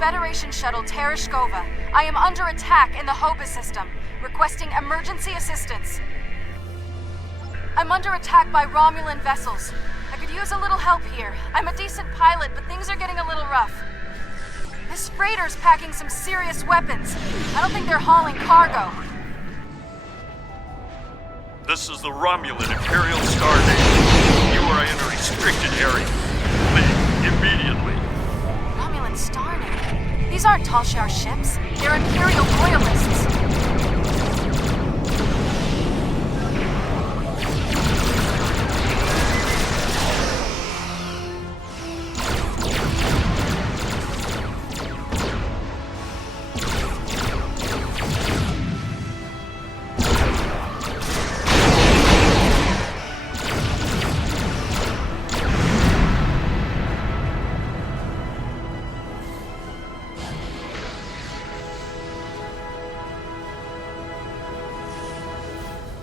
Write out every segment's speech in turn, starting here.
Federation shuttle Tereshkova. I am under attack in the Hoba system, requesting emergency assistance. I'm under attack by Romulan vessels. I could use a little help here. I'm a decent pilot, but things are getting a little rough. This freighter's packing some serious weapons. I don't think they're hauling cargo. This is the Romulan Imperial Star Navy. You are in a restricted area. Leave immediately. Romulan Star Navy? These aren't Tal Shiar ships. They're Imperial loyalists.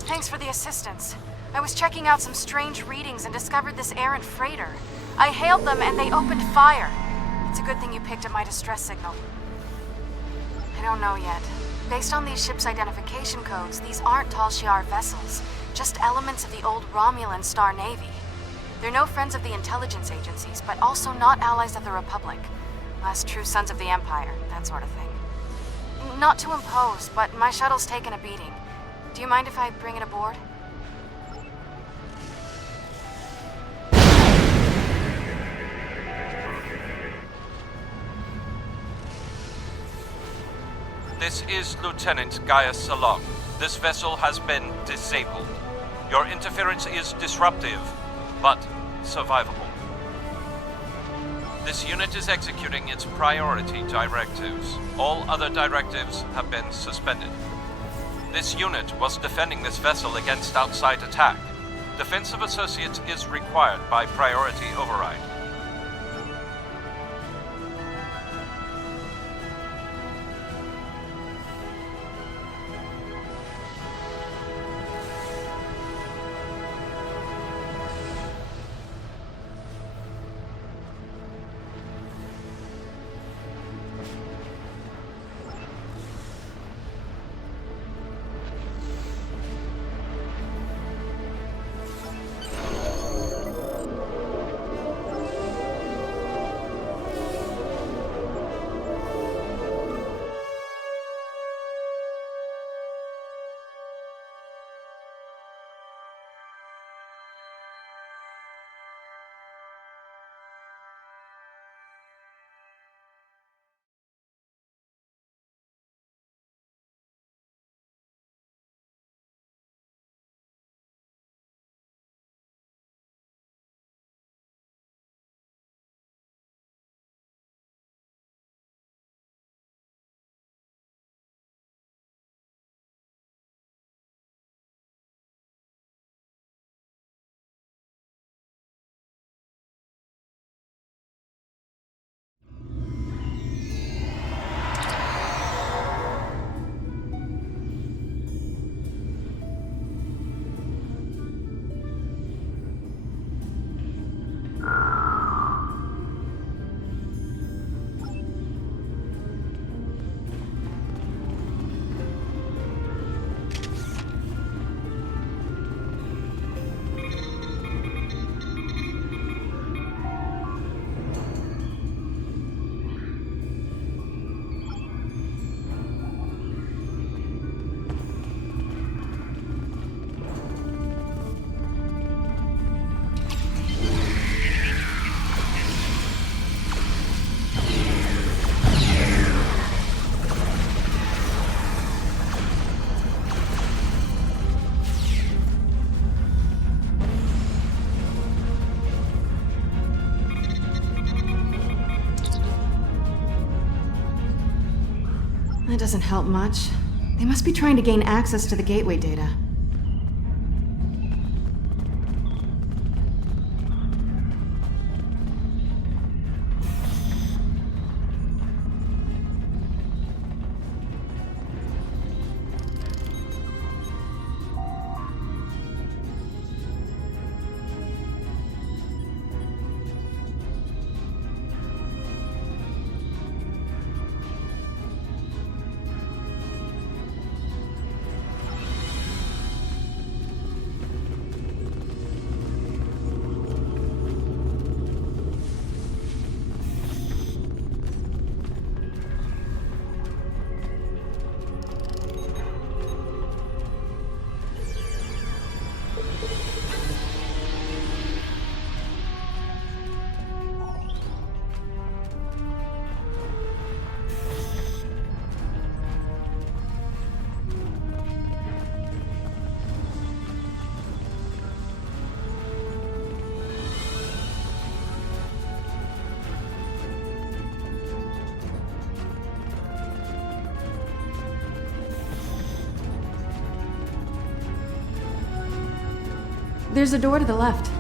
Thanks for the assistance. I was checking out some strange readings and discovered this errant freighter. I hailed them and they opened fire. It's a good thing you picked up my distress signal. I don't know yet. Based on these ships' identification codes, these aren't Tal Shiar vessels, just elements of the old Romulan Star Navy. They're no friends of the intelligence agencies, but also not allies of the Republic. Last true sons of the Empire, that sort of thing. Not to impose, but my shuttle's taken a beating. Do you mind if I bring it aboard? This is Lieutenant Gaius Salong. This vessel has been disabled. Your interference is disruptive, but survivable. This unit is executing its priority directives. All other directives have been suspended. This unit was defending this vessel against outside attack. Defense of Associates is required by priority override. That doesn't help much. They must be trying to gain access to the gateway data. There's a door to the left.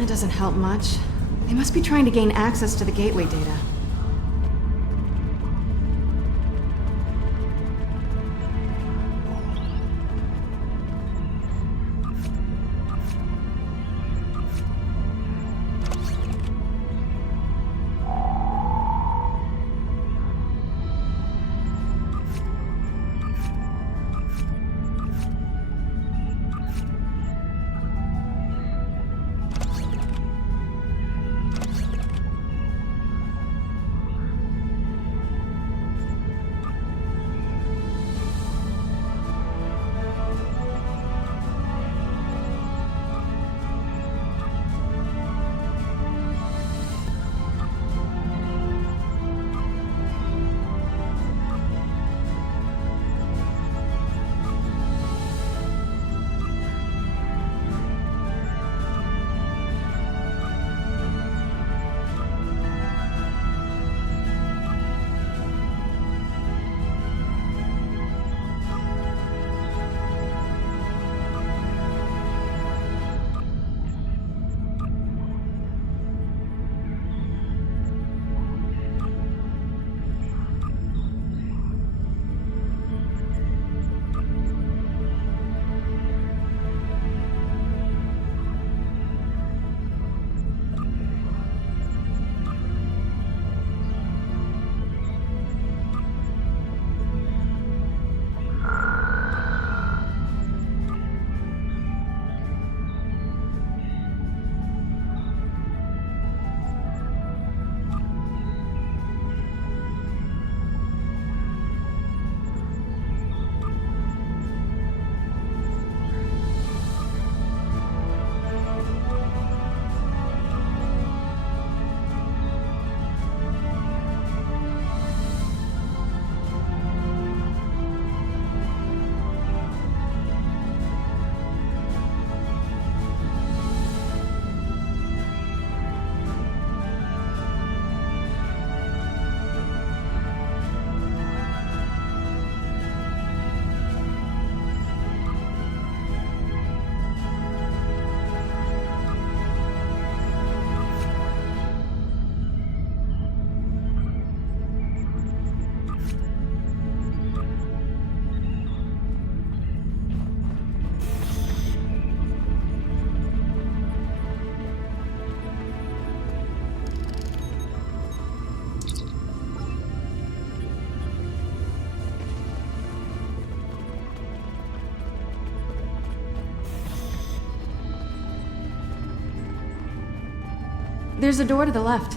That doesn't help much. They must be trying to gain access to the gateway data. There's a door to the left.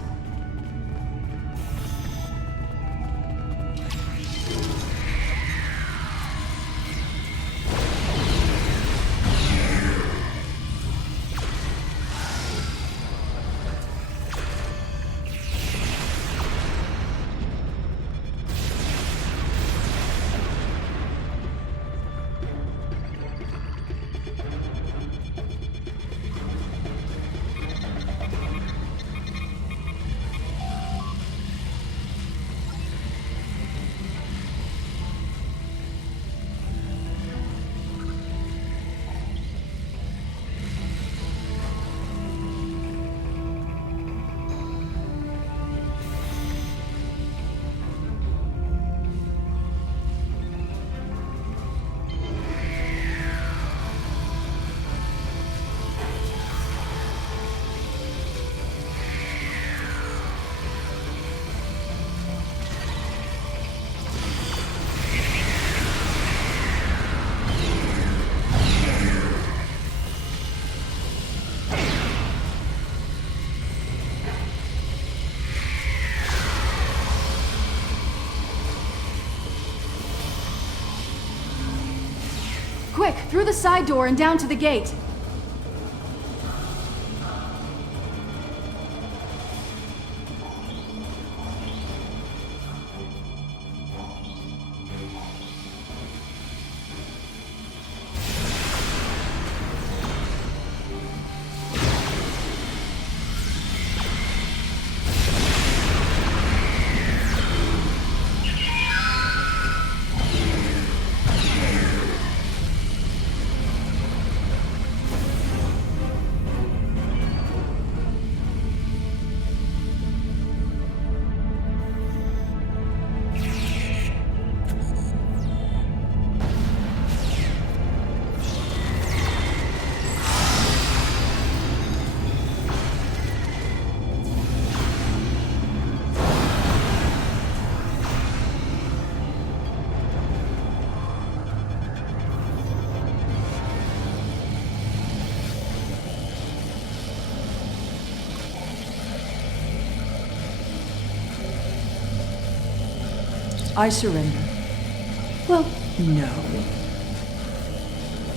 Quick, through the side door and down to the gate. I surrender. Well, no.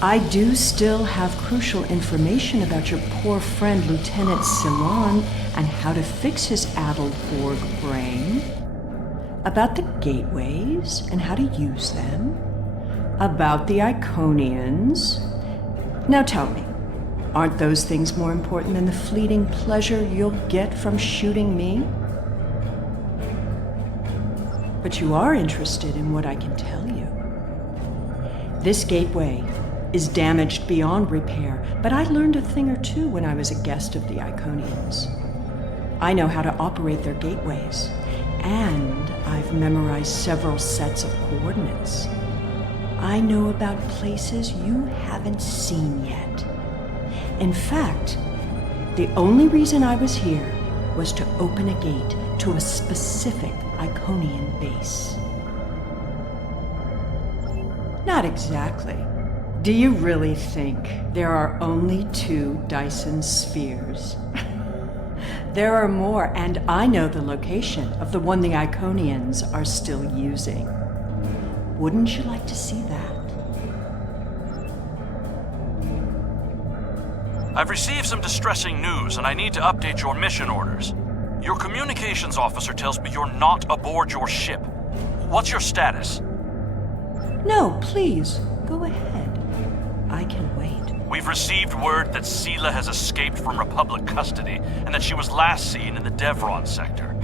I do still have crucial information about your poor friend Lieutenant Ceylon and how to fix his addled Borg brain. About the gateways and how to use them. About the Iconians. Now tell me, aren't those things more important than the fleeting pleasure you'll get from shooting me? But you are interested in what I can tell you. This gateway is damaged beyond repair, but I learned a thing or two when I was a guest of the Iconians. I know how to operate their gateways, and I've memorized several sets of coordinates. I know about places you haven't seen yet. In fact, the only reason I was here was to open a gate to a specific Iconian base. Not exactly. Do you really think there are only 2 Dyson spheres? There are more, and I know the location of the one the Iconians are still using. Wouldn't you like to see that? I've received some distressing news, and I need to update your mission orders. Your communications officer tells me you're not aboard your ship. What's your status? No, please, go ahead. I can wait. We've received word that Sela has escaped from Republic custody, and that she was last seen in the Devron sector.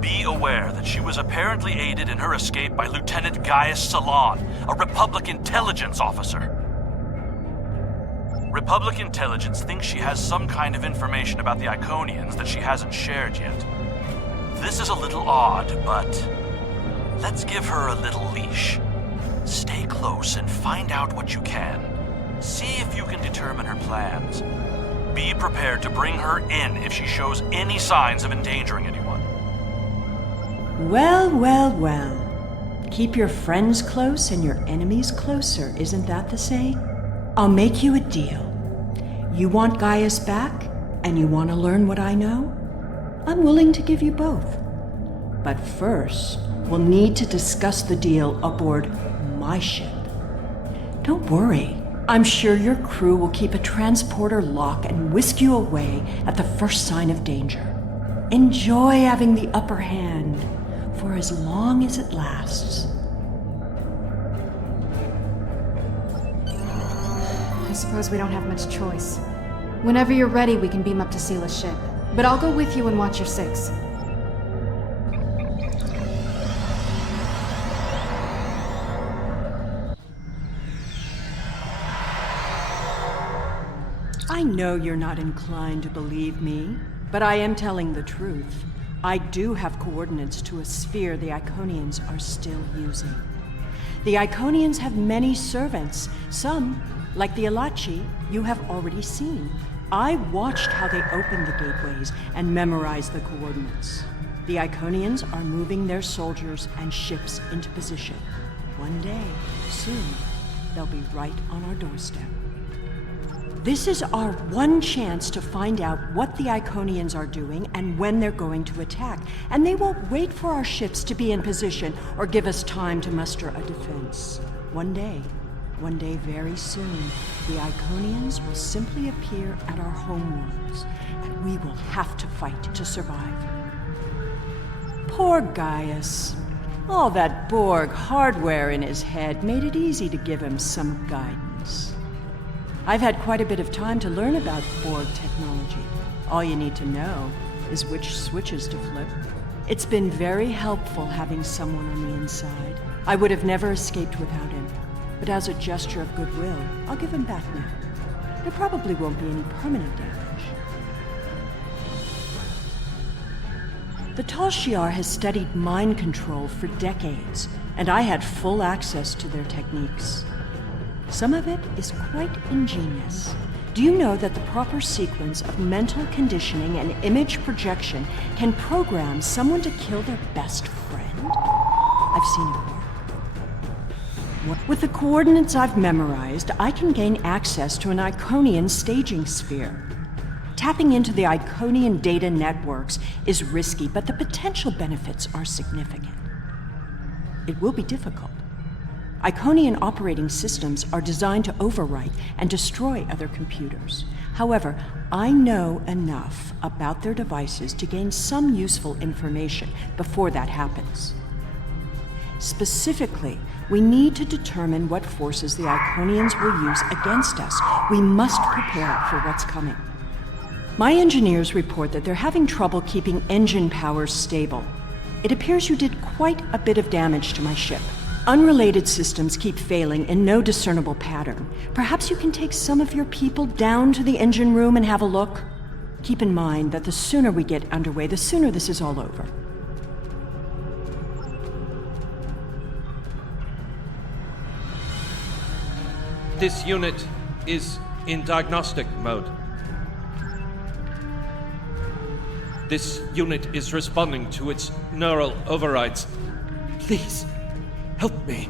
Be aware that she was apparently aided in her escape by Lieutenant Gaius Ceylon, a Republic intelligence officer. Republic intelligence thinks she has some kind of information about the Iconians that she hasn't shared yet. This is a little odd, but let's give her a little leash. Stay close and find out what you can. See if you can determine her plans. Be prepared to bring her in if she shows any signs of endangering anyone. Well, well, well. Keep your friends close and your enemies closer, isn't that the saying? I'll make you a deal. You want Gaius back, and you want to learn what I know? I'm willing to give you both. But first, we'll need to discuss the deal aboard my ship. Don't worry. I'm sure your crew will keep a transporter lock and whisk you away at the first sign of danger. Enjoy having the upper hand for as long as it lasts. I suppose we don't have much choice. Whenever you're ready, we can beam up to Sela's ship. But I'll go with you and watch your 6. I know you're not inclined to believe me, but I am telling the truth. I do have coordinates to a sphere the Iconians are still using. The Iconians have many servants. Some, like the Alachi, you have already seen. I watched how they opened the gateways and memorized the coordinates. The Iconians are moving their soldiers and ships into position. One day, soon, they'll be right on our doorstep. This is our one chance to find out what the Iconians are doing and when they're going to attack. And they won't wait for our ships to be in position or give us time to muster a defense. One day very soon, the Iconians will simply appear at our homeworlds, and we will have to fight to survive. Poor Gaius. All that Borg hardware in his head made it easy to give him some guidance. I've had quite a bit of time to learn about Borg technology. All you need to know is which switches to flip. It's been very helpful having someone on the inside. I would have never escaped without him, but as a gesture of goodwill, I'll give him back now. There probably won't be any permanent damage. The Tal Shiar has studied mind control for decades, and I had full access to their techniques. Some of it is quite ingenious. Do you know that the proper sequence of mental conditioning and image projection can program someone to kill their best friend? I've seen it work. With the coordinates I've memorized, I can gain access to an Iconian staging sphere. Tapping into the Iconian data networks is risky, but the potential benefits are significant. it will be difficult. Iconian operating systems are designed to overwrite and destroy other computers. However, I know enough about their devices to gain some useful information before that happens. Specifically, we need to determine what forces the Iconians will use against us. We must prepare for what's coming. My engineers report that they're having trouble keeping engine power stable. It appears you did quite a bit of damage to my ship. Unrelated systems keep failing in no discernible pattern. Perhaps you can take some of your people down to the engine room and have a look? Keep in mind that the sooner we get underway, the sooner this is all over. This unit is in diagnostic mode. This unit is responding to its neural overrides. Please, help me.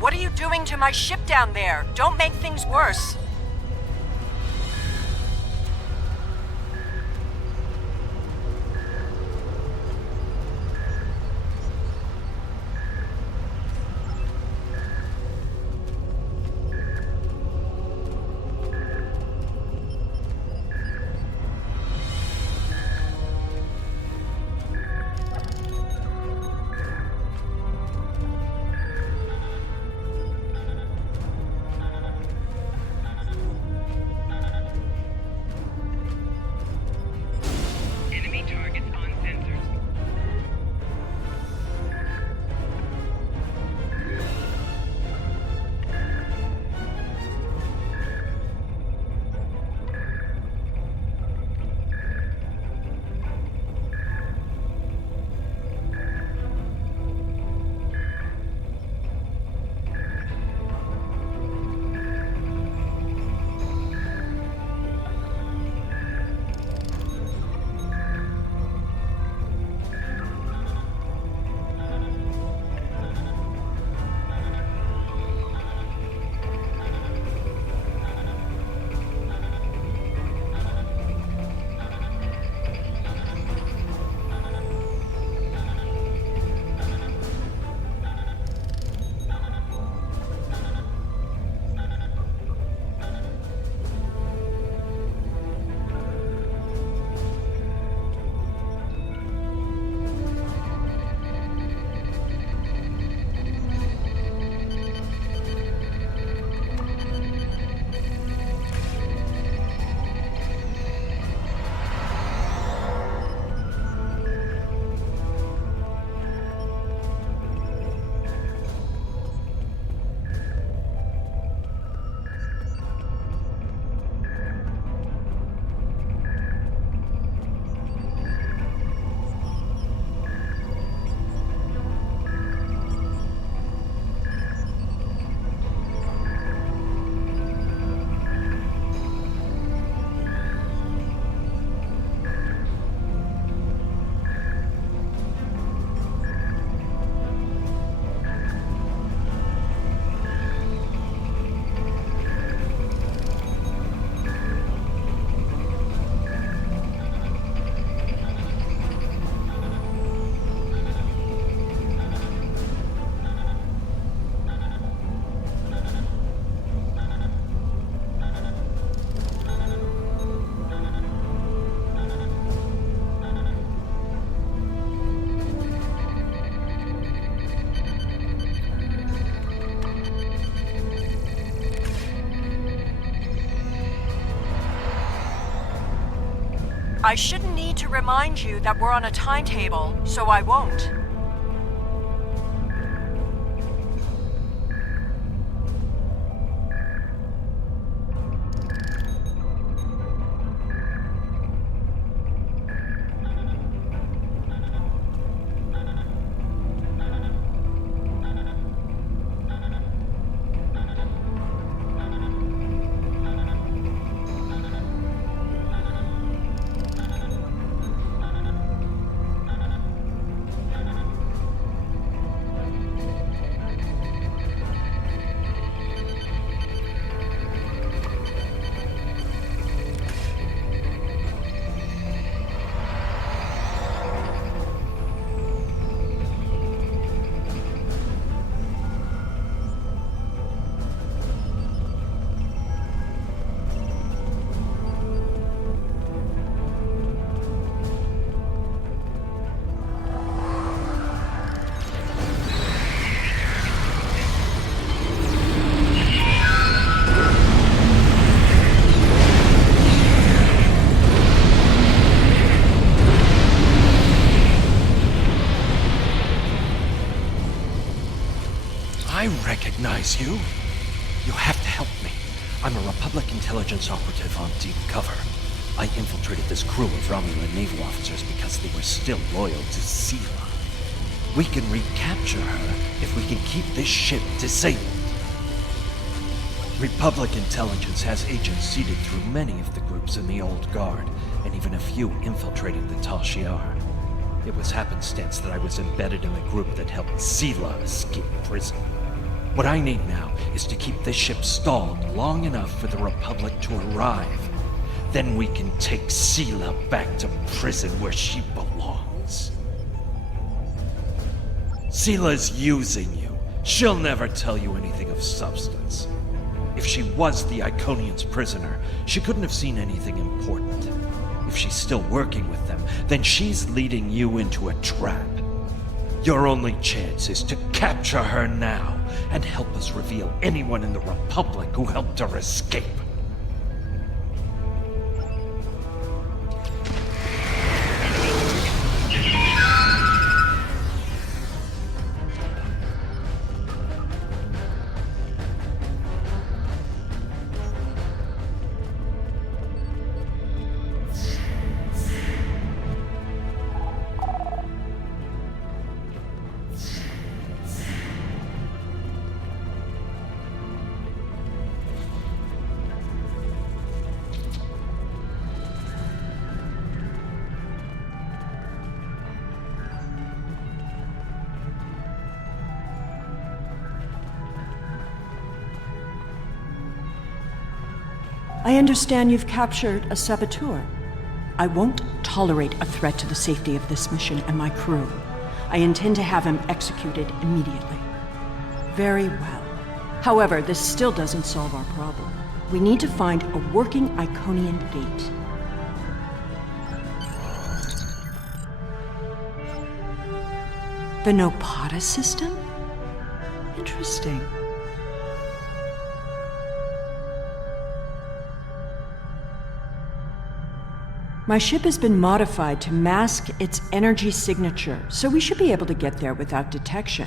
What are you doing to my ship down there? Don't make things worse. I shouldn't need to remind you that we're on a timetable, so I won't. I recognize you. You have to help me. I'm a Republic intelligence operative on deep cover. I infiltrated this crew of Romulan naval officers because they were still loyal to Sela. We can recapture her if we can keep this ship disabled. Republic intelligence has agents seeded through many of the groups in the Old Guard, and even a few infiltrating the Tal Shiar. It was happenstance that I was embedded in the group that helped Sela escape prison. What I need now is to keep this ship stalled long enough for the Republic to arrive. Then we can take Sela back to prison where she belongs. Sela's using you. She'll never tell you anything of substance. If she was the Iconian's prisoner, she couldn't have seen anything important. If she's still working with them, then she's leading you into a trap. Your only chance is to capture her now and help us reveal anyone in the Republic who helped her escape. I understand you've captured a saboteur. I won't tolerate a threat to the safety of this mission and my crew. I intend to have him executed immediately. Very well. However, this still doesn't solve our problem. We need to find a working Iconian gate. The Nopata system? Interesting. My ship has been modified to mask its energy signature, so we should be able to get there without detection.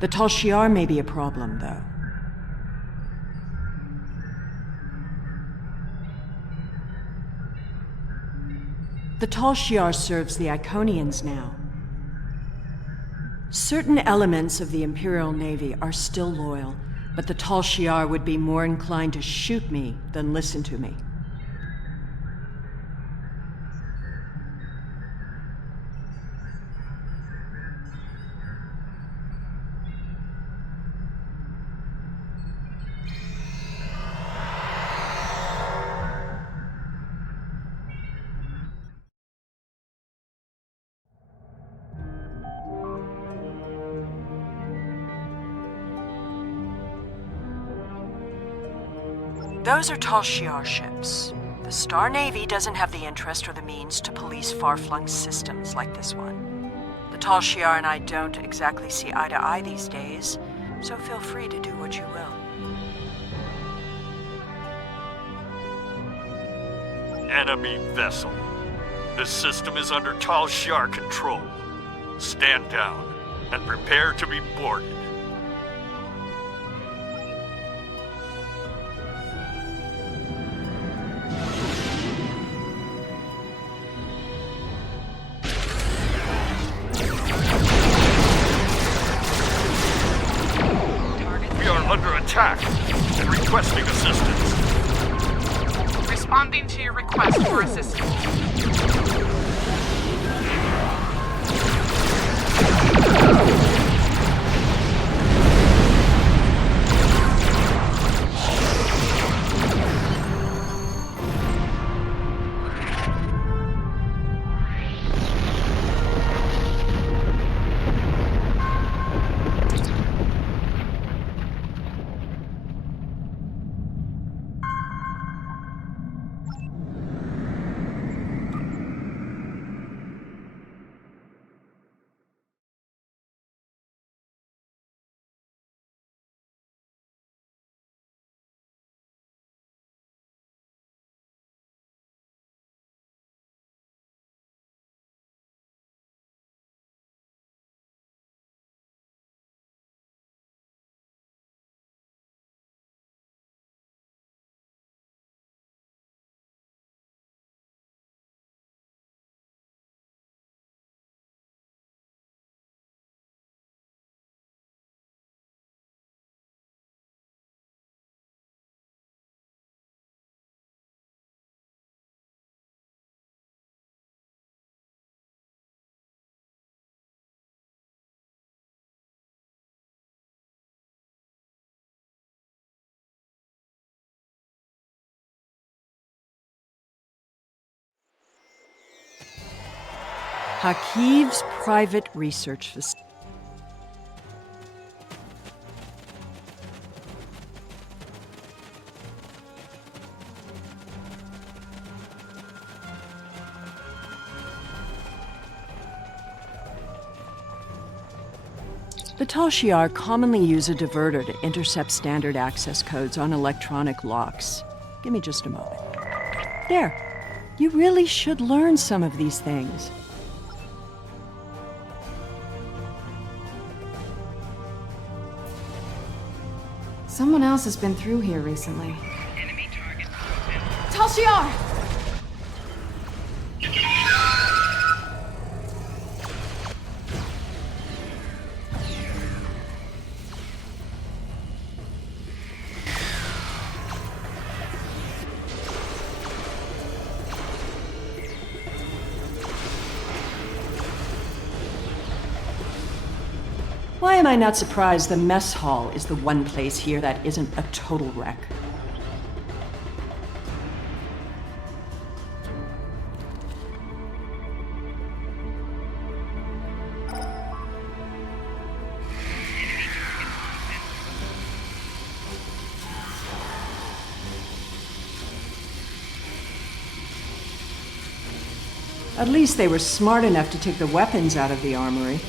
The Tal Shiar may be a problem, though. The Tal Shiar serves the Iconians now. Certain elements of the Imperial Navy are still loyal, but the Tal Shiar would be more inclined to shoot me than listen to me. Those are Tal Shiar ships. The Star Navy doesn't have the interest or the means to police far-flung systems like this one. The Tal Shiar and I don't exactly see eye to eye these days, so feel free to do what you will. Enemy vessel. This system is under Tal Shiar control. Stand down and prepare to be boarded. We are under attack and requesting assistance. Responding to your request for assistance. Hakiv's private research facility. The Tal Shiar commonly use a diverter to intercept standard access codes on electronic locks. Give me just a moment. There. You really should learn some of these things. Someone else has been through here recently. Tal Shiar! Why am I not surprised the mess hall is the one place here that isn't a total wreck? At least they were smart enough to take the weapons out of the armory.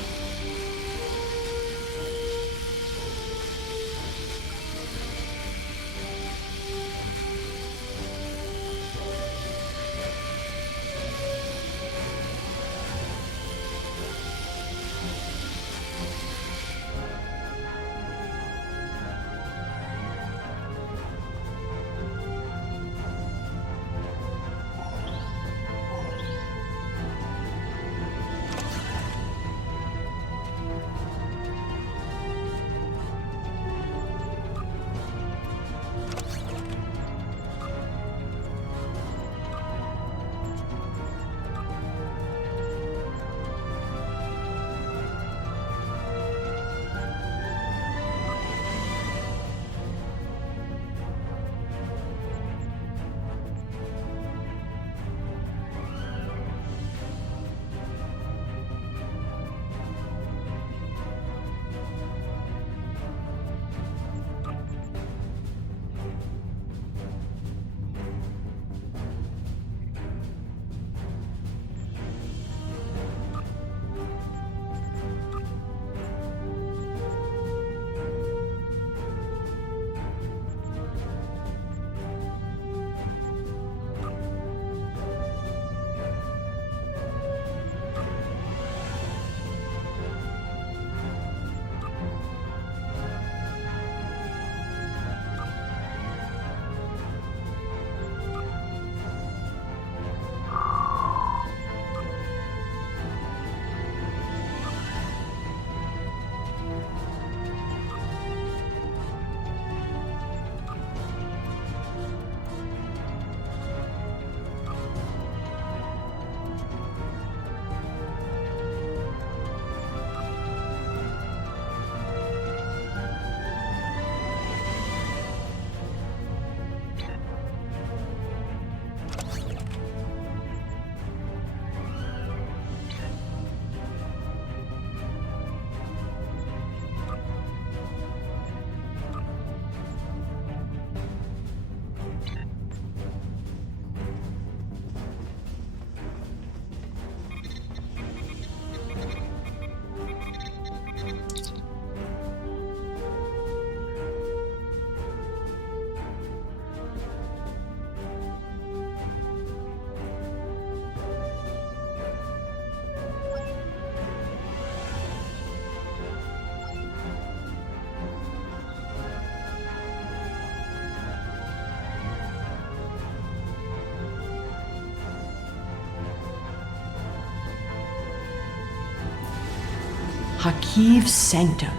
Hakiv Sanctum.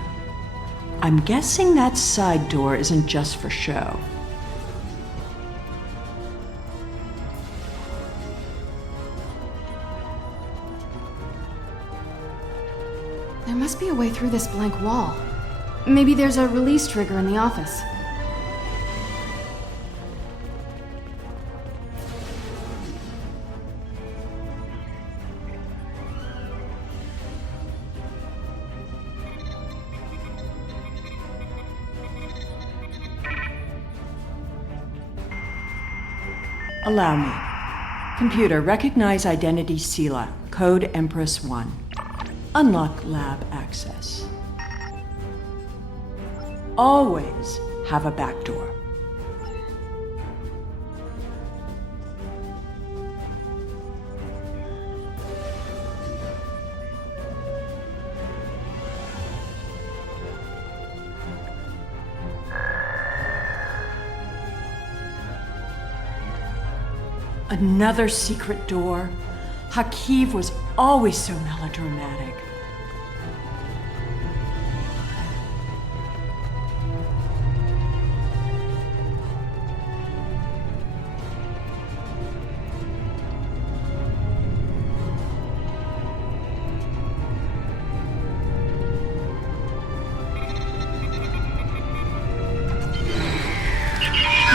I'm guessing that side door isn't just for show. There must be a way through this blank wall. Maybe there's a release trigger in the office. Allow me. Computer, recognize identity Sela, code Empress 1. Unlock lab access. Always have a backdoor. Another secret door? Hakiv was always so melodramatic.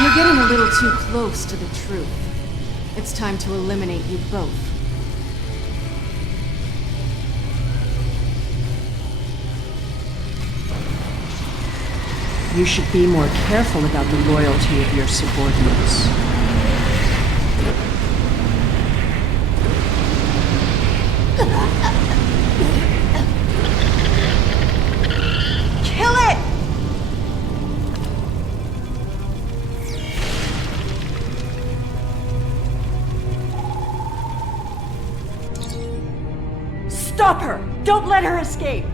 You're getting a little too close to the truth. It's time to eliminate you both. You should be more careful about the loyalty of your subordinates. Kill it! Stop her! Don't let her escape!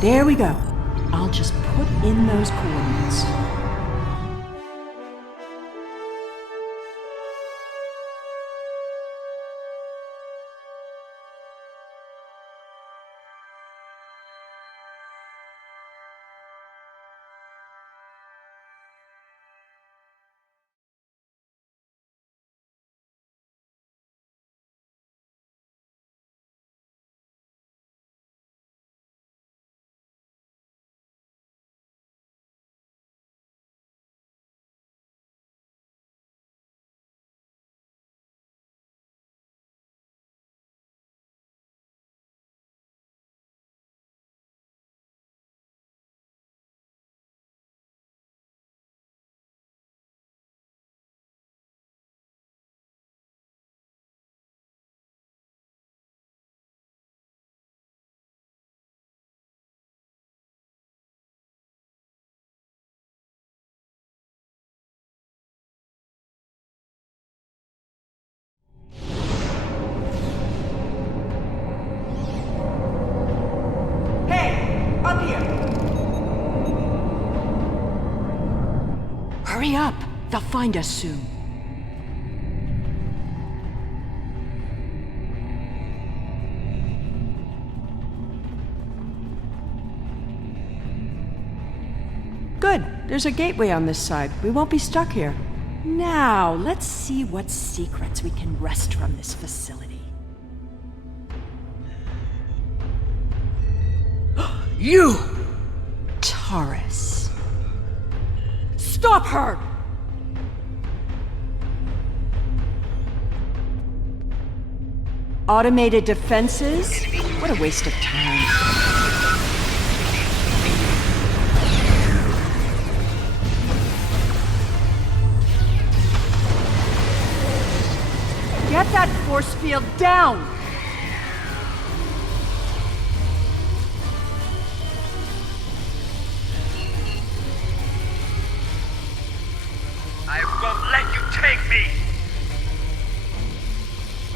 There we go. I'll just put in those coordinates. Hurry up! They'll find us soon. Good. There's a gateway on this side. We won't be stuck here. Now, let's see what secrets we can wrest from this facility. You! Taurus. Stop her! Automated defenses? What a waste of time. Get that force field down!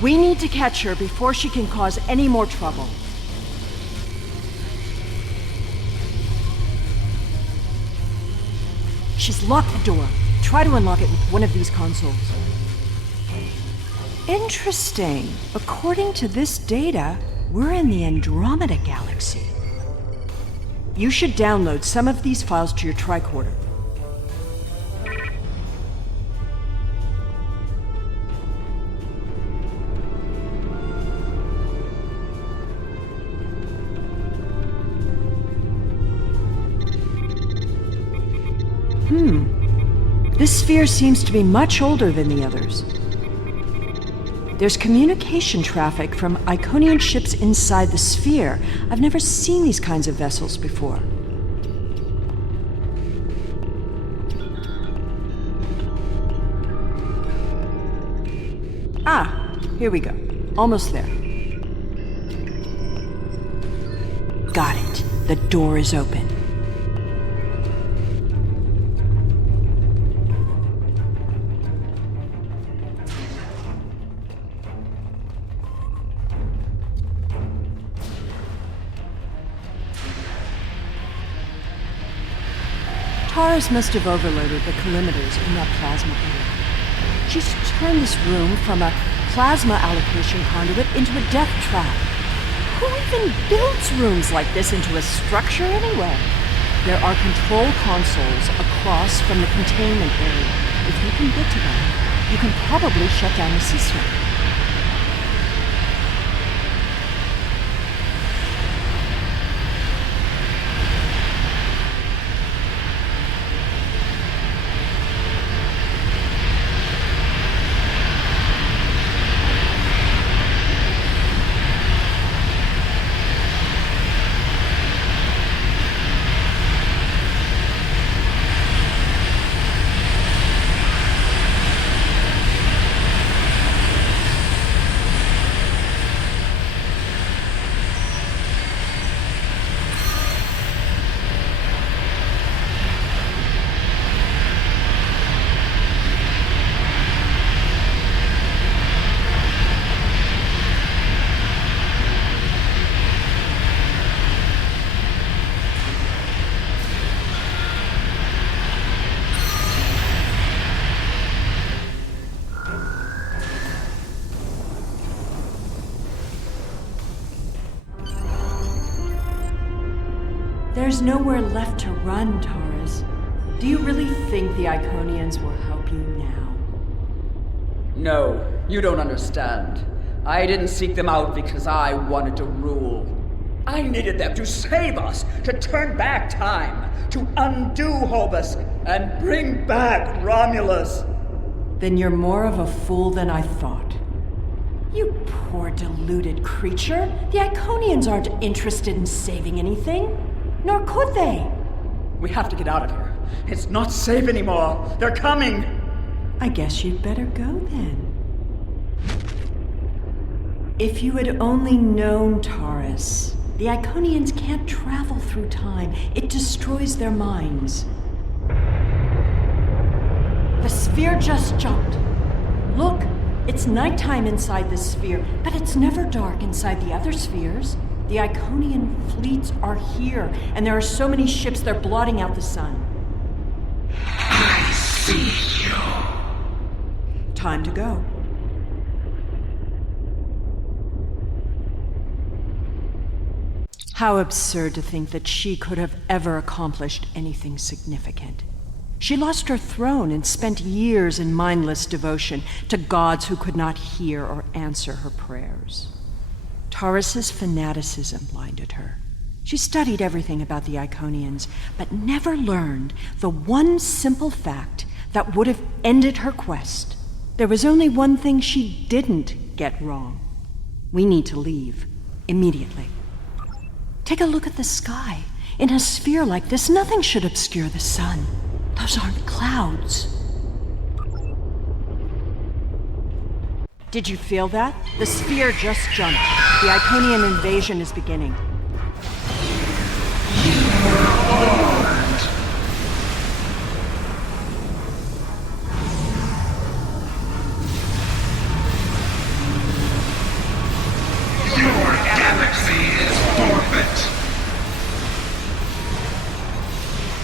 We need to catch her before she can cause any more trouble. She's locked the door. Try to unlock it with one of these consoles. Interesting. According to this data, we're in the Andromeda Galaxy. You should download some of these files to your tricorder. This sphere seems to be much older than the others. There's communication traffic from Iconian ships inside the sphere. I've never seen these kinds of vessels before. Ah, here we go. Almost there. Got it. The door is open. Taurus must have overloaded the collimators in that plasma area. She's turned this room from a plasma allocation conduit into a death trap. Who even builds rooms like this into a structure anyway? There are control consoles across from the containment area. If you can get to them, you can probably shut down the system. There's nowhere left to run, Taurus. Do you really think the Iconians will help you now? No, you don't understand. I didn't seek them out because I wanted to rule. I needed them to save us, to turn back time, to undo Hobus, and bring back Romulus. Then you're more of a fool than I thought. You poor deluded creature. The Iconians aren't interested in saving anything. Nor could they. We have to get out of here. It's not safe anymore. They're coming. I guess you'd better go then. If you had only known, Taurus, the Iconians can't travel through time. It destroys their minds. The sphere just jumped. Look, it's nighttime inside this sphere, but it's never dark inside the other spheres. The Iconian fleets are here, and there are so many ships they're blotting out the sun. I see you. Time to go. How absurd to think that she could have ever accomplished anything significant. She lost her throne and spent years in mindless devotion to gods who could not hear or answer her prayers. Taurus's fanaticism blinded her. She studied everything about the Iconians, but never learned the one simple fact that would have ended her quest. There was only one thing she didn't get wrong. We need to leave, immediately. Take a look at the sky. In a sphere like this, nothing should obscure the sun. Those aren't clouds. Did you feel that? The sphere just jumped. The Iconian invasion is beginning.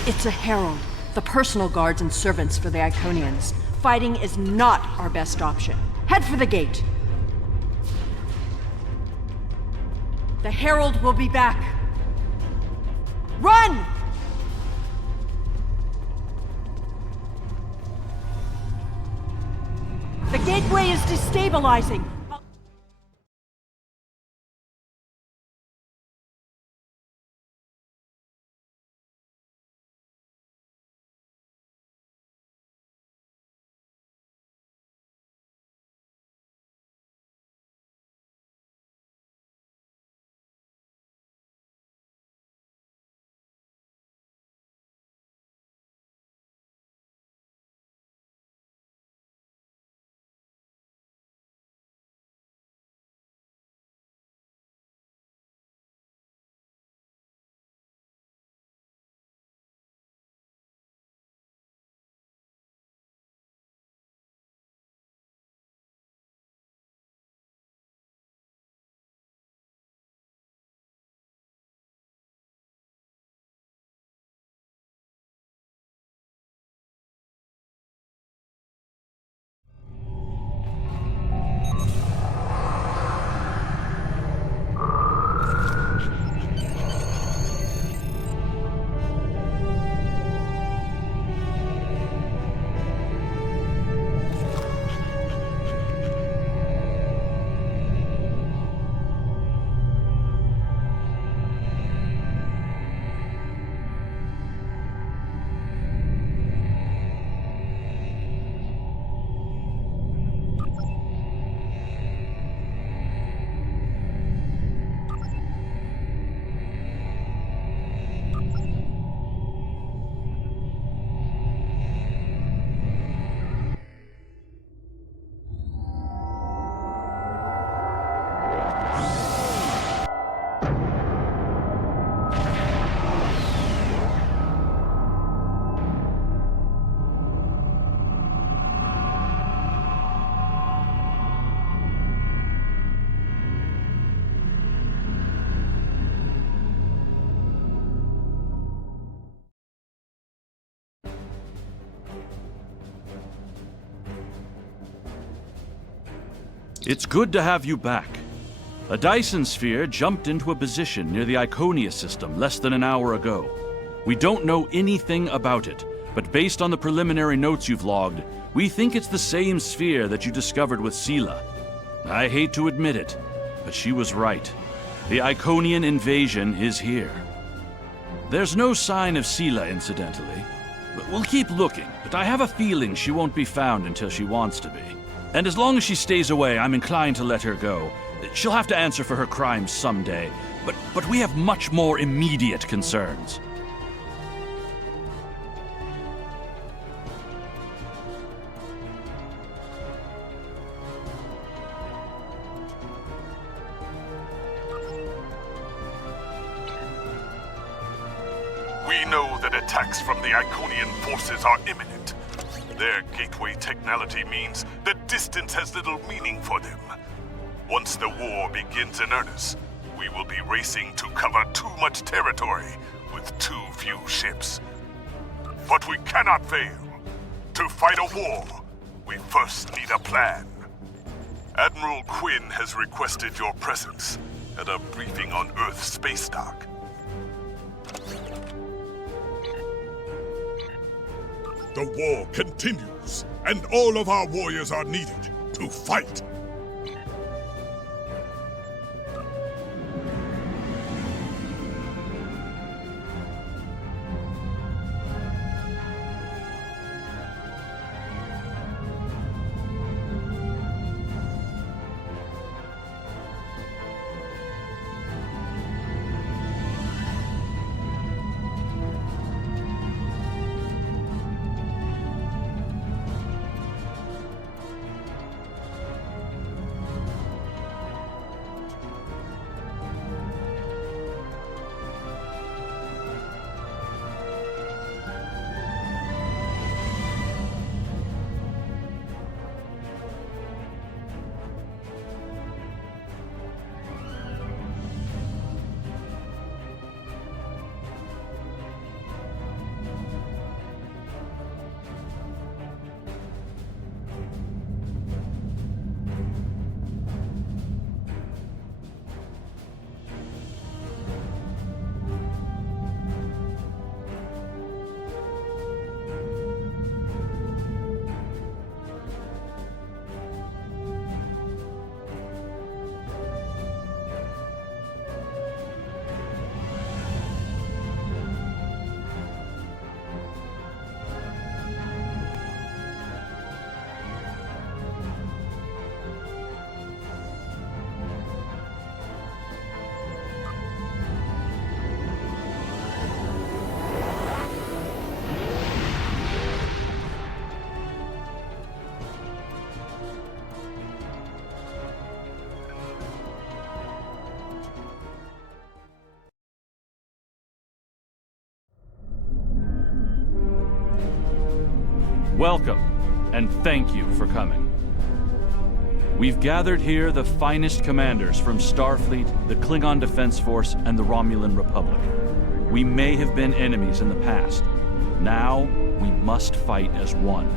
It's a herald, the personal guards and servants for the Iconians. Fighting is not our best option. Head for the gate. The herald will be back. Run! The gateway is destabilizing. It's good to have you back. A Dyson sphere jumped into a position near the Iconia system less than an hour ago. We don't know anything about it, but based on the preliminary notes you've logged, we think it's the same sphere that you discovered with Seele. I hate to admit it, but she was right. The Iconian invasion is here. There's no sign of Seele, incidentally. We'll keep looking, but I have a feeling she won't be found until she wants to be. And as long as she stays away, I'm inclined to let her go. She'll have to answer for her crimes someday, but we have much more immediate concerns. We know that attacks from the Iconian forces are imminent. Their gateway technology means that distance has little meaning for them. Once the war begins in earnest, we will be racing to cover too much territory with too few ships. But we cannot fail. To fight a war, we first need a plan. Admiral Quinn has requested your presence at a briefing on Earth space dock. The war continues, and all of our warriors are needed to fight. Welcome, and thank you for coming. We've gathered here the finest commanders from Starfleet, the Klingon Defense Force, and the Romulan Republic. We may have been enemies in the past. Now, we must fight as one.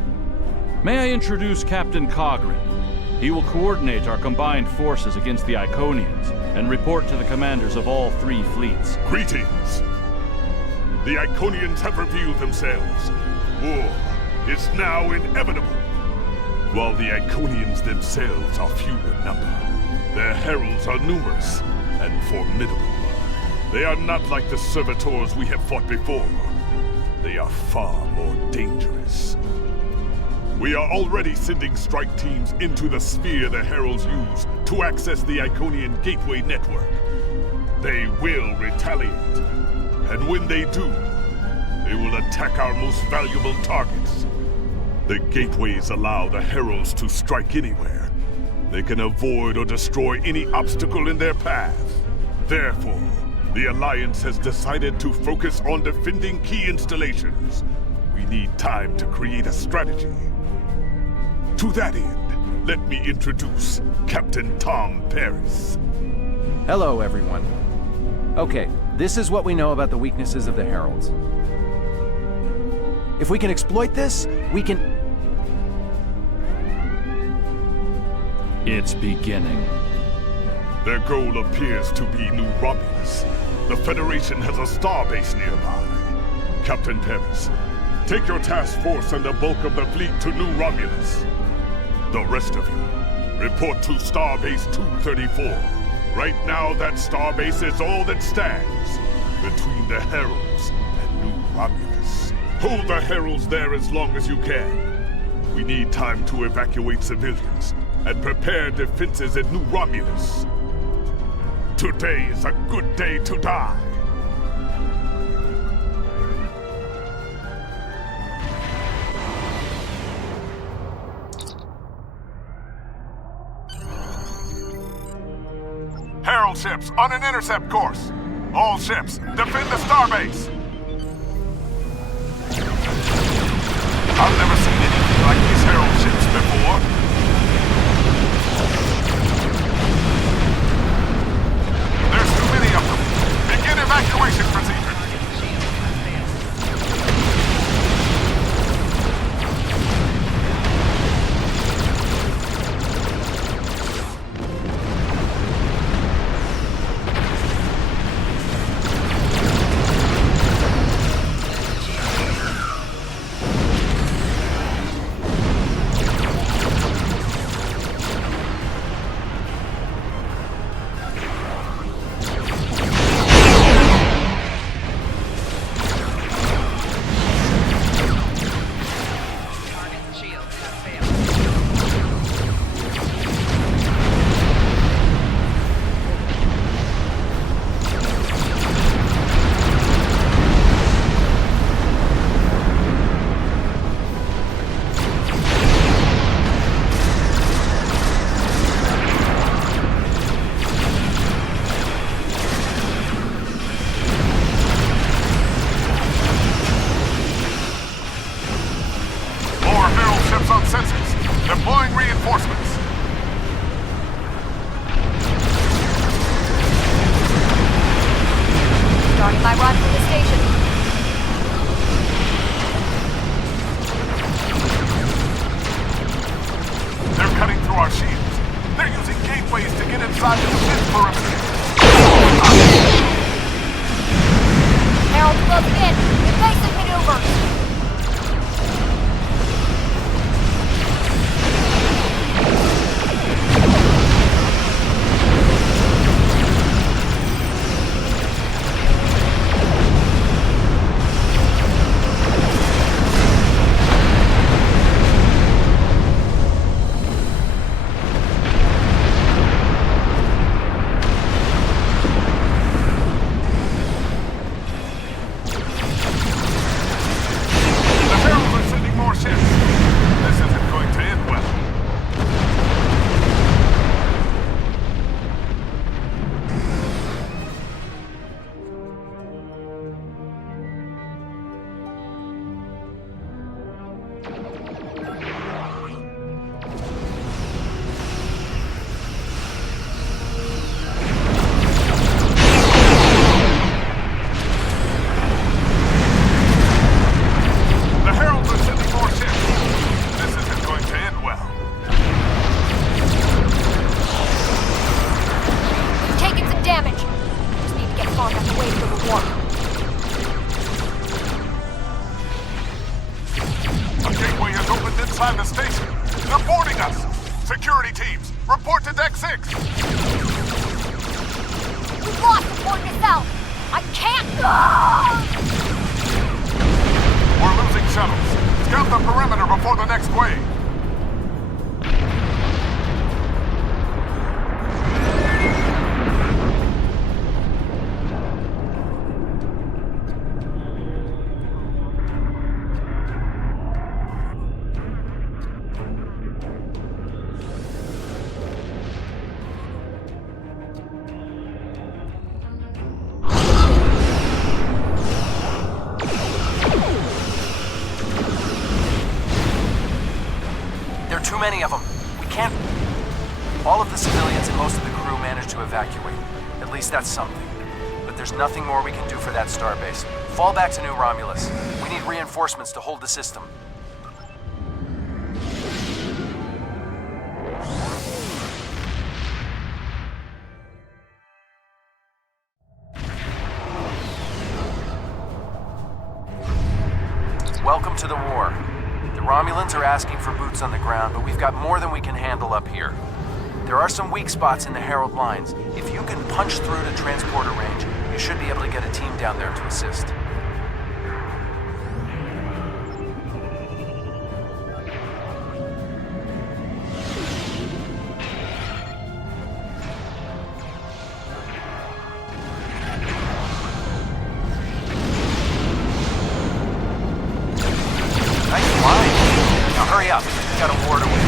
May I introduce Captain Cogran? He will coordinate our combined forces against the Iconians and report to the commanders of all 3 fleets. Greetings! The Iconians have revealed themselves. War is now inevitable. While the Iconians themselves are few in number, their heralds are numerous and formidable. They are not like the servitors we have fought before. They are far more dangerous. We are already sending strike teams into the sphere the heralds use to access the Iconian Gateway network. They will retaliate, and when they do, they will attack our most valuable targets. The gateways allow the heralds to strike anywhere. They can avoid or destroy any obstacle in their path. Therefore, the Alliance has decided to focus on defending key installations. We need time to create a strategy. To that end, let me introduce Captain Tom Paris. Hello, everyone. Okay, this is what we know about the weaknesses of the Heralds. If we can exploit this, we can... It's beginning. Their goal appears to be New Romulus. The Federation has a starbase nearby. Captain Paris, take your task force and the bulk of the fleet to New Romulus. The rest of you, report to Starbase 234. Right now, that starbase is all that stands between the Heralds and New Romulus. Hold the Heralds there as long as you can. We need time to evacuate civilians and prepare defenses in New Romulus. Today is a good day to die. Herald ships on an intercept course. All ships, defend the starbase. I've never seen anything like these Herald ships before. There's too many of them. Begin evacuation procedure. outside the station. They're boarding us. Security teams, report to Deck 6. We lost the port out. I can't. We're losing shuttles. Scout the perimeter before the next wave. Too many of them. We can't... All of the civilians and most of the crew managed to evacuate. At least that's something. But there's nothing more we can do for that starbase. Fall back to New Romulus. We need reinforcements to hold the system. Welcome to the war. The Romulans are asking for boots on the ground, but we've got more than we can handle up here. There are some weak spots in the Herald lines. If you can punch through to transporter range, you should be able to get a team down there to assist. Hurry up. We've got a war to win.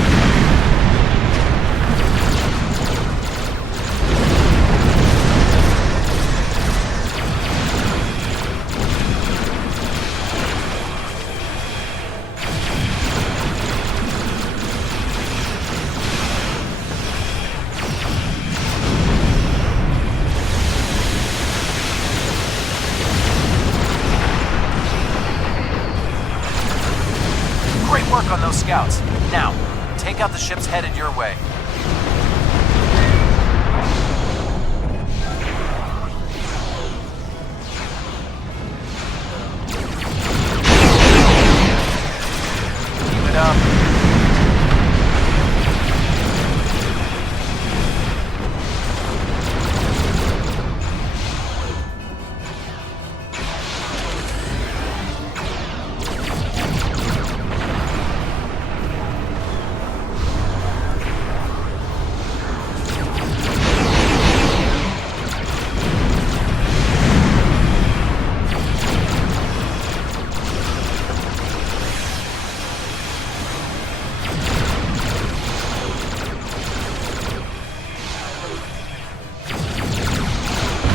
Great work on those scouts. Now, take out the ships headed your way. Keep it up.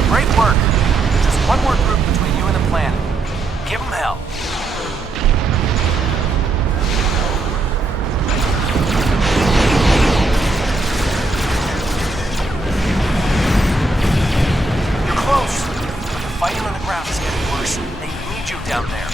Great work. Just one more group between you and the planet. Give them hell. You're close. The fighting on the ground is getting worse. They need you down there.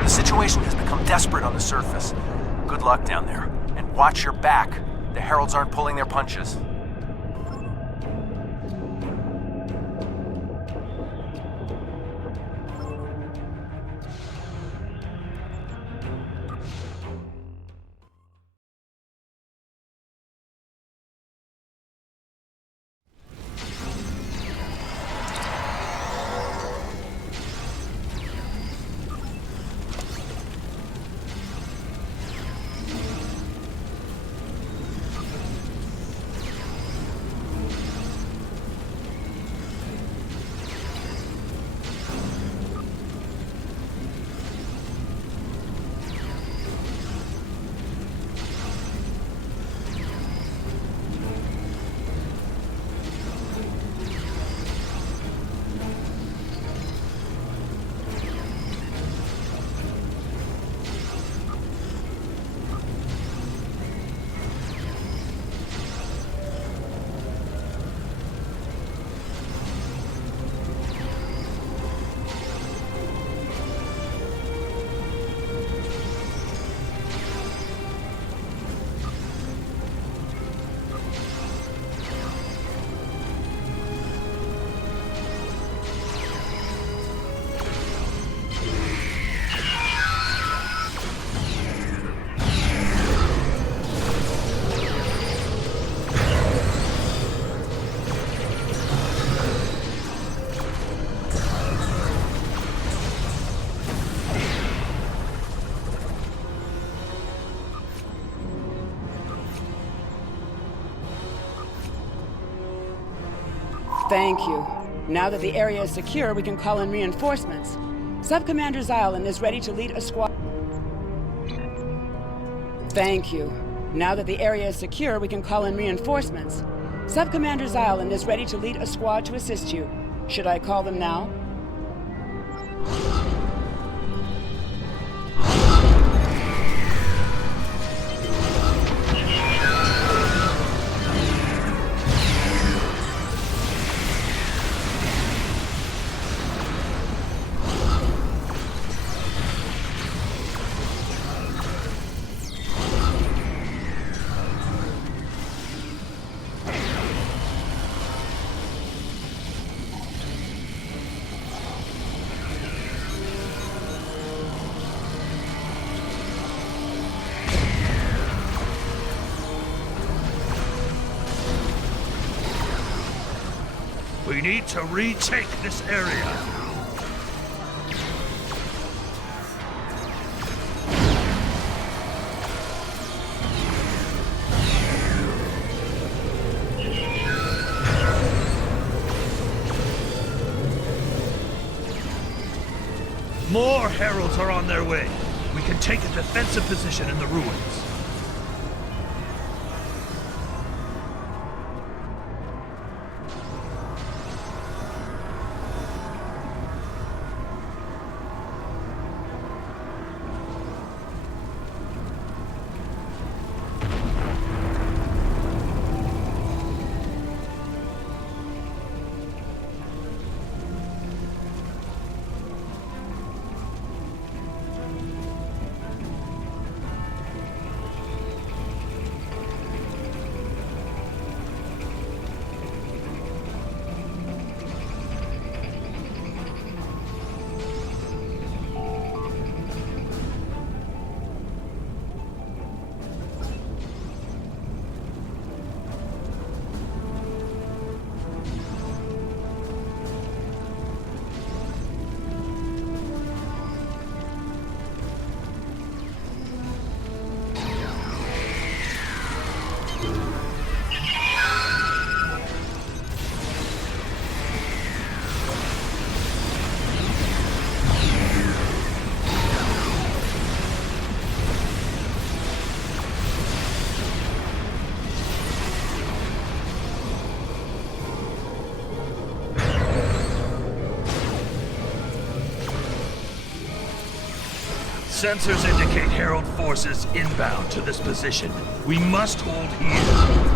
The situation has become desperate on the surface. Good luck down there. And watch your back. The Heralds aren't pulling their punches. Thank you. Now that the area is secure, we can call in reinforcements. Sub-Commander Xylan is ready to lead a squad. Thank you. Now that the area is secure, we can call in reinforcements. Sub-Commander Xylan is ready to lead a squad to assist you. Should I call them now? We need to retake this area. More heralds are on their way. We can take a defensive position in the ruins. Sensors indicate Herald forces inbound to this position. We must hold here.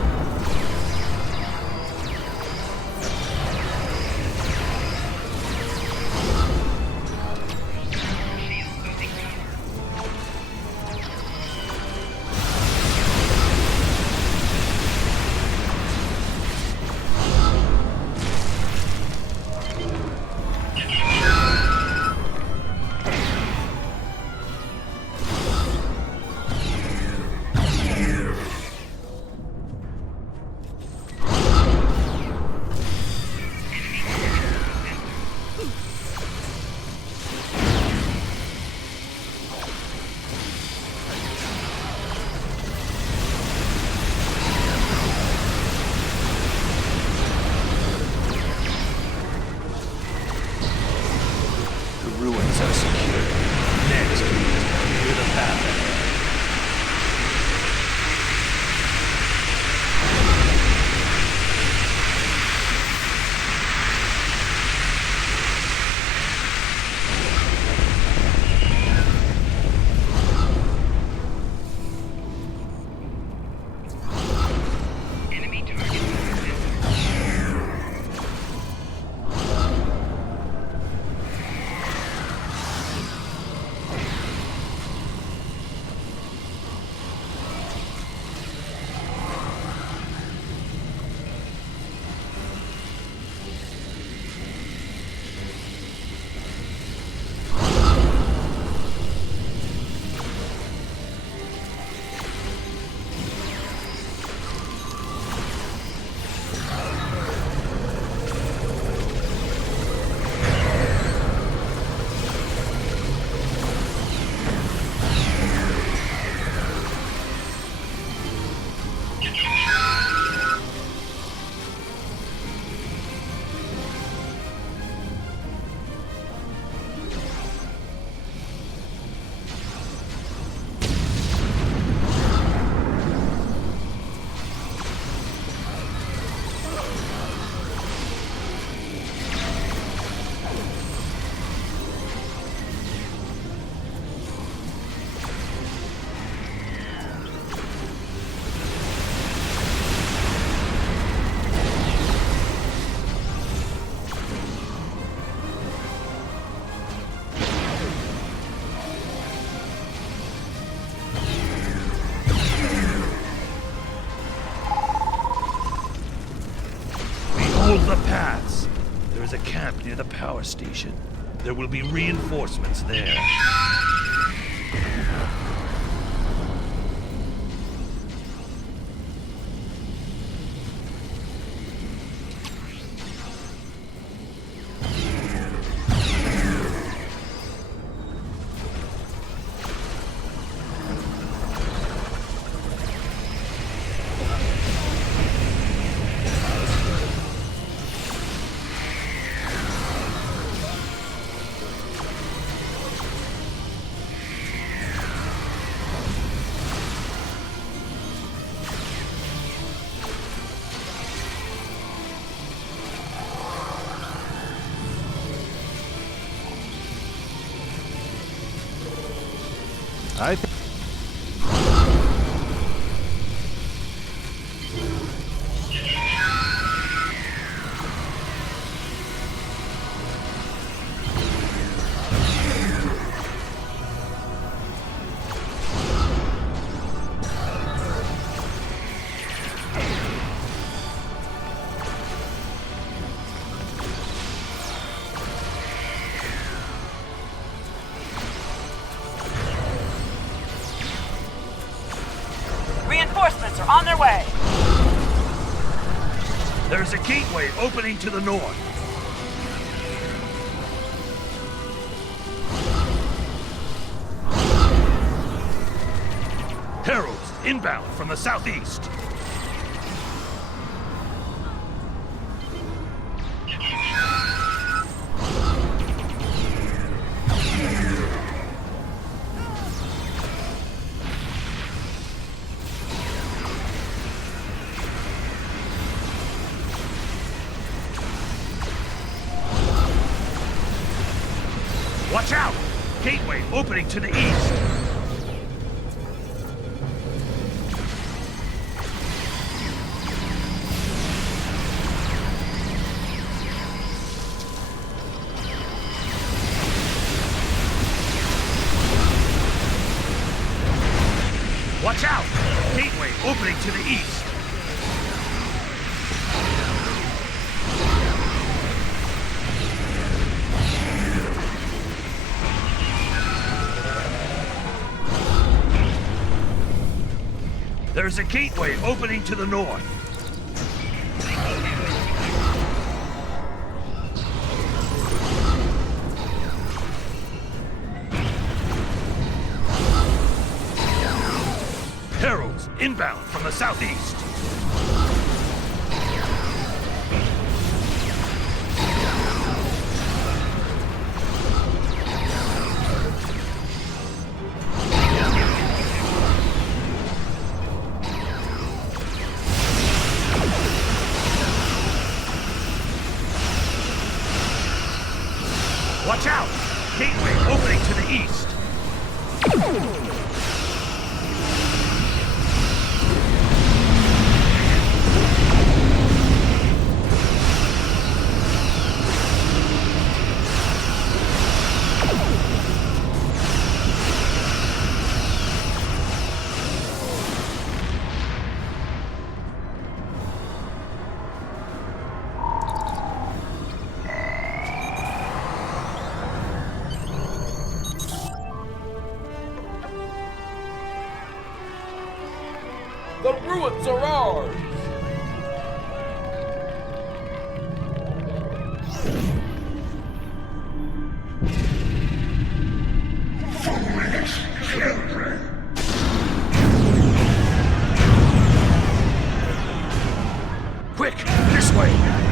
There is a camp near the power station. There will be reinforcements there. I think Reinforcements are on their way. there's a gateway opening to the north. Heralds inbound from the southeast. Watch out! Gateway opening to the east. Watch out! Gateway opening to the east. There's a gateway opening to the north. Heralds inbound from the southeast. Watch out! Gateway opening to the east. The ruins are ours! Quick, this way!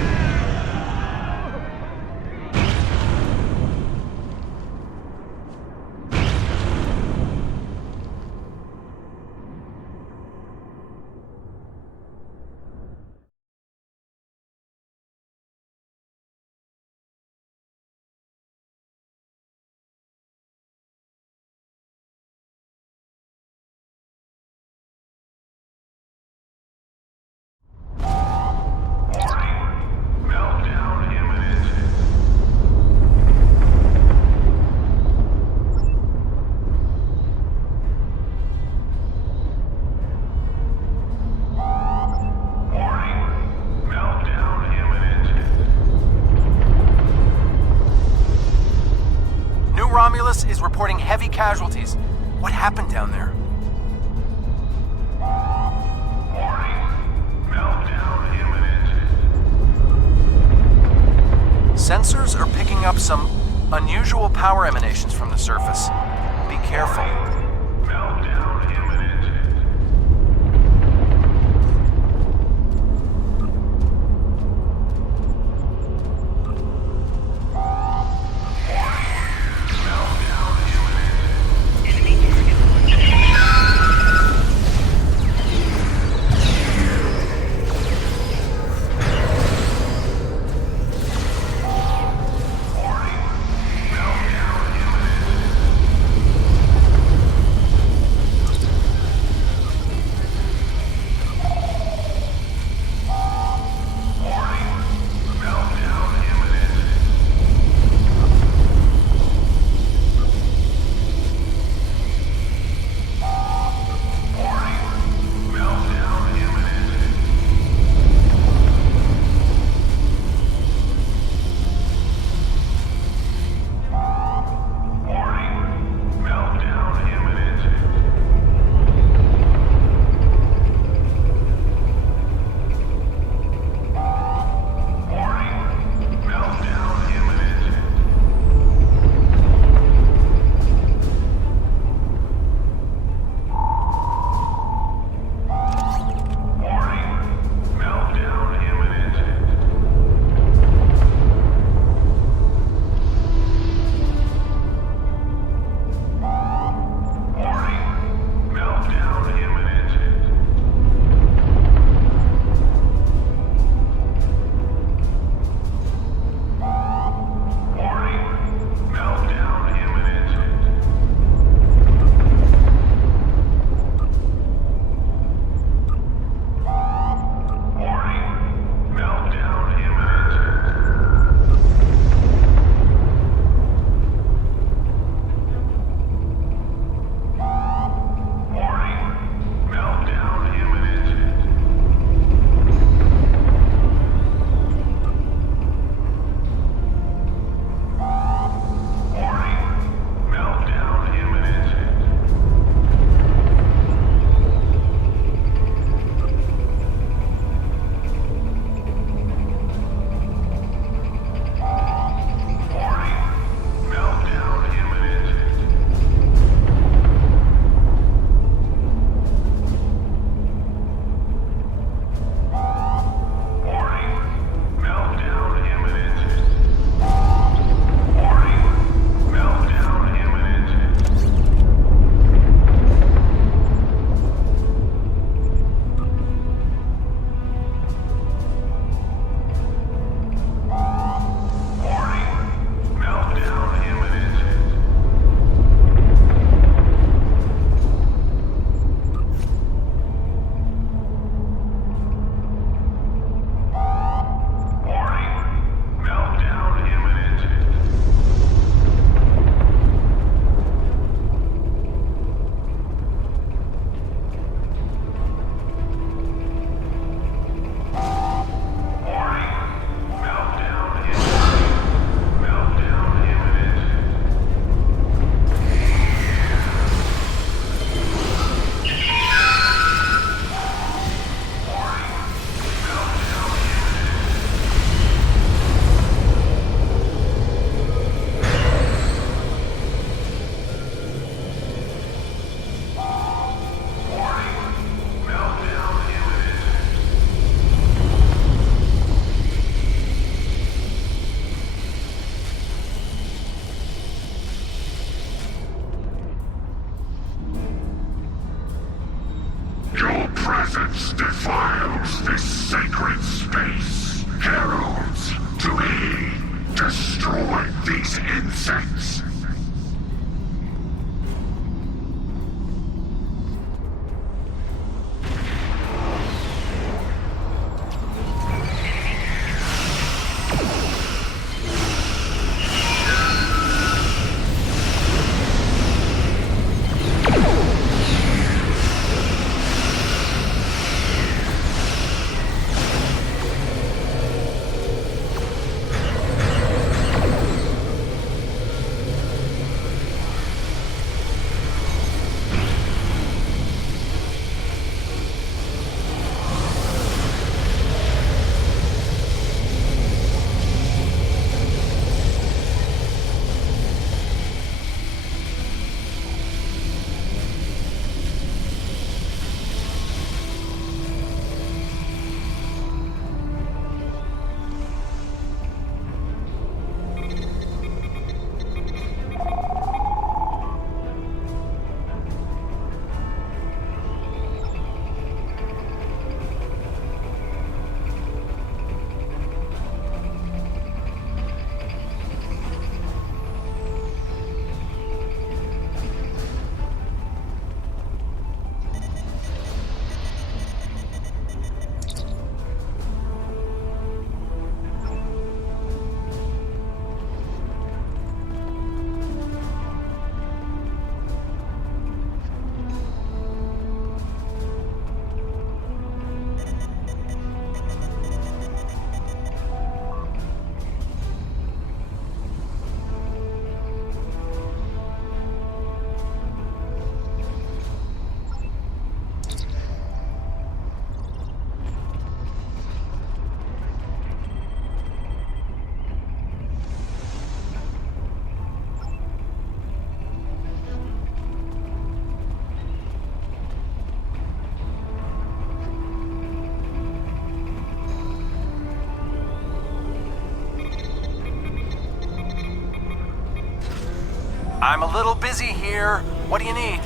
Romulus is reporting heavy casualties. What happened down there? Sensors are picking up some unusual power emanations from the surface. Be careful. presence defiles this sacred space. Heralds, to aid, destroy these insects. I'm a little busy here. What do you need?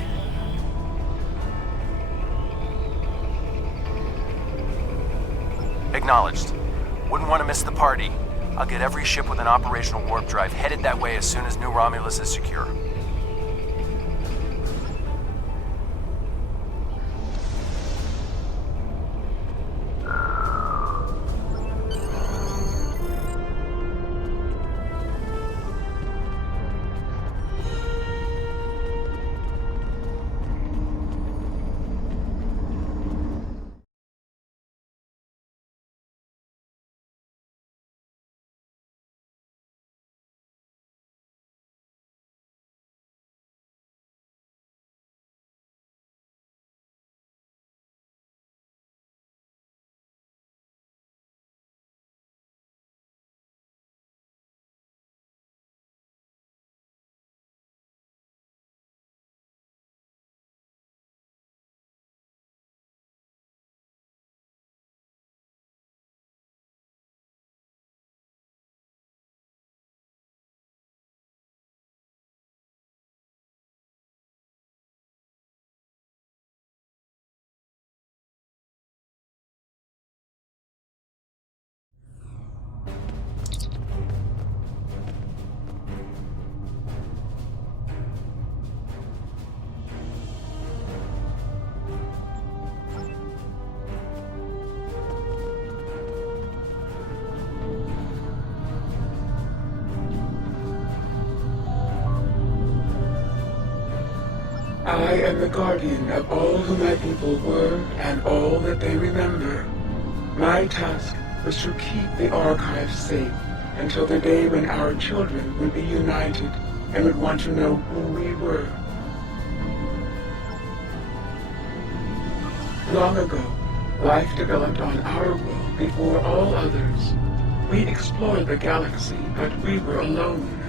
Acknowledged. Wouldn't want to miss the party. I'll get every ship with an operational warp drive headed that way as soon as New Romulus is secure. I am the guardian of all who my people were and all that they remember. My task was to keep the archive safe until the day when our children would be united and would want to know who we were. Long ago, life developed on our world before all others. We explored the galaxy, but we were alone.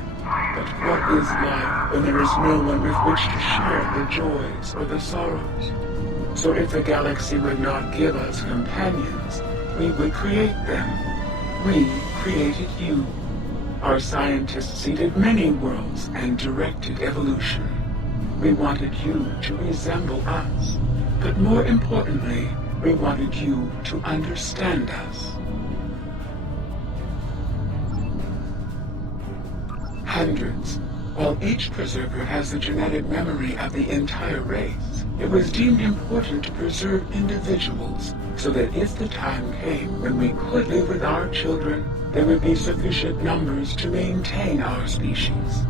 But what is life when there is no one with which to share the joys or the sorrows? So if the galaxy would not give us companions, we would create them. We created you. Our scientists seeded many worlds and directed evolution. We wanted you to resemble us. But more importantly, we wanted you to understand us. Hundreds. While each preserver has the genetic memory of the entire race, it was deemed important to preserve individuals so that if the time came when we could live with our children, there would be sufficient numbers to maintain our species.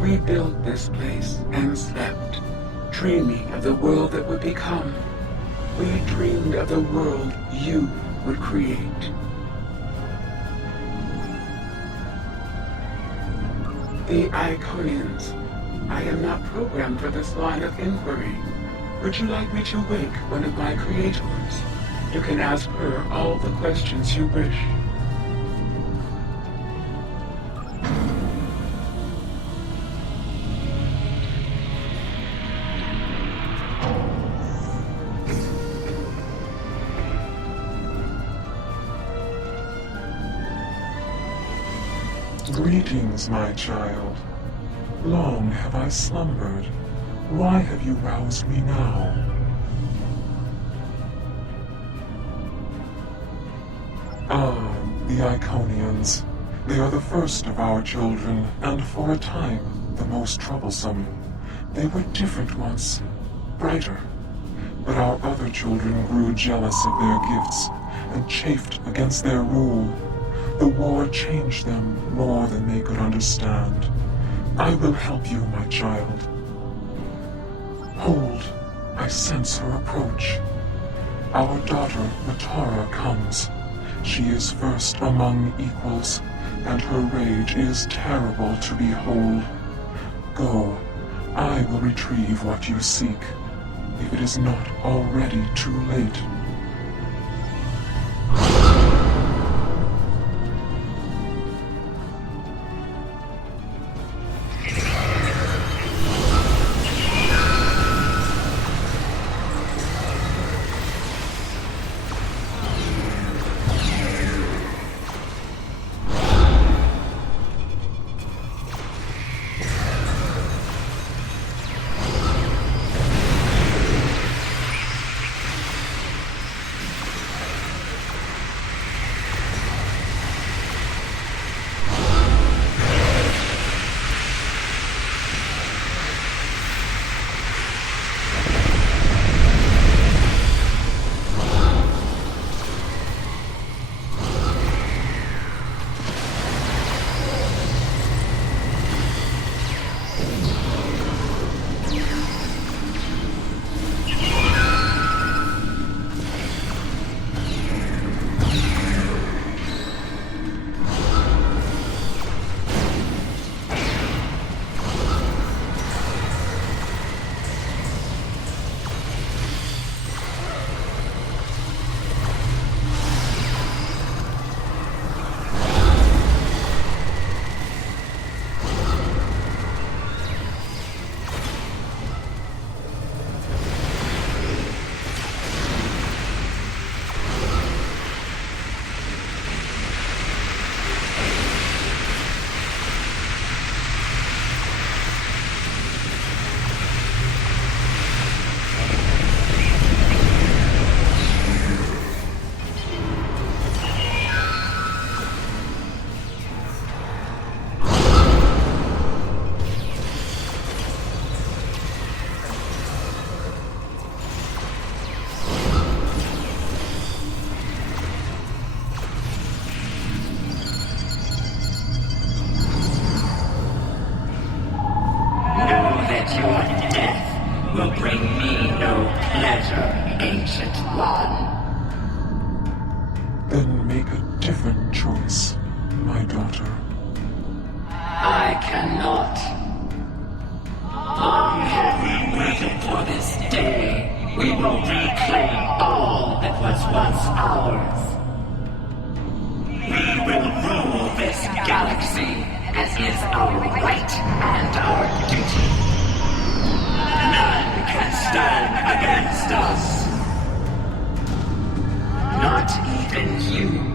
We built this place and slept, dreaming of the world that would become. We dreamed of the world you would create. The Iconians. I am not programmed for this line of inquiry. Would you like me to wake one of my creators? You can ask her all the questions you wish. Greetings, my child. Long have I slumbered. Why have you roused me now? Ah, the Iconians. They are the first of our children, and for a time, the most troublesome. They were different once, brighter. But our other children grew jealous of their gifts, and chafed against their rule. The war changed them more than they could understand. I will help you, my child. Hold, I sense her approach. Our daughter, Matara, comes. She is first among equals, and her rage is terrible to behold. Go, I will retrieve what you seek, if it is not already too late. that your death will bring me no pleasure, Ancient One. Then make a different choice, my daughter. I cannot. Long have we waited for this day. We will reclaim all that was once ours. We will rule this galaxy as is our right and our duty. None can stand against us. Not even you.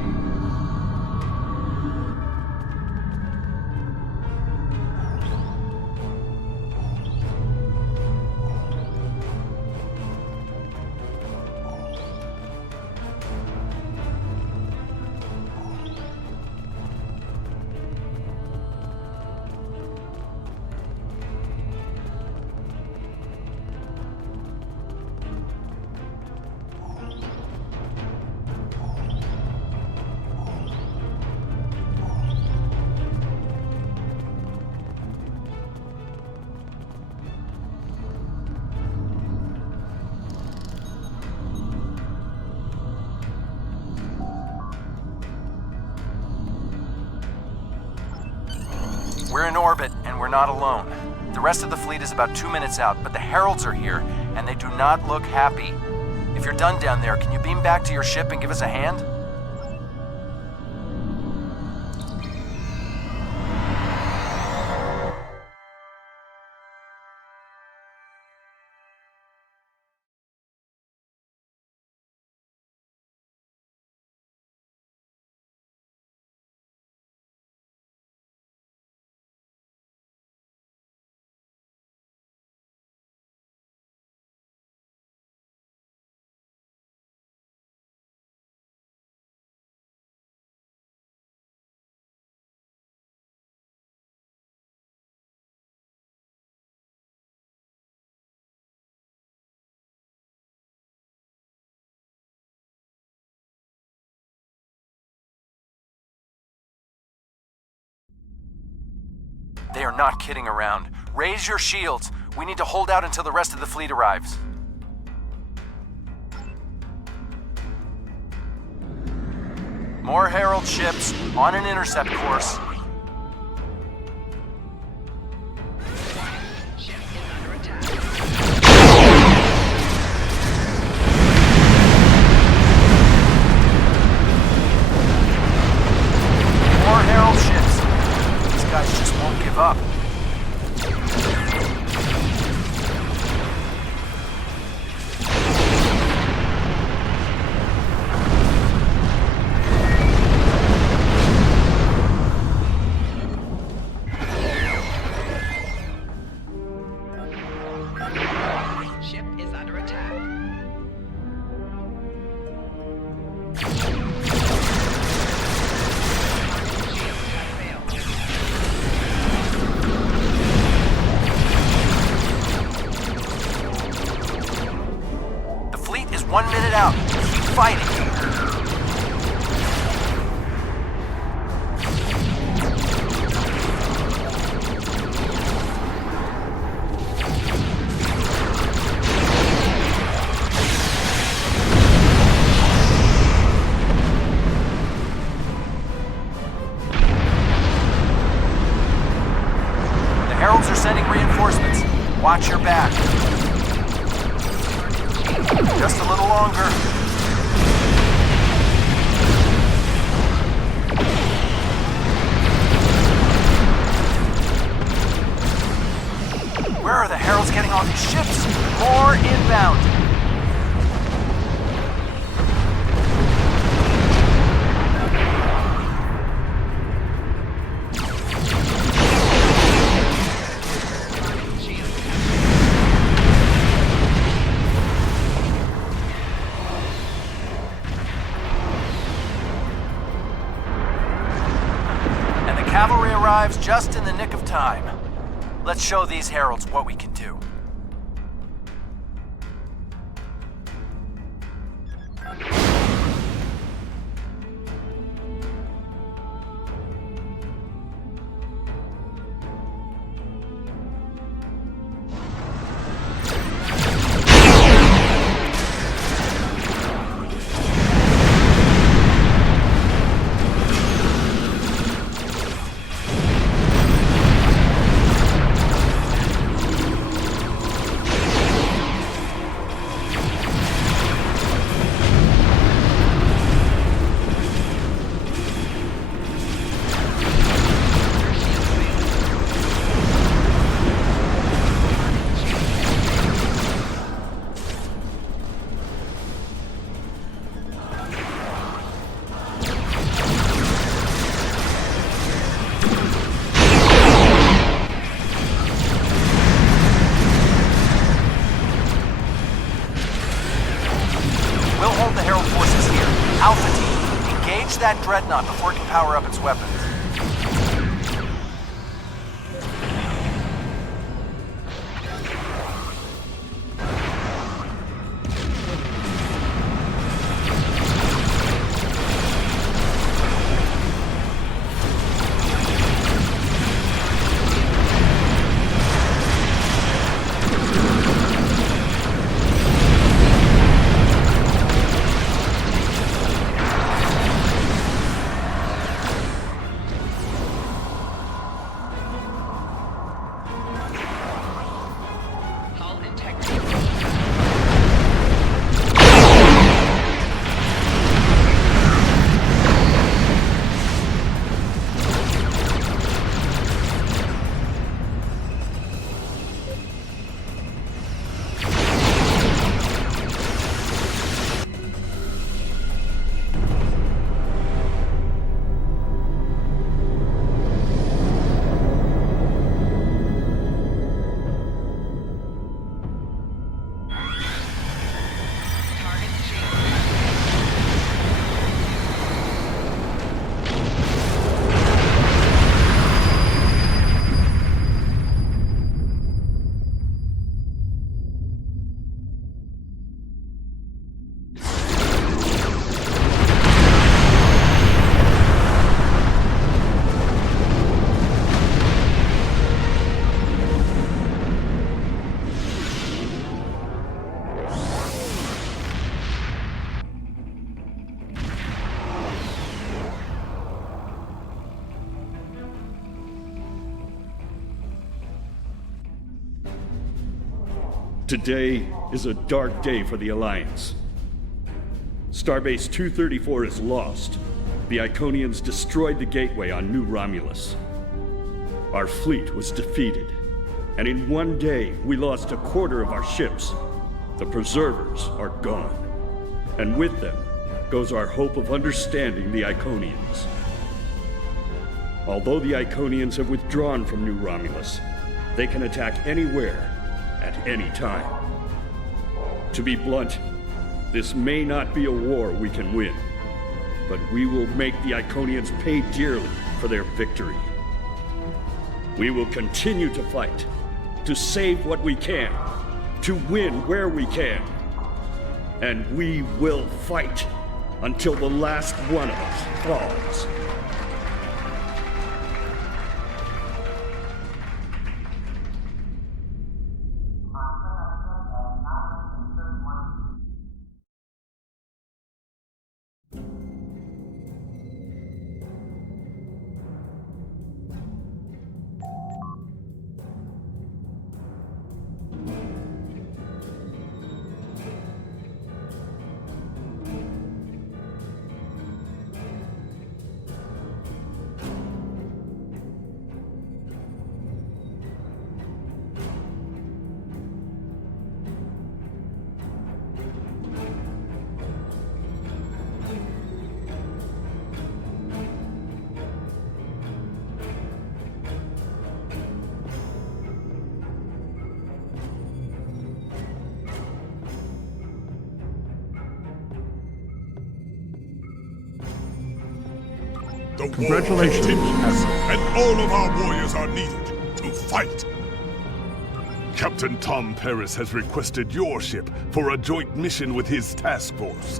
We're in orbit, and we're not alone. The rest of the fleet is about 2 minutes out, but the Heralds are here, and they do not look happy. If you're done down there, can you beam back to your ship and give us a hand? They are not kidding around. Raise your shields. We need to hold out until the rest of the fleet arrives. More Herald ships on an intercept course. More Herald ships. These guys just won't give up. Ship is under attack. The fleet is 1 minute out. Keep fighting. The Heralds are sending reinforcements. Watch your back. Just a little longer. Where are the Heralds getting all these ships? More inbound. And the cavalry arrives just in the nick of time. Let's show these Heralds what we can do. that dreadnought before it can power up its weapons. Today is a dark day for the Alliance. Starbase 234 is lost. The Iconians destroyed the gateway on New Romulus. Our fleet was defeated, and in one day we lost a quarter of our ships. The Preservers are gone, and with them goes our hope of understanding the Iconians. Although the Iconians have withdrawn from New Romulus, they can attack anywhere, at any time. To be blunt, this may not be a war we can win, but we will make the Iconians pay dearly for their victory. We will continue to fight, to save what we can, to win where we can. And we will fight until the last one of us falls. The Congratulations, war continues, Admiral. and all of our warriors are needed to fight. Captain Tom Paris has requested your ship for a joint mission with his task force.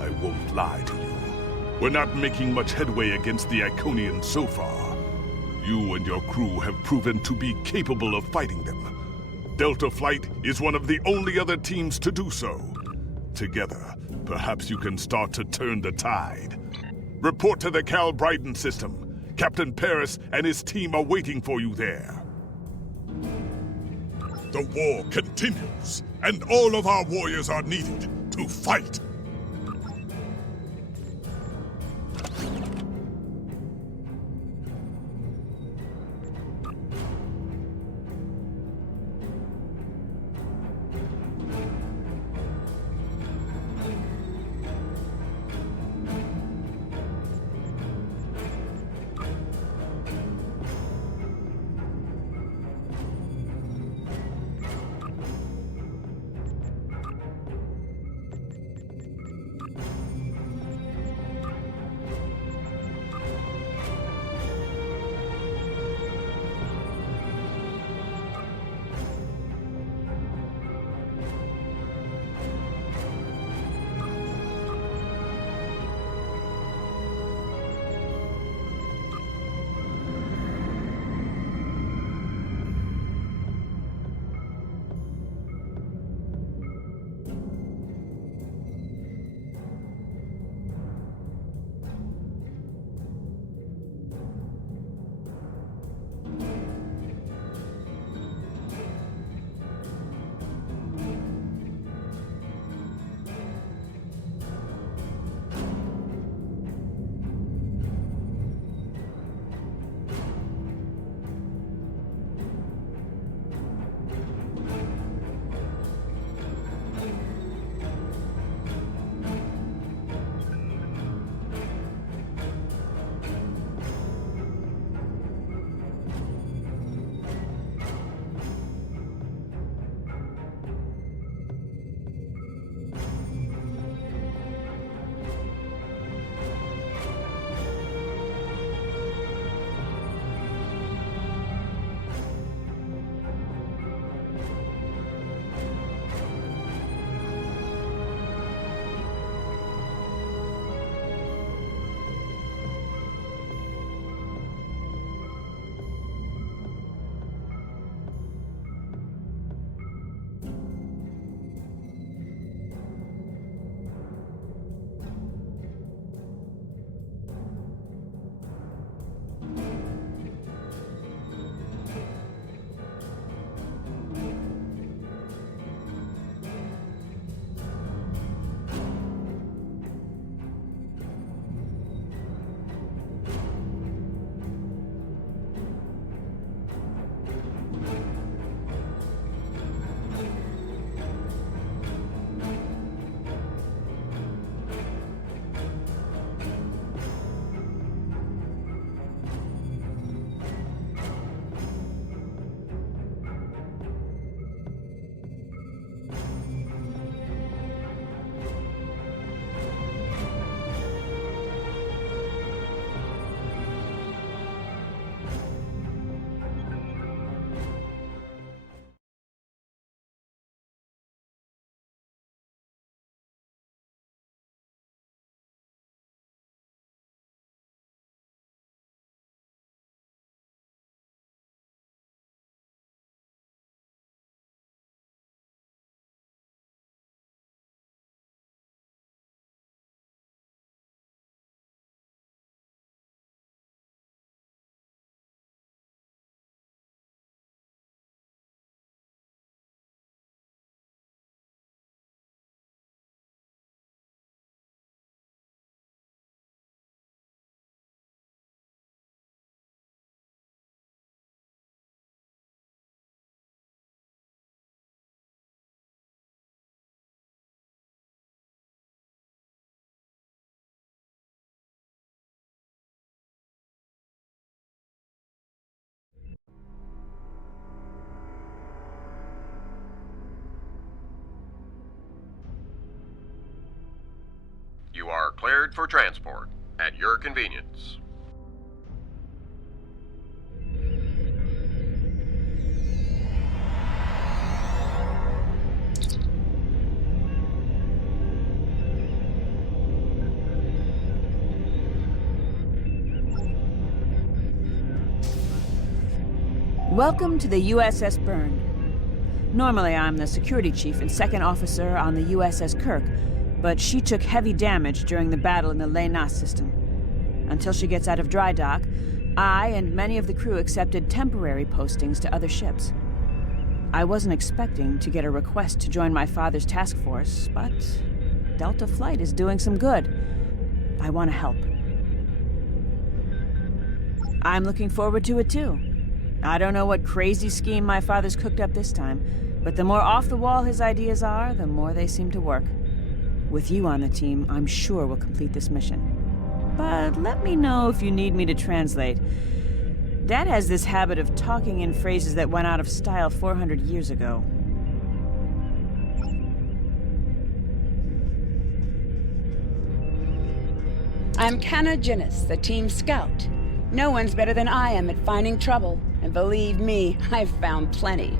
I won't lie to you. We're not making much headway against the Iconians so far. You and your crew have proven to be capable of fighting them. Delta Flight is one of the only other teams to do so. Together, perhaps you can start to turn the tide. Report to the Cal Bryden system. Captain Paris and his team are waiting for you there. The war continues, and all of our warriors are needed to fight. cleared for transport at your convenience. Welcome to the USS Byrne. Normally, I'm the security chief and second officer on the USS Kirk, but she took heavy damage during the battle in the Lena system. Until she gets out of dry dock, I and many of the crew accepted temporary postings to other ships. I wasn't expecting to get a request to join my father's task force, but Delta Flight is doing some good. I want to help. I'm looking forward to it too. I don't know what crazy scheme my father's cooked up this time, but the more off-the-wall his ideas are, the more they seem to work. With you on the team, I'm sure we'll complete this mission. But let me know if you need me to translate. Dad has this habit of talking in phrases that went out of style 400 years ago. I'm Kanna Jinnis, the team scout. No one's better than I am at finding trouble, and believe me, I've found plenty.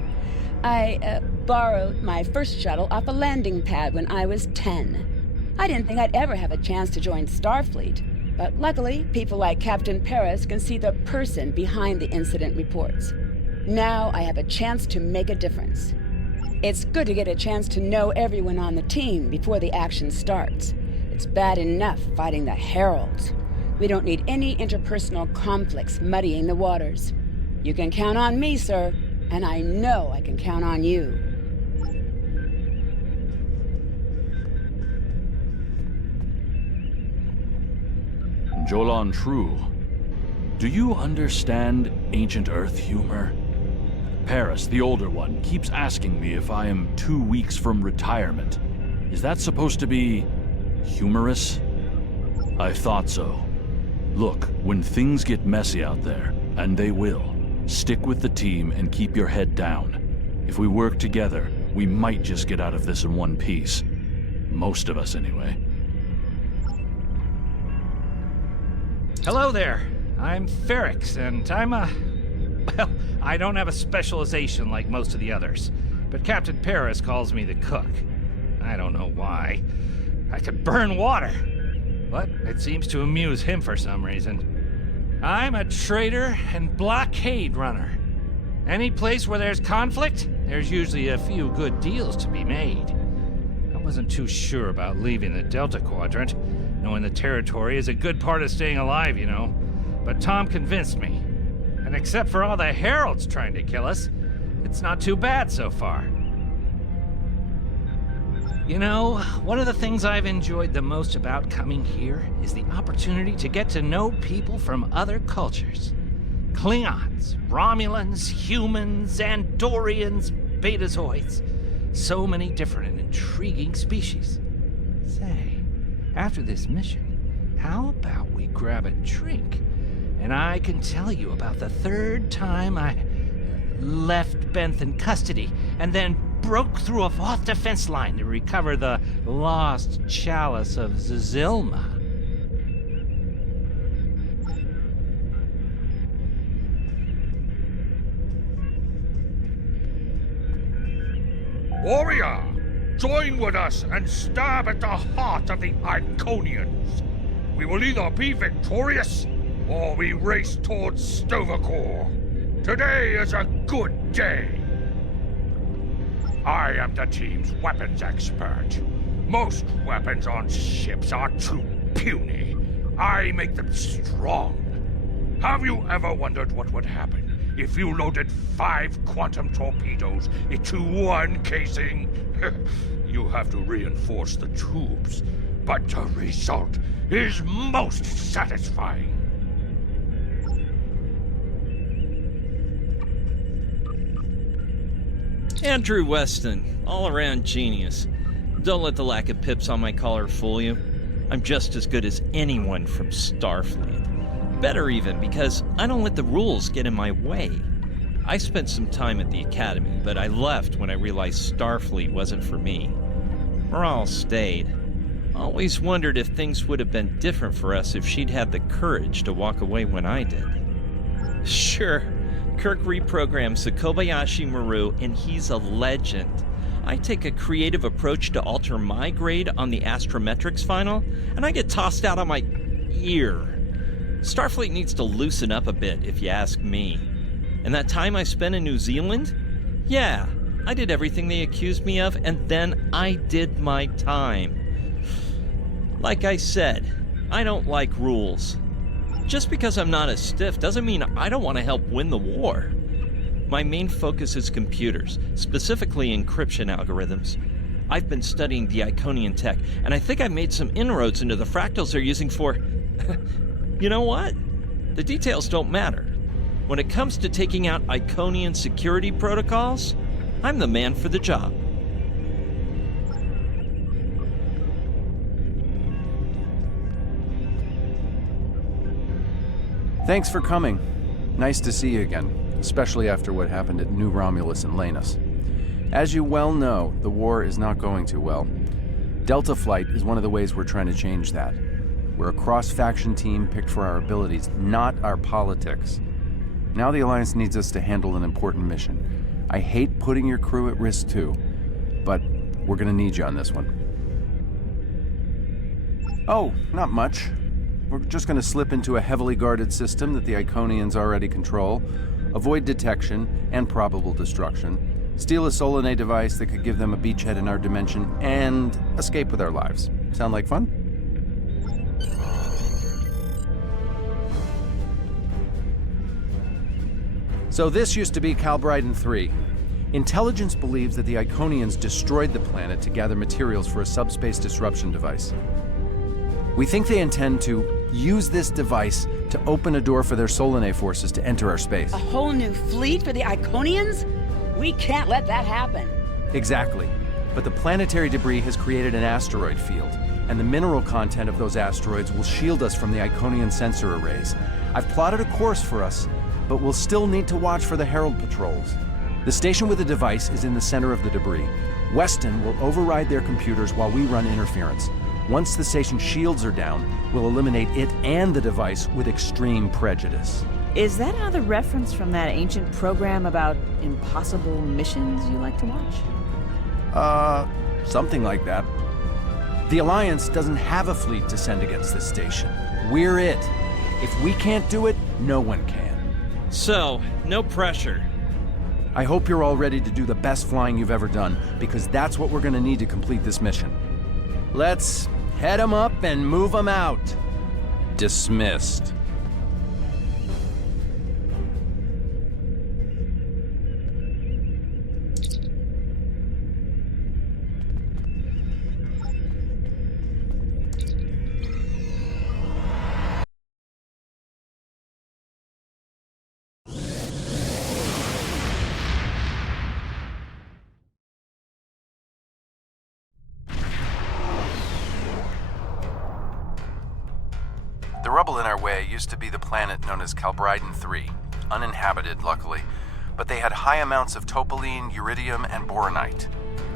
I borrowed my first shuttle off a landing pad when I was 10. I didn't think I'd ever have a chance to join Starfleet, but luckily, people like Captain Paris can see the person behind the incident reports. Now I have a chance to make a difference. It's good to get a chance to know everyone on the team before the action starts. It's bad enough fighting the Heralds. We don't need any interpersonal conflicts muddying the waters. You can count on me, sir, and I know I can count on you. Jolan True, do you understand ancient Earth humor? Paris, the older one, keeps asking me if I am 2 weeks from retirement. Is that supposed to be humorous? I thought so. Look, when things get messy out there, and they will, stick with the team and keep your head down. If we work together, we might just get out of this in one piece. Most of us, anyway. Hello there. I'm Ferrix, and well, I don't have a specialization like most of the others, but Captain Paris calls me the cook. I don't know why. I could burn water, but it seems to amuse him for some reason. I'm a trader and blockade runner. Any place where there's conflict, there's usually a few good deals to be made. I wasn't too sure about leaving the Delta Quadrant, knowing the territory is a good part of staying alive, you know. But Tom convinced me. And except for all the Heralds trying to kill us, it's not too bad so far. You know, one of the things I've enjoyed the most about coming here is the opportunity to get to know people from other cultures. Klingons, Romulans, humans, Andorians, Betazoids. So many different and intriguing species. Say, after this mission, how about we grab a drink? And I can tell you about the third time I left Benth in custody, and then broke through a Voth defense line to recover the lost chalice of Zazilma. Warrior, join with us and stab at the heart of the Iconians. We will either be victorious, or we race towards Sto-vo-kor. Today is a good day. I am the team's weapons expert. Most weapons on ships are too puny. I make them strong. Have you ever wondered what would happen if you loaded 5 quantum torpedoes into one casing? You have to reinforce the tubes, but the result is most satisfying. Andrew Weston, all-around genius. Don't let the lack of pips on my collar fool you. I'm just as good as anyone from Starfleet. Better even, because I don't let the rules get in my way. I spent some time at the Academy, but I left when I realized Starfleet wasn't for me. Morale stayed. Always wondered if things would have been different for us if she'd had the courage to walk away when I did. Sure, Kirk reprograms the Kobayashi Maru, and he's a legend. I take a creative approach to alter my grade on the Astrometrics final, and I get tossed out on my ear. Starfleet needs to loosen up a bit, if you ask me. And that time I spent in New Zealand? Yeah, I did everything they accused me of, and then I did my time. Like I said, I don't like rules. Just because I'm not as stiff doesn't mean I don't want to help win the war. My main focus is computers, specifically encryption algorithms. I've been studying the Iconian tech, and I think I've made some inroads into the fractals they're using for... You know what? The details don't matter. When it comes to taking out Iconian security protocols, I'm the man for the job. Thanks for coming. Nice to see you again, especially after what happened at New Romulus and Lanus. As you well know, the war is not going too well. Delta Flight is one of the ways we're trying to change that. We're a cross-faction team picked for our abilities, not our politics. Now the Alliance needs us to handle an important mission. I hate putting your crew at risk too, but we're gonna need you on this one. Oh, not much. We're just going to slip into a heavily guarded system that the Iconians already control, avoid detection and probable destruction, steal a Solanae device that could give them a beachhead in our dimension, and escape with our lives. Sound like fun? So this used to be Calbryden 3. Intelligence believes that the Iconians destroyed the planet to gather materials for a subspace disruption device. We think they intend to use this device to open a door for their Solanae forces to enter our space. A whole new fleet for the Iconians? We can't let that happen. Exactly. But the planetary debris has created an asteroid field, and the mineral content of those asteroids will shield us from the Iconian sensor arrays. I've plotted a course for us, but we'll still need to watch for the Herald patrols. The station with the device is in the center of the debris. Weston will override their computers while we run interference. Once the station shields are down, we'll eliminate it and the device with extreme prejudice. Is that another reference from that ancient program about impossible missions you like to watch? Something like that. The Alliance doesn't have a fleet to send against this station. We're it. If we can't do it, no one can. So, no pressure. I hope you're all ready to do the best flying you've ever done, because that's what we're gonna need to complete this mission. Let's head them up and move them out. Dismissed. The rubble in our way used to be the planet known as Calbryden 3, uninhabited, luckily, but they had high amounts of topoline, uridium, and boronite.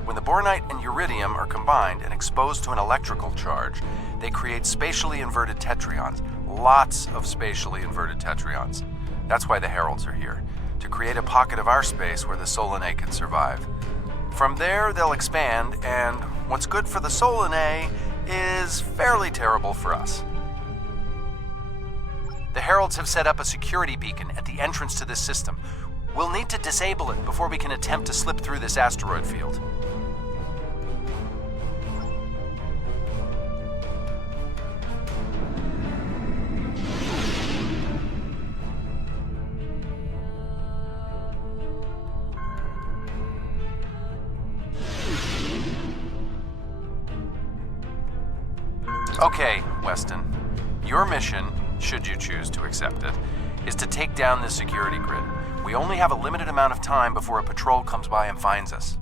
When the boronite and uridium are combined and exposed to an electrical charge, they create spatially inverted tetrions, lots of spatially inverted tetrions. That's why the Heralds are here, to create a pocket of our space where the Solanae can survive. From there, they'll expand, and what's good for the Solanae is fairly terrible for us. The Heralds have set up a security beacon at the entrance to this system. We'll need to disable it before we can attempt to slip through this asteroid field. Okay, Weston. Your mission, should you choose to accept it, is to take down this security grid. We only have a limited amount of time before a patrol comes by and finds us.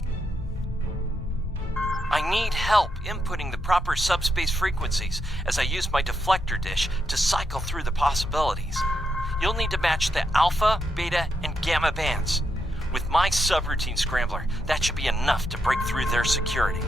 I need help inputting the proper subspace frequencies as I use my deflector dish to cycle through the possibilities. You'll need to match the alpha, beta, and gamma bands. With my subroutine scrambler, that should be enough to break through their security.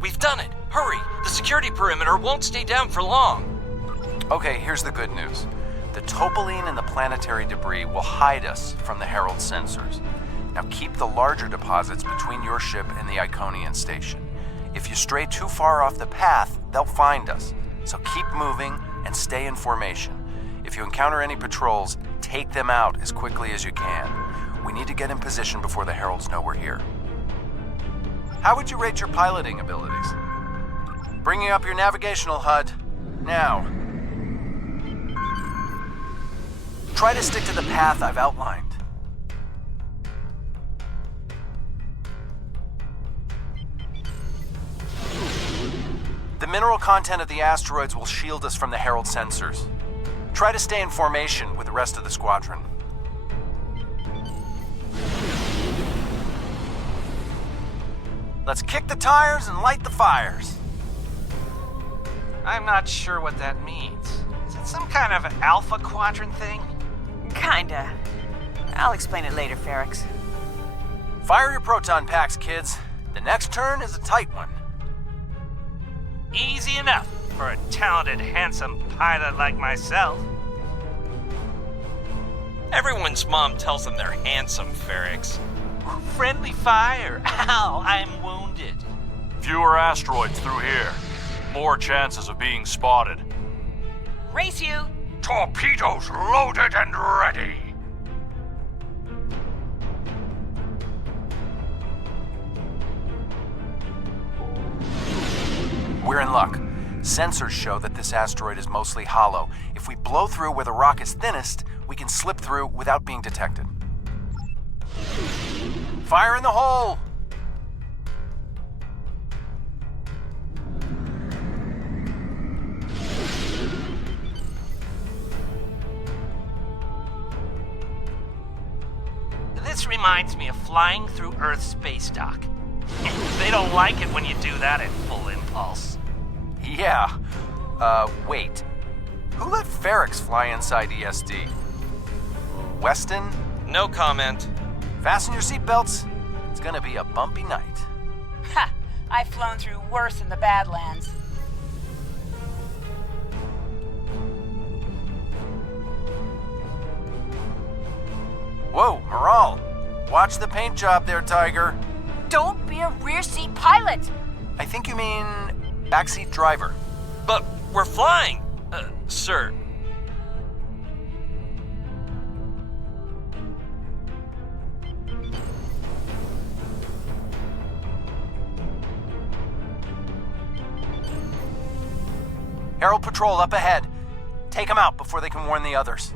We've done it! Hurry! The security perimeter won't stay down for long! Okay, here's the good news. The topoline and the planetary debris will hide us from the Herald sensors. Now keep the larger deposits between your ship and the Iconian station. If you stray too far off the path, they'll find us. So keep moving and stay in formation. If you encounter any patrols, take them out as quickly as you can. We need to get in position before the Heralds know we're here. How would you rate your piloting abilities? Bringing up your navigational HUD. Now. Try to stick to the path I've outlined. The mineral content of the asteroids will shield us from the Herald sensors. Try to stay in formation with the rest of the squadron. Let's kick the tires and light the fires. I'm not sure what that means. Is it some kind of Alpha Quadrant thing? Kinda. I'll explain it later, Ferrix. Fire your proton packs, kids. The next turn is a tight one. Easy enough for a talented, handsome pilot like myself. Everyone's mom tells them they're handsome, Ferrix. Friendly fire. Ow, I'm wounded. Fewer asteroids through here. More chances of being spotted. Race you! Torpedoes loaded and ready! We're in luck. Sensors show that this asteroid is mostly hollow. If we blow through where the rock is thinnest, we can slip through without being detected. Fire in the hole! This reminds me of flying through Earth's space dock. They don't like it when you do that at full impulse. Yeah. Wait. Who let Ferrix fly inside ESD? Weston? No comment. Fasten your seatbelts. It's gonna be a bumpy night. Ha! I've flown through worse in the Badlands. Whoa, Moral. Watch the paint job there, Tiger. Don't be a rear seat pilot. I think you mean backseat driver. But we're flying, sir. Herald Patrol up ahead. Take them out before they can warn the others.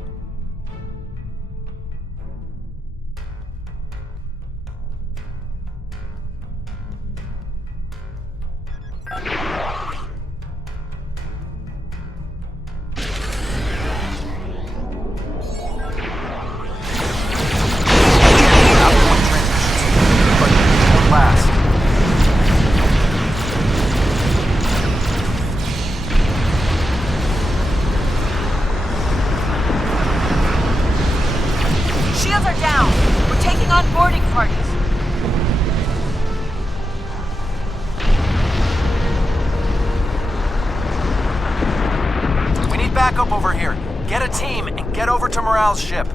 Shields are down. We're taking on boarding parties. We need backup over here. Get a team and get over to Morale's ship.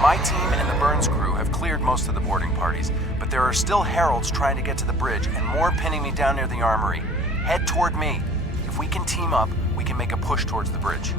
My team and the Burns crew have cleared most of the boarding parties, but there are still Heralds trying to get to the bridge and more pinning me down near the armory. Head toward me. If we can team up, we can make a push towards the bridge.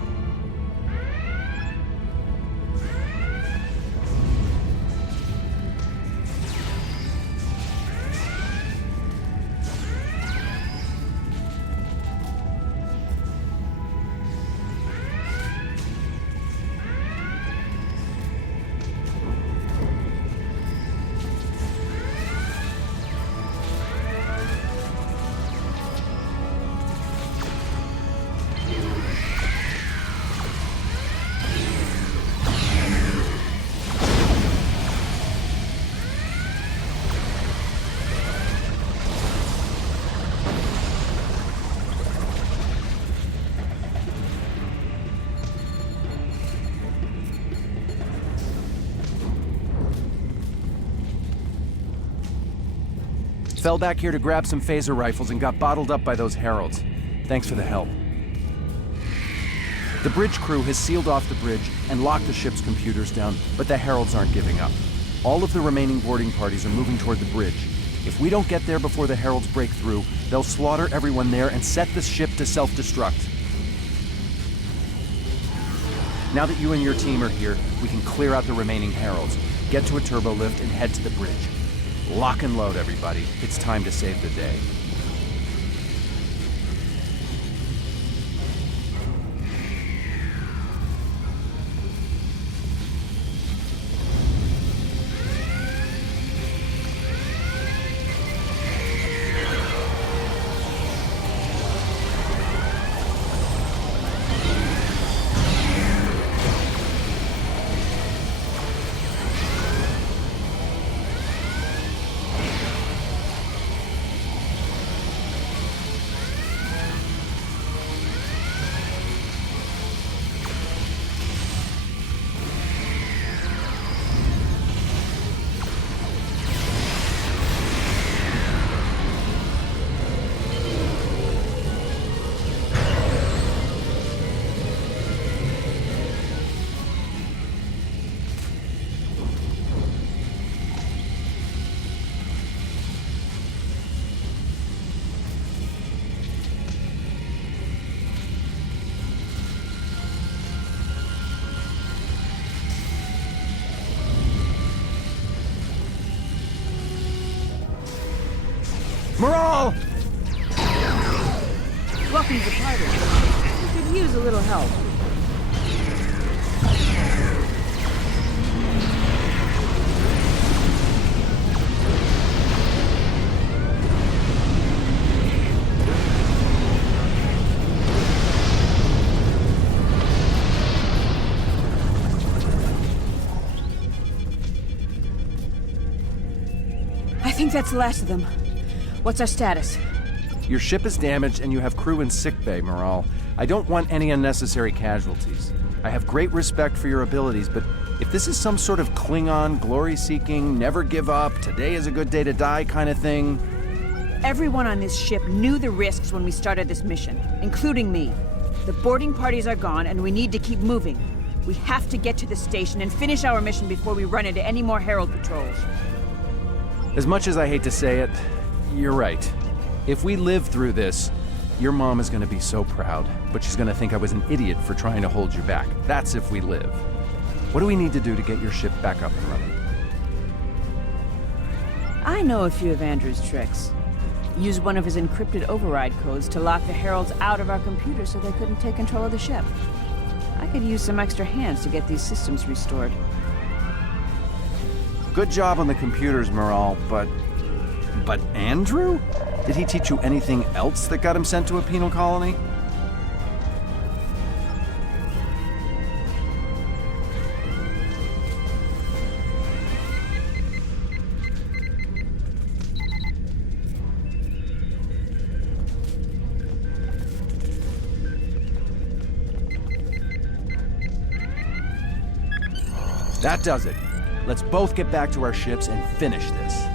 Fell back here to grab some phaser rifles and got bottled up by those heralds. Thanks for the help. The bridge crew has sealed off the bridge and locked the ship's computers down, but the heralds aren't giving up. All of the remaining boarding parties are moving toward the bridge. If we don't get there before the heralds break through, they'll slaughter everyone there and set the ship to self-destruct. Now that you and your team are here, we can clear out the remaining heralds, get to a turbo lift, and head to the bridge. Lock and load, everybody. It's time to save the day. Maral! Welcome to the party. We could use a little help. I think that's the last of them. What's our status? Your ship is damaged and you have crew in sickbay, Maral. I don't want any unnecessary casualties. I have great respect for your abilities, but if this is some sort of Klingon, glory-seeking, never give up, today is a good day to die kind of thing... Everyone on this ship knew the risks when we started this mission, including me. The boarding parties are gone and we need to keep moving. We have to get to the station and finish our mission before we run into any more Herald patrols. As much as I hate to say it, you're right. If we live through this, your mom is going to be so proud, but she's going to think I was an idiot for trying to hold you back. That's if we live. What do we need to do to get your ship back up and running? I know a few of Andrew's tricks. Use one of his encrypted override codes to lock the Heralds out of our computers so they couldn't take control of the ship. I could use some extra hands to get these systems restored. Good job on the computers, Maral, but Andrew? Did he teach you anything else that got him sent to a penal colony? That does it. Let's both get back to our ships and finish this.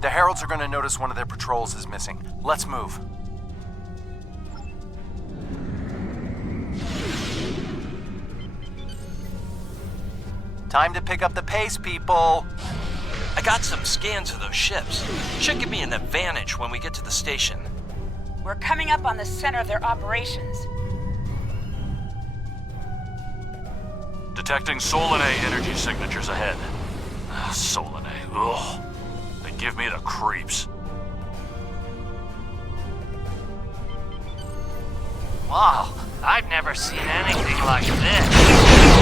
The Heralds are going to notice one of their patrols is missing. Let's move. Time to pick up the pace, people! I got some scans of those ships. Should give me an advantage when we get to the station. We're coming up on the center of their operations. Detecting Solanae energy signatures ahead. Solanae, ugh. They give me the creeps. Wow, I've never seen anything like this.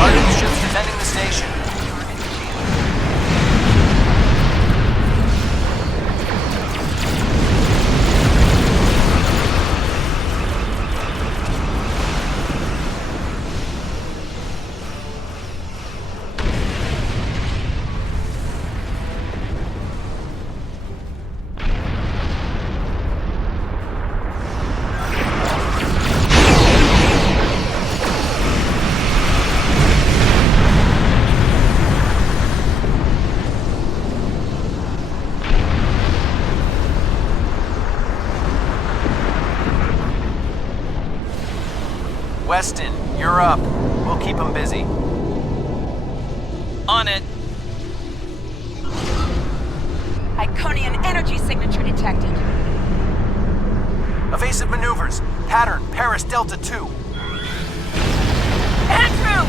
Arden's ships defending the station. Weston, you're up. We'll keep them busy. On it. Iconian energy signature detected. Evasive maneuvers. Pattern, Paris Delta 2. Andrew!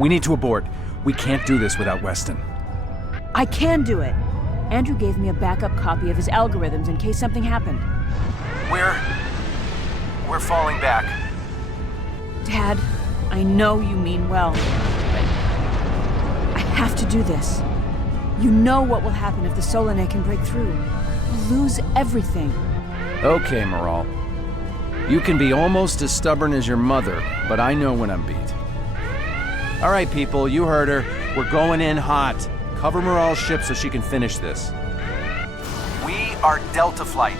We need to abort. We can't do this without Weston. I can do it. Andrew gave me a backup copy of his algorithms in case something happened. We're falling back. Dad, I know you mean well. I have to do this. You know what will happen if the Solanae can break through. We'll lose everything. Okay, Moral. You can be almost as stubborn as your mother, but I know when I'm beat. All right, people, you heard her. We're going in hot. Cover Moral's ship so she can finish this. We are Delta Flight,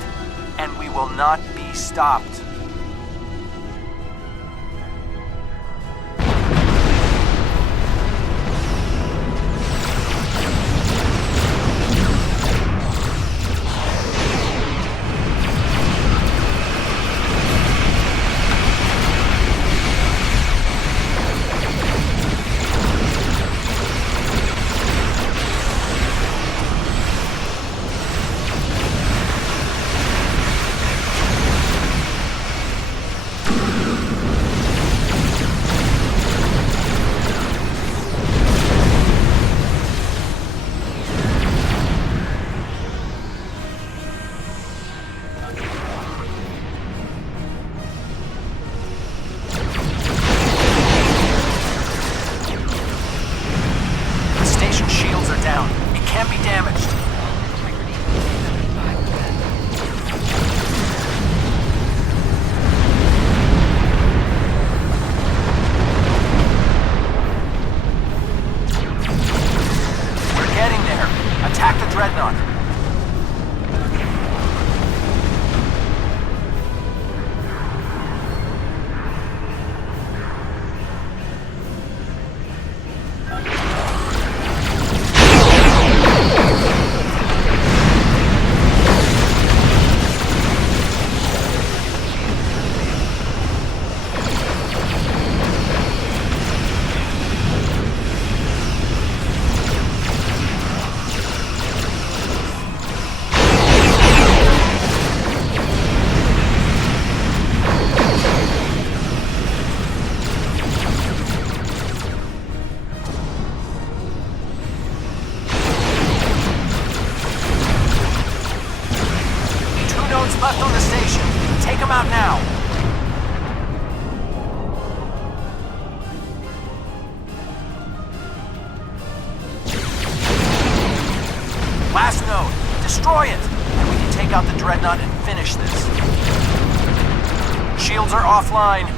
and we will not be stopped. Left on the station. Take them out now. Last node. Destroy it. And we can take out the Dreadnought and finish this. Shields are offline.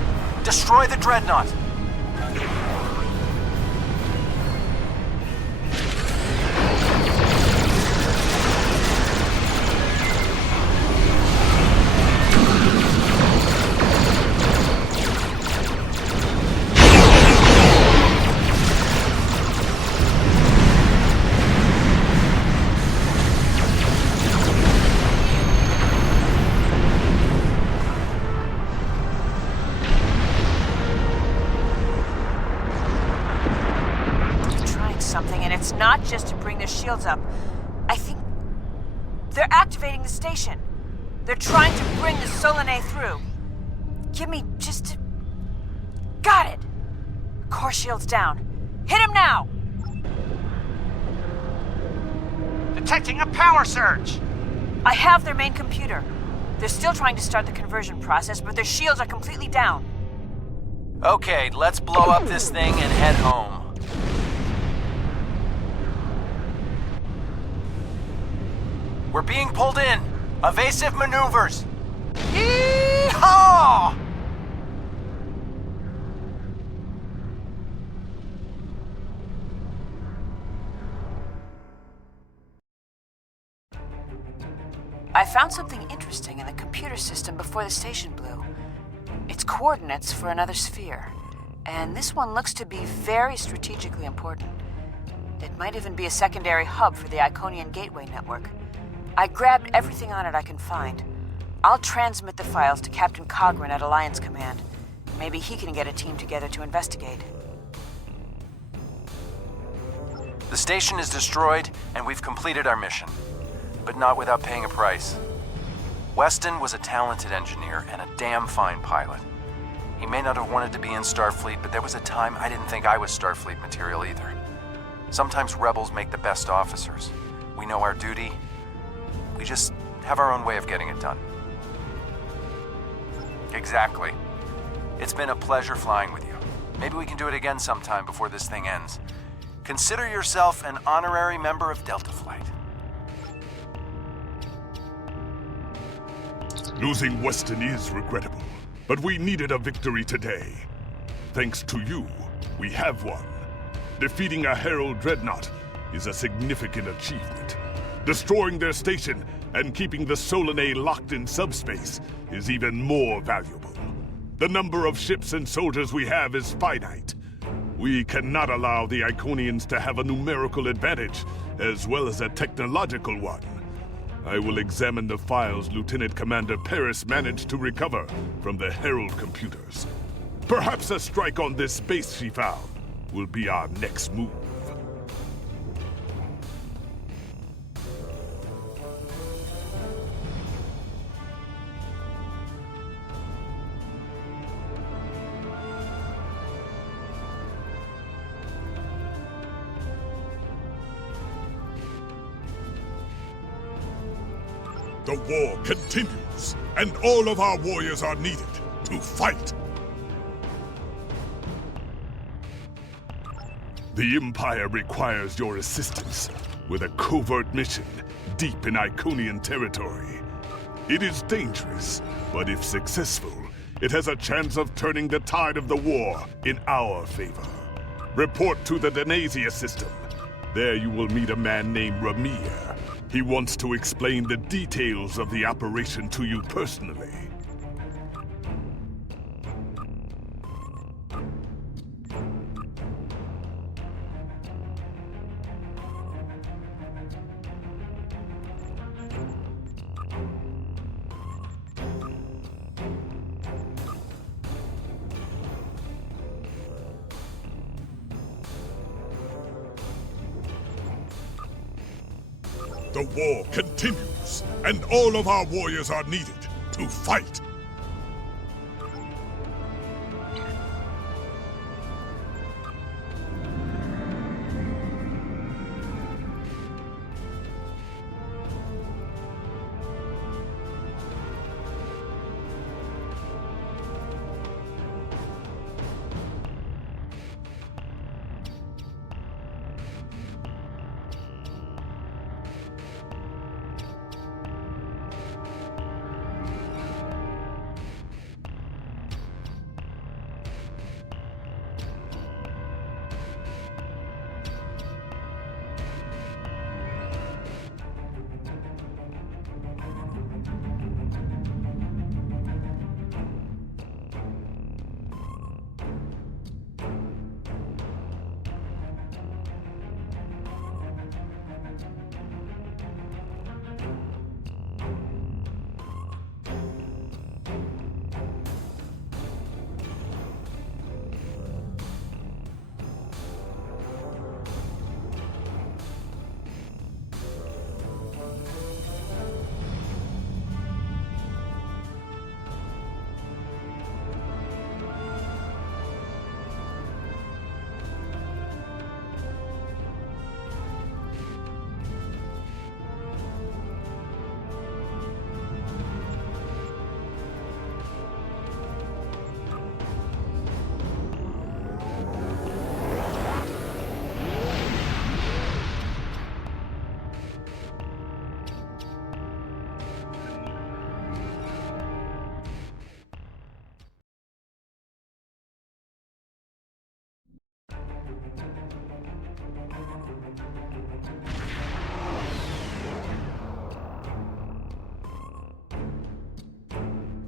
Destroy the Dreadnought. It's not just to bring their shields up. I think they're activating the station. They're trying to bring the Solanae through. Give me just... Got it! Core shield's down. Hit him now! Detecting a power surge! I have their main computer. They're still trying to start the conversion process, but their shields are completely down. Okay, let's blow up this thing and head home. We're being pulled in. Evasive maneuvers. Yee-haw! I found something interesting in the computer system before the station blew. It's coordinates for another sphere, and this one looks to be very strategically important. It might even be a secondary hub for the Iconian Gateway network. I grabbed everything on it I can find. I'll transmit the files to Captain Cogran at Alliance Command. Maybe he can get a team together to investigate. The station is destroyed, and we've completed our mission. But not without paying a price. Weston was a talented engineer and a damn fine pilot. He may not have wanted to be in Starfleet, but there was a time I didn't think I was Starfleet material either. Sometimes rebels make the best officers. We know our duty. We just have our own way of getting it done. Exactly. It's been a pleasure flying with you. Maybe we can do it again sometime before this thing ends. Consider yourself an honorary member of Delta Flight. Losing Weston is regrettable, but we needed a victory today. Thanks to you, we have won. Defeating a Herald Dreadnought is a significant achievement. Destroying their station and keeping the Solanae locked in subspace is even more valuable. The number of ships and soldiers we have is finite. We cannot allow the Iconians to have a numerical advantage, as well as a technological one. I will examine the files Lieutenant Commander Paris managed to recover from the Herald computers. Perhaps a strike on this base she found will be our next move. The war continues, and all of our warriors are needed to fight. The Empire requires your assistance with a covert mission deep in Iconian territory. It is dangerous, but if successful, it has a chance of turning the tide of the war in our favor. Report to the Denasia system. There you will meet a man named Ramir. He wants to explain the details of the operation to you personally. The war continues, and all of our warriors are needed to fight.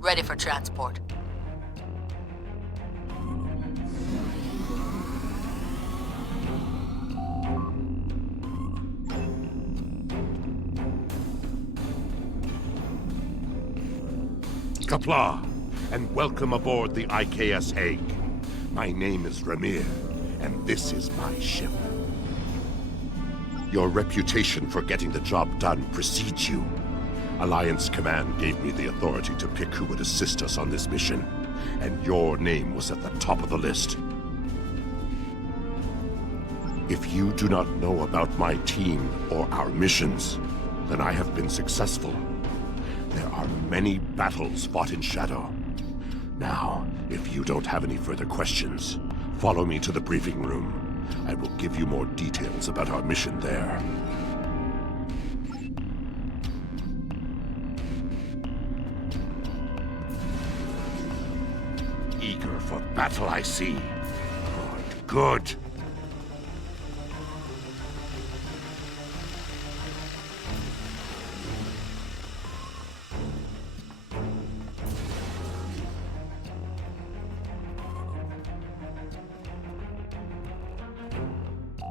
Ready for transport. Qapla', and welcome aboard the IKS Hague. My name is Ramir, and this is my ship. Your reputation for getting the job done precedes you. Alliance Command gave me the authority to pick who would assist us on this mission, and your name was at the top of the list. If you do not know about my team or our missions, then I have been successful. There are many battles fought in shadow. Now, if you don't have any further questions, follow me to the briefing room. I will give you more details about our mission there. Eager for battle, I see. Good, good.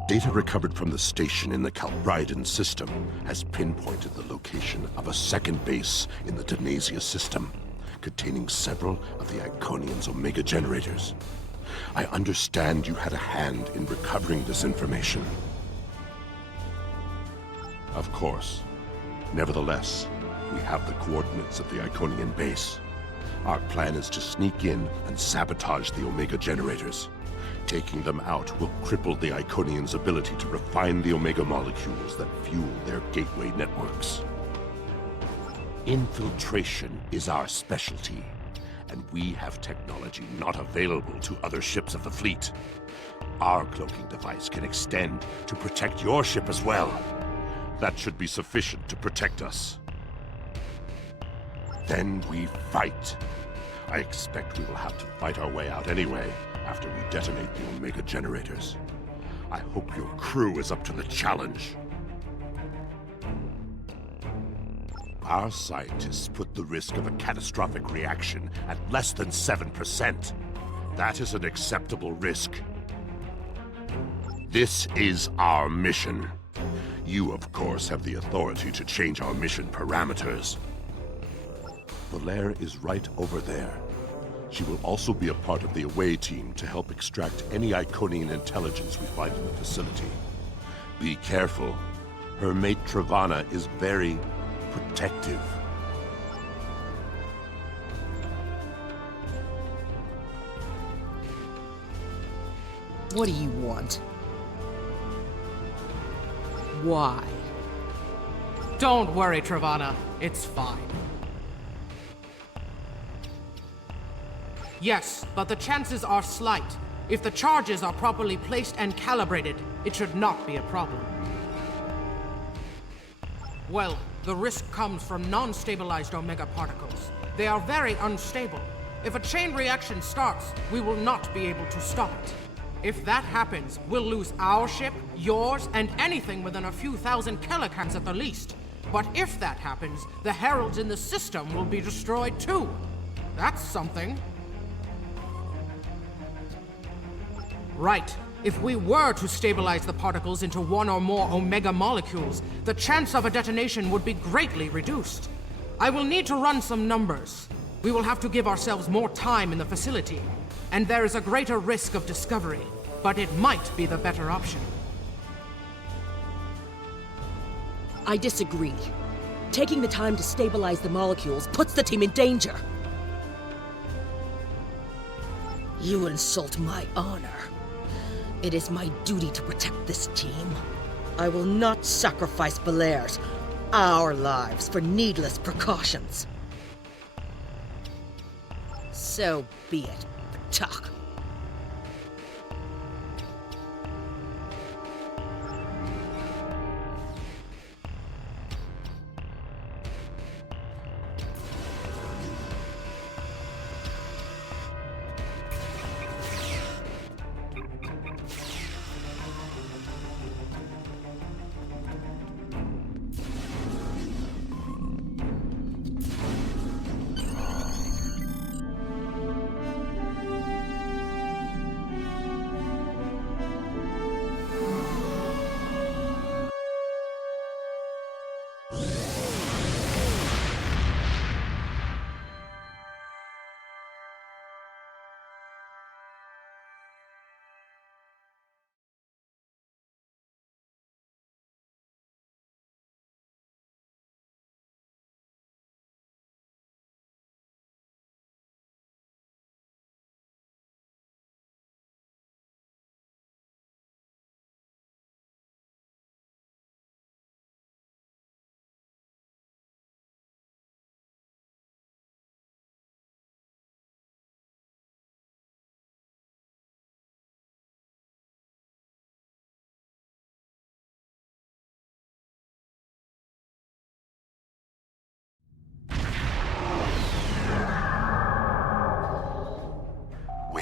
Data recovered from the station in the Calbridan system has pinpointed the location of a second base in the Denasia system, containing several of the Iconian's Omega generators. I understand you had a hand in recovering this information. Of course. Nevertheless, we have the coordinates of the Iconian base. Our plan is to sneak in and sabotage the Omega generators. Taking them out will cripple the Iconians' ability to refine the Omega molecules that fuel their gateway networks. Infiltration is our specialty, and we have technology not available to other ships of the fleet. Our cloaking device can extend to protect your ship as well. That should be sufficient to protect us. Then we fight. I expect we will have to fight our way out anyway, after we detonate the Omega generators. I hope your crew is up to the challenge. Our scientists put the risk of a catastrophic reaction at less than 7%. That is an acceptable risk. This is our mission. You, of course, have the authority to change our mission parameters. Valere is right over there. She will also be a part of the away team to help extract any Iconian intelligence we find in the facility. Be careful. Her mate Travana is very protective. What do you want? Why? Don't worry, Travana. It's fine. Yes, but the chances are slight. If the charges are properly placed and calibrated, it should not be a problem. Well, the risk comes from non-stabilized Omega particles. They are very unstable. If a chain reaction starts, we will not be able to stop it. If that happens, we'll lose our ship, yours, and anything within a few thousand kilocans at the least. But if that happens, the heralds in the system will be destroyed too. That's something. Right. If we were to stabilize the particles into one or more Omega molecules, the chance of a detonation would be greatly reduced. I will need to run some numbers. We will have to give ourselves more time in the facility, and there is a greater risk of discovery, but it might be the better option. I disagree. Taking the time to stabilize the molecules puts the team in danger. You insult my honor. It is my duty to protect this team. I will not sacrifice Valere's, our lives, for needless precautions. So be it, Batak. We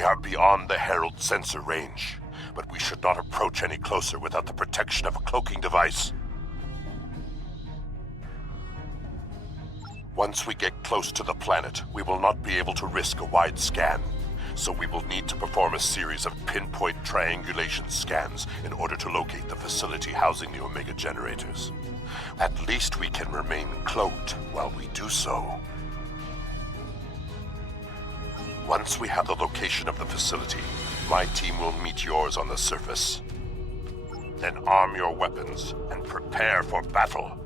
are beyond the Herald sensor range, but we should not approach any closer without the protection of a cloaking device. Once we get close to the planet, we will not be able to risk a wide scan, so we will need to perform a series of pinpoint triangulation scans in order to locate the facility housing the Omega generators. At least we can remain cloaked while we do so. Once we have the location of the facility, my team will meet yours on the surface. Then arm your weapons and prepare for battle.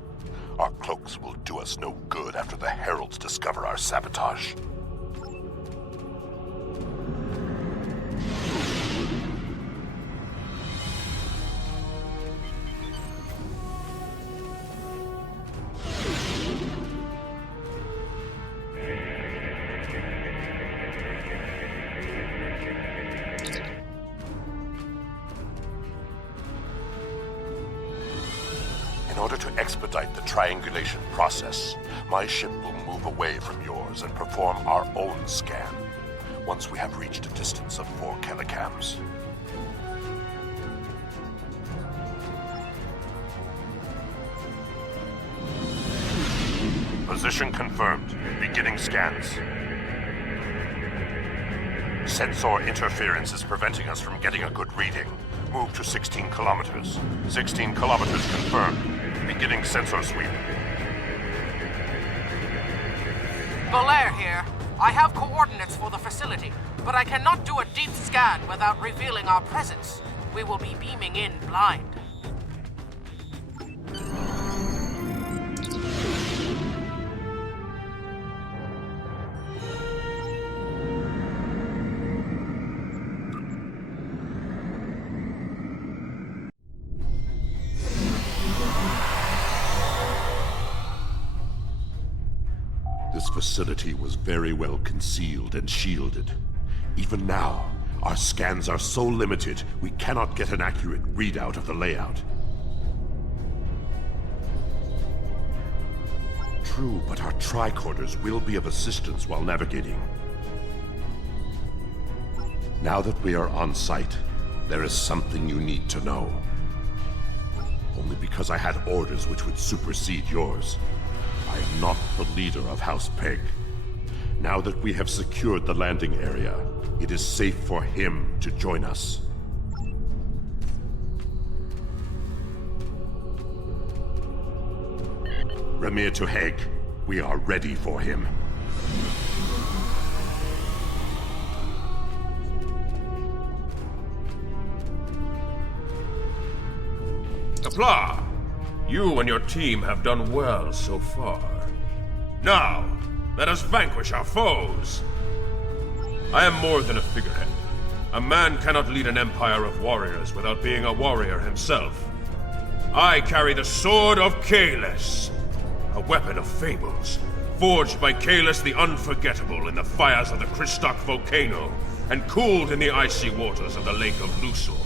Our cloaks will do us no good after the Heralds discover our sabotage. In order to expedite the triangulation process, my ship will move away from yours and perform our own scan once we have reached a distance of 4 kilocams. Position confirmed. Beginning scans. Sensor interference is preventing us from getting a good reading. Move to 16 kilometers. 16 kilometers confirmed. Beginning sensor sweep. Belair here. I have coordinates for the facility, but I cannot do a deep scan without revealing our presence. We will be beaming in blind. This facility was very well concealed and shielded. Even now, our scans are so limited, we cannot get an accurate readout of the layout. True, but our tricorders will be of assistance while navigating. Now that we are on site, there is something you need to know. Only because I had orders which would supersede yours. I am not the leader of House Peg. Now that we have secured the landing area, it is safe for him to join us. Remir to Heg. We are ready for him. Applaud! You and your team have done well so far. Now, let us vanquish our foes! I am more than a figurehead. A man cannot lead an empire of warriors without being a warrior himself. I carry the Sword of Kahless, a weapon of fables, forged by Kahless the Unforgettable in the fires of the Kristok volcano, and cooled in the icy waters of the Lake of Luthor.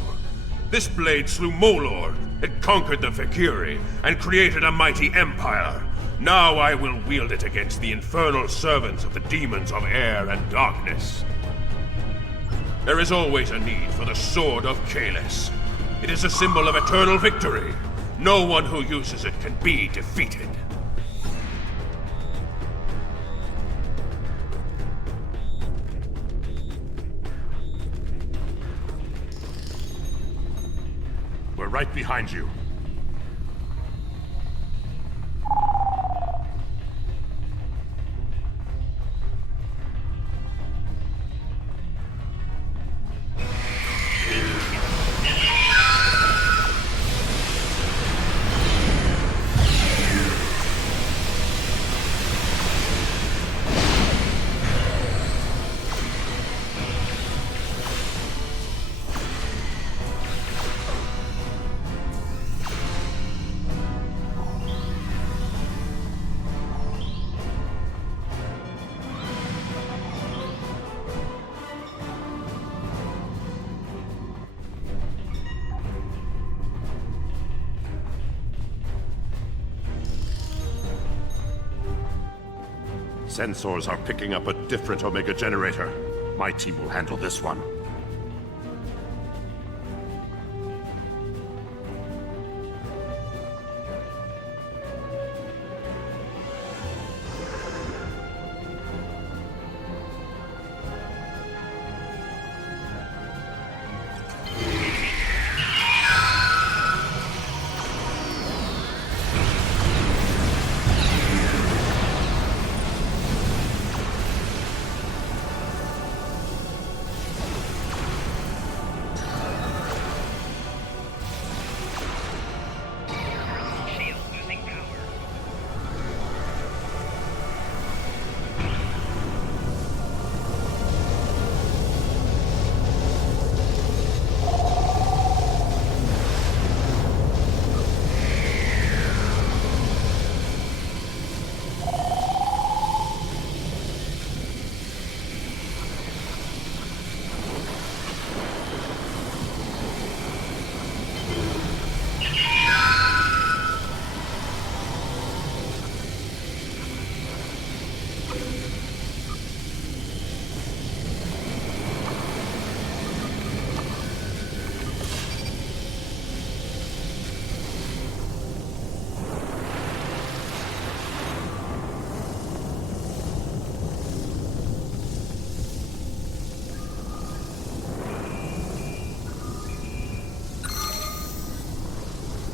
This blade slew Molor, it conquered the Valkyrie, and created a mighty empire. Now I will wield it against the infernal servants of the demons of air and darkness. There is always a need for the Sword of Kahless. It is a symbol of eternal victory. No one who uses it can be defeated. We're right behind you. Sensors are picking up a different Omega generator. My team will handle this one.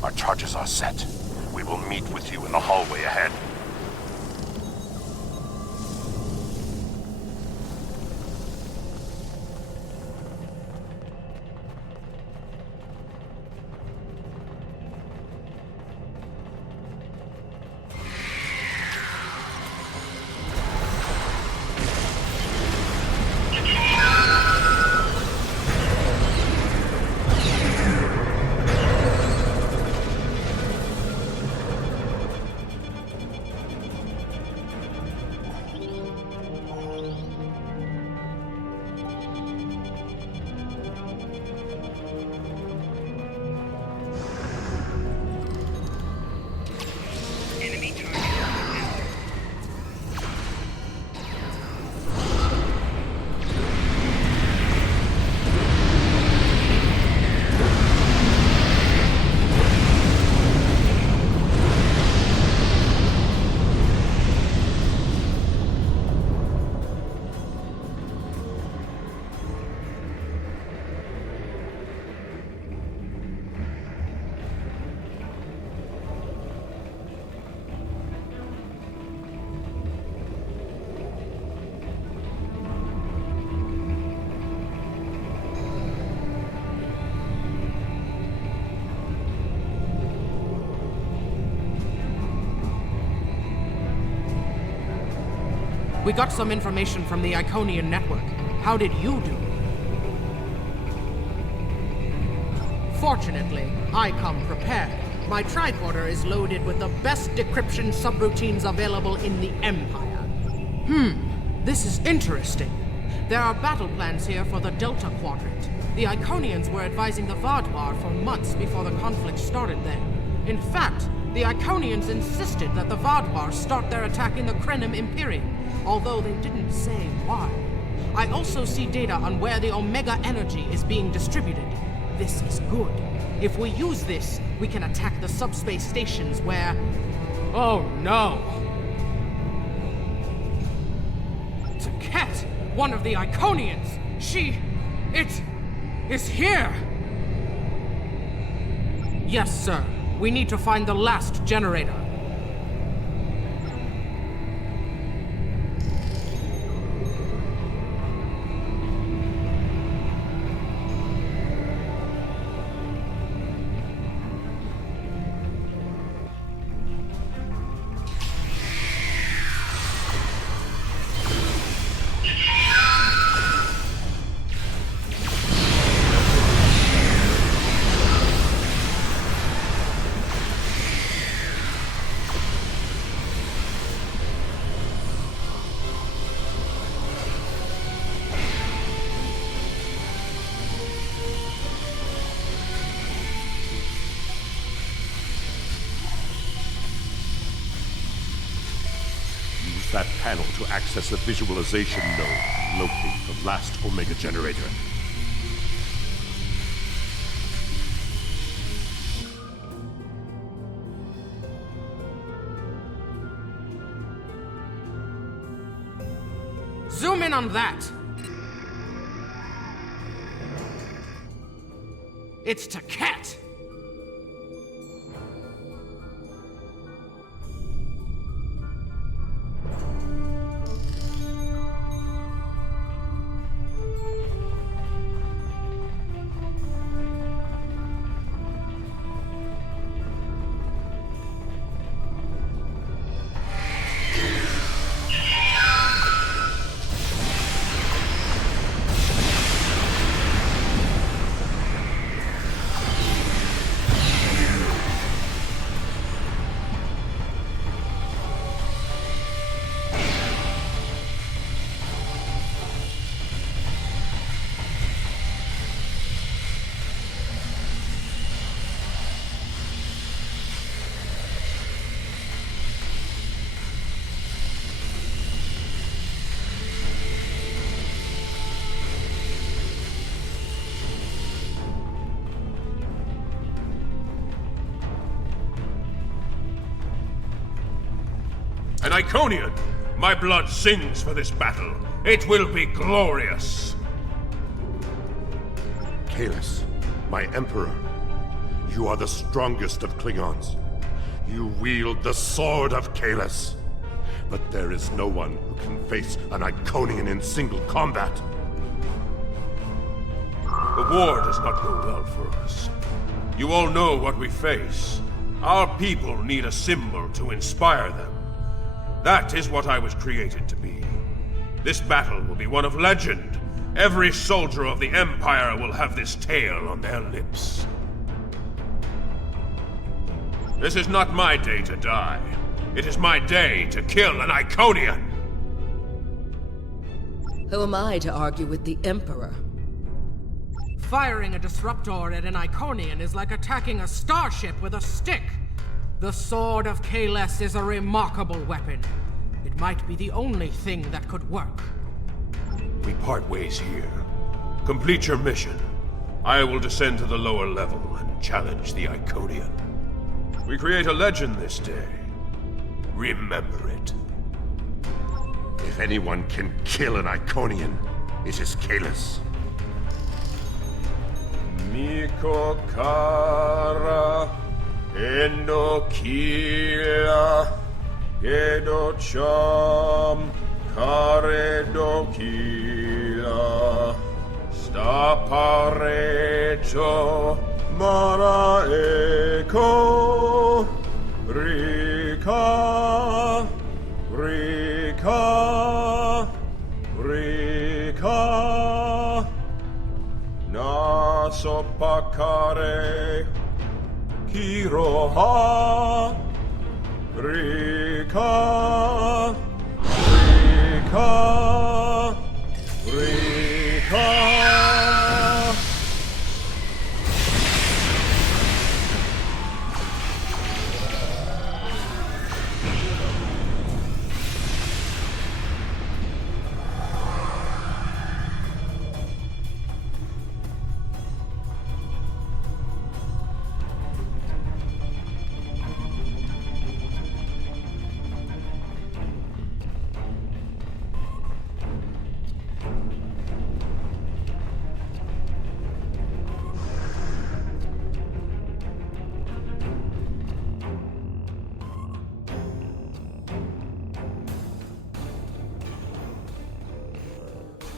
Our charges are set. We will meet with you in the hallway ahead. We got some information from the Iconian network. How did you do? Fortunately, I come prepared. My tricorder is loaded with the best decryption subroutines available in the Empire. This is interesting. There are battle plans here for the Delta Quadrant. The Iconians were advising the Vaadwaur for months before the conflict started there. In fact, the Iconians insisted that the Vaadwaur start their attack in the Krenim Imperium, although they didn't say why. I also see data on where the Omega energy is being distributed. This is good. If we use this, we can attack the subspace stations where... Oh no! Taket, one of the Iconians! It is here! Yes, sir. We need to find the last generator. that panel to access the visualization node. Locate the last Omega generator. Zoom in on that! It's Taket! An Iconian! My blood sings for this battle. It will be glorious! Kahless, my Emperor, you are the strongest of Klingons. You wield the sword of Kahless. But there is no one who can face an Iconian in single combat. The war does not go well for us. You all know what we face. Our people need a symbol to inspire them. That is what I was created to be. This battle will be one of legend. Every soldier of the Empire will have this tale on their lips. This is not my day to die. It is my day to kill an Iconian! Who am I to argue with the Emperor? Firing a disruptor at an Iconian is like attacking a starship with a stick. The Sword of Kahless is a remarkable weapon. It might be the only thing that could work. We part ways here. Complete your mission. I will descend to the lower level and challenge the Iconian. We create a legend this day. Remember it. If anyone can kill an Iconian, it is Kahless. Miko Kara Endokila Gedocham Karedokila Staparejo Maraeko Rika Rika Rika Nasopakare Kiroha Rika Rika Rika.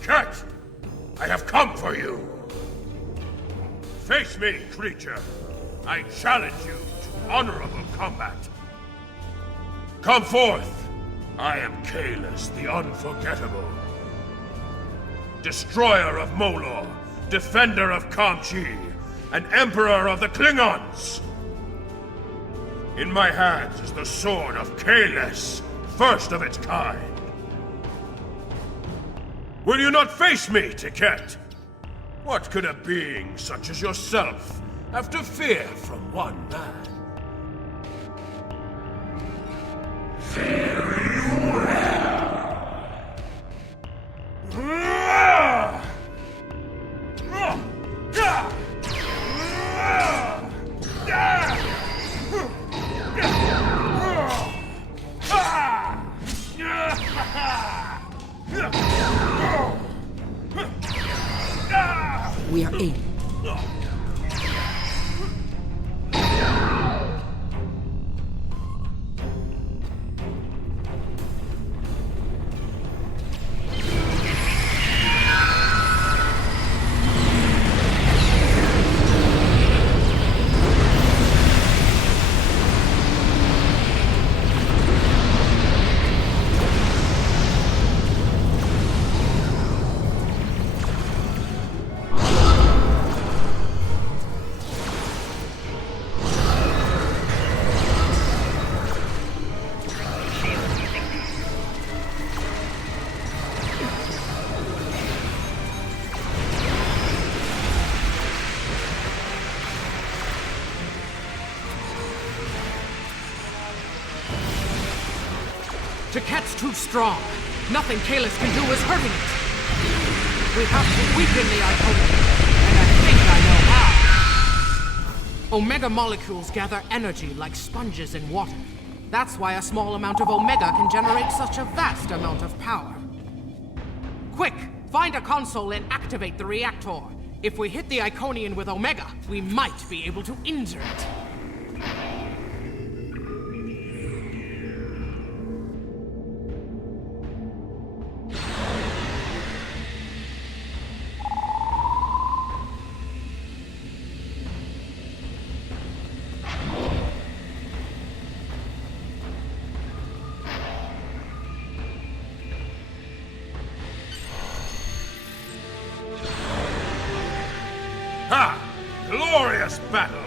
Cat! I have come for you! Face me, creature! I challenge you to honorable combat! Come forth! I am Kahless, the Unforgettable. Destroyer of Molor, defender of Kamchi, and Emperor of the Klingons! In my hands is the sword of Kahless, first of its kind. Will you not face me, Taket? What could a being such as yourself have to fear from one man? Very well. We are in. Jaket's too strong. Nothing Kahless can do is hurting it. We have to weaken the Iconian, and I think I know how. Omega molecules gather energy like sponges in water. That's why a small amount of Omega can generate such a vast amount of power. Quick! Find a console and activate the reactor. If we hit the Iconian with Omega, we might be able to injure it. Ha! Glorious battle!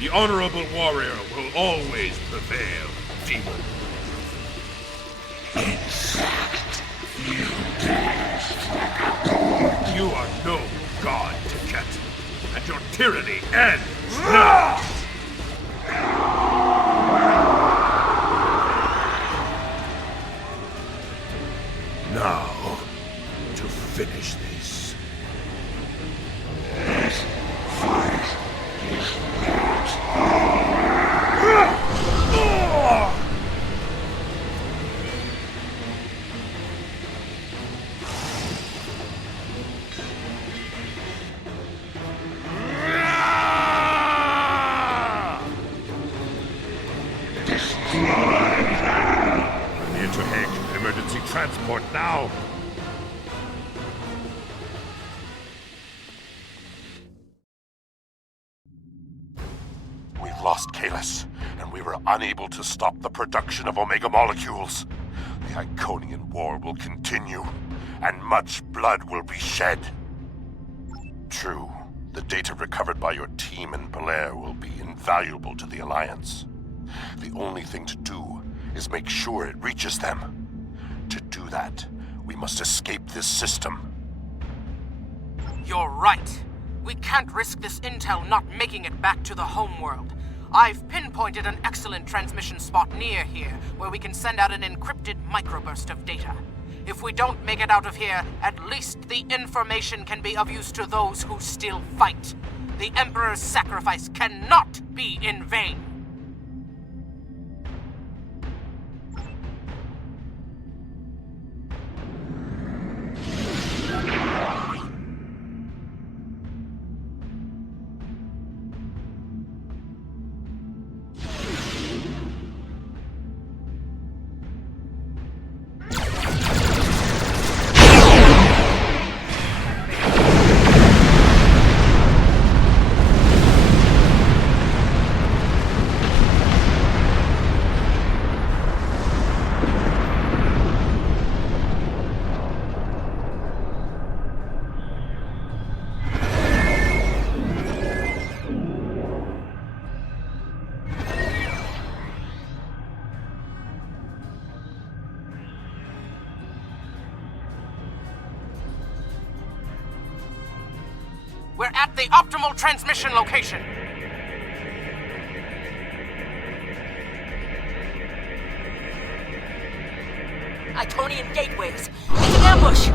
The honorable warrior will always prevail, demon. You are no god, Jaket, and your tyranny ends now! Now, to finish this. This fight is not over. Emergency transport now! We've lost Kahless, and we were unable to stop the production of Omega molecules. The Iconian War will continue, and much blood will be shed. True, the data recovered by your team in Belair will be invaluable to the Alliance. The only thing to do is make sure it reaches them. To do that, we must escape this system. You're right. We can't risk this intel not making it back to the homeworld. I've pinpointed an excellent transmission spot near here where we can send out an encrypted microburst of data. If we don't make it out of here, at least the information can be of use to those who still fight. The Emperor's sacrifice cannot be in vain. We're at the optimal transmission location. Iconian gateways. It's an ambush!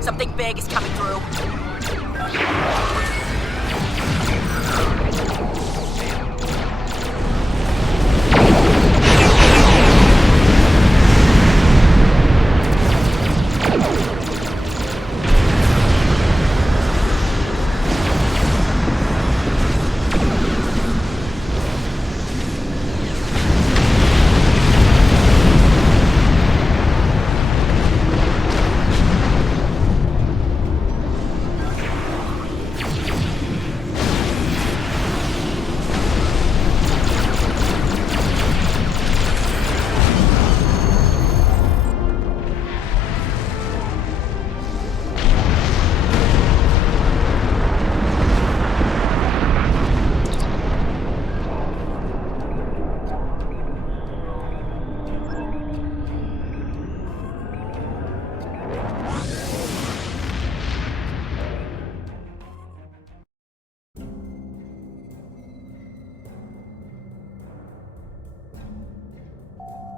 Something big is coming through.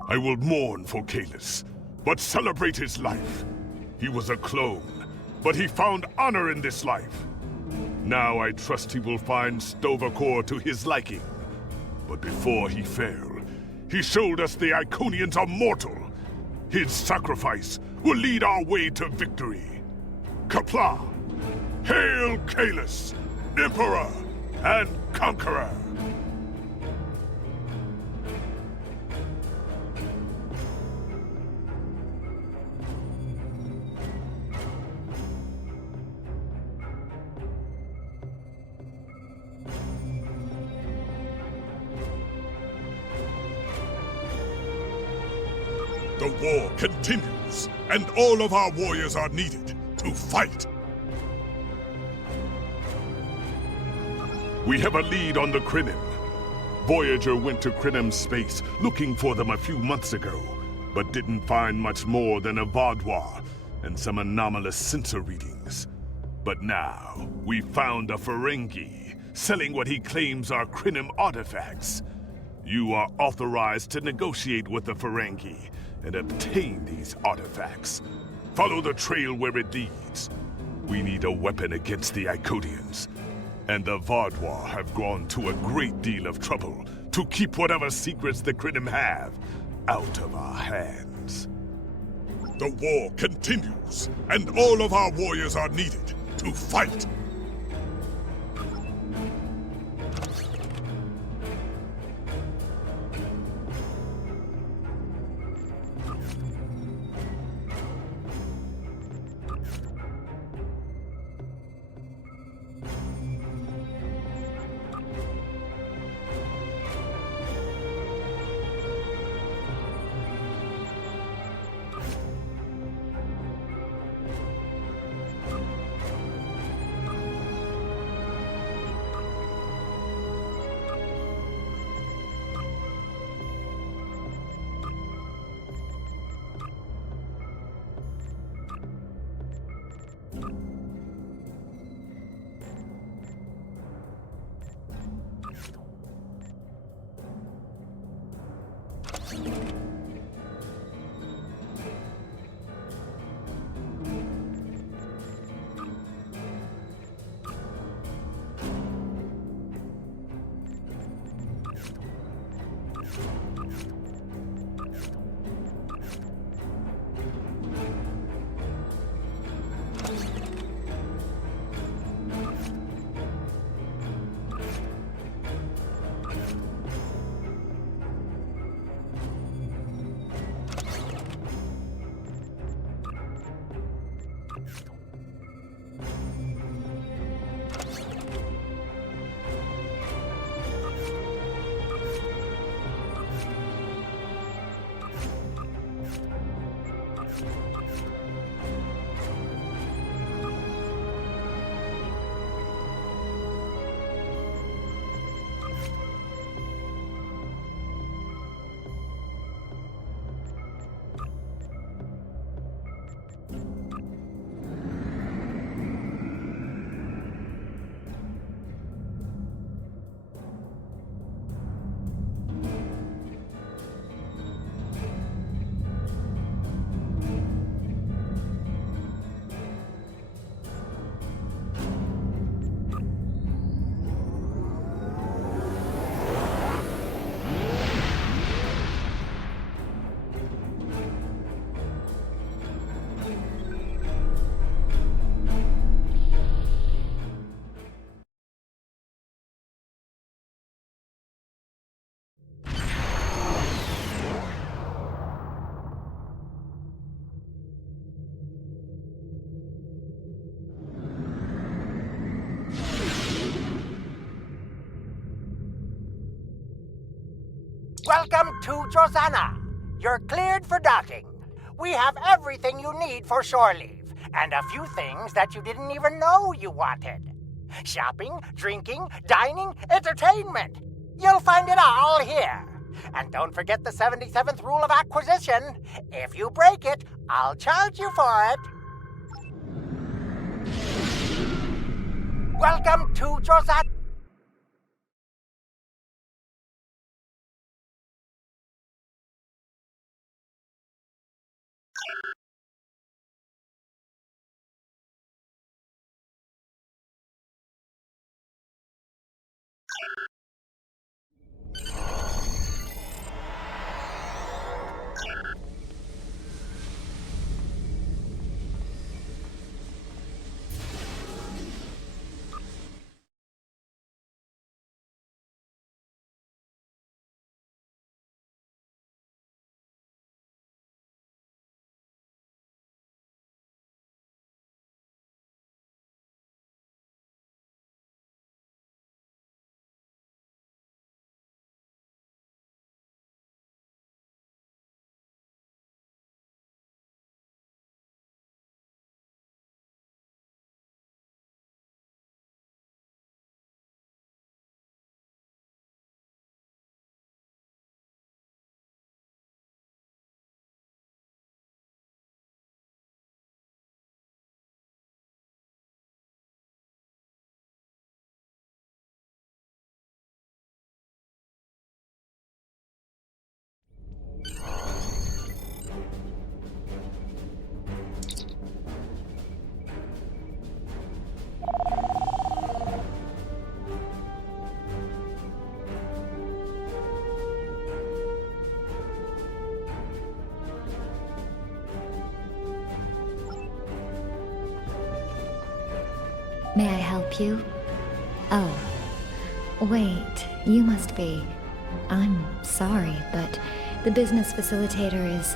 I will mourn for Kahless, but celebrate his life. He was a clone, but he found honor in this life. Now I trust he will find Sto-vo-kor to his liking. But before he fell, he showed us the Iconians are mortal. His sacrifice will lead our way to victory. Qapla'! Hail Kahless, Emperor and Conqueror! The war continues, and all of our warriors are needed to fight. We have a lead on the Krenim. Voyager went to Krenim space looking for them a few months ago, but didn't find much more than a Vaadwaur and some anomalous sensor readings. But now, we found a Ferengi selling what he claims are Krenim artifacts. You are authorized to negotiate with the Ferengi and obtain these artifacts. Follow the trail where it leads. We need a weapon against the Iconians. And the Vaadwaur have gone to a great deal of trouble to keep whatever secrets the Krenim have out of our hands. The war continues, and all of our warriors are needed to fight. Welcome to Drozana. You're cleared for docking. We have everything you need for shore leave, and a few things that you didn't even know you wanted. Shopping, drinking, dining, entertainment. You'll find it all here. And don't forget the 77th rule of acquisition. If you break it, I'll charge you for it. Welcome to Drozana. May I help you? Oh. Wait, you must be... I'm sorry, but the business facilitator is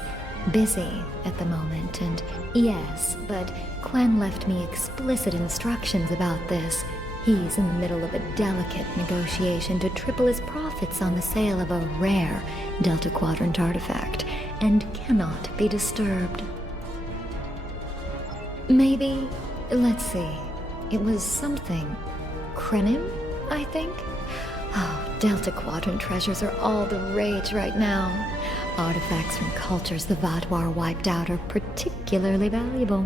busy at the moment, and yes, but Quen left me explicit instructions about this. He's in the middle of a delicate negotiation to triple his profits on the sale of a rare Delta Quadrant artifact, and cannot be disturbed. Maybe, let's see, it was something. Krenim, I think? Oh, Delta Quadrant treasures are all the rage right now. Artifacts from cultures the Vaadwaur wiped out are particularly valuable.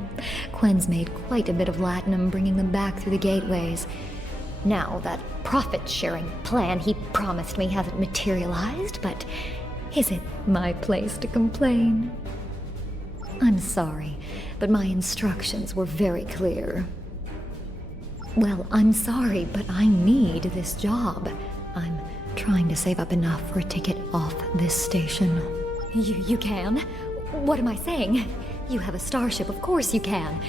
Quen's made quite a bit of latinum bringing them back through the gateways. Now, that profit-sharing plan he promised me hasn't materialized, but is it my place to complain? I'm sorry, but my instructions were very clear. Well, I'm sorry, but I need this job. I'm trying to save up enough for a ticket off this station. You can? What am I saying? You have a starship, of course you can.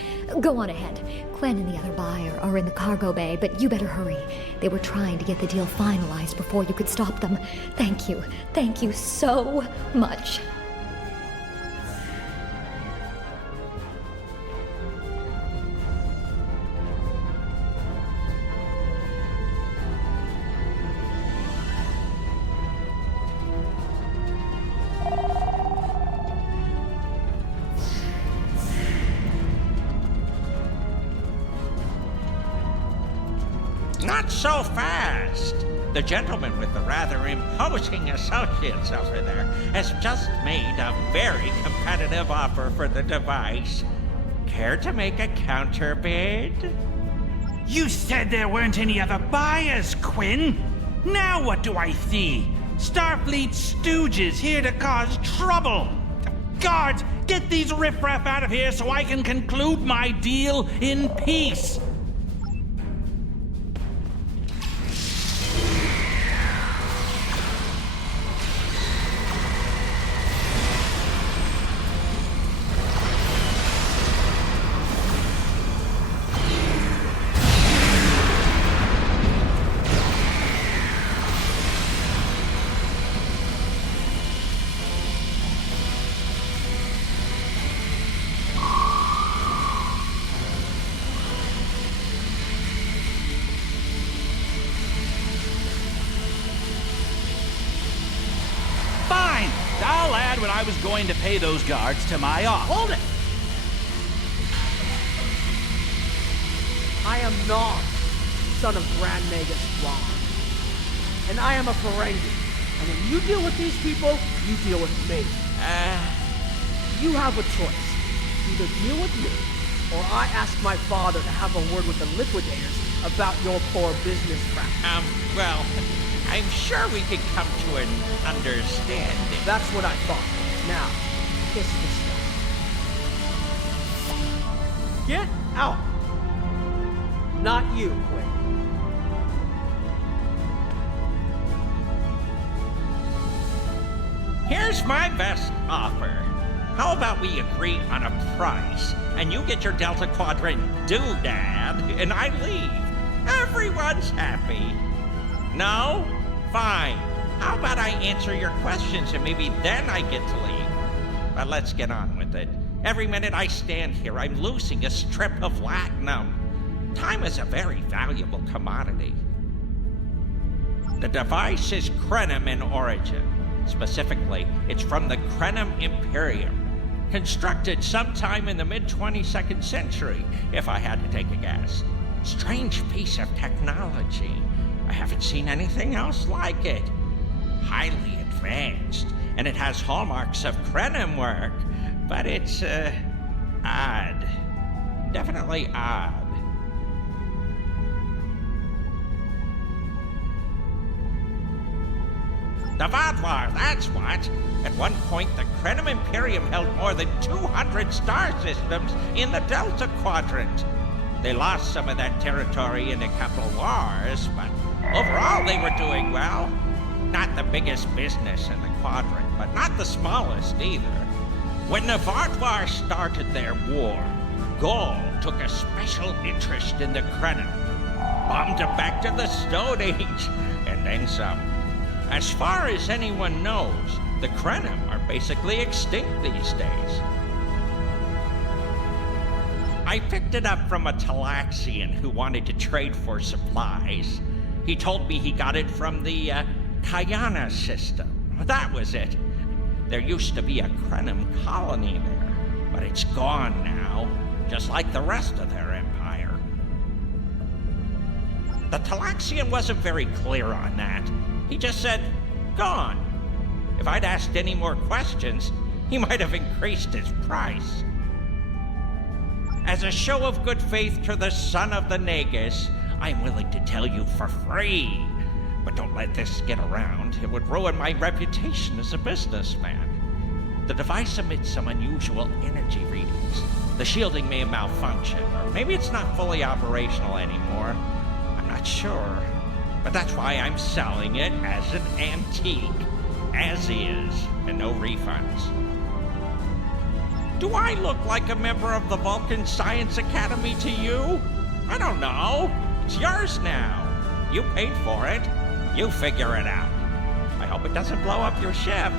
Go on ahead. Quen and the other buyer are in the cargo bay, but you better hurry. They were trying to get the deal finalized before you could stop them. Thank you. Thank you so much. Not so fast! The gentleman with the rather imposing associates over there has just made a very competitive offer for the device. Care to make a counterbid? You said there weren't any other buyers, Quen. Now what do I see? Starfleet stooges here to cause trouble. Guards, get these riffraff out of here so I can conclude my deal in peace. I was going to pay those guards to my office. Hold it! I am not son of Grand Magus Thrawn. And I am a Ferengi. And when you deal with these people, you deal with me. You have a choice. Either deal with me, or I ask my father to have a word with the Liquidators about your poor business practice. Well, I'm sure we could come to an understanding. That's what I thought. Now, kiss this stuff. Get out! Not you, Quinn. Here's my best offer. How about we agree on a price, and you get your Delta Quadrant doodad, and I leave? Everyone's happy. No? Fine. How about I answer your questions, and maybe then I get to leave? But let's get on with it. Every minute I stand here, I'm losing a strip of latinum. Time is a very valuable commodity. The device is Krenim in origin. Specifically, it's from the Krenim Imperium. Constructed sometime in the mid-22nd century, if I had to take a guess. Strange piece of technology. I haven't seen anything else like it. Highly advanced, and it has hallmarks of Krenim work, but it's, odd. Definitely odd. The Vaadwaur, that's what. At one point, the Krenim Imperium held more than 200 star systems in the Delta Quadrant. They lost some of that territory in a couple wars, but overall they were doing well. Not the biggest business in the quadrant, but not the smallest either. When the Vaadwaur started their war, Ghaul took a special interest in the Krenim. Bombed them back to the Stone Age, and then some. As far as anyone knows, the Krenim are basically extinct these days. I picked it up from a Talaxian who wanted to trade for supplies. He told me he got it from the Kayana system. That was it. There used to be a Krenim colony there, but it's gone now, just like the rest of their empire. The Talaxian wasn't very clear on that. He just said, gone. If I'd asked any more questions, he might have increased his price. As a show of good faith to the son of the Nagus, I'm willing to tell you for free. But don't let this get around. It would ruin my reputation as a businessman. The device emits some unusual energy readings. The shielding may have malfunctioned, or maybe it's not fully operational anymore. I'm not sure. But that's why I'm selling it as an antique. As is, and no refunds. Do I look like a member of the Vulcan Science Academy to you? I don't know. It's yours now. You paid for it. You figure it out. I hope it doesn't blow up your ship.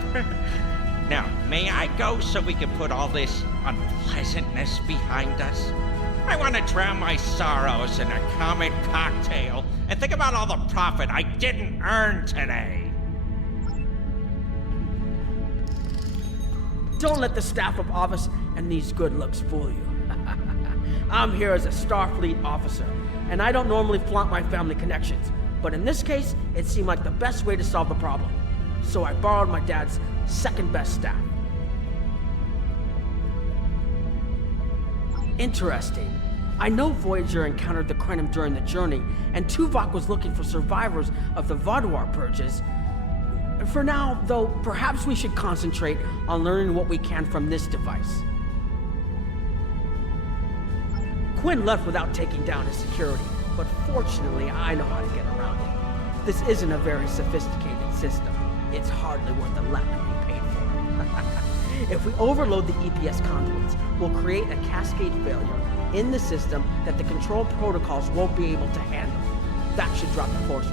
Now, may I go so we can put all this unpleasantness behind us? I want to drown my sorrows in a comet cocktail and think about all the profit I didn't earn today. Don't let the staff of Avos and these good looks fool you. I'm here as a Starfleet officer, and I don't normally flaunt my family connections, but in this case, it seemed like the best way to solve the problem. So I borrowed my dad's second best staff. Interesting. I know Voyager encountered the Krenim during the journey, and Tuvok was looking for survivors of the Vaadwaur purges. For now, though, perhaps we should concentrate on learning what we can from this device. Quinn left without taking down his security, but fortunately I know how to get around it. This isn't a very sophisticated system. It's hardly worth the latinum we paid for. If we overload the EPS conduits, we'll create a cascade failure in the system that the control protocols won't be able to handle. That should drop the force.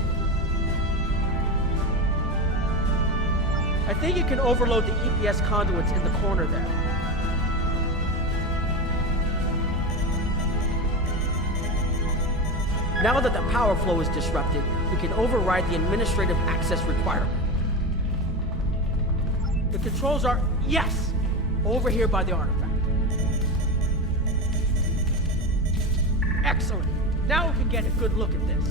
I think you can overload the EPS conduits in the corner there. Now that the power flow is disrupted, we can override the administrative access requirement. The controls are... Yes! Over here by the artifact. Excellent. Now we can get a good look at this.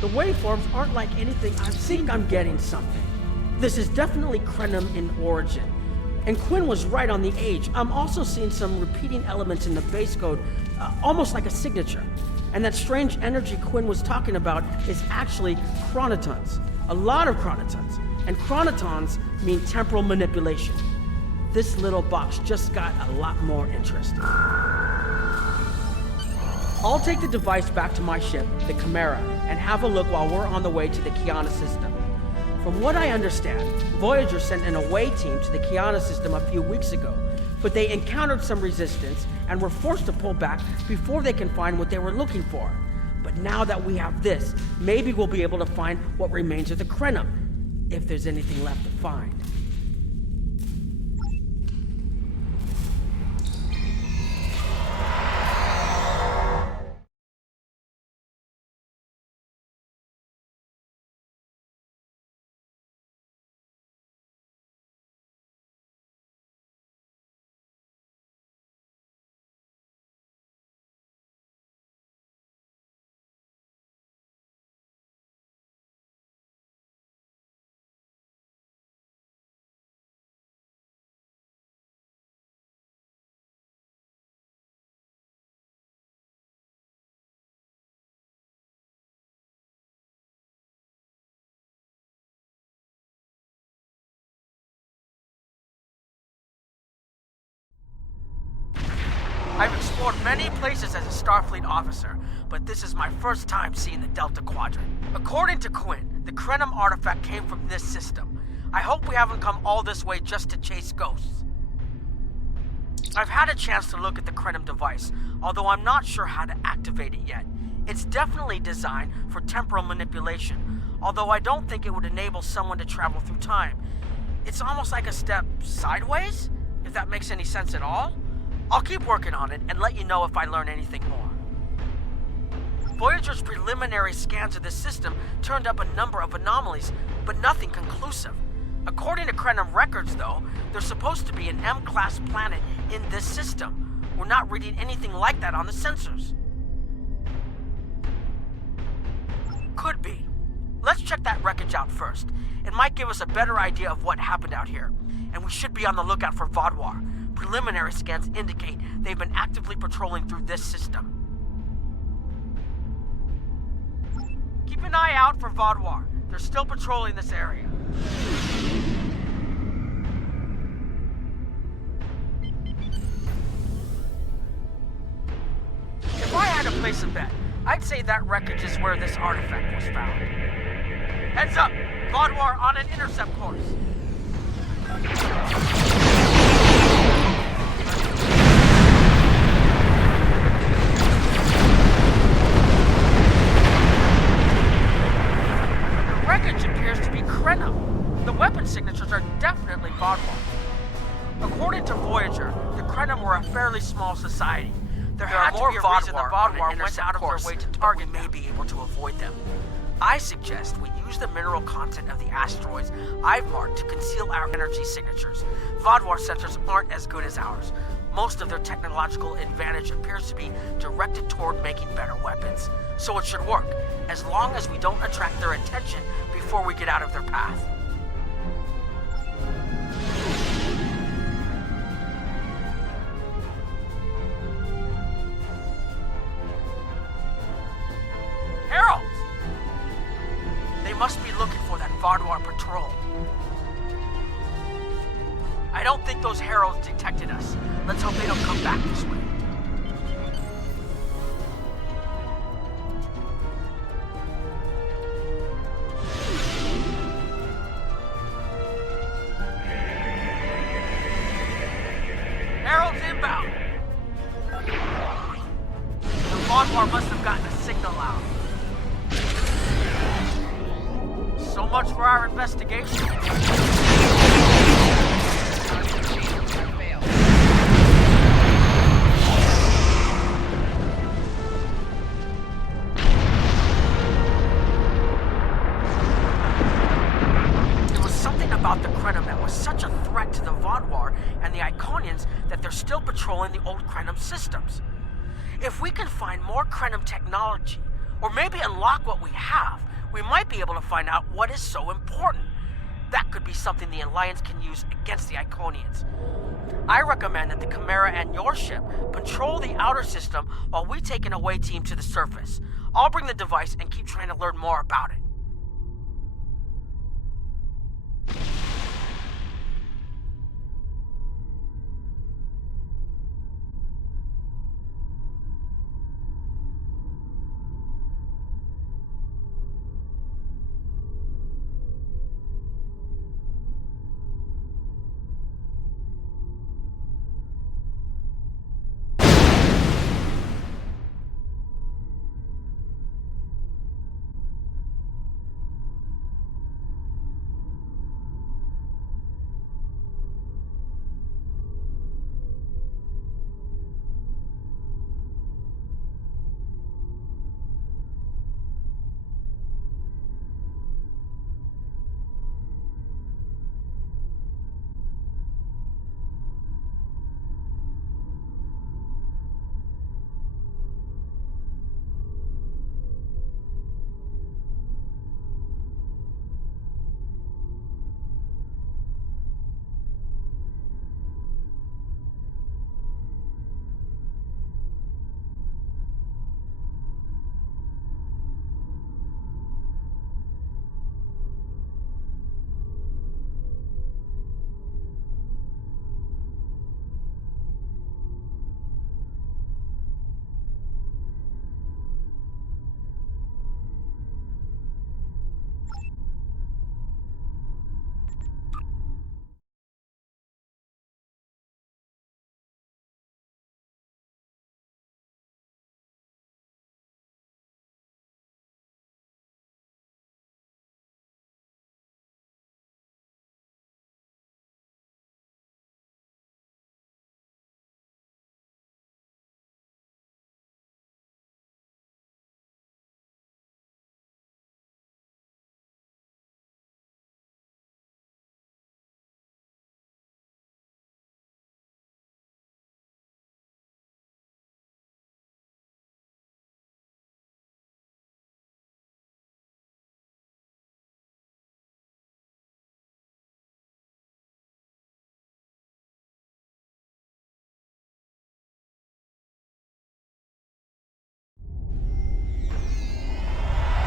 The waveforms aren't like anything I've seen. I'm getting something. This is definitely Krenim in origin. And Quinn was right on the age. I'm also seeing some repeating elements in the base code, almost like a signature. And that strange energy Quinn was talking about is actually chronotons. A lot of chronotons. And chronotons mean temporal manipulation. This little box just got a lot more interesting. I'll take the device back to my ship, the Chimera, and have a look while we're on the way to the Kiana system. From what I understand, Voyager sent an away team to the Kiana system a few weeks ago, but they encountered some resistance and were forced to pull back before they can find what they were looking for. But now that we have this, maybe we'll be able to find what remains of the Krenim, if there's anything left to find. I've explored many places as a Starfleet officer, but this is my first time seeing the Delta Quadrant. According to Quinn, the Krenim artifact came from this system. I hope we haven't come all this way just to chase ghosts. I've had a chance to look at the Krenim device, although I'm not sure how to activate it yet. It's definitely designed for temporal manipulation, although I don't think it would enable someone to travel through time. It's almost like a step sideways, if that makes any sense at all. I'll keep working on it and let you know if I learn anything more. Voyager's preliminary scans of this system turned up a number of anomalies, but nothing conclusive. According to Krenim records, though, there's supposed to be an M-class planet in this system. We're not reading anything like that on the sensors. Could be. Let's check that wreckage out first. It might give us a better idea of what happened out here. And we should be on the lookout for Vodwar. Preliminary scans indicate they've been actively patrolling through this system. Keep an eye out for Vodwar. They're still patrolling this area. If I had to place a bet, I'd say that wreckage is where this artifact was found. Heads up! Vodwar on an intercept course. The wreckage appears to be Krenim. The weapon signatures are definitely Vodwar. According to Voyager, the Krenim were a fairly small society. There had to be a reason the Vodwar went out of their way to target may be able to avoid them. I suggest we use the mineral content of the asteroids I've marked to conceal our energy signatures. Vodwar sensors aren't as good as ours. Most of their technological advantage appears to be directed toward making better weapons. So it should work, as long as we don't attract their attention before we get out of their path. Harold! They must be looking for that Vodwar patrol. I don't think those Heralds detected us. Let's hope they don't come back this way. Herald's inbound! The Vodwar must have gotten a signal out. So much for our investigation. Krenim that was such a threat to the Vaadwaur and the Iconians that they're still patrolling the old Krenim systems. If we can find more Krenim technology, or maybe unlock what we have, we might be able to find out what is so important. That could be something the Alliance can use against the Iconians. I recommend that the Chimera and your ship patrol the outer system while we take an away team to the surface. I'll bring the device and keep trying to learn more about it.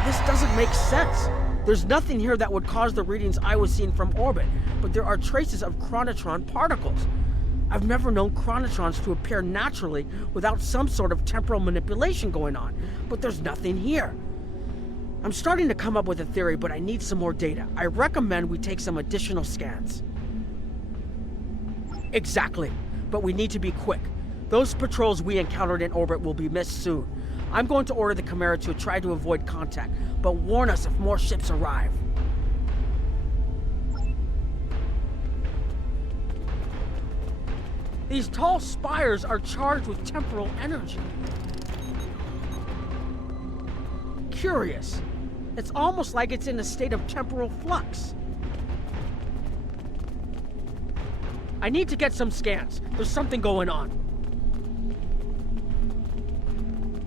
This doesn't make sense. There's nothing here that would cause the readings I was seeing from orbit, but there are traces of chronotron particles. I've never known chronotrons to appear naturally without some sort of temporal manipulation going on, but there's nothing here. I'm starting to come up with a theory, but I need some more data. I recommend we take some additional scans. Exactly, but we need to be quick. Those patrols we encountered in orbit will be missed soon. I'm going to order the Chimera to try to avoid contact, but warn us if more ships arrive. These tall spires are charged with temporal energy. Curious. It's almost like it's in a state of temporal flux. I need to get some scans. There's something going on.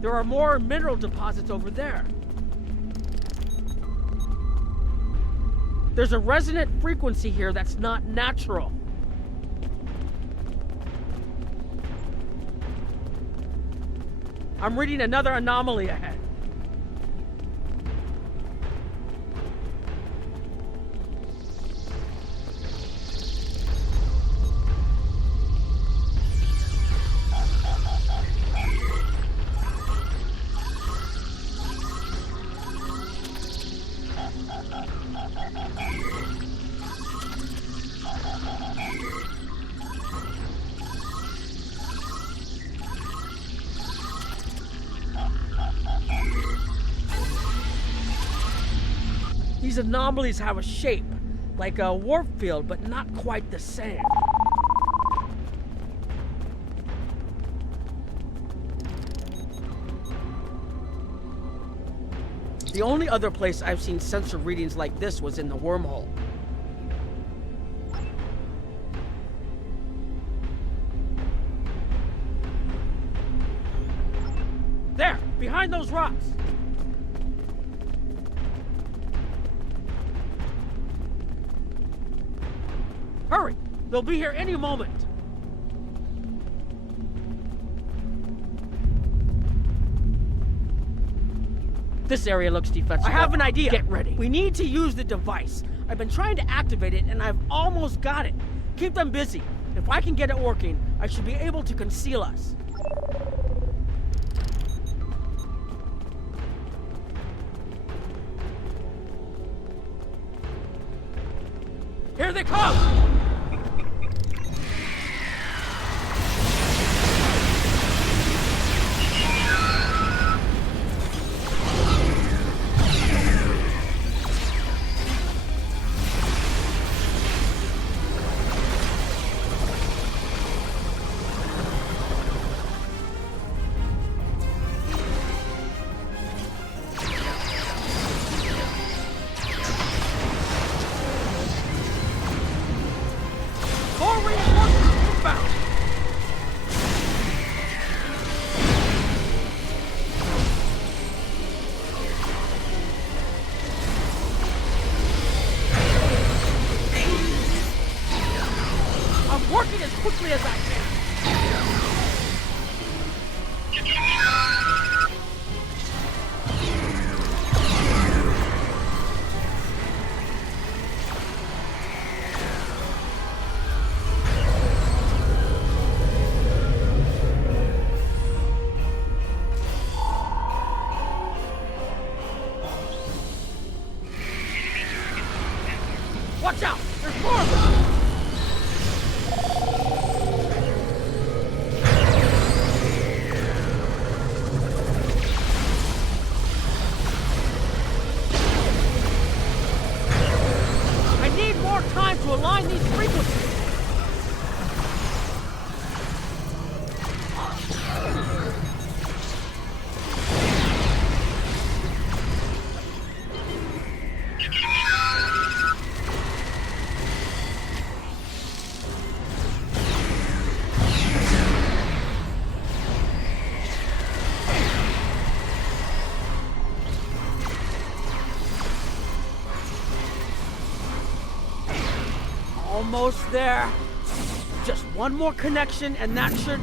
There are more mineral deposits over there. There's a resonant frequency here that's not natural. I'm reading another anomaly ahead. These anomalies have a shape, like a warp field, but not quite the same. The only other place I've seen sensor readings like this was in the wormhole. behind those rocks. Hurry! They'll be here any moment. This area looks defensive. I have an idea. Get ready. We need to use the device. I've been trying to activate it, and I've almost got it. Keep them busy. If I can get it working, I should be able to conceal us. Here they come! Working as quickly as I can. Watch out! There's more of them! Time to align these frequencies. Almost there. Just one more connection and that should...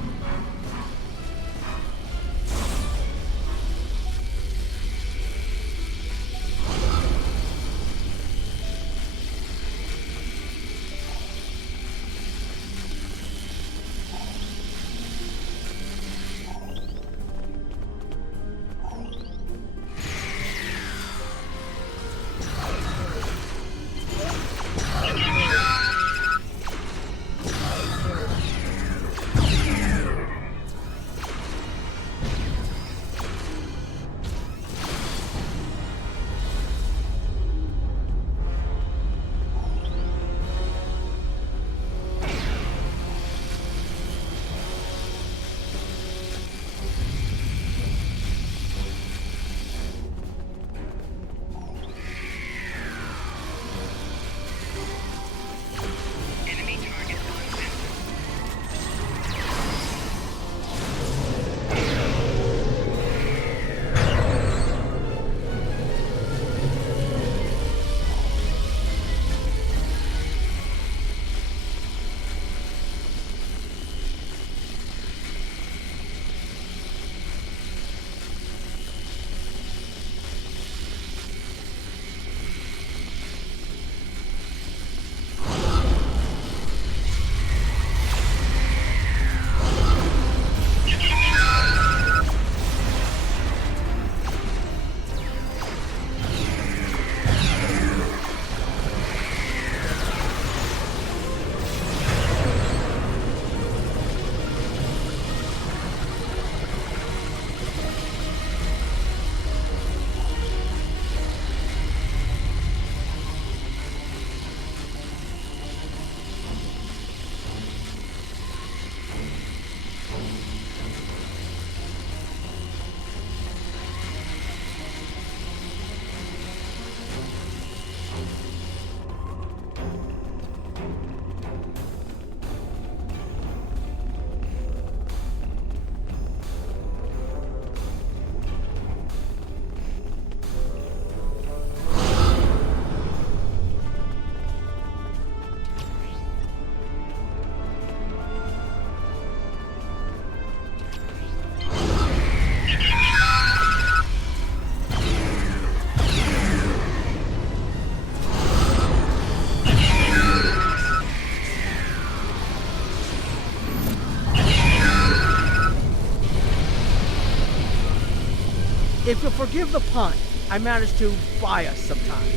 If you'll forgive the pun, I managed to buy us some time.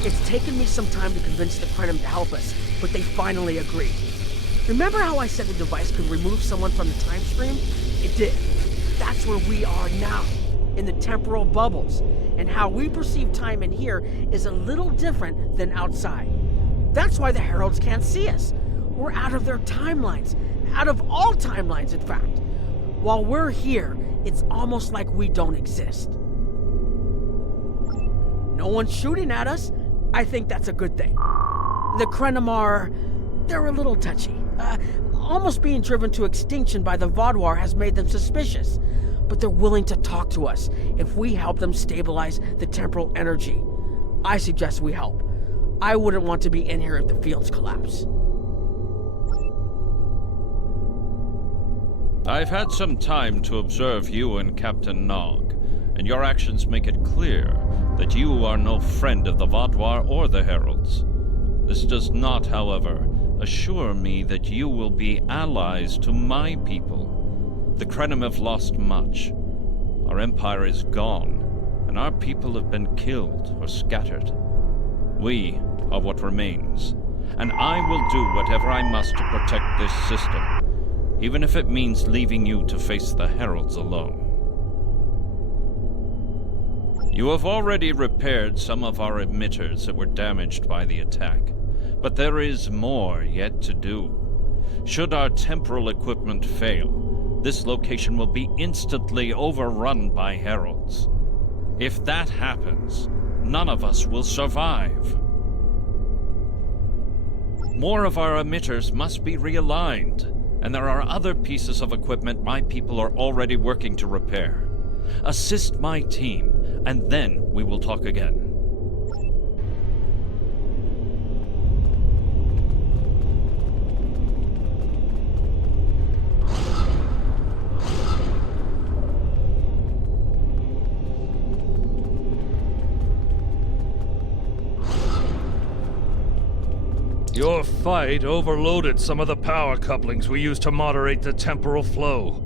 It's taken me some time to convince the Krenim to help us, but they finally agreed. Remember how I said the device could remove someone from the time stream? It did. That's where we are now, in the temporal bubbles, and how we perceive time in here is a little different than outside. That's why the Heralds can't see us. We're out of their timelines, out of all timelines, in fact. While we're here, it's almost like we don't exist. No one's shooting at us. I think that's a good thing. The Krenim are... they're a little touchy. Almost being driven to extinction by the Vaadwaur has made them suspicious. But they're willing to talk to us if we help them stabilize the temporal energy. I suggest we help. I wouldn't want to be in here if the fields collapse. I've had some time to observe you and Captain Nog, and your actions make it clear that you are no friend of the Vaadwaur or the Heralds. This does not, however, assure me that you will be allies to my people. The Krenim have lost much. Our empire is gone, and our people have been killed or scattered. We are what remains, and I will do whatever I must to protect this system, even if it means leaving you to face the Heralds alone. You have already repaired some of our emitters that were damaged by the attack, but there is more yet to do. Should our temporal equipment fail, this location will be instantly overrun by Heralds. If that happens, none of us will survive. More of our emitters must be realigned, and there are other pieces of equipment my people are already working to repair. Assist my team, and then we will talk again. Your fight overloaded some of the power couplings we used to moderate the temporal flow.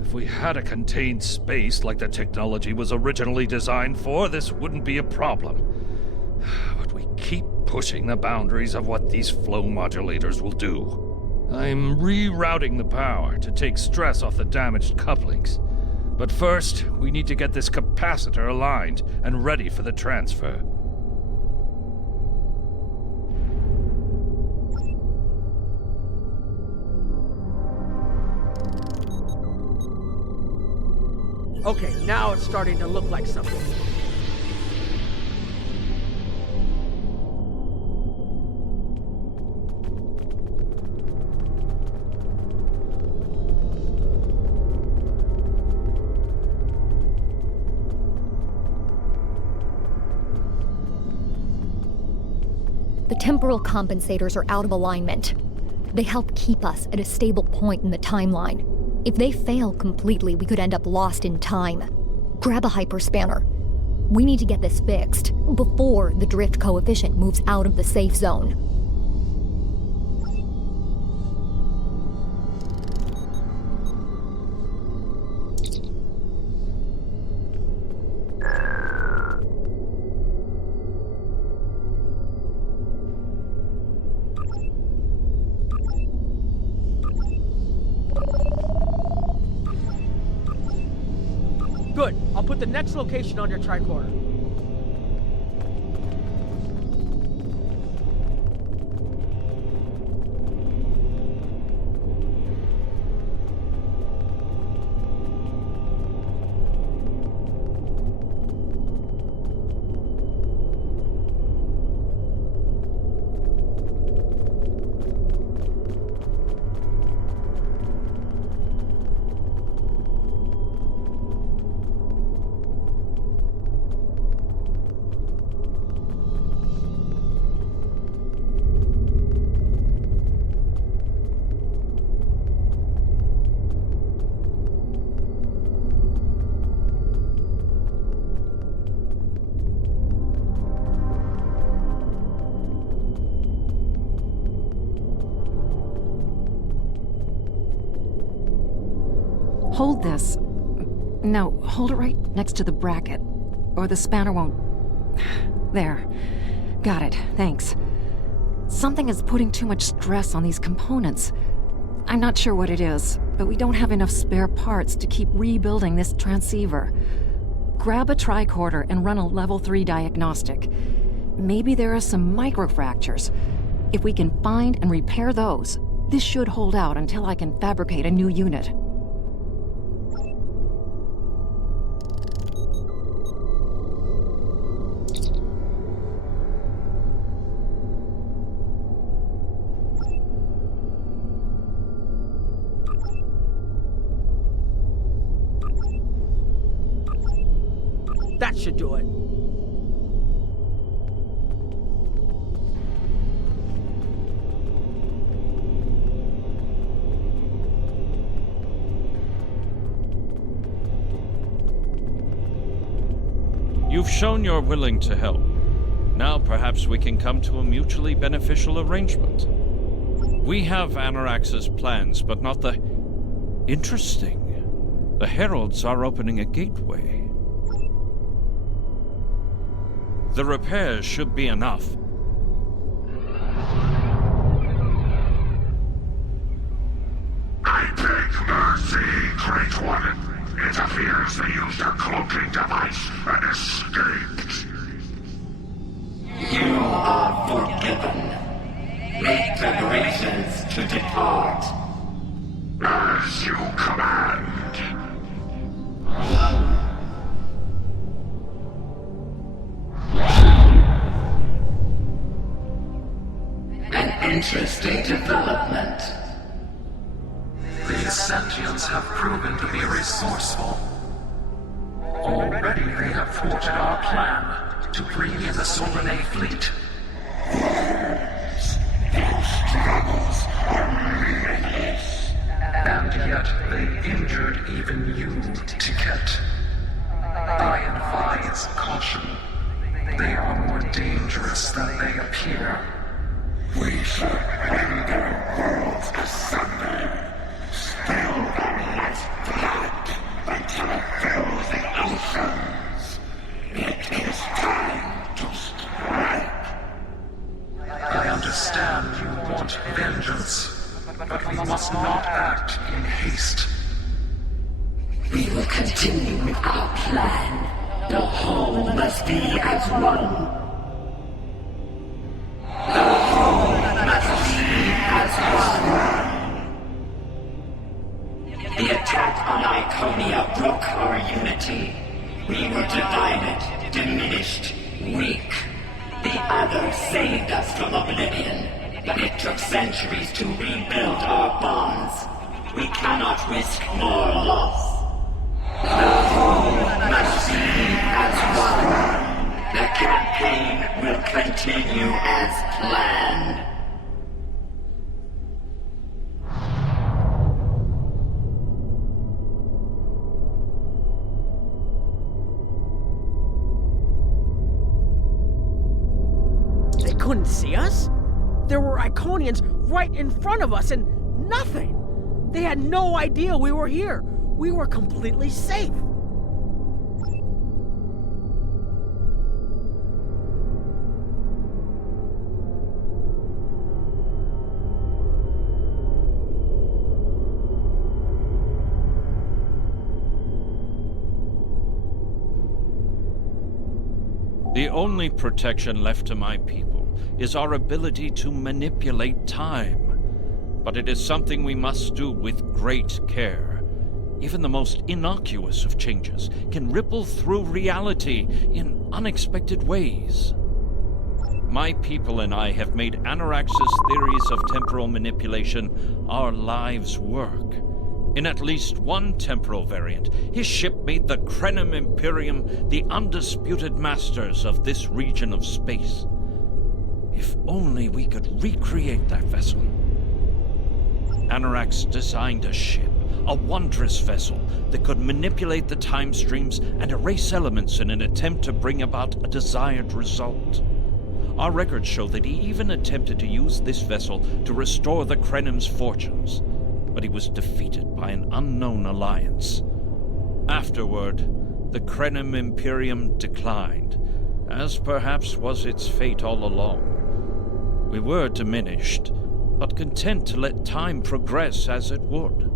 If we had a contained space like the technology was originally designed for, this wouldn't be a problem. But we keep pushing the boundaries of what these flow modulators will do. I'm rerouting the power to take stress off the damaged couplings. But first, we need to get this capacitor aligned and ready for the transfer. Okay, now it's starting to look like something. The temporal compensators are out of alignment. They help keep us at a stable point in the timeline. If they fail completely, we could end up lost in time. Grab a hyperspanner. We need to get this fixed before the drift coefficient moves out of the safe zone. Good. I'll put the next location on your tricorder. Hold this. No, hold it right next to the bracket, or the spanner won't... There. Got it, thanks. Something is putting too much stress on these components. I'm not sure what it is, but we don't have enough spare parts to keep rebuilding this transceiver. Grab a tricorder and run a level 3 diagnostic. Maybe there are some microfractures. If we can find and repair those, this should hold out until I can fabricate a new unit. That should do it. You've shown you're willing to help. Now perhaps we can come to a mutually beneficial arrangement. We have Annorax's plans, but not the... Interesting. The Heralds are opening a gateway. The repairs should be enough. I beg mercy, Great One. It appears they used a cloaking device and escaped. You are forgiven. Make preparations to depart. As you command. An interesting development. These sentients have proven to be resourceful. Already they have thwarted our plan to bring in the Solanae fleet. And yet they injured even you, Ticket. I advise caution. They are more dangerous than they appear. We should rend their worlds asunder. Spill Ramil's blood until it fills the oceans. It is time to strike. I understand you want vengeance, but we must not act in haste. We will continue with our plan. The whole must be as one. The whole must be as one. The attack on Iconia broke our unity. We were divided, diminished, weak. The others saved us from oblivion, but it took centuries to rebuild our bonds. We cannot risk more loss. The whole must be as one. The campaign will continue as planned. They couldn't see us? There were Iconians right in front of us and nothing. They had no idea we were here. We were completely safe. The only protection left to my people is our ability to manipulate time. But it is something we must do with great care. Even the most innocuous of changes can ripple through reality in unexpected ways. My people and I have made Annorax's theories of temporal manipulation our lives' work. In at least one temporal variant, his ship made the Krenim Imperium the undisputed masters of this region of space. If only we could recreate that vessel. Annorax designed a ship, a wondrous vessel that could manipulate the time streams and erase elements in an attempt to bring about a desired result. Our records show that he even attempted to use this vessel to restore the Krenim's fortunes. but he was defeated by an unknown alliance. Afterward, the Krenim Imperium declined, as perhaps was its fate all along. We were diminished, but content to let time progress as it would.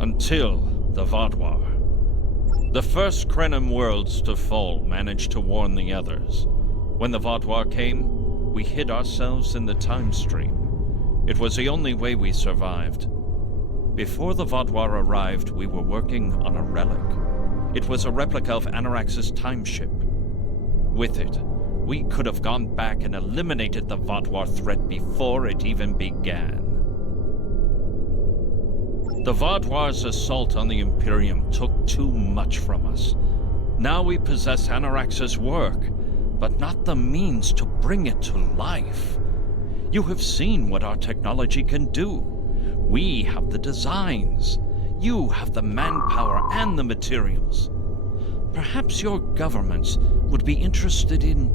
Until the Vaadwaur. The first Krenim worlds to fall managed to warn the others. When the Vaadwaur came, we hid ourselves in the time stream. It was the only way we survived. Before the Vaadwaur arrived, we were working on a relic. It was a replica of Anarax's time ship. With it, we could have gone back and eliminated the Vaadwaur threat before it even began. The Vaadwaur's assault on the Imperium took too much from us. Now we possess Anarax's work, but not the means to bring it to life. You have seen what our technology can do. We have the designs. You have the manpower and the materials. Perhaps your governments would be interested in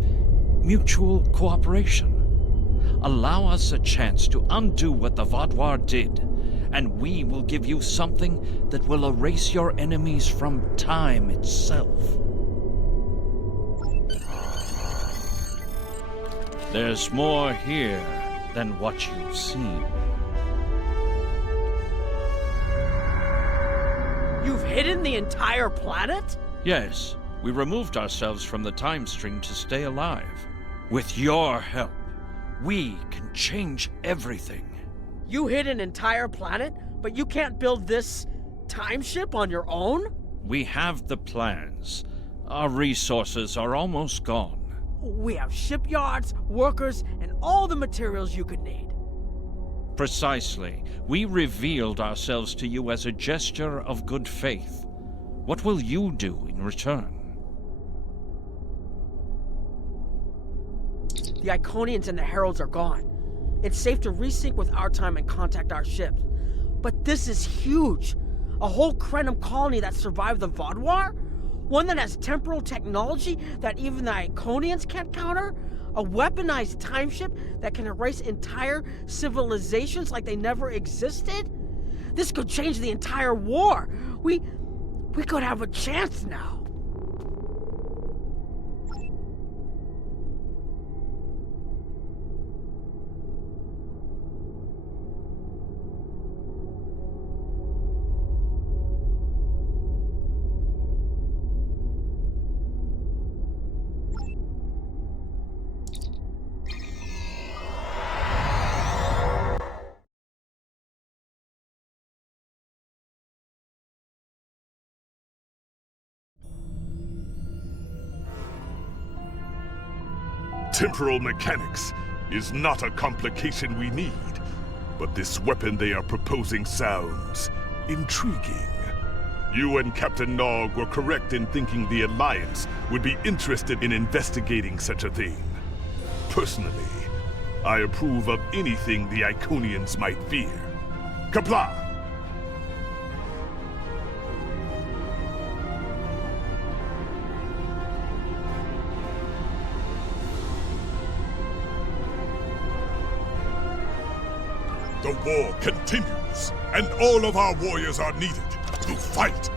mutual cooperation. Allow us a chance to undo what the Vaadwaur did, and we will give you something that will erase your enemies from time itself. There's more here than what you've seen. You've hidden the entire planet? Yes, we removed ourselves from the time stream to stay alive. With your help, we can change everything. You hid an entire planet, but you can't build this time ship on your own? We have the plans. Our resources are almost gone. We have shipyards, workers, and all the materials you could need. Precisely. We revealed ourselves to you as a gesture of good faith. What will you do in return? The Iconians and the Heralds are gone. It's safe to resync with our time and contact our ships. But this is huge. A whole Krenim colony that survived the Vaadwaur? One that has temporal technology that even the Iconians can't counter? A weaponized time ship that can erase entire civilizations like they never existed? This could change the entire war. We could have a chance now. Temporal mechanics is not a complication we need, but this weapon they are proposing sounds intriguing. You and Captain Nog were correct in thinking the Alliance would be interested in investigating such a thing. Personally, I approve of anything the Iconians might fear. Qapla'! The war continues, and all of our warriors are needed to fight.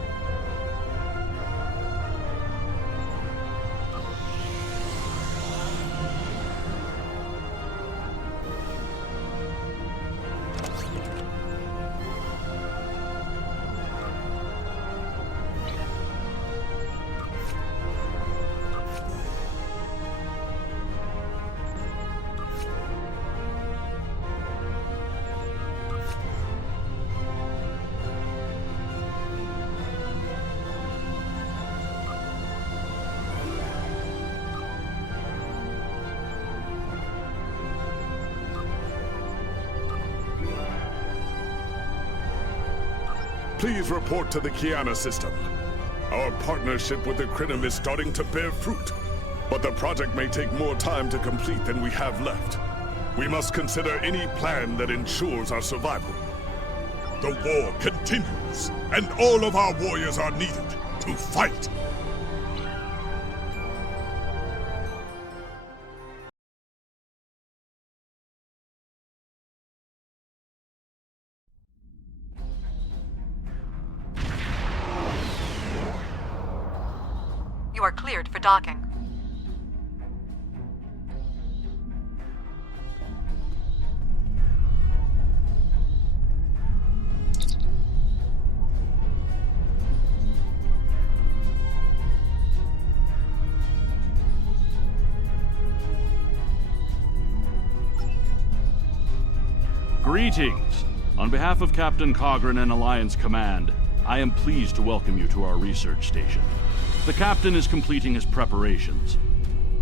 Please report to the Kiana system. Our partnership with the Krenim is starting to bear fruit, but the project may take more time to complete than we have left. We must consider any plan that ensures our survival. The war continues, and all of our warriors are needed to fight. You are cleared for docking. Greetings! On behalf of Captain Cogran and Alliance Command, I am pleased to welcome you to our research station. The Captain is completing his preparations.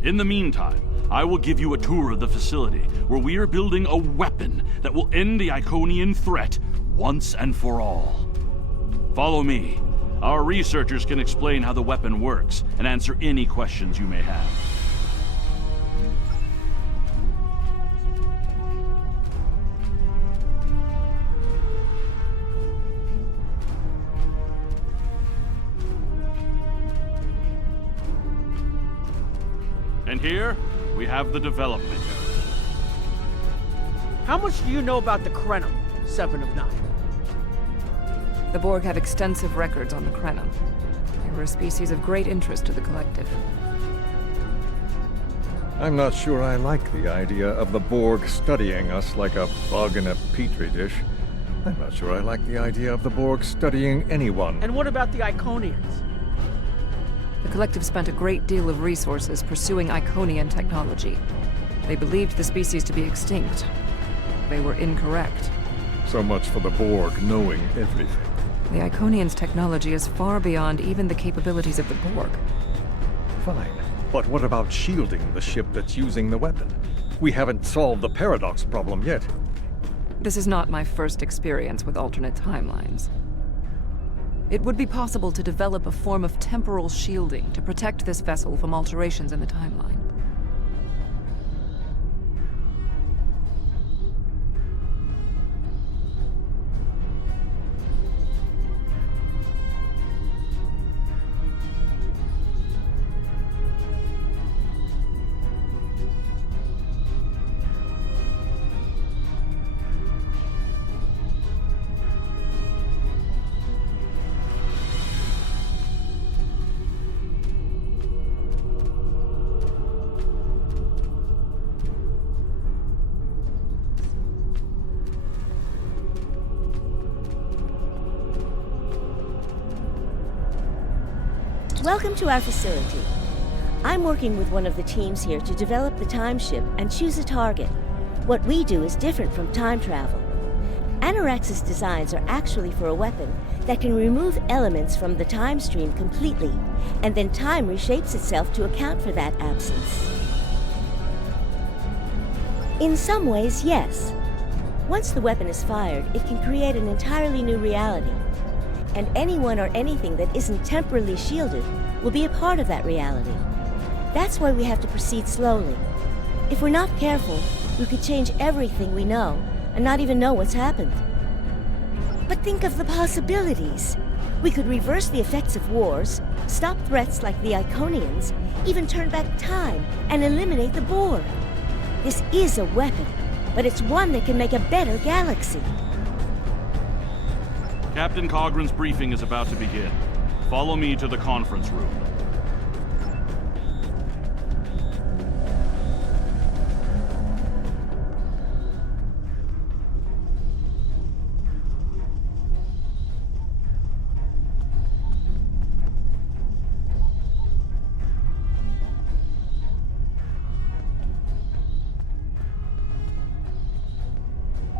In the meantime, I will give you a tour of the facility, where we are building a weapon that will end the Iconian threat once and for all. Follow me. Our researchers can explain how the weapon works and answer any questions you may have. And here, we have the development area. How much do you know about the Krenim, 7 of 9? The Borg have extensive records on the Krenim. They were a species of great interest to the Collective. I'm not sure I like the idea of the Borg studying us like a bug in a petri dish. I'm not sure I like the idea of the Borg studying anyone. And what about the Iconians? The Collective spent a great deal of resources pursuing Iconian technology. They believed the species to be extinct. They were incorrect. So much for the Borg knowing everything. The Iconians' technology is far beyond even the capabilities of the Borg. Fine. But what about shielding the ship that's using the weapon? We haven't solved the paradox problem yet. This is not my first experience with alternate timelines. It would be possible to develop a form of temporal shielding to protect this vessel from alterations in the timeline. Welcome to our facility. I'm working with one of the teams here to develop the time ship and choose a target. What we do is different from time travel. Anorax's designs are actually for a weapon that can remove elements from the time stream completely, and then time reshapes itself to account for that absence. In some ways, yes. Once the weapon is fired, it can create an entirely new reality. And anyone or anything that isn't temporarily shielded will be a part of that reality. That's why we have to proceed slowly. If we're not careful, we could change everything we know and not even know what's happened. But think of the possibilities. We could reverse the effects of wars, stop threats like the Iconians, even turn back time and eliminate the Borg. This is a weapon, but it's one that can make a better galaxy. Captain Cogran's briefing is about to begin. Follow me to the conference room.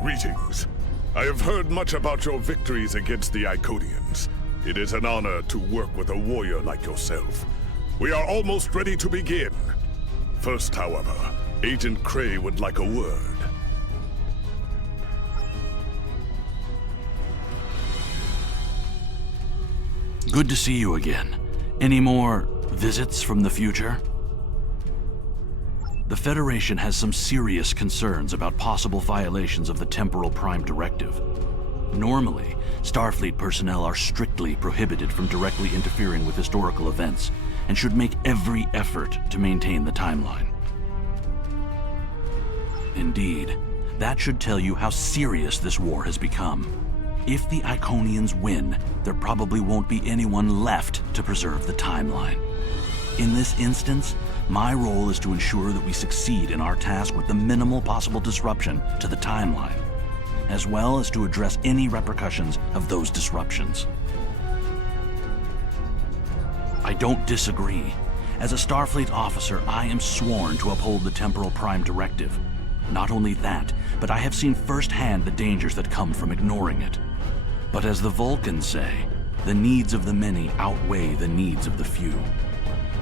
Greetings. I have heard much about your victories against the Iconians. It is an honor to work with a warrior like yourself. We are almost ready to begin. First, however, Agent Cray would like a word. Good to see you again. Any more visits from the future? The Federation has some serious concerns about possible violations of the Temporal Prime Directive. Normally, Starfleet personnel are strictly prohibited from directly interfering with historical events, and should make every effort to maintain the timeline. Indeed, that should tell you how serious this war has become. If the Iconians win, there probably won't be anyone left to preserve the timeline. In this instance, my role is to ensure that we succeed in our task with the minimal possible disruption to the timeline, as well as to address any repercussions of those disruptions. I don't disagree. As a Starfleet officer, I am sworn to uphold the Temporal Prime Directive. Not only that, but I have seen firsthand the dangers that come from ignoring it. But as the Vulcans say, the needs of the many outweigh the needs of the few.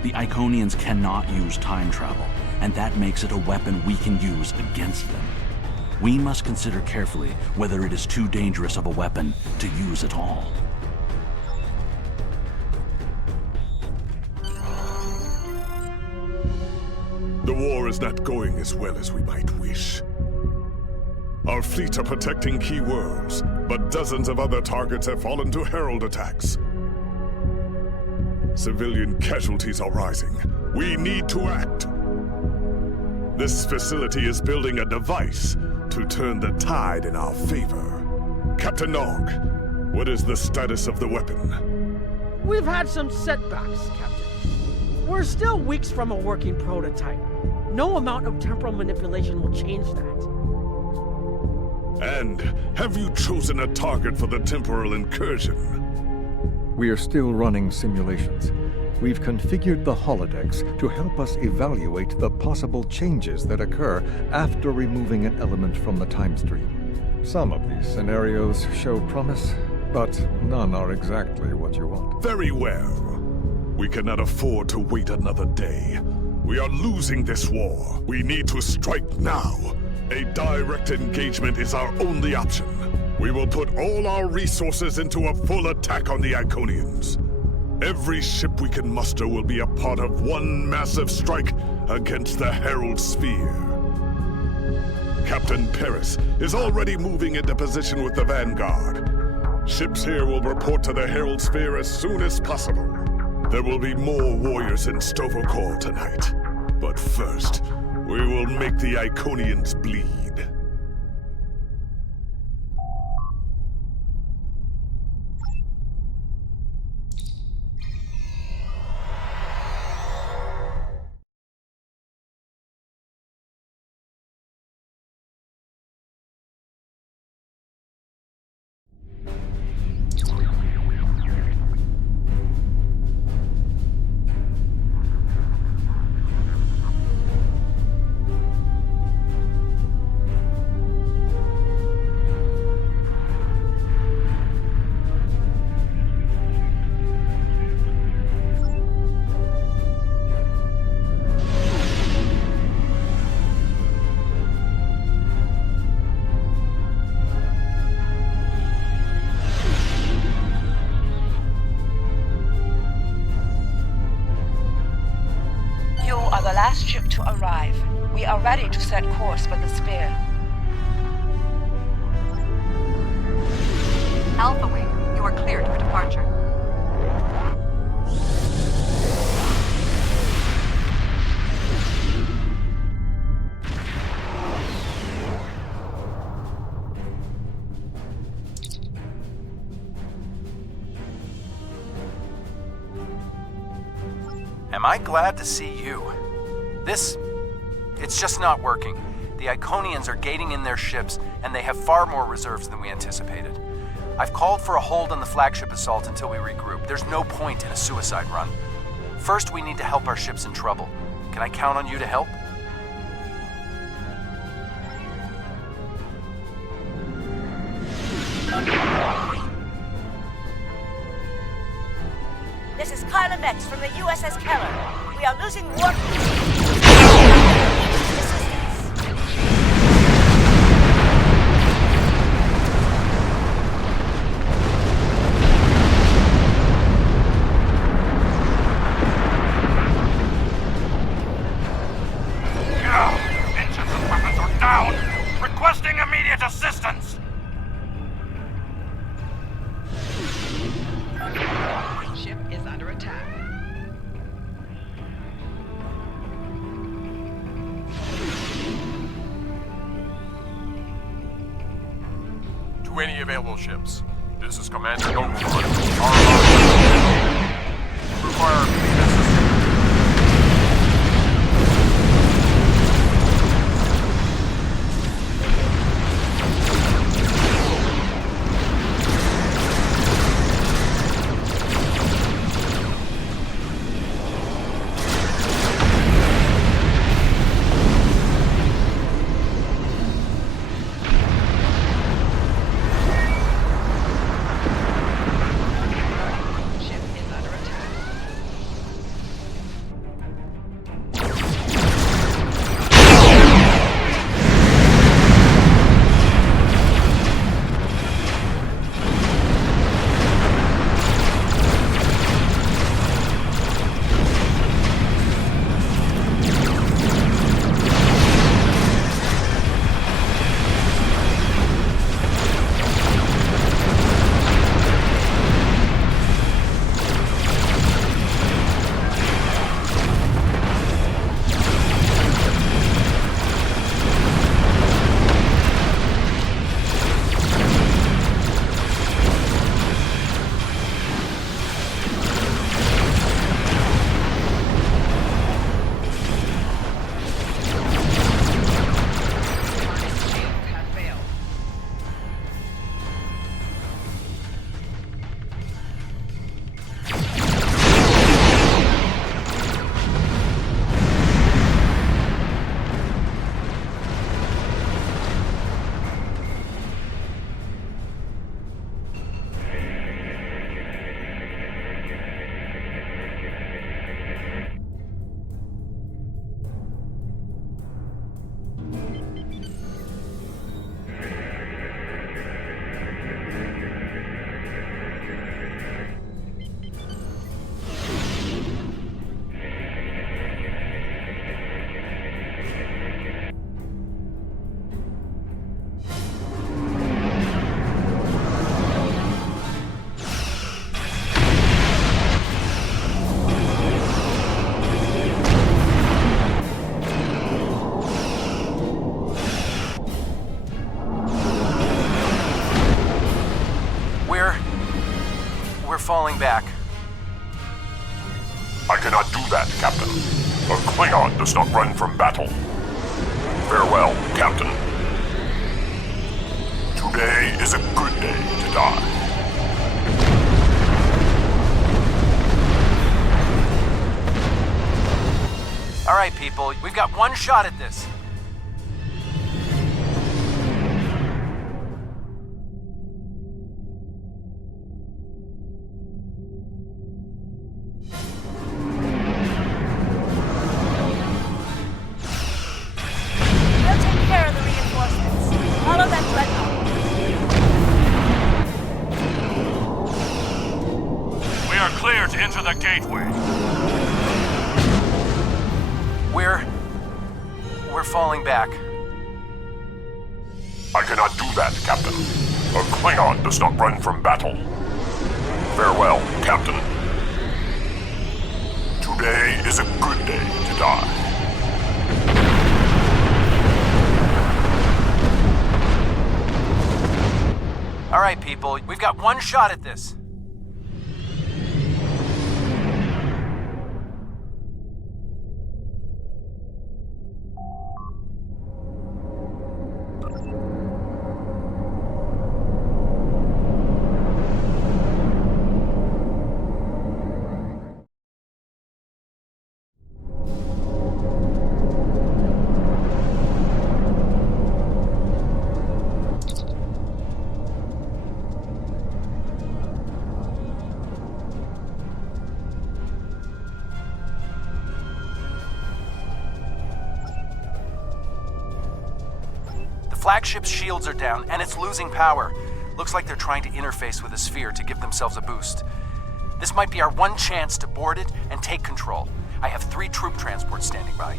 The Iconians cannot use time travel, and that makes it a weapon we can use against them. We must consider carefully whether it is too dangerous of a weapon to use at all. The war is not going as well as we might wish. Our fleet are protecting key worlds, but dozens of other targets have fallen to Herald attacks. Civilian casualties are rising. We need to act. This facility is building a device to turn the tide in our favor. Captain Nog, what is the status of the weapon? We've had some setbacks, Captain. We're still weeks from a working prototype. No amount of temporal manipulation will change that. And have you chosen a target for the temporal incursion? We are still running simulations. We've configured the holodecks to help us evaluate the possible changes that occur after removing an element from the time stream. Some of these scenarios show promise, but none are exactly what you want. Very well. We cannot afford to wait another day. We are losing this war. We need to strike now. A direct engagement is our only option. We will put all our resources into a full attack on the Iconians. Every ship we can muster will be a part of one massive strike against the Herald Sphere. Captain Paris is already moving into position with the Vanguard. Ships here will report to the Herald Sphere as soon as possible. There will be more warriors in Sto-vo-kor tonight. But first, we will make the Iconians bleed. Last ship to arrive. We are ready to set course for the Sphere. Alpha Wing, you are cleared for departure. Am I glad to see you? It's just not working. The Iconians are gating in their ships, and they have far more reserves than we anticipated. I've called for a hold on the flagship assault until we regroup. There's no point in a suicide run. First, we need to help our ships in trouble. Can I count on you to help? This is Kyla Metz from the USS Keller. We are losing warp. Engines and weapons are down! Requesting immediate assistance! Ship is under attack. To any available ships. This is Commander Nova. Require immediate assistance. Klingon does not run from battle. Farewell, Captain. Today is a good day to die. All right, people, we've got one shot at this. We'll take care of the reinforcements. Follow that dreadnought. We are clear to enter the gateway. We're falling back. I cannot do that, Captain. A Klingon does not run from battle. Farewell, Captain. Today is a good day to die. All right, people, we've got one shot at this. The flagship's shields are down, and it's losing power. Looks like they're trying to interface with the sphere to give themselves a boost. This might be our one chance to board it and take control. I have 3 troop transports standing by.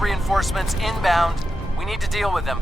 Reinforcements inbound. We need to deal with them.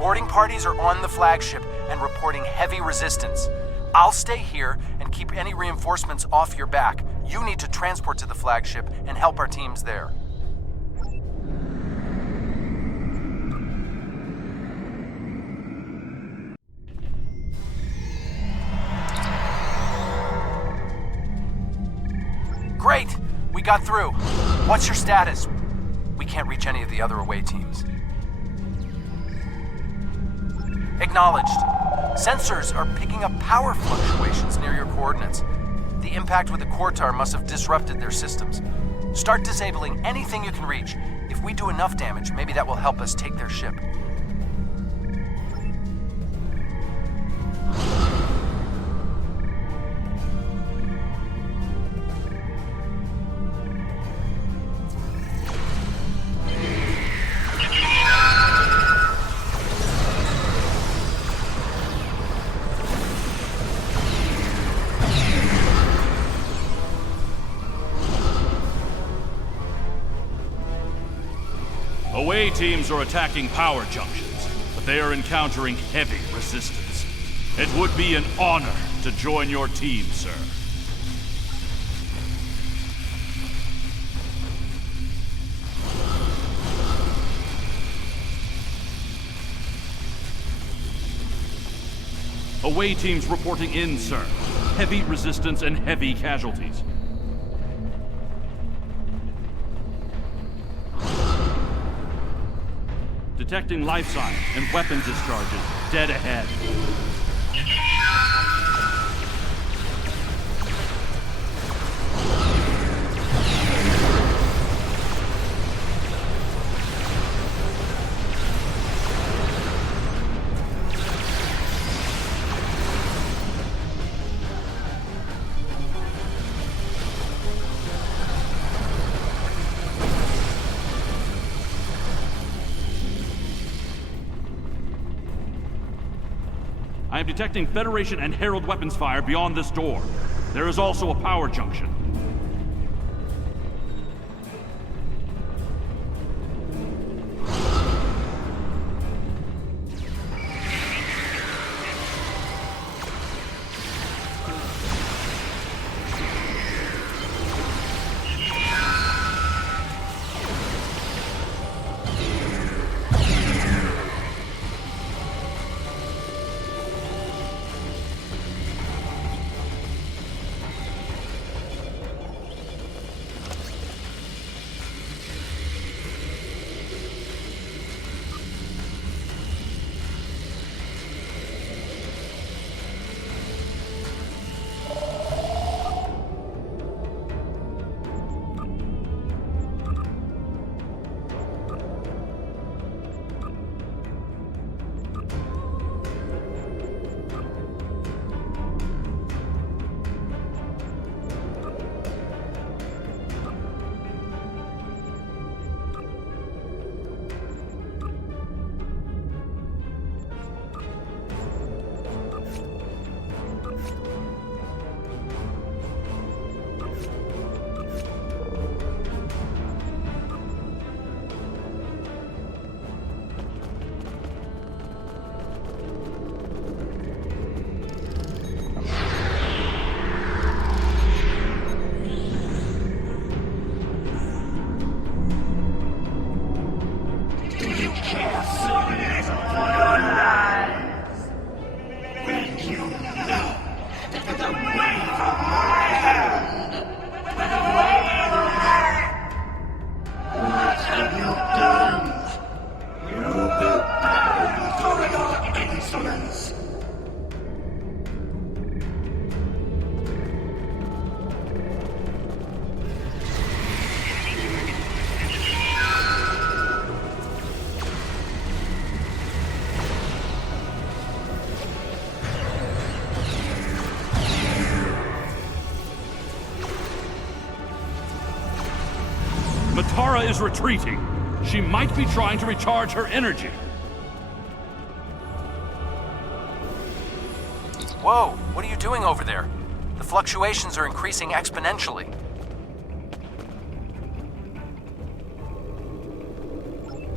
Boarding parties are on the flagship and reporting heavy resistance. I'll stay here and keep any reinforcements off your back. You need to transport to the flagship and help our teams there. Great! We got through. What's your status? We can't reach any of the other away teams. Acknowledged. Sensors are picking up power fluctuations near your coordinates. The impact with the Quartar must have disrupted their systems. Start disabling anything you can reach. If we do enough damage, maybe that will help us take their ship. Away teams are attacking power junctions, but they are encountering heavy resistance. It would be an honor to join your team, sir. Away teams reporting in, sir. Heavy resistance and heavy casualties. Detecting life signs and weapon discharges dead ahead. I am detecting Federation and Herald weapons fire beyond this door. There is also a power junction. Matara is retreating. She might be trying to recharge her energy. Whoa, what are you doing over there? The fluctuations are increasing exponentially.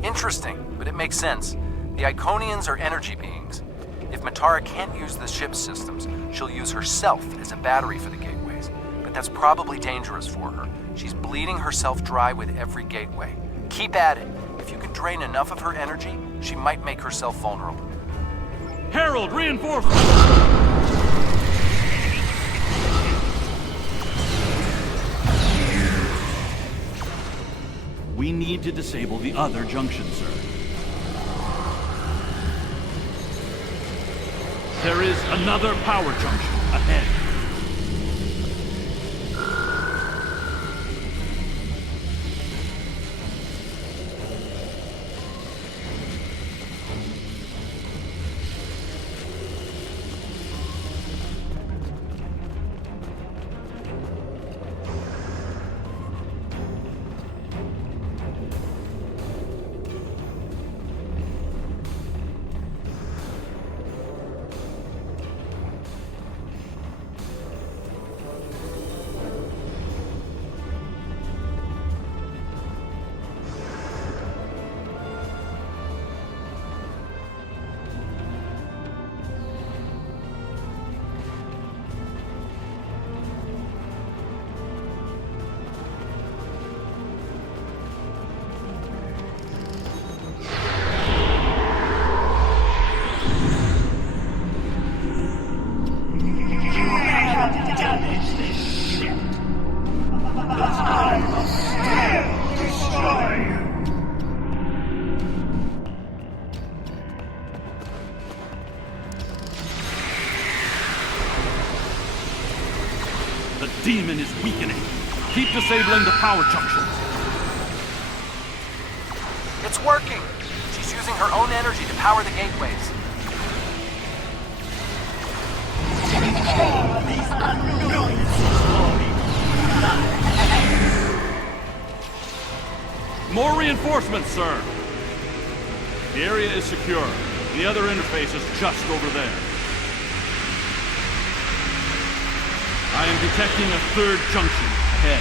Interesting, but it makes sense. The Iconians are energy beings. If Matara can't use the ship's systems, she'll use herself as a battery for the gateways. But that's probably dangerous for her. She's bleeding herself dry with every gateway. Keep at it. If you can drain enough of her energy, she might make herself vulnerable. Herald, reinforcements! We need to disable the other junction, sir. There is another power junction ahead. The demon is weakening. Keep disabling the power junctions. It's working! She's using her own energy to power the gateways. More reinforcements, sir. The area is secure. The other interface is just over there. I am detecting a third junction ahead.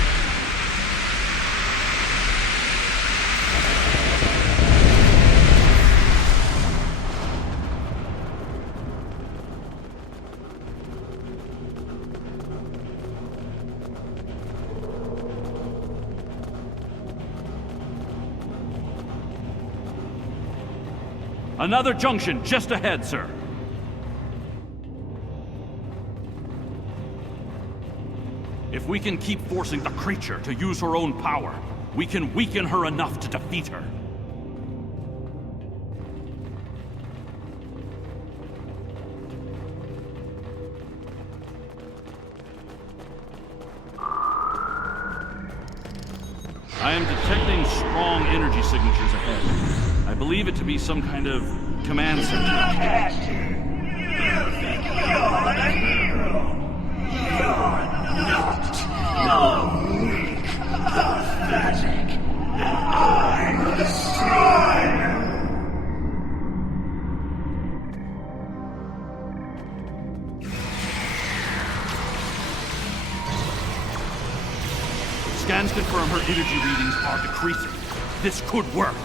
Another junction just ahead, sir. If we can keep forcing the creature to use her own power, we can weaken her enough to defeat her. I am detecting strong energy signatures ahead. I believe it to be some kind of command center. You think you're the hero? You're not. You're weak, pathetic. I'm the destroyer. Scans confirm her energy readings are decreasing. This could work.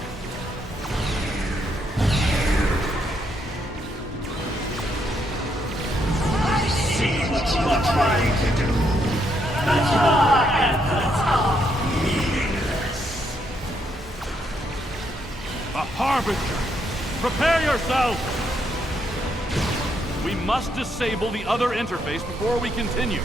I see what you are trying to do. But your efforts are meaningless. A harbinger! Prepare yourself! We must disable the other interface before we continue.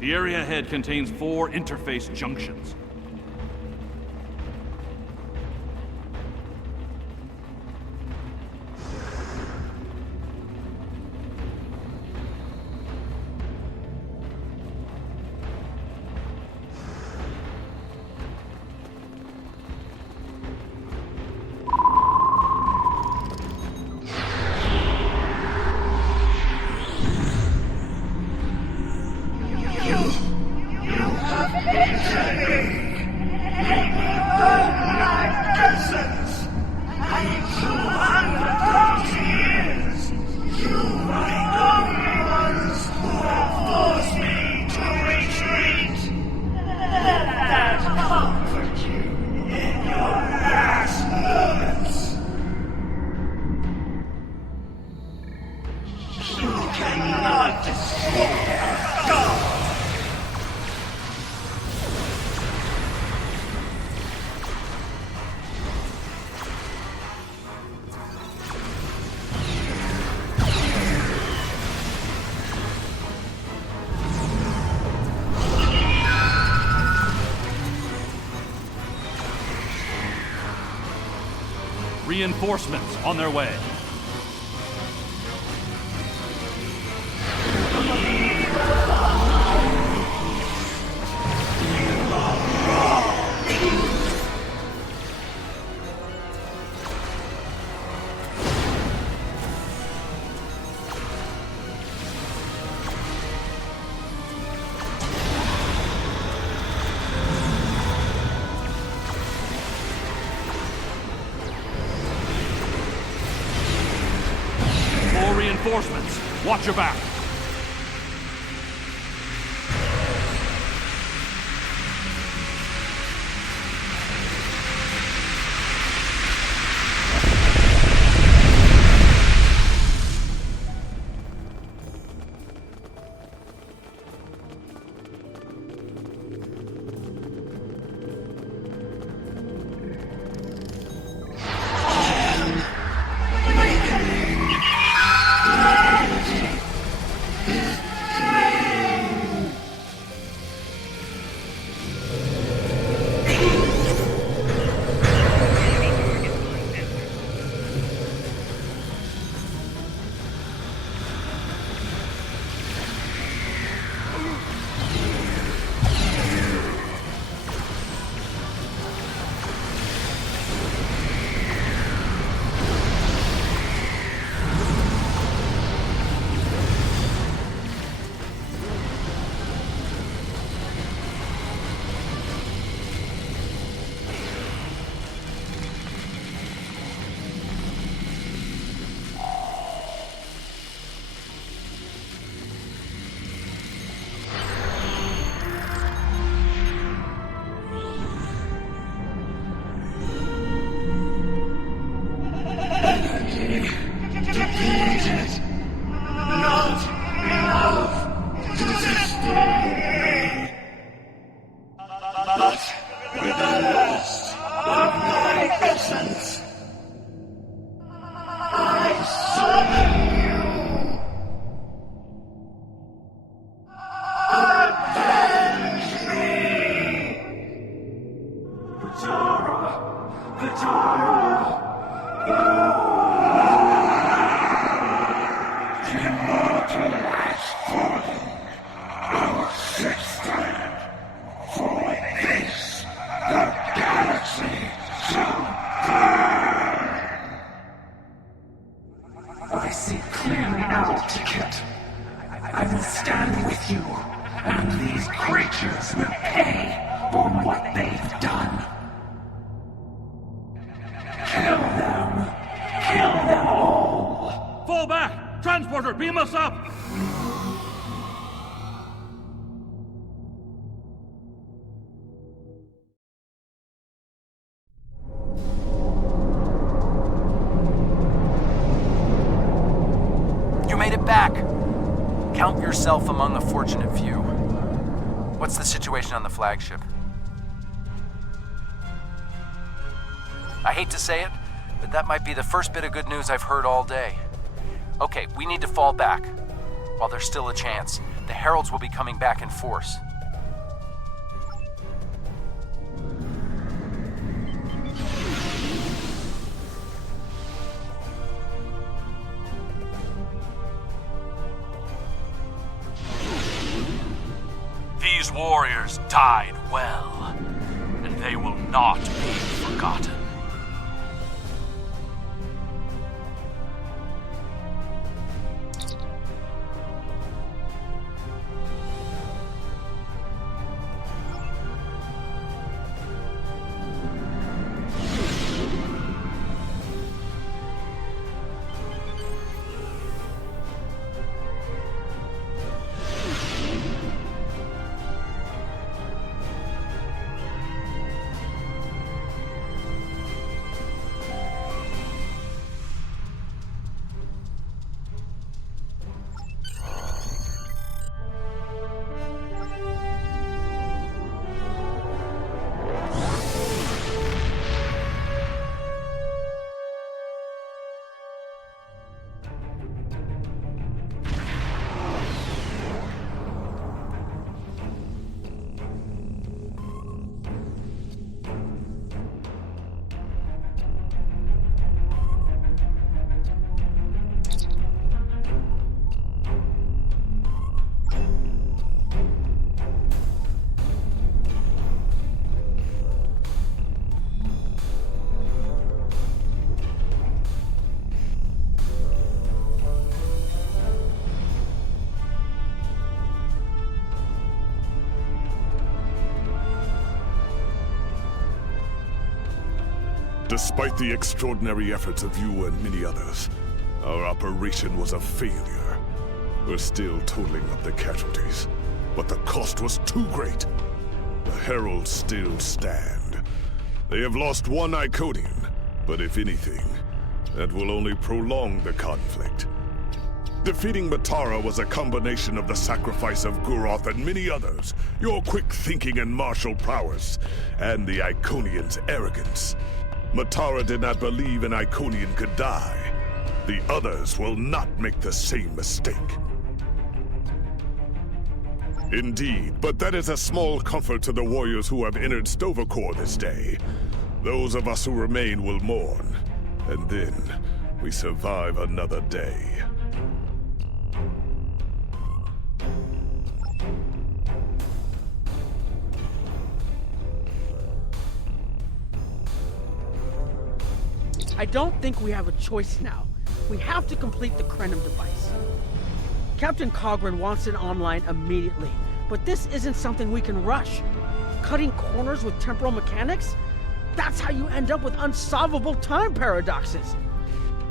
The area ahead contains 4 interface junctions. Reinforcements on their way. Reinforcements. Watch your back. I see clearly now, Ticket. I will stand with you, and these creatures will pay for what they've done. Kill them. Kill them all. Fall back! Transporter, beam us up! You made it back! Count yourself among the fortunate few. What's the situation on the flagship? I hate to say it, but that might be the first bit of good news I've heard all day. Okay, we need to fall back. While there's still a chance, the Heralds will be coming back in force. These warriors died well, and they will not be forgotten. Despite the extraordinary efforts of you and many others, our operation was a failure. We're still totaling up the casualties, but the cost was too great. The Heralds still stand. They have lost one Iconian, but if anything, that will only prolong the conflict. Defeating Matara was a combination of the sacrifice of Guroth and many others, your quick thinking and martial prowess, and the Iconians' arrogance. Matara did not believe an Iconian could die. The others will not make the same mistake. Indeed, but that is a small comfort to the warriors who have entered Sto-vo-kor this day. Those of us who remain will mourn, and then we survive another day. I don't think we have a choice now. We have to complete the Krenim device. Captain Cogran wants it online immediately, but this isn't something we can rush. Cutting corners with temporal mechanics? That's how you end up with unsolvable time paradoxes.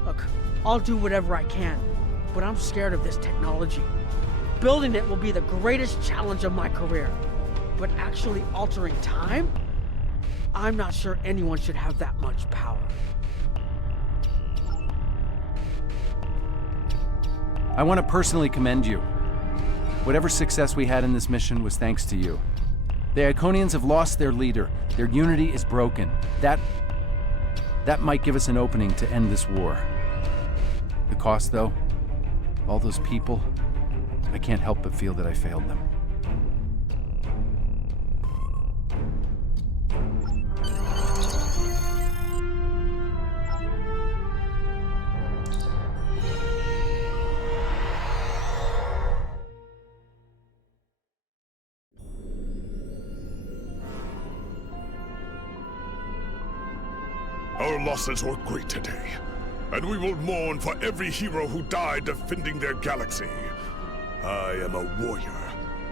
Look, I'll do whatever I can, but I'm scared of this technology. Building it will be the greatest challenge of my career, but actually altering time? I'm not sure anyone should have that much power. I want to personally commend you. Whatever success we had in this mission was thanks to you. The Iconians have lost their leader. Their unity is broken. That might give us an opening to end this war. The cost, though, all those people, I can't help but feel that I failed them. Our losses were great today, and we will mourn for every hero who died defending their galaxy. I am a warrior.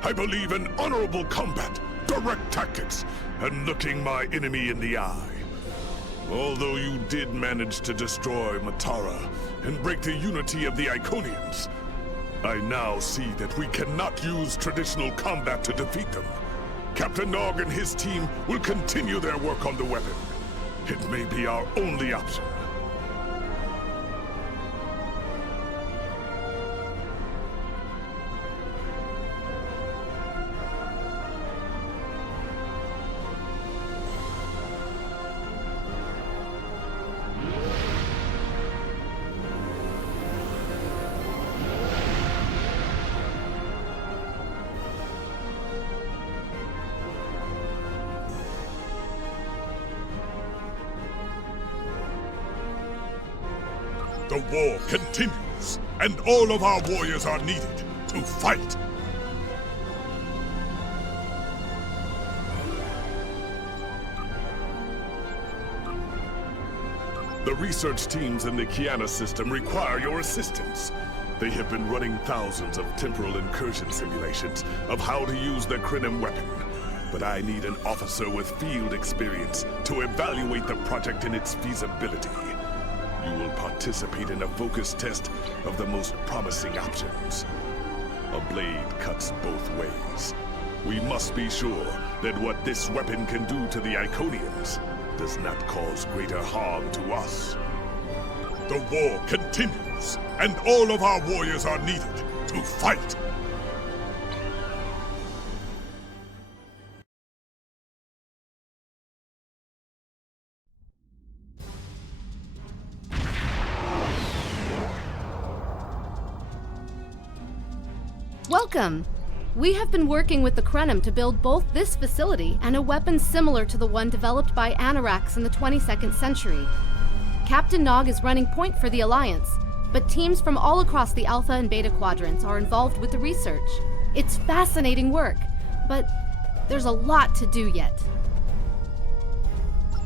I believe in honorable combat, direct tactics, and looking my enemy in the eye. Although you did manage to destroy Matara and break the unity of the Iconians, I now see that we cannot use traditional combat to defeat them. Captain Nog and his team will continue their work on the weapon. It may be our only option. The war continues, and all of our warriors are needed to fight. The research teams in the Kiana system require your assistance. They have been running thousands of temporal incursion simulations of how to use the Krenim weapon. But I need an officer with field experience to evaluate the project and its feasibility. You will participate in a focus test of the most promising options. A blade cuts both ways. We must be sure that what this weapon can do to the Iconians does not cause greater harm to us. The war continues, and all of our warriors are needed to fight. Welcome! We have been working with the Krenim to build both this facility and a weapon similar to the one developed by Anarax in the 22nd century. Captain Nog is running point for the Alliance, but teams from all across the Alpha and Beta quadrants are involved with the research. It's fascinating work, but there's a lot to do yet.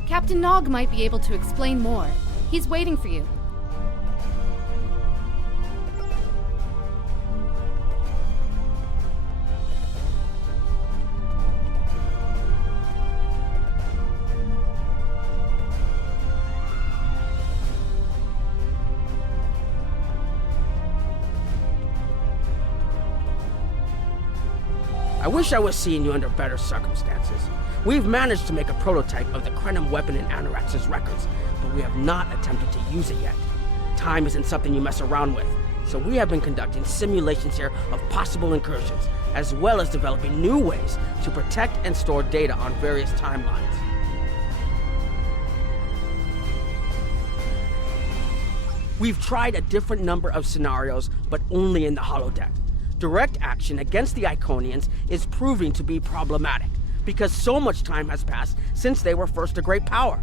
Captain Nog might be able to explain more. He's waiting for you. I wish I was seeing you under better circumstances. We've managed to make a prototype of the Krenim weapon in Anarax's records, but we have not attempted to use it yet. Time isn't something you mess around with, so we have been conducting simulations here of possible incursions, as well as developing new ways to protect and store data on various timelines. We've tried a different number of scenarios, but only in the holodeck. Direct action against the Iconians is proving to be problematic, because so much time has passed since they were first a great power.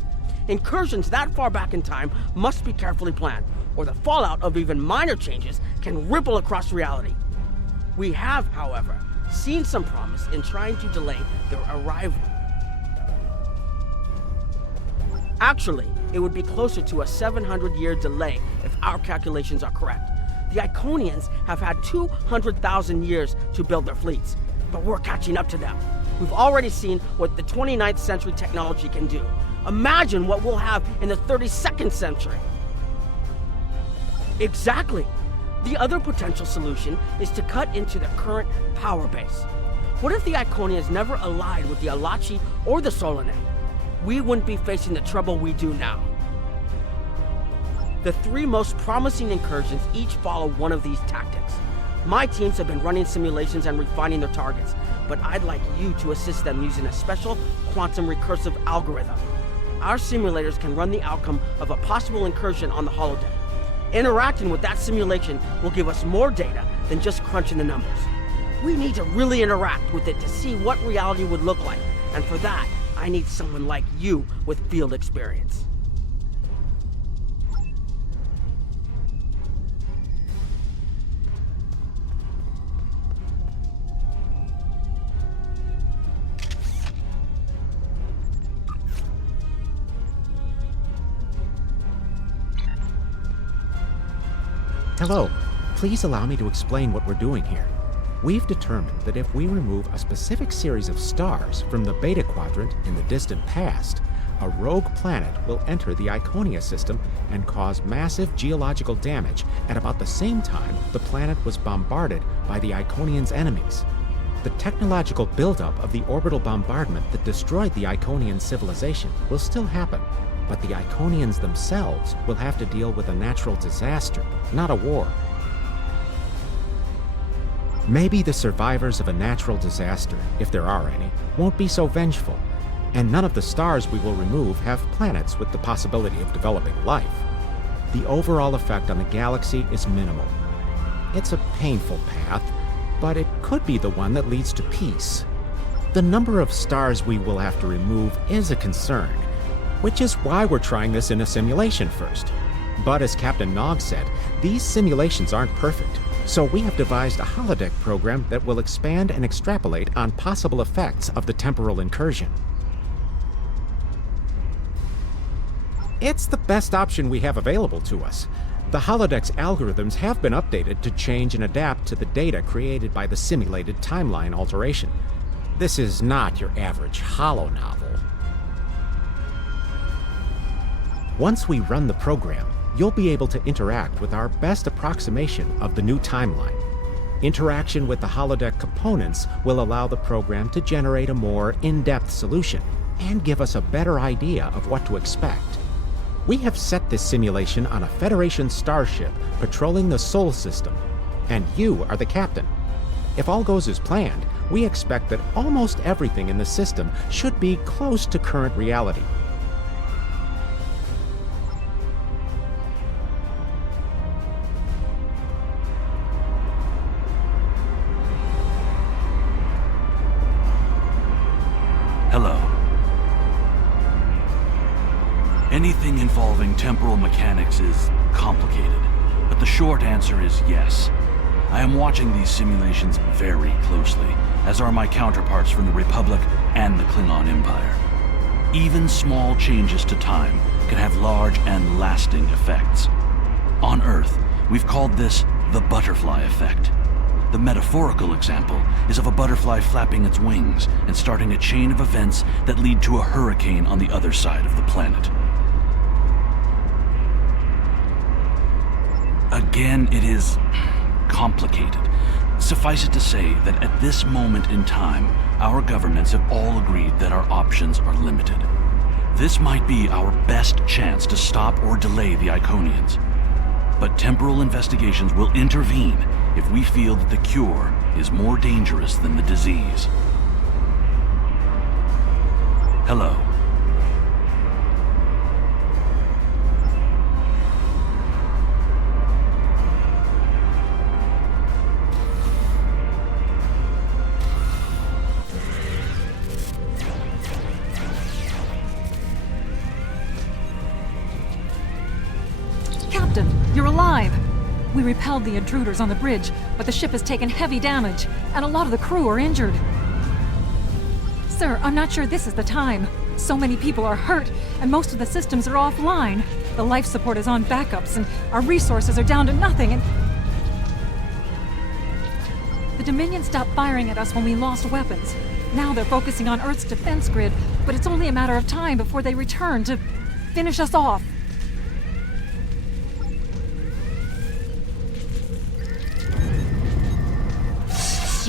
Incursions that far back in time must be carefully planned, or the fallout of even minor changes can ripple across reality. We have, however, seen some promise in trying to delay their arrival. Actually, it would be closer to a 700-year delay if our calculations are correct. The Iconians have had 200,000 years to build their fleets, but we're catching up to them. We've already seen what the 29th century technology can do. Imagine what we'll have in the 32nd century. Exactly. The other potential solution is to cut into the current power base. What if the Iconians never allied with the Alachi or the Solanae? We wouldn't be facing the trouble we do now. The three most promising incursions each follow one of these tactics. My teams have been running simulations and refining their targets, but I'd like you to assist them using a special quantum recursive algorithm. Our simulators can run the outcome of a possible incursion on the holodeck. Interacting with that simulation will give us more data than just crunching the numbers. We need to really interact with it to see what reality would look like, and for that, I need someone like you with field experience. Hello. Please allow me to explain what we're doing here. We've determined that if we remove a specific series of stars from the Beta Quadrant in the distant past, a rogue planet will enter the Iconia system and cause massive geological damage at about the same time the planet was bombarded by the Iconians' enemies. The technological buildup of the orbital bombardment that destroyed the Iconian civilization will still happen, but the Iconians themselves will have to deal with a natural disaster, not a war. Maybe the survivors of a natural disaster, if there are any, won't be so vengeful, and none of the stars we will remove have planets with the possibility of developing life. The overall effect on the galaxy is minimal. It's a painful path, but it could be the one that leads to peace. The number of stars we will have to remove is a concern, which is why we're trying this in a simulation first. But as Captain Nog said, these simulations aren't perfect. So we have devised a holodeck program that will expand and extrapolate on possible effects of the temporal incursion. It's the best option we have available to us. The holodeck's algorithms have been updated to change and adapt to the data created by the simulated timeline alteration. This is not your average holo novel. Once we run the program, you'll be able to interact with our best approximation of the new timeline. Interaction with the holodeck components will allow the program to generate a more in-depth solution and give us a better idea of what to expect. We have set this simulation on a Federation starship patrolling the Sol system, and you are the captain. If all goes as planned, we expect that almost everything in the system should be close to current reality. Hello. Anything involving temporal mechanics is complicated, but the short answer is yes. I am watching these simulations very closely, as are my counterparts from the Republic and the Klingon Empire. Even small changes to time can have large and lasting effects. On Earth, we've called this the butterfly effect. The metaphorical example is of a butterfly flapping its wings and starting a chain of events that lead to a hurricane on the other side of the planet. Again, it is complicated, Suffice it to say that at this moment in time, our governments have all agreed that our options are limited. This might be our best chance to stop or delay the Iconians. But temporal investigations will intervene if we feel that the cure is more dangerous than the disease. Hello. Captain, you're alive! We repelled the intruders on the bridge, but the ship has taken heavy damage, and a lot of the crew are injured. Sir, I'm not sure this is the time. So many people are hurt, and most of the systems are offline. The life support is on backups, and our resources are down to nothing, and... The Dominion stopped firing at us when we lost weapons. Now they're focusing on Earth's defense grid, but it's only a matter of time before they return to finish us off.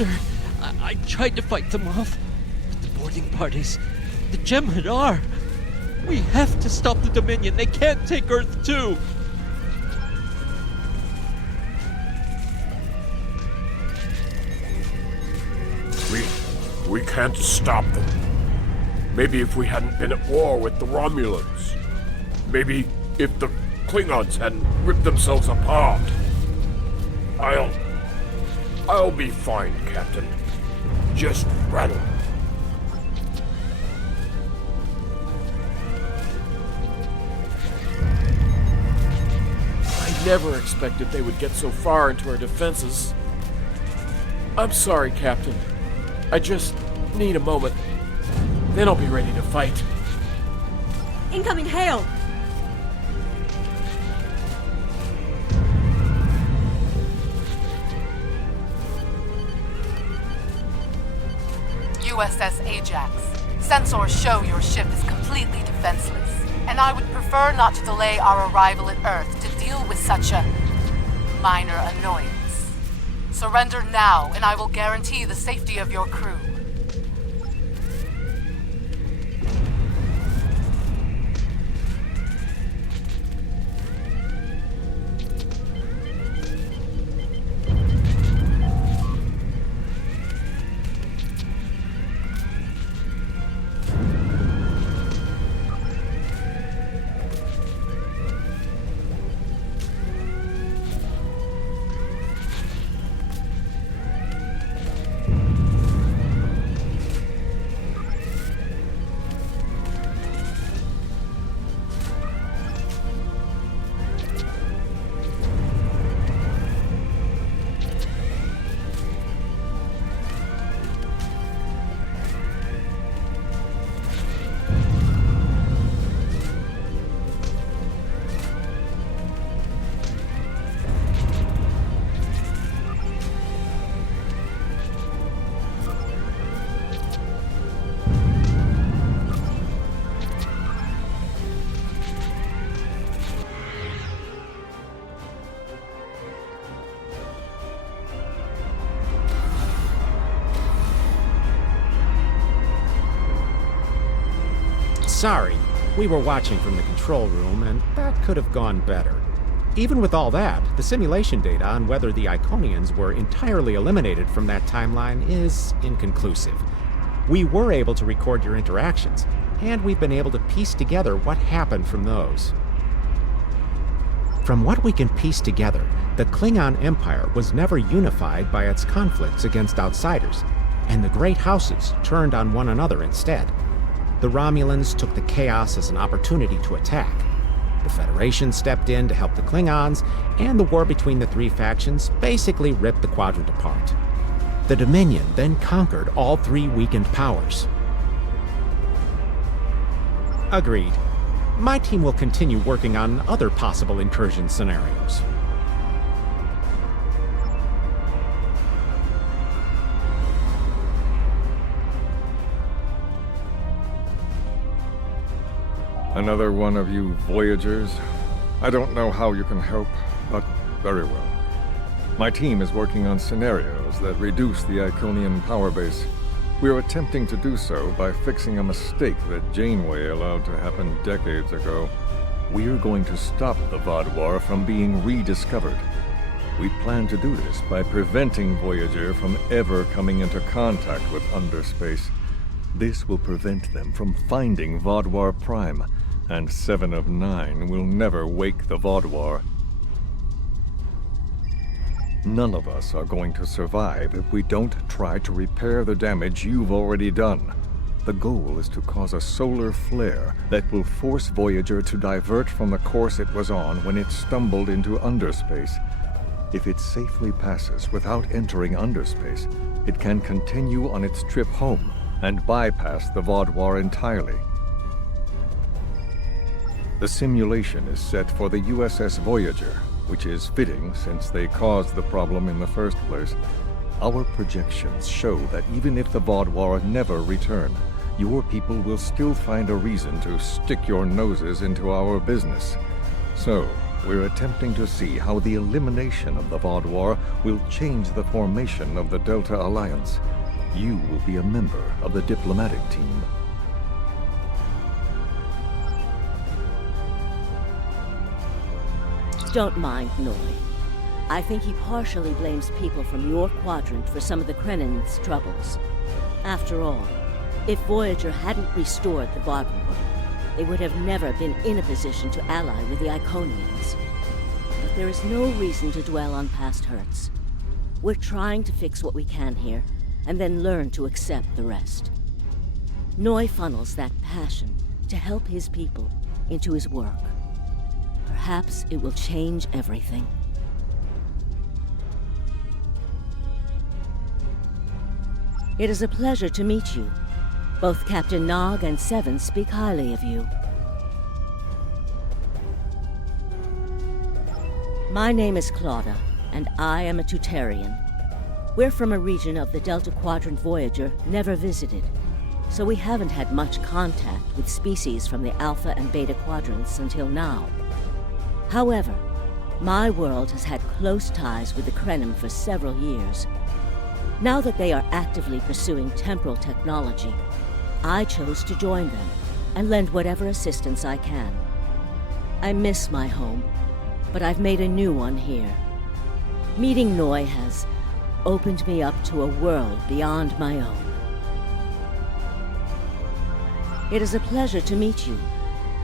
Sir, I tried to fight them off, but the boarding parties, the Jem'Hadar, we have to stop the Dominion. They can't take Earth too. We can't stop them. Maybe if we hadn't been at war with the Romulans. Maybe if the Klingons hadn't ripped themselves apart. I'll be fine, Captain. Just rattle. I never expected they would get so far into our defenses. I'm sorry, Captain. I just need a moment. Then I'll be ready to fight. Incoming hail! USS Ajax. Sensors show your ship is completely defenseless, and I would prefer not to delay our arrival at Earth to deal with such a minor annoyance. Surrender now, and I will guarantee the safety of your crew. Sorry, we were watching from the control room, and that could have gone better. Even with all that, the simulation data on whether the Iconians were entirely eliminated from that timeline is inconclusive. We were able to record your interactions, and we've been able to piece together what happened from those. From what we can piece together, the Klingon Empire was never unified by its conflicts against outsiders, and the Great Houses turned on one another instead. The Romulans took the chaos as an opportunity to attack. The Federation stepped in to help the Klingons, and the war between the three factions basically ripped the quadrant apart. The Dominion then conquered all three weakened powers. Agreed. My team will continue working on other possible incursion scenarios. Another one of you Voyagers. I don't know how you can help, but very well. My team is working on scenarios that reduce the Iconian power base. We're attempting to do so by fixing a mistake that Janeway allowed to happen decades ago. We're going to stop the Vaadwaur from being rediscovered. We plan to do this by preventing Voyager from ever coming into contact with Underspace. This will prevent them from finding Vaadwaur Prime, and 7 of 9 will never wake the Vaadwaur. None of us are going to survive if we don't try to repair the damage you've already done. The goal is to cause a solar flare that will force Voyager to divert from the course it was on when it stumbled into Underspace. If it safely passes without entering Underspace, it can continue on its trip home and bypass the Vaadwaur entirely. The simulation is set for the USS Voyager, which is fitting since they caused the problem in the first place. Our projections show that even if the Vaadwaur never return, your people will still find a reason to stick your noses into our business. So, we're attempting to see how the elimination of the Vaadwaur will change the formation of the Delta Alliance. You will be a member of the diplomatic team. Don't mind Noi. I think he partially blames people from your quadrant for some of the Krennin's troubles. After all, if Voyager hadn't restored the Vaadwaur, they would have never been in a position to ally with the Iconians. But there is no reason to dwell on past hurts. We're trying to fix what we can here, and then learn to accept the rest. Noi funnels that passion to help his people into his work. Perhaps it will change everything. It is a pleasure to meet you. Both Captain Nog and Seven speak highly of you. My name is Claudia, and I am a Tutarian. We're from a region of the Delta Quadrant Voyager never visited, so we haven't had much contact with species from the Alpha and Beta Quadrants until now. However, my world has had close ties with the Krenim for several years. Now that they are actively pursuing temporal technology, I chose to join them and lend whatever assistance I can. I miss my home, but I've made a new one here. Meeting Noi has opened me up to a world beyond my own. It is a pleasure to meet you.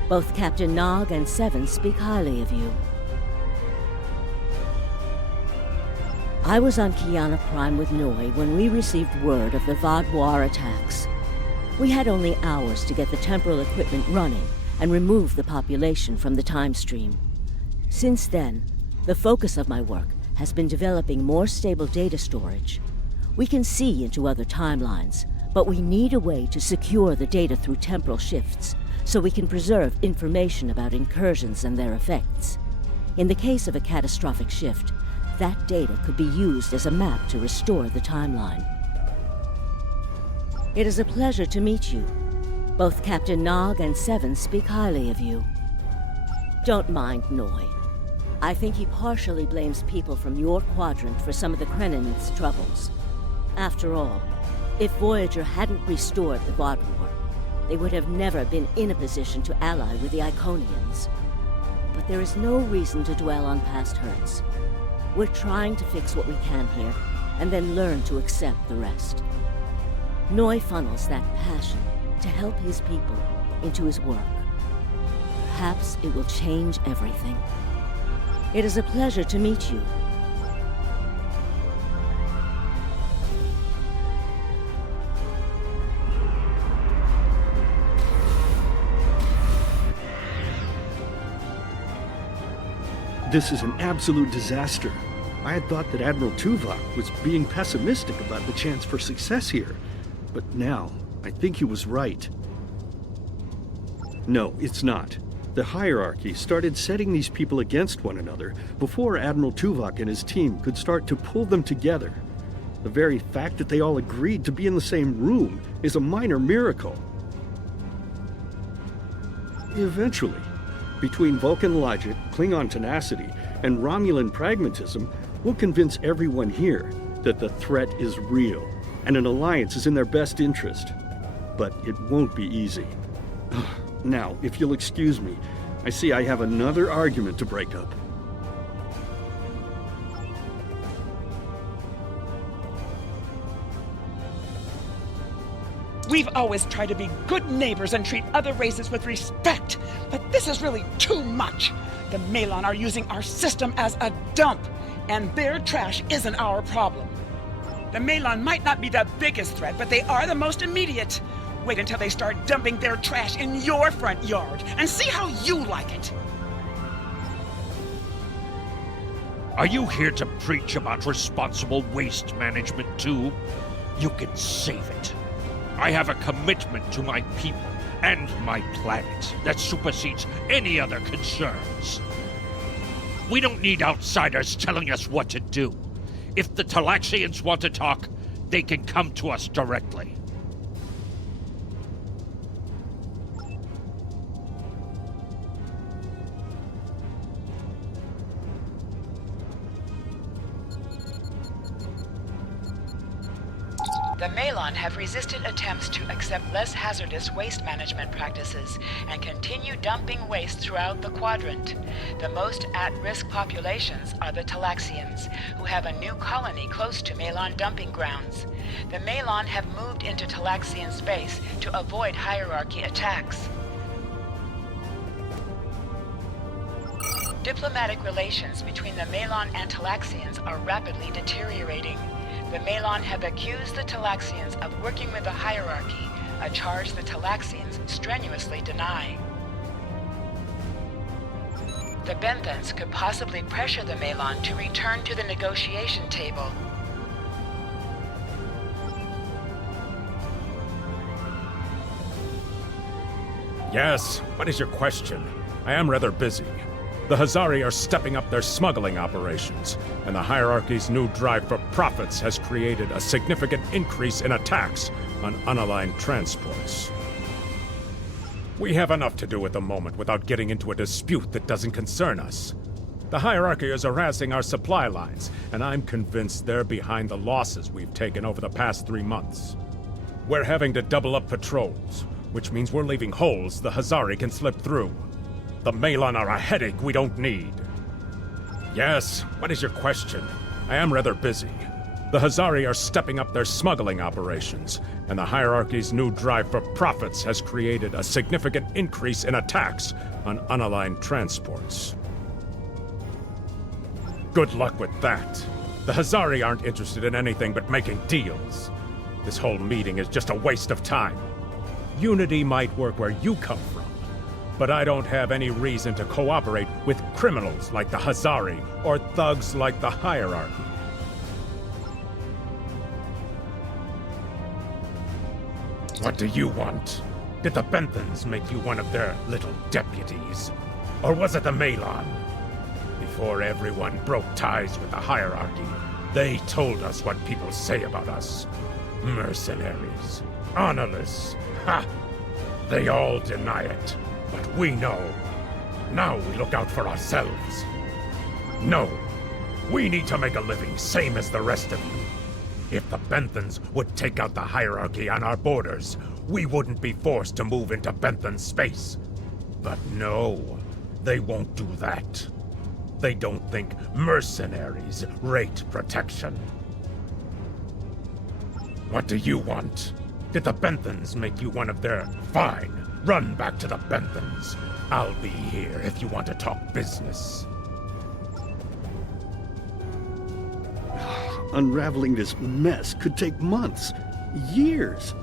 Both Captain Nog and Seven speak highly of you. I was on Kiana Prime with Noi when we received word of the Vaadwaur attacks. We had only hours to get the temporal equipment running and remove the population from the time stream. Since then, the focus of my work has been developing more stable data storage. We can see into other timelines, but we need a way to secure the data through temporal shifts so we can preserve information about incursions and their effects. In the case of a catastrophic shift, that data could be used as a map to restore the timeline. It is a pleasure to meet you. Both Captain Nog and Seven speak highly of you. Don't mind Noi. I think he partially blames people from your quadrant for some of the Krennin's troubles. After all, if Voyager hadn't restored the Vaadwaur, they would have never been in a position to ally with the Iconians. But there is no reason to dwell on past hurts. We're trying to fix what we can here, and then learn to accept the rest. Noi funnels that passion to help his people into his work. Perhaps it will change everything. It is a pleasure to meet you. This is an absolute disaster. I had thought that Admiral Tuvok was being pessimistic about the chance for success here, but now I think he was right. No, it's not. The hierarchy started setting these people against one another before Admiral Tuvok and his team could start to pull them together. The very fact that they all agreed to be in the same room is a minor miracle. Eventually, between Vulcan logic, Klingon tenacity, and Romulan pragmatism, We'll convince everyone here that the threat is real and an alliance is in their best interest. But it won't be easy. Now, if you'll excuse me, I see I have another argument to break up. We've always tried to be good neighbors and treat other races with respect, but this is really too much. The Malon are using our system as a dump, and their trash isn't our problem. The Malon might not be the biggest threat, but they are the most immediate. Wait until they start dumping their trash in your front yard, and see how you like it. Are you here to preach about responsible waste management too? You can save it. I have a commitment to my people and my planet that supersedes any other concerns. We don't need outsiders telling us what to do. If the Talaxians want to talk, they can come to us directly. The Malon have resisted attempts to accept less hazardous waste management practices and continue dumping waste throughout the quadrant. The most at-risk populations are the Talaxians, who have a new colony close to Malon dumping grounds. The Malon have moved into Talaxian space to avoid hierarchy attacks. Diplomatic relations between the Malon and Talaxians are rapidly deteriorating. The Malon have accused the Talaxians of working with the hierarchy, a charge the Talaxians strenuously deny. The Benthans could possibly pressure the Malon to return to the negotiation table. Yes, what is your question? I am rather busy. The Hazari are stepping up their smuggling operations, and the hierarchy's new drive for profits has created a significant increase in attacks on unaligned transports. We have enough to do at the moment without getting into a dispute that doesn't concern us. The hierarchy is harassing our supply lines, and I'm convinced they're behind the losses we've taken over the past 3 months. We're having to double up patrols, which means we're leaving holes the Hazari can slip through. The Malon are a headache we don't need. Yes, what is your question? I am rather busy. The Hazari are stepping up their smuggling operations, and the hierarchy's new drive for profits has created a significant increase in attacks on unaligned transports. Good luck with that. The Hazari aren't interested in anything but making deals. This whole meeting is just a waste of time. Unity might work where you come from, but I don't have any reason to cooperate with criminals like the Hazari or thugs like the hierarchy. What do you want? Did the Benthans make you one of their little deputies? Or was it the Malon? Before everyone broke ties with the hierarchy, they told us what people say about us. Mercenaries. Honorless. Ha! They all deny it. But we know. Now we look out for ourselves. No. We need to make a living, same as the rest of you. If the Benthans would take out the hierarchy on our borders, we wouldn't be forced to move into Benthan space. But no, they won't do that. They don't think mercenaries rate protection. What do you want? Did the Benthans make you one of their... Fine. Run back to the Benthans. I'll be here if you want to talk business. Unraveling this mess could take months, years.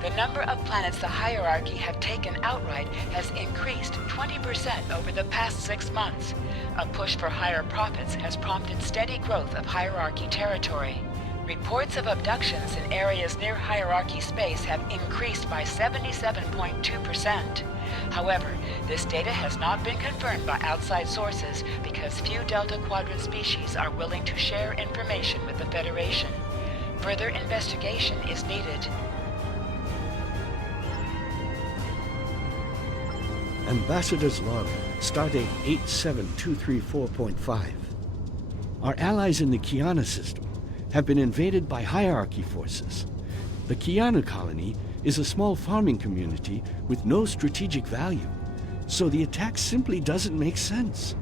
The number of planets the hierarchy have taken outright has increased 20% over the past 6 months. A push for higher profits has prompted steady growth of hierarchy territory. Reports of abductions in areas near Hierarchy space have increased by 77.2%. However, this data has not been confirmed by outside sources because few Delta Quadrant species are willing to share information with the Federation. Further investigation is needed. Ambassador's Log, Stardate 87234.5. Our allies in the Kiana system have been invaded by Hierarchy forces. The Kiana colony is a small farming community with no strategic value, so the attack simply doesn't make sense.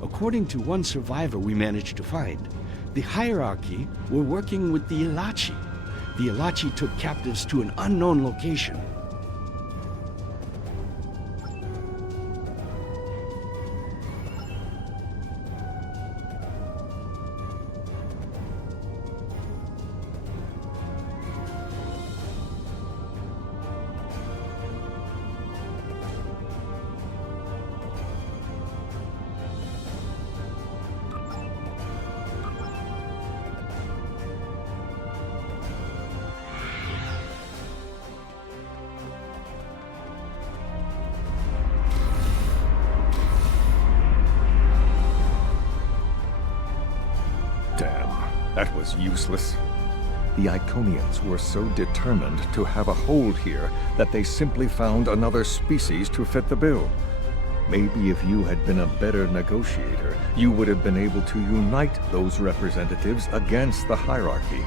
According to one survivor we managed to find, the Hierarchy were working with the Ilachi. The Ilachi took captives to an unknown location. That was useless. The Iconians were so determined to have a hold here that they simply found another species to fit the bill. Maybe if you had been a better negotiator, you would have been able to unite those representatives against the Hierarchy.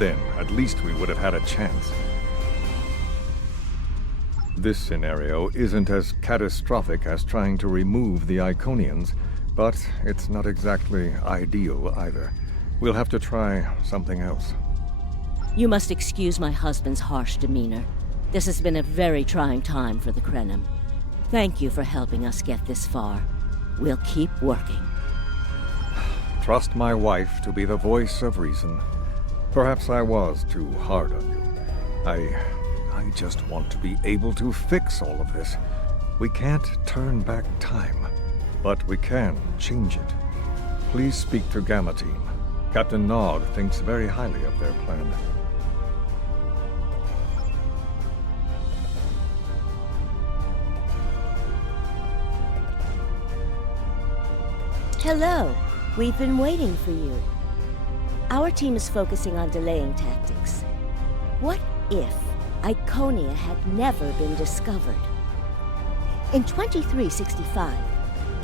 Then, at least we would have had a chance. This scenario isn't as catastrophic as trying to remove the Iconians, but it's not exactly ideal either. We'll have to try something else. You must excuse my husband's harsh demeanor. This has been a very trying time for the Krenim. Thank you for helping us get this far. We'll keep working. Trust my wife to be the voice of reason. Perhaps I was too hard on you. I just want to be able to fix all of this. We can't turn back time, but we can change it. Please speak to Gamma Team. Captain Nog thinks very highly of their plan. Hello. We've been waiting for you. Our team is focusing on delaying tactics. What if Iconia had never been discovered? In 2365,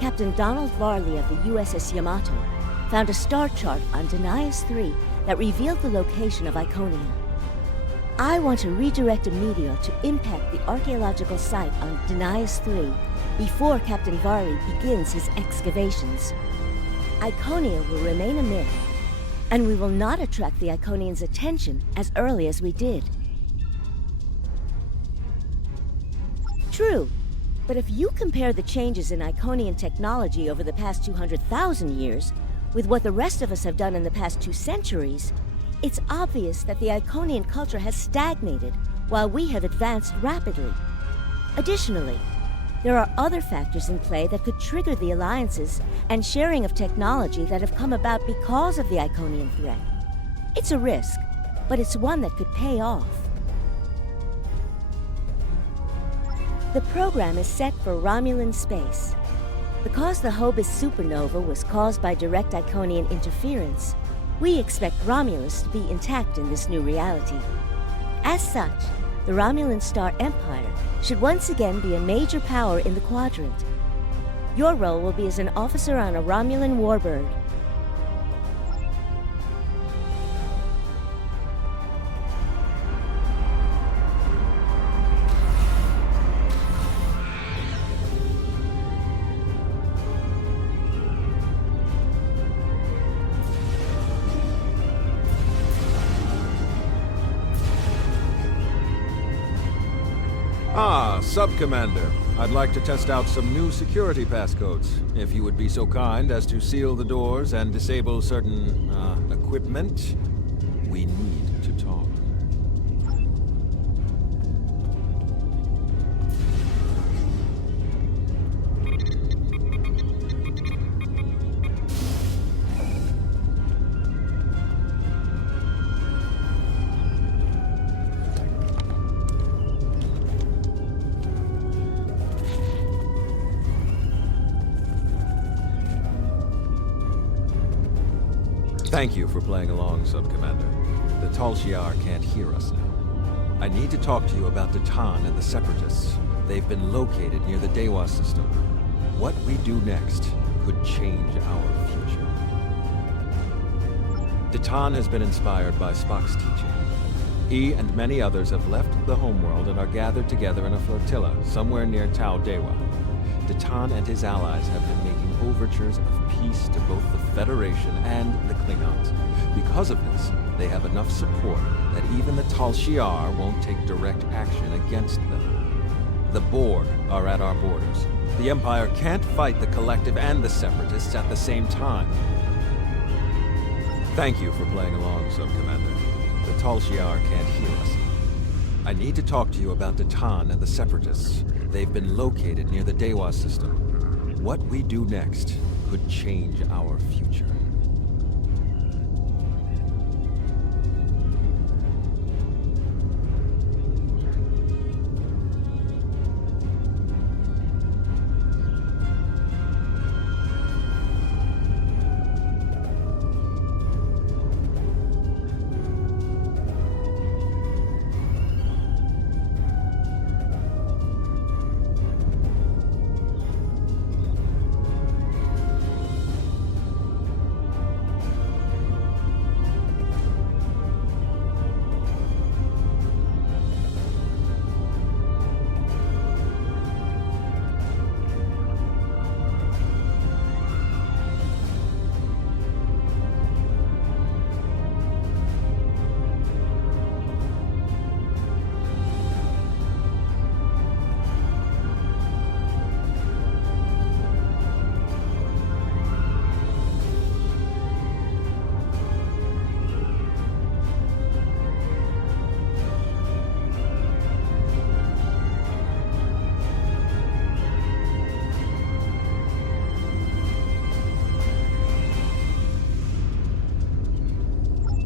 Captain Donald Varley of the USS Yamato found a star chart on Denias 3 that revealed the location of Iconia. I want to redirect a meteor to impact the archaeological site on Denias 3 before Captain Varley begins his excavations. Iconia will remain a myth, and we will not attract the Iconians' attention as early as we did. True, but if you compare the changes in Iconian technology over the past 200,000 years with what the rest of us have done in the past 2 centuries, it's obvious that the Iconian culture has stagnated while we have advanced rapidly. Additionally, there are other factors in play that could trigger the alliances and sharing of technology that have come about because of the Iconian threat. It's a risk, but it's one that could pay off. The program is set for Romulan space. Because the Hobus supernova was caused by direct Iconian interference, we expect Romulus to be intact in this new reality. As such, the Romulan Star Empire should once again be a major power in the Quadrant. Your role will be as an officer on a Romulan warbird. Sub-Commander, I'd like to test out some new security passcodes. If you would be so kind as to seal the doors and disable certain, equipment, we need to talk. Thank you for playing along, Sub-Commander. The Tal Shiar can't hear us now. I need to talk to you about Datan and the Separatists. They've been located near the Dewa system. What we do next could change our future. Datan has been inspired by Spock's teaching. He and many others have left the homeworld and are gathered together in a flotilla somewhere near Tau Dewa. Datan and his allies have been making overtures of peace to both the Federation and the Klingons. Because of this, they have enough support that even the Tal Shiar won't take direct action against them. The Borg are at our borders. The Empire can't fight the Collective and the Separatists at the same time. Thank you for playing along, Sub-Commander. The Tal Shiar can't hear us. I need to talk to you about Datan and the Separatists. They've been located near the Dewa system. What we do next could change our future.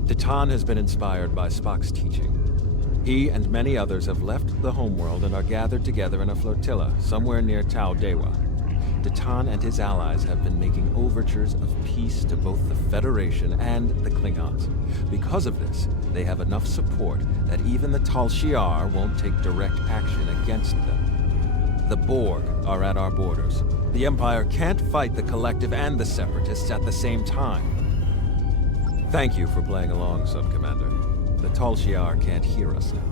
Datan has been inspired by Spock's teaching. He and many others have left the homeworld and are gathered together in a flotilla somewhere near Tau Dewa. Datan and his allies have been making overtures of peace to both the Federation and the Klingons. Because of this, they have enough support that even the Tal Shiar won't take direct action against them. The Borg are at our borders. The Empire can't fight the Collective and the Separatists at the same time. Thank you for playing along, Sub-Commander. The Tal Shiar can't hear us now.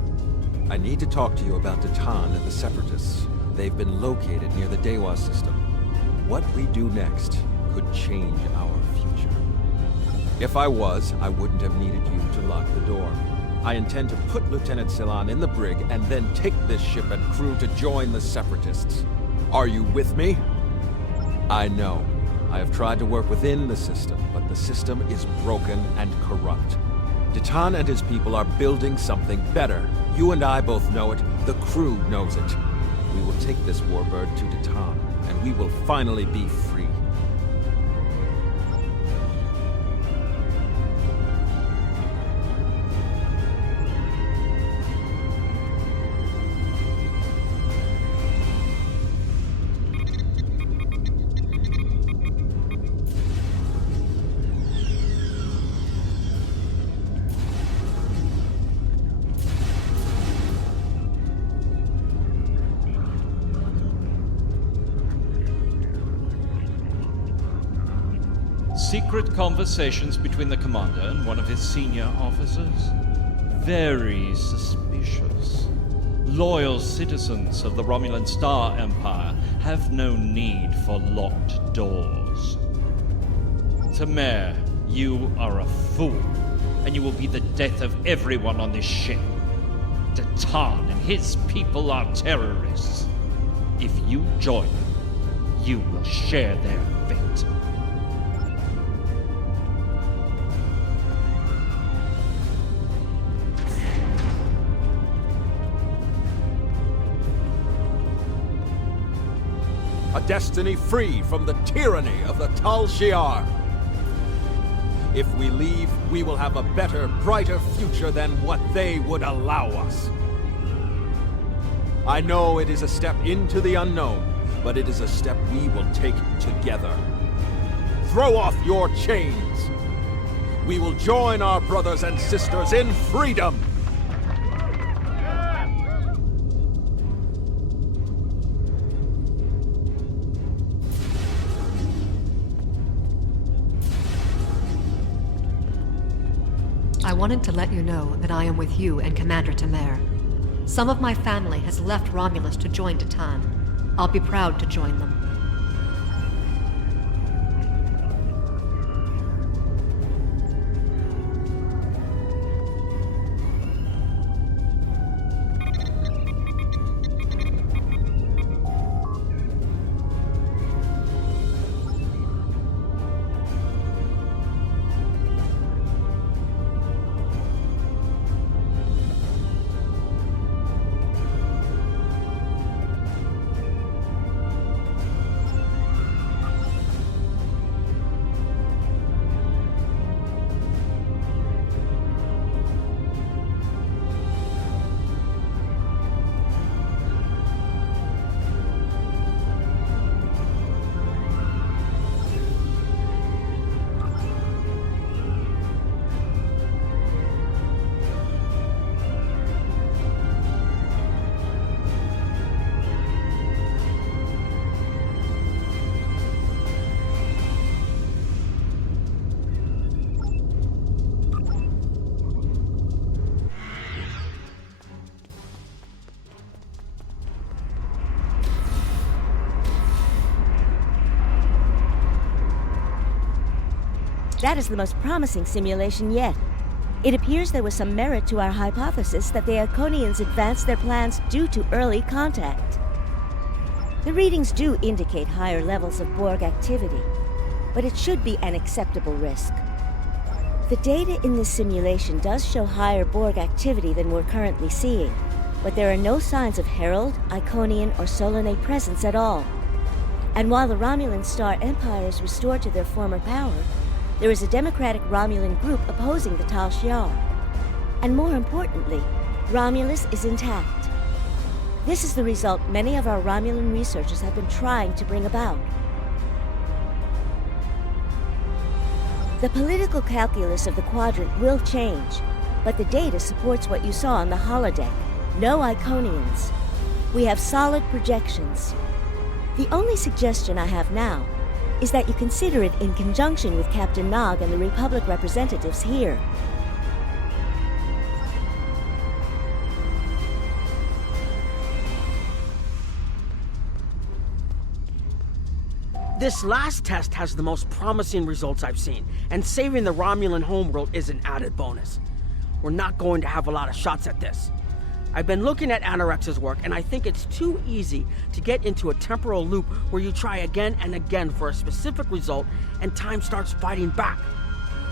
I need to talk to you about Datan and the Separatists. They've been located near the Dewa system. What we do next could change our future. If I was, I wouldn't have needed you to lock the door. I intend to put Lieutenant Silan in the brig and then take this ship and crew to join the Separatists. Are you with me? I know. I have tried to work within the system, but the system is broken and corrupt. Datan and his people are building something better. You and I both know it. The crew knows it. We will take this warbird to Datan, and we will finally be free. Secret conversations between the commander and one of his senior officers? Very suspicious. Loyal citizens of the Romulan Star Empire have no need for locked doors. Tamer, you are a fool, and you will be the death of everyone on this ship. Datan and his people are terrorists. If you join them, you will share their fate. A destiny free from the tyranny of the Tal Shiar. If we leave, we will have a better, brighter future than what they would allow us. I know it is a step into the unknown, but it is a step we will take together. Throw off your chains. we will join our brothers and sisters in freedom! I wanted to let you know that I am with you and Commander Temer. Some of my family has left Romulus to join Detan. I'll be proud to join them. That is the most promising simulation yet. It appears there was some merit to our hypothesis that the Iconians advanced their plans due to early contact. The readings do indicate higher levels of Borg activity, but it should be an acceptable risk. The data in this simulation does show higher Borg activity than we're currently seeing, but there are no signs of Herald, Iconian, or Solanae presence at all. And while the Romulan Star Empire is restored to their former power, there is a democratic Romulan group opposing the Tal Shiar. And more importantly, Romulus is intact. This is the result many of our Romulan researchers have been trying to bring about. The political calculus of the Quadrant will change, but the data supports what you saw on the holodeck. No Iconians. We have solid projections. The only suggestion I have now is that you consider it in conjunction with Captain Nog and the Republic representatives here. This last test has the most promising results I've seen, and saving the Romulan homeworld is an added bonus. We're not going to have a lot of shots at this. I've been looking at Anorex's work, and I think it's too easy to get into a temporal loop where you try again and again for a specific result, and time starts fighting back.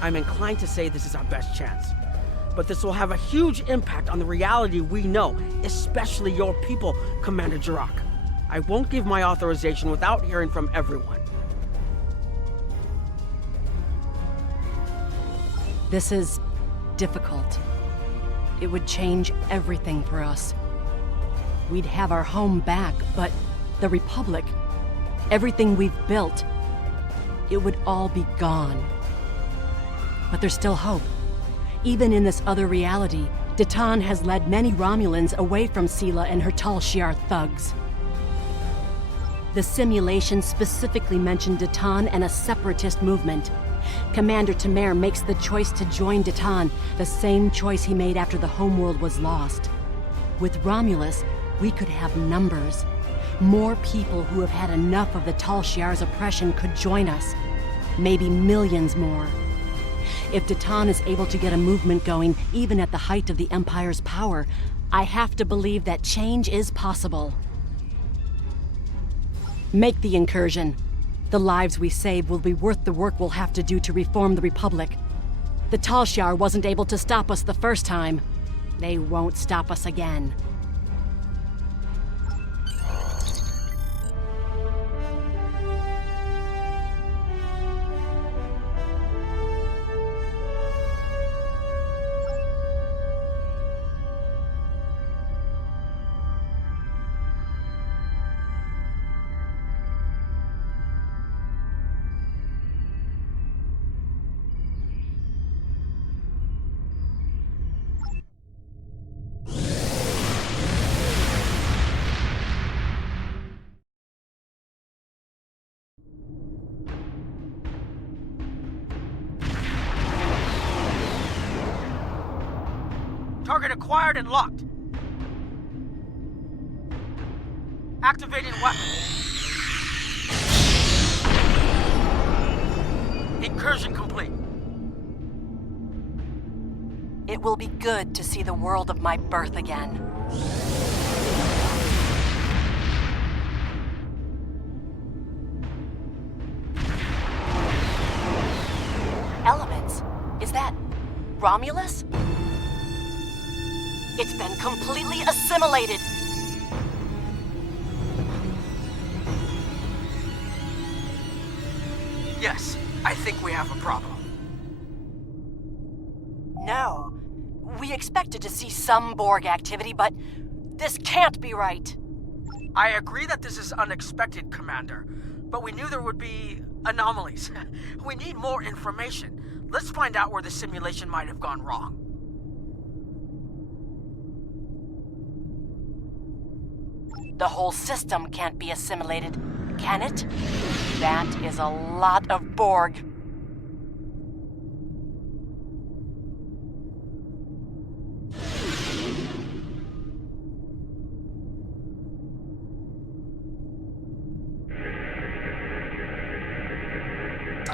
I'm inclined to say this is our best chance. But this will have a huge impact on the reality we know, especially your people, Commander Jirak. I won't give my authorization without hearing from everyone. This is difficult. It would change everything for us. We'd have our home back, but the Republic, everything we've built, it would all be gone. But there's still hope. Even in this other reality, Detan has led many Romulans away from Sela and her Tal Shiar thugs. The simulation specifically mentioned Detan and a separatist movement. Commander Temer makes the choice to join Detan, the same choice he made after the homeworld was lost. With Romulus, we could have numbers. More people who have had enough of the Tal Shiar's oppression could join us. Maybe millions more. If Detan is able to get a movement going, even at the height of the Empire's power, I have to believe that change is possible. Make the incursion. The lives we save will be worth the work we'll have to do to reform the Republic. The Tal Shiar wasn't able to stop us the first time. They won't stop us again. Target acquired and locked. Activating weapon. Incursion complete. It will be good to see the world of my birth again. Elements? Is that Romulus? It's been completely assimilated. Yes, I think we have a problem. No. We expected to see some Borg activity, but this can't be right. I agree that this is unexpected, Commander, but we knew there would be anomalies. We need more information. Let's find out where the simulation might have gone wrong. The whole system can't be assimilated, can it? That is a lot of Borg.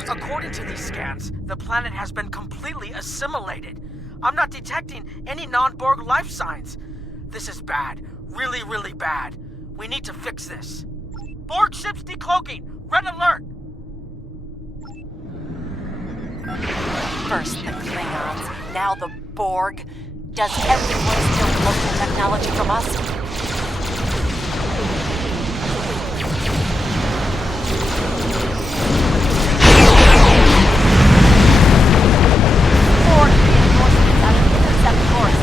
According to these scans, the planet has been completely assimilated. I'm not detecting any non-Borg life signs. This is bad. Really, really bad. We need to fix this. Borg ships decloaking! Red alert! First the Klingons, now the Borg. Does everyone steal local technology from us? Borg reinforcements on an intercept course.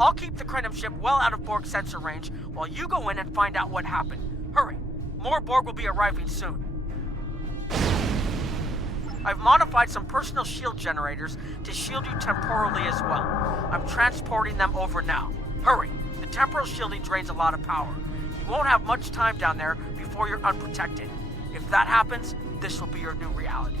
I'll keep the Krenim ship well out of Borg sensor range while you go in and find out what happened. Hurry. More Borg will be arriving soon. I've modified some personal shield generators to shield you temporally as well. I'm transporting them over now. Hurry. The temporal shielding drains a lot of power. You won't have much time down there before you're unprotected. If that happens, this will be your new reality.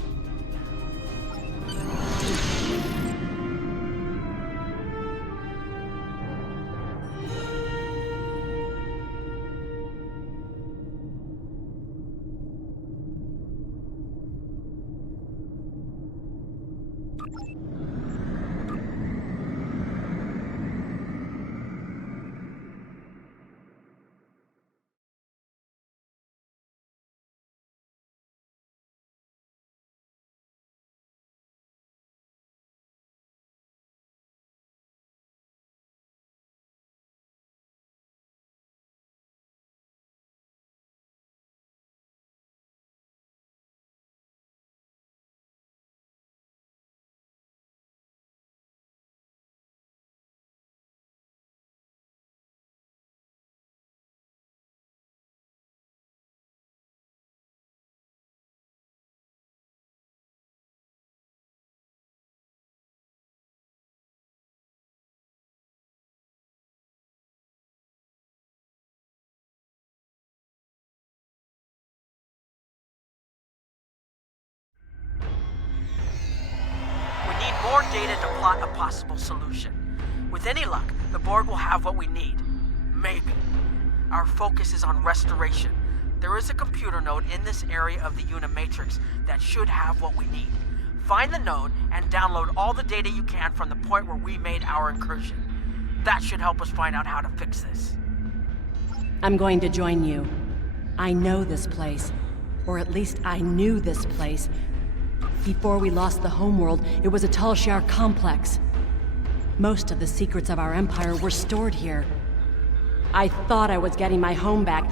More data to plot a possible solution. With any luck, the Borg will have what we need. Maybe. Our focus is on restoration. There is a computer node in this area of the Unimatrix that should have what we need. Find the node and download all the data you can from the point where we made our incursion. That should help us find out how to fix this. I'm going to join you. I know this place. Or at least I knew this place. Before we lost the homeworld, it was a Tal Shiar complex. Most of the secrets of our empire were stored here. I thought I was getting my home back.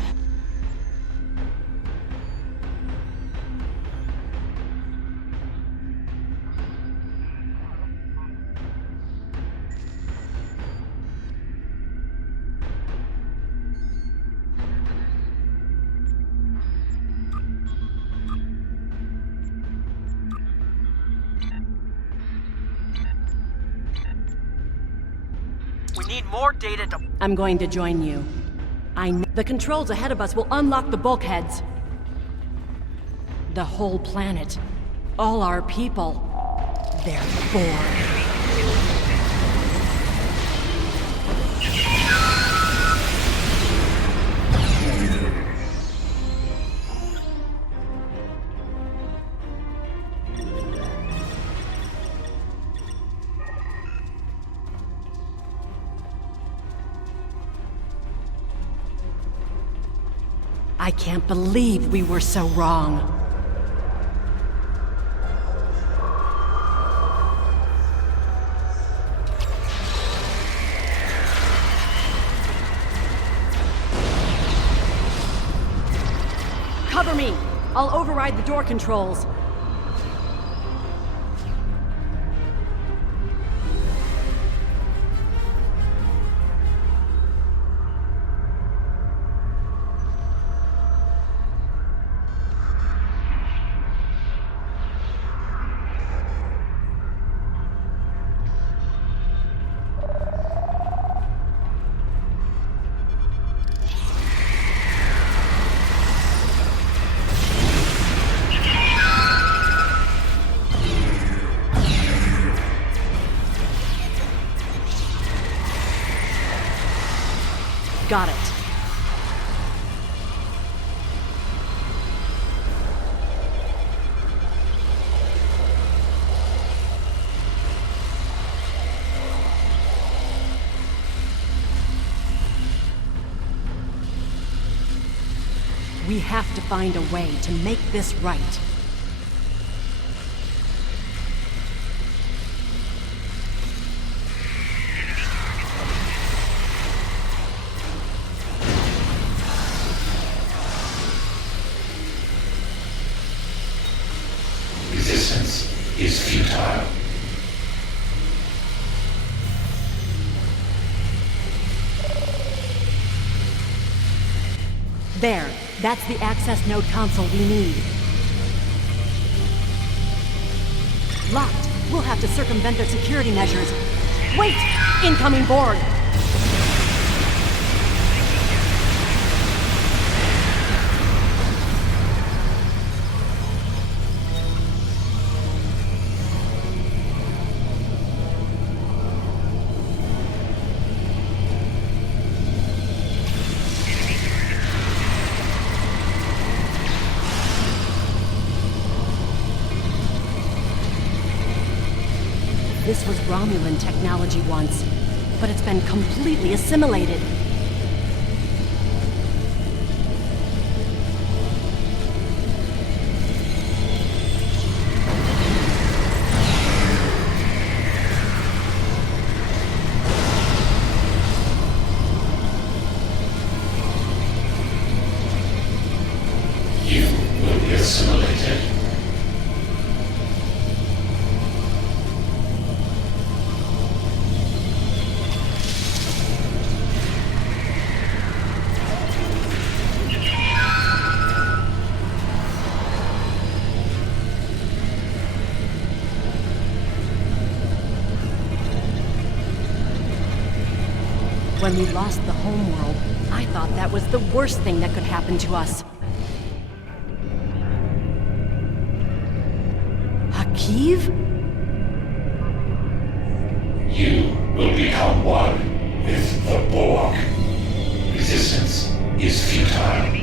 We need more data to... I'm going to join you. The controls ahead of us will unlock the bulkheads. The whole planet. All our people. They're bored. I can't believe we were so wrong. Cover me! I'll override the door controls. Got it. We have to find a way to make this right. Resistance is futile. There. That's the access node console we need. Locked. We'll have to circumvent their security measures. Wait! Incoming Borg! This was Romulan technology once, but it's been completely assimilated. You will be assimilated. When we lost the homeworld, I thought that was the worst thing that could happen to us. Hakiv? You will become one with the Borg. Resistance is futile.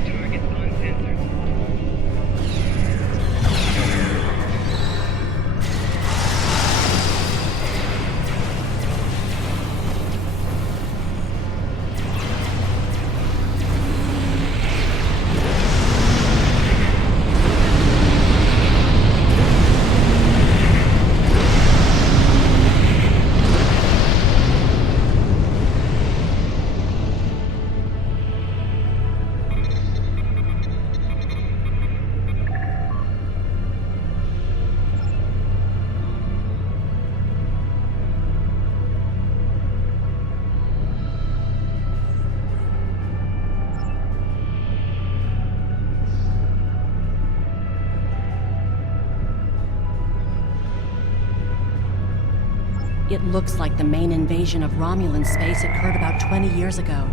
It looks like the main invasion of Romulan space occurred about 20 years ago.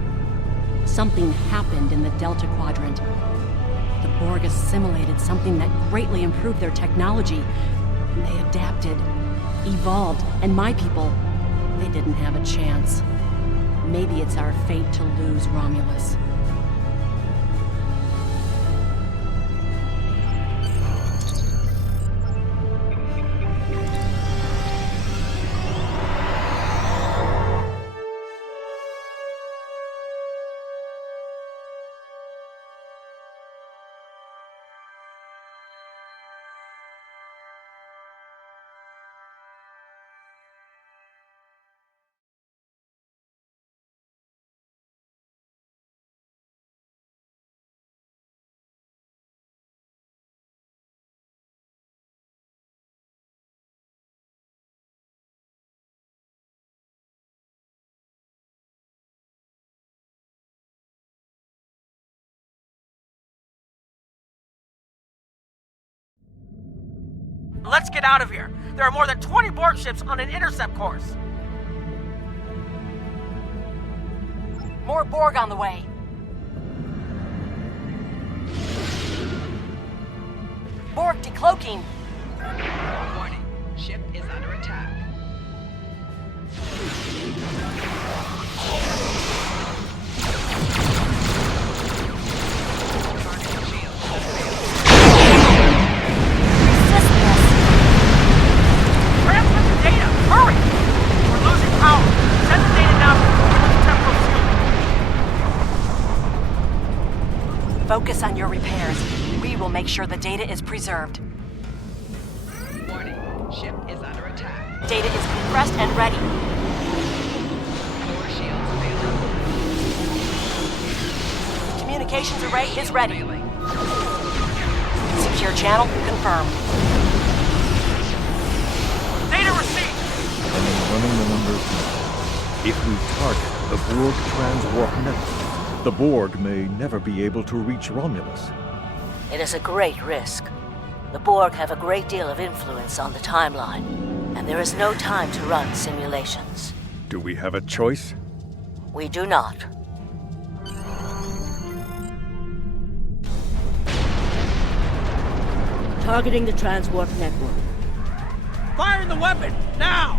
Something happened in the Delta Quadrant. The Borg assimilated something that greatly improved their technology. They adapted, evolved, and my people, they didn't have a chance. Maybe it's our fate to lose Romulus. Let's get out of here. There are more than 20 Borg ships on an intercept course. More Borg on the way. Borg decloaking. Warning. Ship is under attack. Transmit the data! Hurry! We're losing power. Send the data now to the temporal shield. Focus on your repairs. We will make sure the data is preserved. Warning. Ship is under attack. Data is compressed and ready. Core shields failing. Communications array is ready. Secure channel confirmed. Data received! Running the numbers now. If we target the Borg transwarp network, the Borg may never be able to reach Romulus. It is a great risk. The Borg have a great deal of influence on the timeline, and there is no time to run simulations. Do we have a choice? We do not. Targeting the transwarp network. Firing the weapon, now!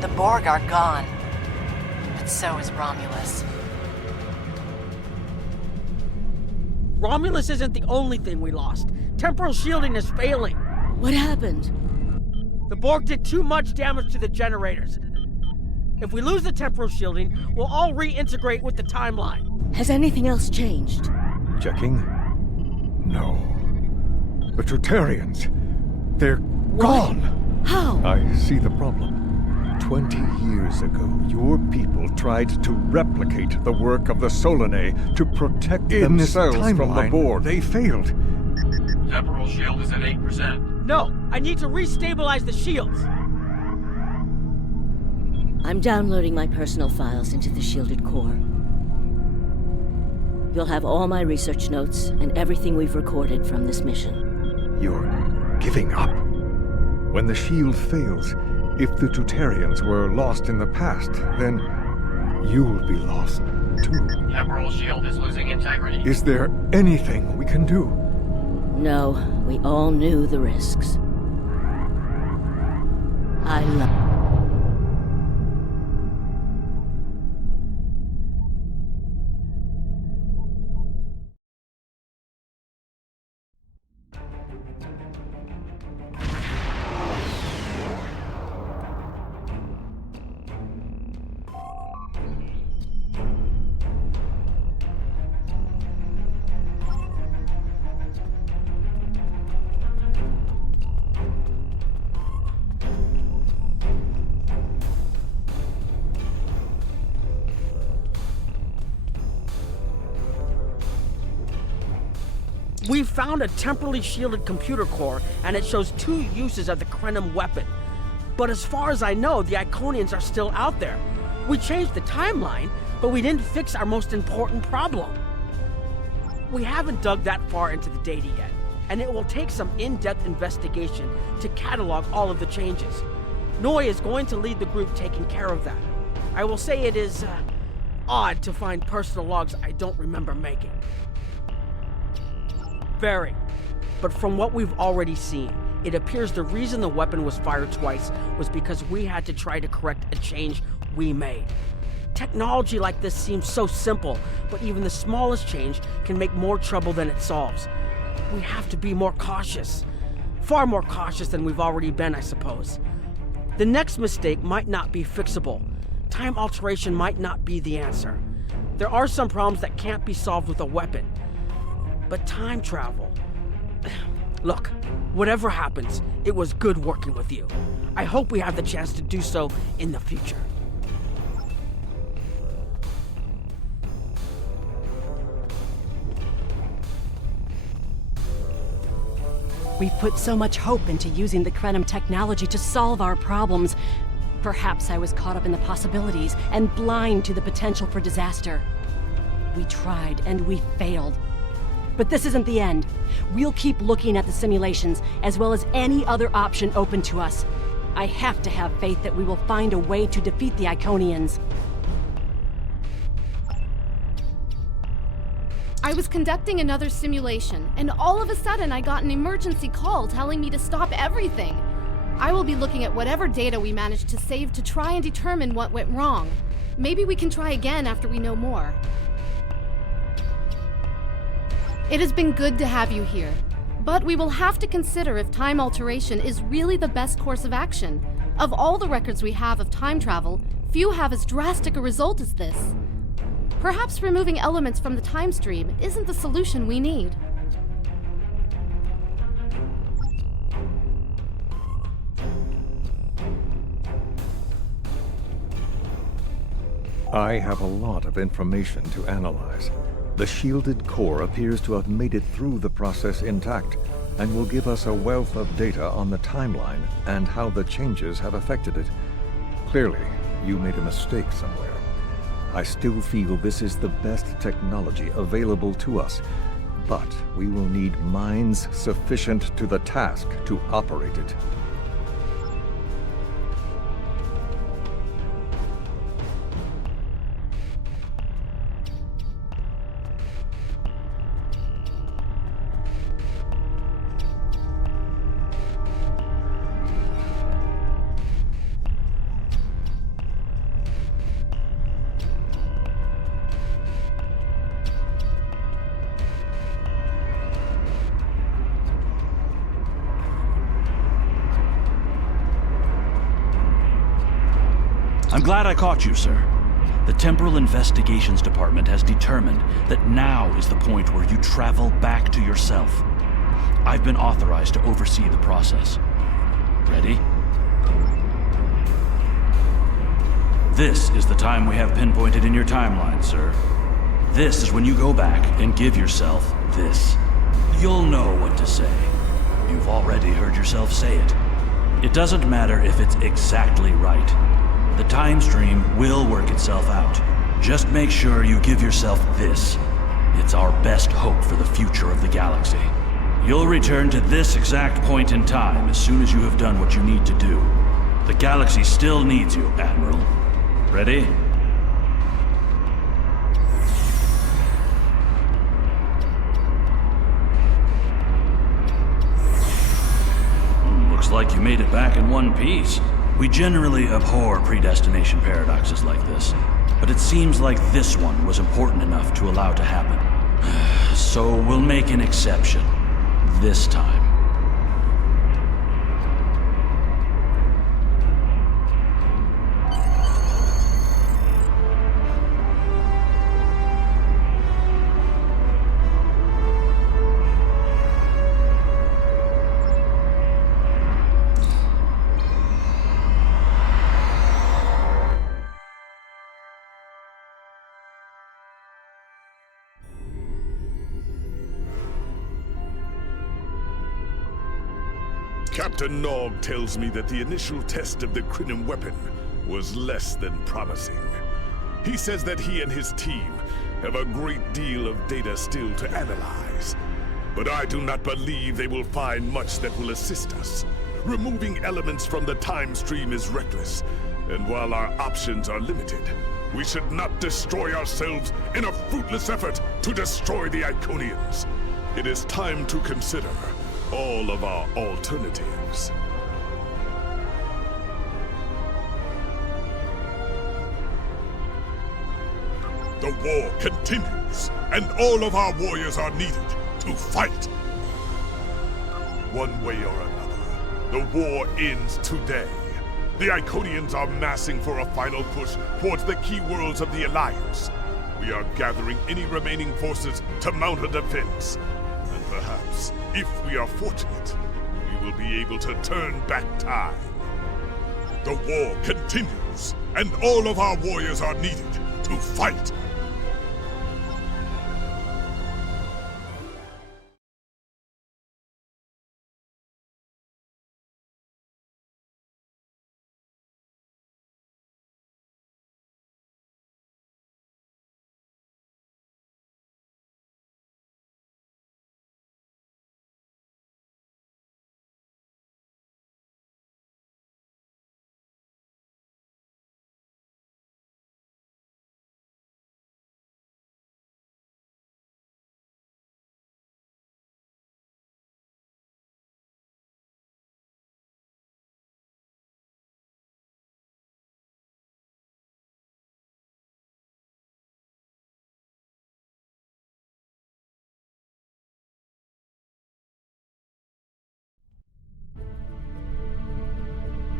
The Borg are gone. But so is Romulus. Romulus isn't the only thing we lost. Temporal shielding is failing. What happened? The Borg did too much damage to the generators. If we lose the temporal shielding, we'll all reintegrate with the timeline. Has anything else changed? Checking? No. The Tutarians. They're gone! How? I see the problem. 20 years ago, your people tried to replicate the work of the Solanae to protect themselves from the Borg. They failed. Temporal shield is at 8%. No, I need to restabilize the shields. I'm downloading my personal files into the shielded core. You'll have all my research notes and everything we've recorded from this mission. You're giving up. When the shield fails, if the Tutarians were lost in the past, then you'll be lost too. Temporal shield is losing integrity. Is there anything we can do? No, we all knew the risks. I love... We've found a temporally shielded computer core, and it shows 2 uses of the Krenim weapon. But as far as I know, the Iconians are still out there. We changed the timeline, but we didn't fix our most important problem. We haven't dug that far into the data yet, and it will take some in-depth investigation to catalog all of the changes. Noi is going to lead the group taking care of that. I will say it is odd to find personal logs I don't remember making. Very. But from what we've already seen, it appears the reason the weapon was fired twice was because we had to try to correct a change we made. Technology like this seems so simple, but even the smallest change can make more trouble than it solves. We have to be more cautious. Far more cautious than we've already been, I suppose. The next mistake might not be fixable. Time alteration might not be the answer. There are some problems that can't be solved with a weapon. But time travel... Look, whatever happens, it was good working with you. I hope we have the chance to do so in the future. We've put so much hope into using the Krenim technology to solve our problems. Perhaps I was caught up in the possibilities and blind to the potential for disaster. We tried and we failed. But this isn't the end. We'll keep looking at the simulations, as well as any other option open to us. I have to have faith that we will find a way to defeat the Iconians. I was conducting another simulation, and all of a sudden I got an emergency call telling me to stop everything. I will be looking at whatever data we managed to save to try and determine what went wrong. Maybe we can try again after we know more. It has been good to have you here, but we will have to consider if time alteration is really the best course of action. Of all the records we have of time travel, few have as drastic a result as this. Perhaps removing elements from the time stream isn't the solution we need. I have a lot of information to analyze. The shielded core appears to have made it through the process intact, and will give us a wealth of data on the timeline and how the changes have affected it. Clearly, you made a mistake somewhere. I still feel this is the best technology available to us, but we will need minds sufficient to the task to operate it. I'm glad I caught you, sir. The Temporal Investigations Department has determined that now is the point where you travel back to yourself. I've been authorized to oversee the process. Ready? This is the time we have pinpointed in your timeline, sir. This is when you go back and give yourself this. You'll know what to say. You've already heard yourself say it. It doesn't matter if it's exactly right. The time stream will work itself out. Just make sure you give yourself this. It's our best hope for the future of the galaxy. You'll return to this exact point in time as soon as you have done what you need to do. The galaxy still needs you, Admiral. Ready? Looks like you made it back in one piece. We generally abhor predestination paradoxes like this, but it seems like this one was important enough to allow to happen. So we'll make an exception. This time. Captain Nog tells me that the initial test of the Krynim weapon was less than promising. He says that he and his team have a great deal of data still to analyze. But I do not believe they will find much that will assist us. Removing elements from the time stream is reckless, and while our options are limited, we should not destroy ourselves in a fruitless effort to destroy the Iconians. It is time to consider all of our alternatives. The war continues, and all of our warriors are needed to fight. One way or another, the war ends today. The Iconians are massing for a final push towards the key worlds of the Alliance. We are gathering any remaining forces to mount a defense. And perhaps, if we are fortunate, we will be able to turn back time. The war continues, and all of our warriors are needed to fight.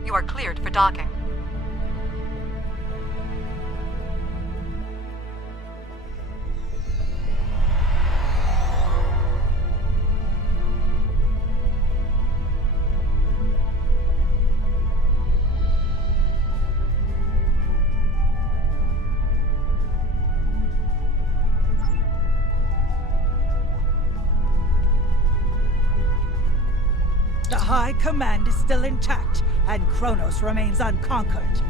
You are cleared for docking. The High Command is still intact, and Kronos remains unconquered.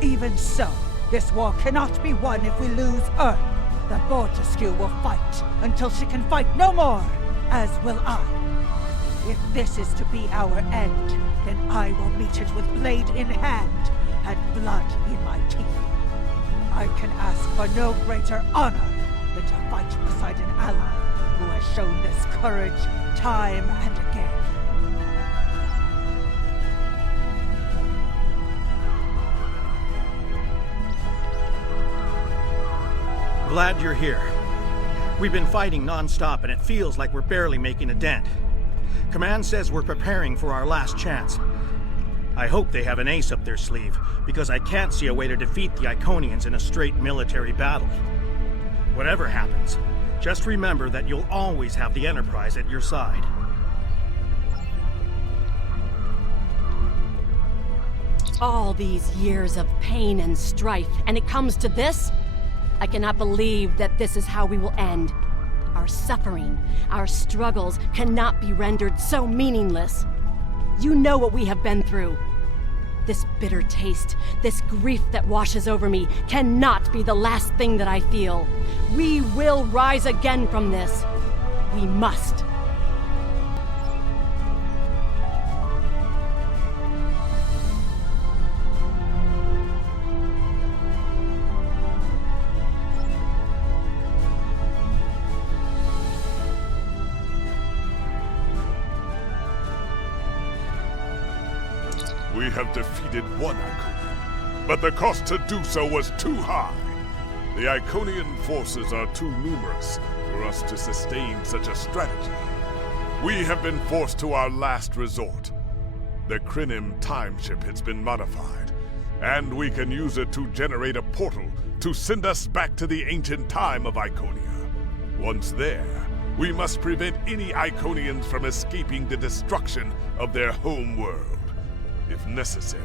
Even so, this war cannot be won if we lose Earth. The Fortescue will fight until she can fight no more, as will I. If this is to be our end, then I will meet it with blade in hand and blood in my teeth. I can ask for no greater honor than to fight beside an ally who has shown this courage time and again. Glad you're here. We've been fighting non-stop and it feels like we're barely making a dent. Command says we're preparing for our last chance. I hope they have an ace up their sleeve, because I can't see a way to defeat the Iconians in a straight military battle. Whatever happens, just remember that you'll always have the Enterprise at your side. All these years of pain and strife, and it comes to this? I cannot believe that this is how we will end. Our suffering, our struggles cannot be rendered so meaningless. You know what we have been through. This bitter taste, this grief that washes over me, cannot be the last thing that I feel. We will rise again from this. We must. We have defeated one Iconian, but the cost to do so was too high. The Iconian forces are too numerous for us to sustain such a strategy. We have been forced to our last resort. The Krynim time ship has been modified, and we can use it to generate a portal to send us back to the ancient time of Iconia. Once there, we must prevent any Iconians from escaping the destruction of their home world. If necessary,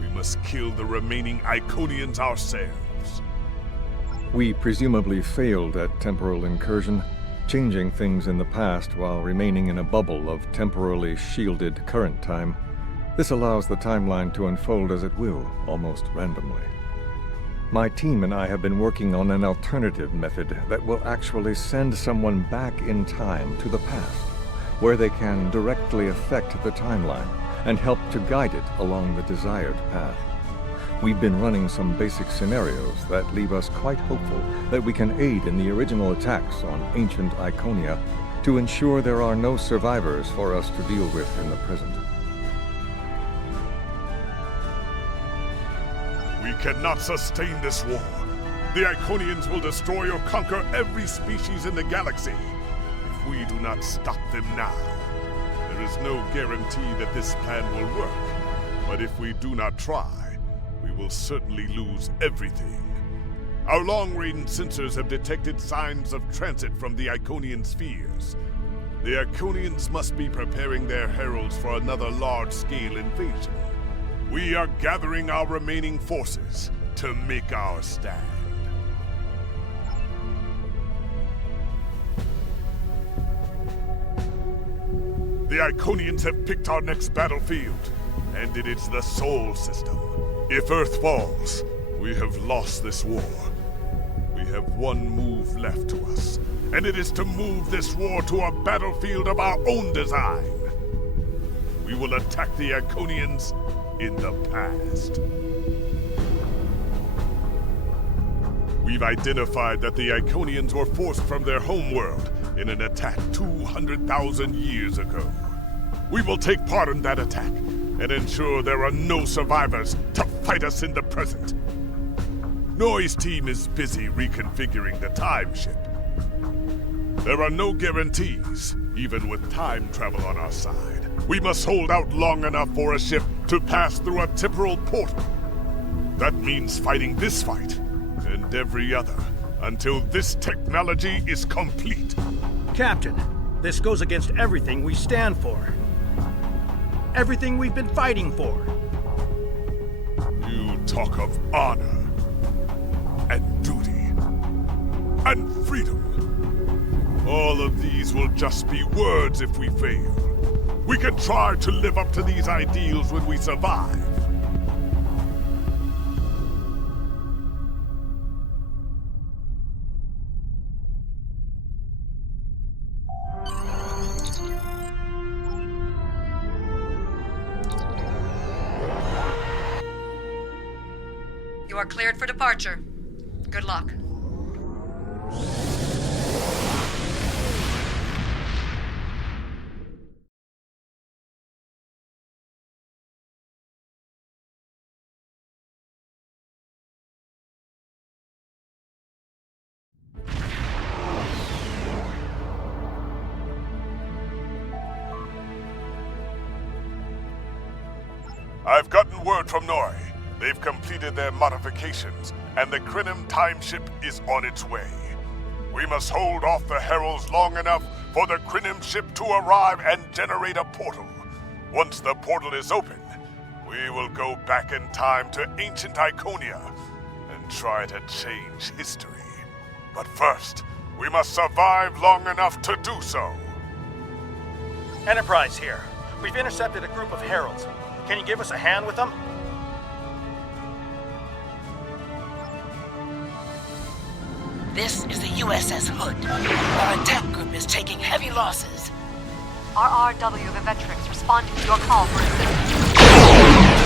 we must kill the remaining Iconians ourselves. We presumably failed at temporal incursion. changing things in the past while remaining in a bubble of temporally shielded current time. This allows the timeline to unfold as it will, almost randomly. My team and I have been working on an alternative method that will actually send someone back in time to the past, where they can directly affect the timeline and help to guide it along the desired path. We've been running some basic scenarios that leave us quite hopeful that we can aid in the original attacks on ancient Iconia to ensure there are no survivors for us to deal with in the present. We cannot sustain this war. The Iconians will destroy or conquer every species in the galaxy. If we do not stop them now, there is no guarantee that this plan will work. But if we do not try, we will certainly lose everything. Our long-range sensors have detected signs of transit from the Iconian spheres. The Iconians must be preparing their heralds for another large-scale invasion. We are gathering our remaining forces to make our stand. The Iconians have picked our next battlefield, and it is the Sol System. If Earth falls, we have lost this war. We have one move left to us, and it is to move this war to a battlefield of our own design. We will attack the Iconians in the past. We've identified that the Iconians were forced from their homeworld in an attack 200,000 years ago. We will take part in that attack and ensure there are no survivors to fight us in the present. Noy's team is busy reconfiguring the time ship. There are no guarantees, even with time travel on our side. We must hold out long enough for a ship to pass through a temporal portal. That means fighting this fight, and every other, until this technology is complete. Captain, this goes against everything we stand for. Everything we've been fighting for. You talk of honor, and duty, and freedom. All of these will just be words if we fail. We can try to live up to these ideals when we survive. You are cleared for departure. Good luck. I've gotten word from Noy. They've completed their modifications, and the Krenim time ship is on its way. We must hold off the heralds long enough for the Krenim ship to arrive and generate a portal. Once the portal is open, we will go back in time to ancient Iconia and try to change history. But first, we must survive long enough to do so. Enterprise here. We've intercepted a group of heralds. Can you give us a hand with them? This is the USS Hood. Our attack group is taking heavy losses. RRW Vivetrix responding to your call for assistance.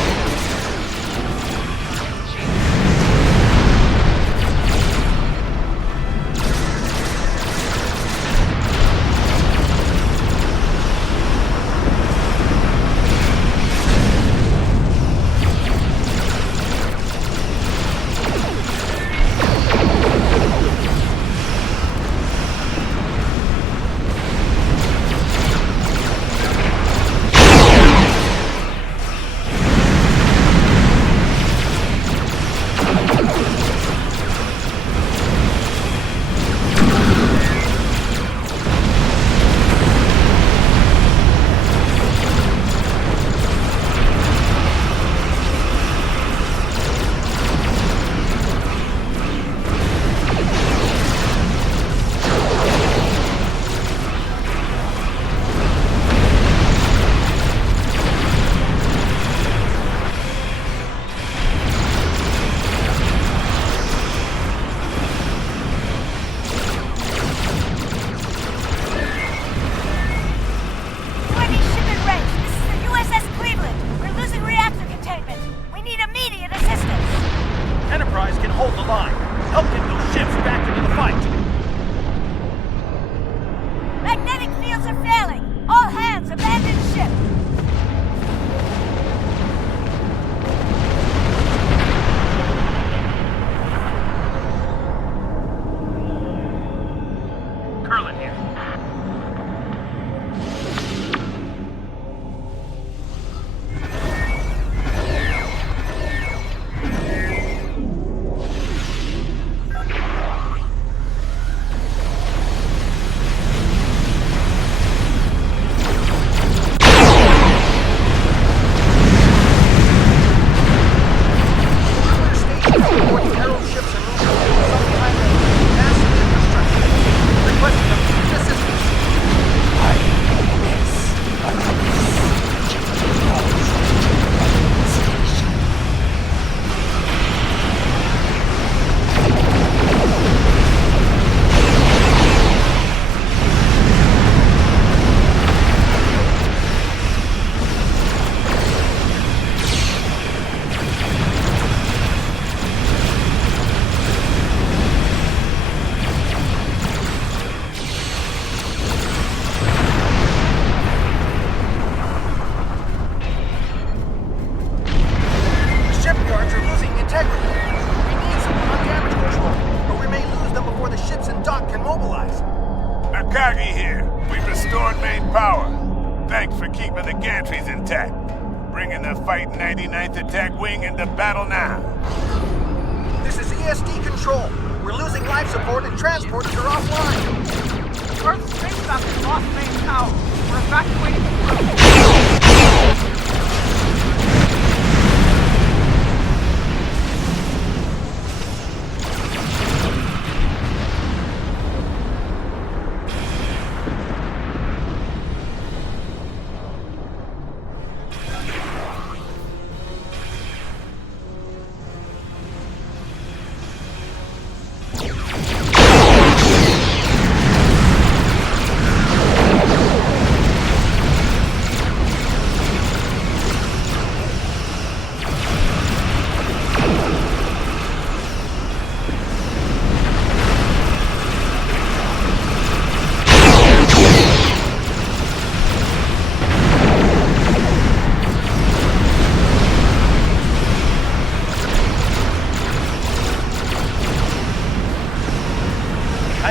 Thanks for keeping the gantries intact. Bringing the Fight 99th Attack Wing into battle now. This is ESD Control. We're losing life support and transporters are offline. Earth's spacecraft has lost main power. We're evacuating the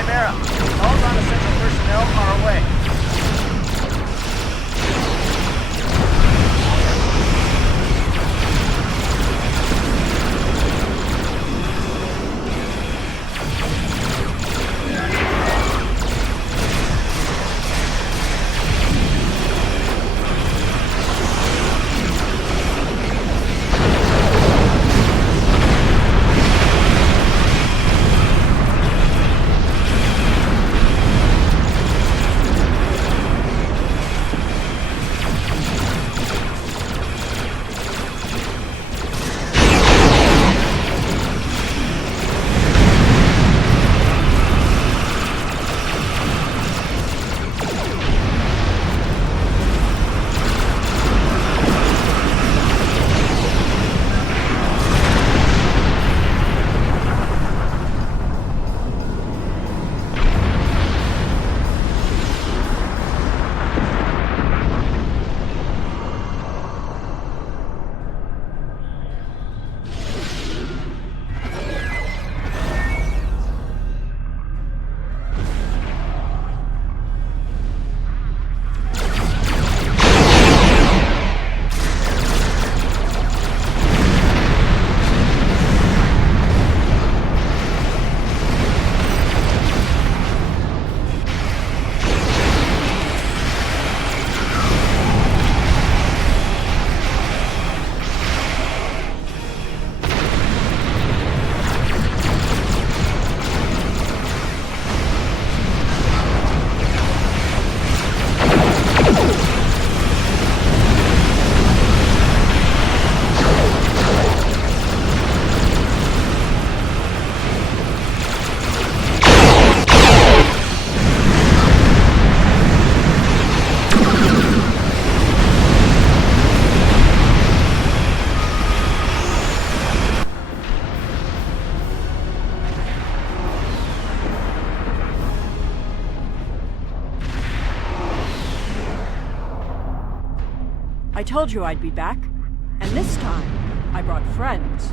Chimera, calls on essential personnel are away. I told you I'd be back. And this time, I brought friends.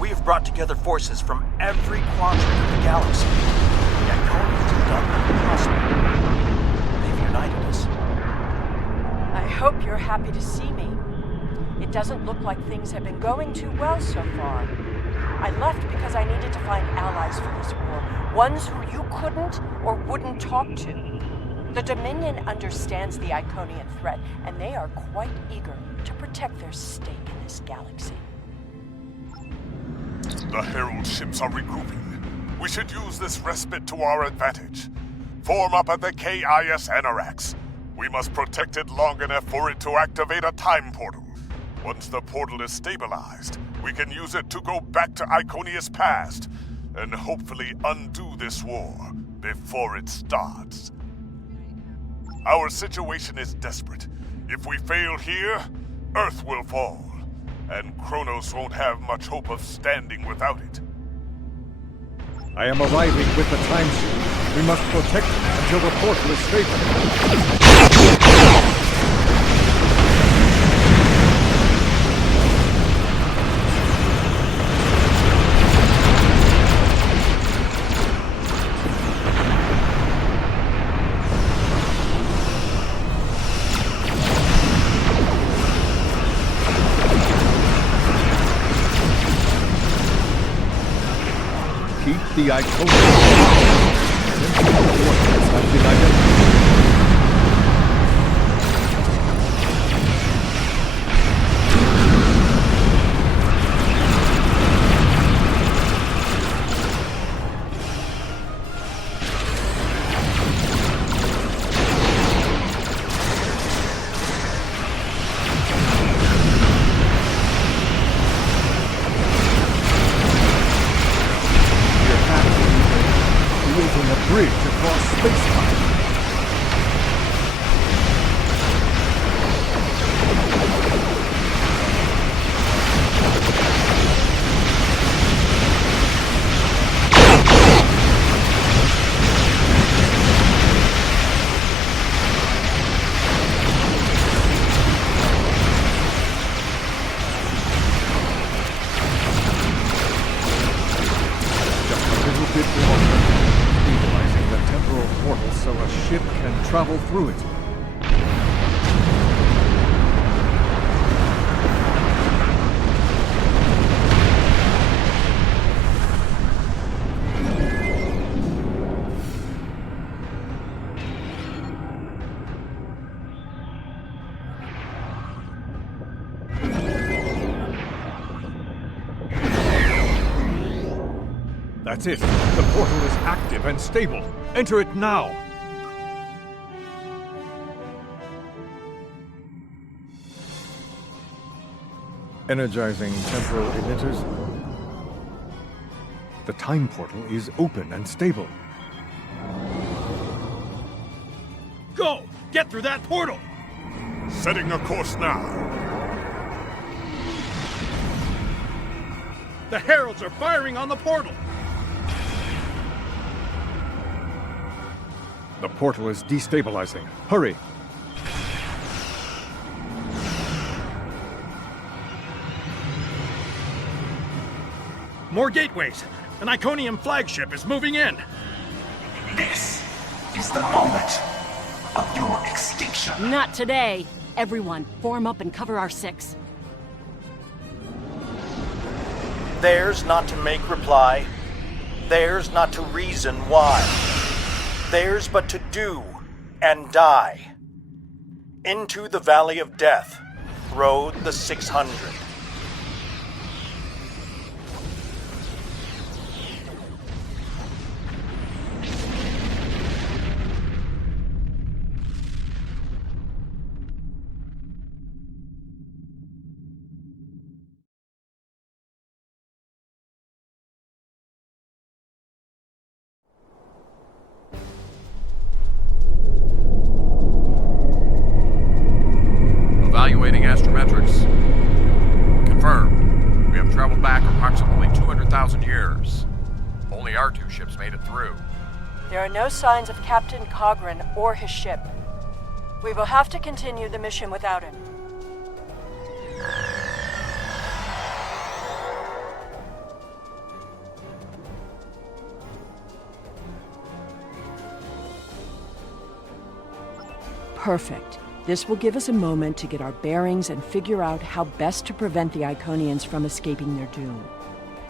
We've brought together forces from every quadrant of the galaxy. The Iconians have done the impossible. They've united us. I hope you're happy to see me. It doesn't look like things have been going too well so far. I left because I needed to find allies for this war. Ones who you couldn't or wouldn't talk to. The Dominion understands the Iconian threat, and they are quite eager to protect their stake in this galaxy. The Herald ships are regrouping. We should use this respite to our advantage. Form up at the KIS Anarax. We must protect it long enough for it to activate a time portal. Once the portal is stabilized, we can use it to go back to Iconia's past and hopefully undo this war before it starts. Our situation is desperate. If we fail here, Earth will fall, and Kronos won't have much hope of standing without it. I am arriving with the time suit. We must protect it until the portal is stable. The Iconians have been identified. Bridge across space-time. Just a little bit longer. Portal so a ship can travel through it. That's it. The portal is active and stable. Enter it now. Energizing temporal emitters. The time portal is open and stable. Go! Get through that portal! Setting a course now. The heralds are firing on the portal! The portal is destabilizing. Hurry! More gateways! An Iconium flagship is moving in! This is the moment of your extinction. Not today! Everyone, form up and cover our 6. Theirs not to make reply. Theirs not to reason why. Theirs but to do and die. Into the Valley of Death rode the 600. Evaluating astrometrics. Confirmed. We have traveled back approximately 200,000 years. Only our 2 ships made it through. There are no signs of Captain Cogran or his ship. We will have to continue the mission without him. Perfect. This will give us a moment to get our bearings and figure out how best to prevent the Iconians from escaping their doom.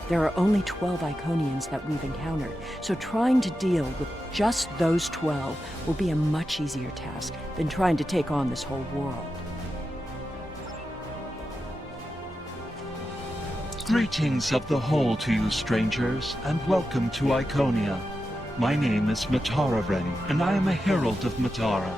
There are only 12 Iconians that we've encountered, so trying to deal with just those 12 will be a much easier task than trying to take on this whole world. Greetings of the whole to you, strangers, and welcome to Iconia. My name is Matara Ren, and I am a herald of Matara.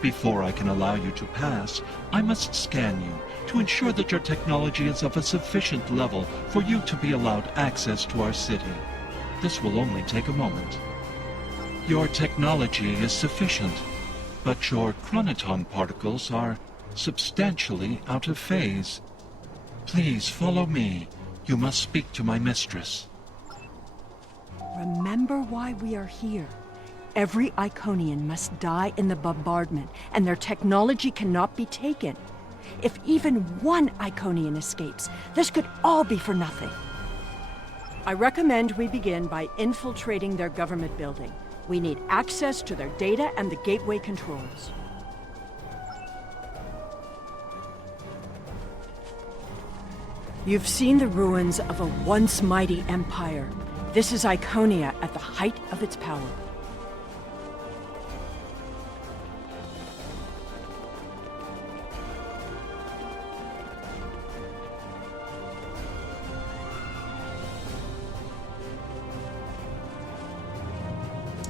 Before I can allow you to pass, I must scan you to ensure that your technology is of a sufficient level for you to be allowed access to our city. This will only take a moment. Your technology is sufficient, but your chronoton particles are substantially out of phase. Please follow me. You must speak to my mistress. Remember why we are here. Every Iconian must die in the bombardment, and their technology cannot be taken. If even one Iconian escapes, this could all be for nothing. I recommend we begin by infiltrating their government building. We need access to their data and the gateway controls. You've seen the ruins of a once mighty empire. This is Iconia at the height of its power.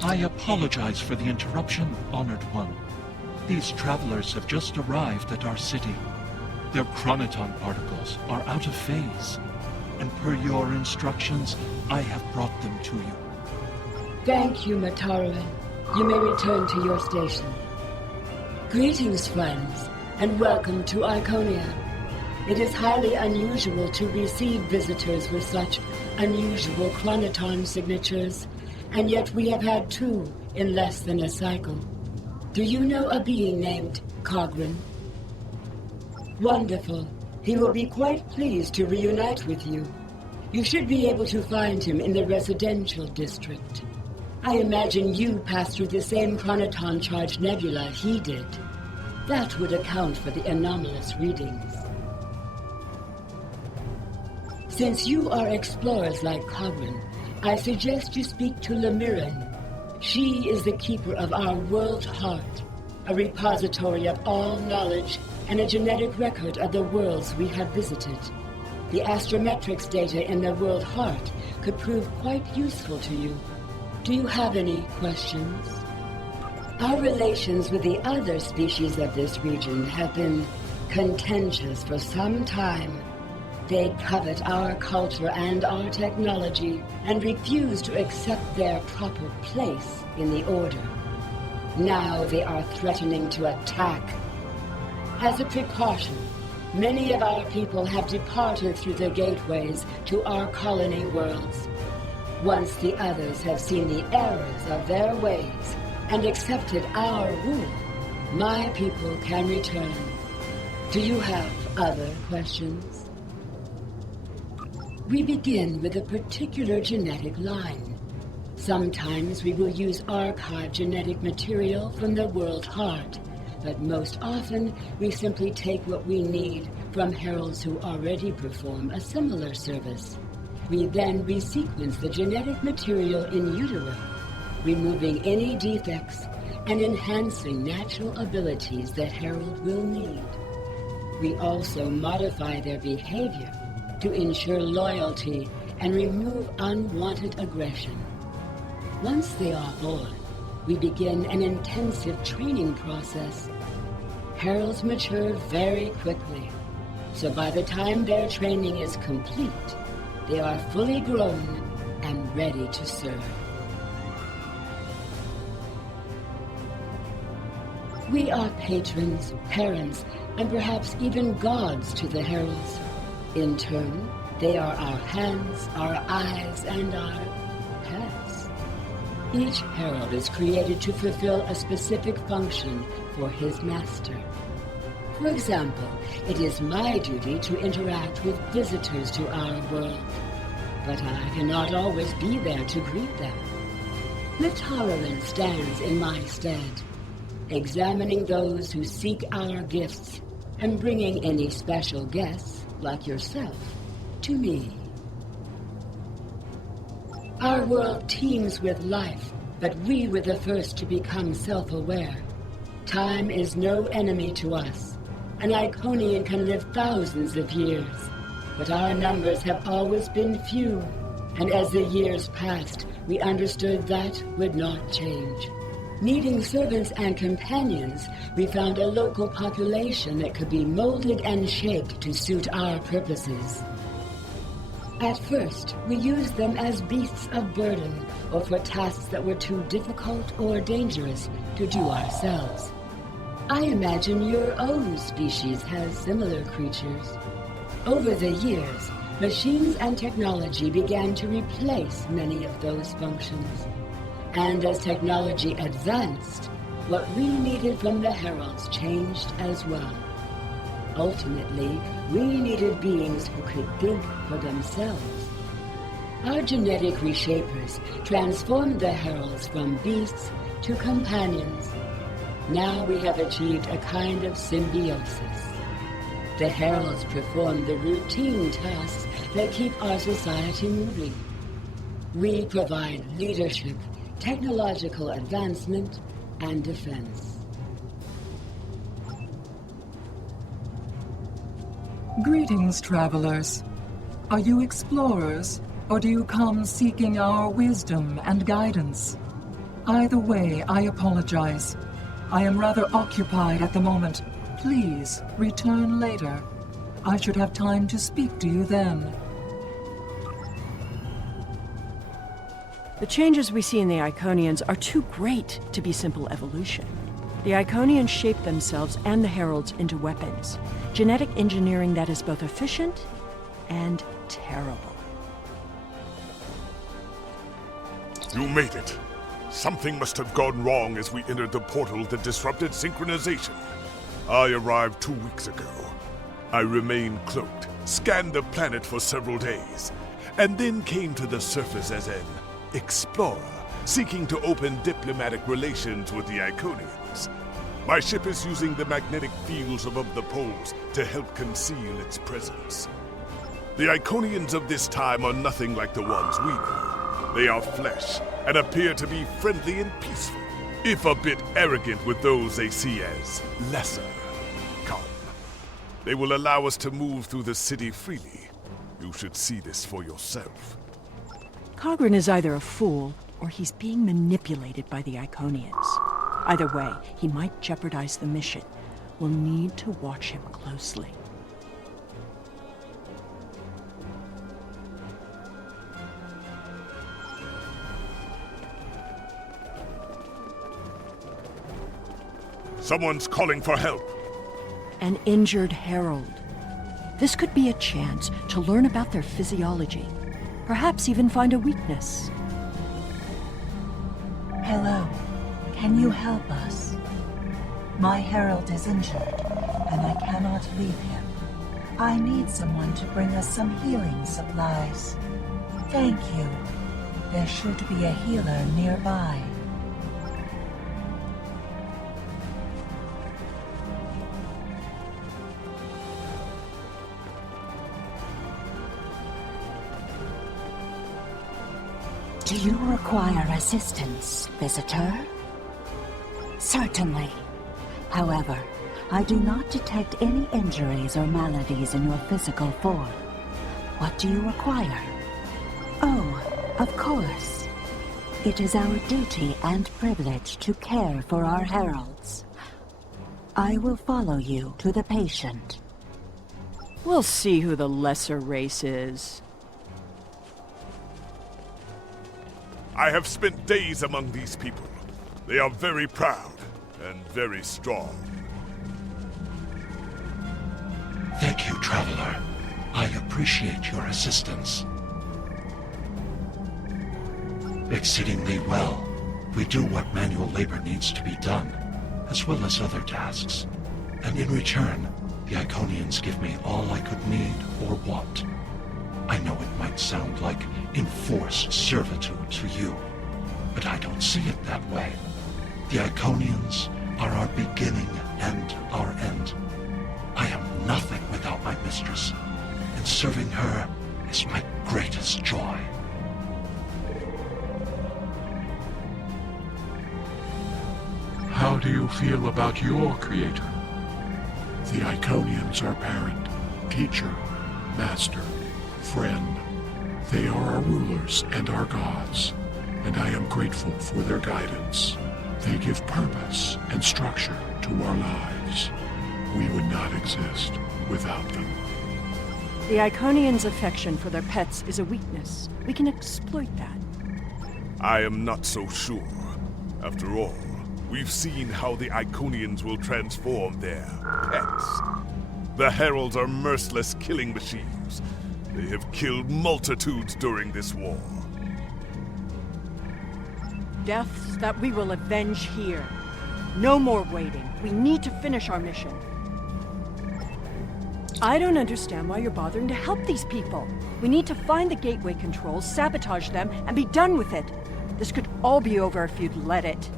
I apologize for the interruption, Honored One. These travelers have just arrived at our city. Their chronoton particles are out of phase, and per your instructions, I have brought them to you. Thank you, Mataran. You may return to your station. Greetings, friends, and welcome to Iconia. It is highly unusual to receive visitors with such unusual chronoton signatures, and yet we have had 2 in less than a cycle. Do you know a being named Cogran? Wonderful. He will be quite pleased to reunite with you. You should be able to find him in the residential district. I imagine you passed through the same chronoton-charged nebula he did. That would account for the anomalous readings. Since you are explorers like Cogran, I suggest you speak to Lemiran. She is the keeper of our world heart, a repository of all knowledge and a genetic record of the worlds we have visited. The astrometrics data in the world heart could prove quite useful to you. Do you have any questions? Our relations with the other species of this region have been contentious for some time. They covet our culture and our technology and refuse to accept their proper place in the Order. Now they are threatening to attack. As a precaution, many of our people have departed through the gateways to our colony worlds. Once the others have seen the errors of their ways and accepted our rule, my people can return. Do you have other questions? We begin with a particular genetic line. Sometimes we will use archived genetic material from the world heart, but most often we simply take what we need from heralds who already perform a similar service. We then resequence the genetic material in utero, removing any defects and enhancing natural abilities that herald will need. We also modify their behavior to ensure loyalty and remove unwanted aggression. Once they are born, we begin an intensive training process. Heralds mature very quickly, so by the time their training is complete, they are fully grown and ready to serve. We are patrons, parents, and perhaps even gods to the heralds. In turn, they are our hands, our eyes, and our pets. Each herald is created to fulfill a specific function for his master. For example, it is my duty to interact with visitors to our world, but I cannot always be there to greet them. Mataran stands in my stead, examining those who seek our gifts and bringing any special guests, like yourself, to me. Our world teems with life, but we were the first to become self-aware. Time is no enemy to us. An Iconian can live thousands of years, but our numbers have always been few, and as the years passed, we understood that would not change. Needing servants and companions, we found a local population that could be molded and shaped to suit our purposes. At first, we used them as beasts of burden, or for tasks that were too difficult or dangerous to do ourselves. I imagine your own species has similar creatures. Over the years, machines and technology began to replace many of those functions. And as technology advanced, what we needed from the heralds changed as well. Ultimately, we needed beings who could think for themselves. Our genetic reshapers transformed the heralds from beasts to companions. Now we have achieved a kind of symbiosis. The heralds perform the routine tasks that keep our society moving. We provide leadership, technological advancement, and defense. Greetings, travelers. Are you explorers, or do you come seeking our wisdom and guidance? Either way, I apologize. I am rather occupied at the moment. Please, return later. I should have time to speak to you then. The changes we see in the Iconians are too great to be simple evolution. The Iconians shape themselves and the Heralds into weapons. Genetic engineering that is both efficient and terrible. You made it. Something must have gone wrong as we entered the portal that disrupted synchronization. I arrived 2 weeks ago. I remained cloaked, scanned the planet for several days, and then came to the surface as an explorer, seeking to open diplomatic relations with the Iconians. My ship is using the magnetic fields above the poles to help conceal its presence. The Iconians of this time are nothing like the ones we know. They are flesh and appear to be friendly and peaceful, if a bit arrogant with those they see as lesser. Come. They will allow us to move through the city freely. You should see this for yourself. Cogran is either a fool, or he's being manipulated by the Iconians. Either way, he might jeopardize the mission. We'll need to watch him closely. Someone's calling for help. An injured herald. This could be a chance to learn about their physiology. Perhaps even find a weakness. Hello. Can you help us? My herald is injured, and I cannot leave him. I need someone to bring us some healing supplies. Thank you. There should be a healer nearby. Do you require assistance, visitor? Certainly. However, I do not detect any injuries or maladies in your physical form. What do you require? Oh, of course. It is our duty and privilege to care for our heralds. I will follow you to the patient. We'll see who the lesser race is. I have spent days among these people. They are very proud and very strong. Thank you, Traveler. I appreciate your assistance. Exceedingly well. We do what manual labor needs to be done, as well as other tasks. And in return, the Iconians give me all I could need or want. I know it might sound like enforced servitude to you, but I don't see it that way. The Iconians are our beginning and our end. I am nothing without my mistress, and serving her is my greatest joy. How do you feel about your creator? The Iconians are parent, teacher, master, friend. They are our rulers and our gods, and I am grateful for their guidance. They give purpose and structure to our lives. We would not exist without them. The Iconians' affection for their pets is a weakness. We can exploit that. I am not so sure. After all, we've seen how the Iconians will transform their pets. The Heralds are merciless killing machines. They have killed multitudes during this war. Deaths that we will avenge here. No more waiting. We need to finish our mission. I don't understand why you're bothering to help these people. We need to find the gateway controls, sabotage them, and be done with it. This could all be over if you'd let it.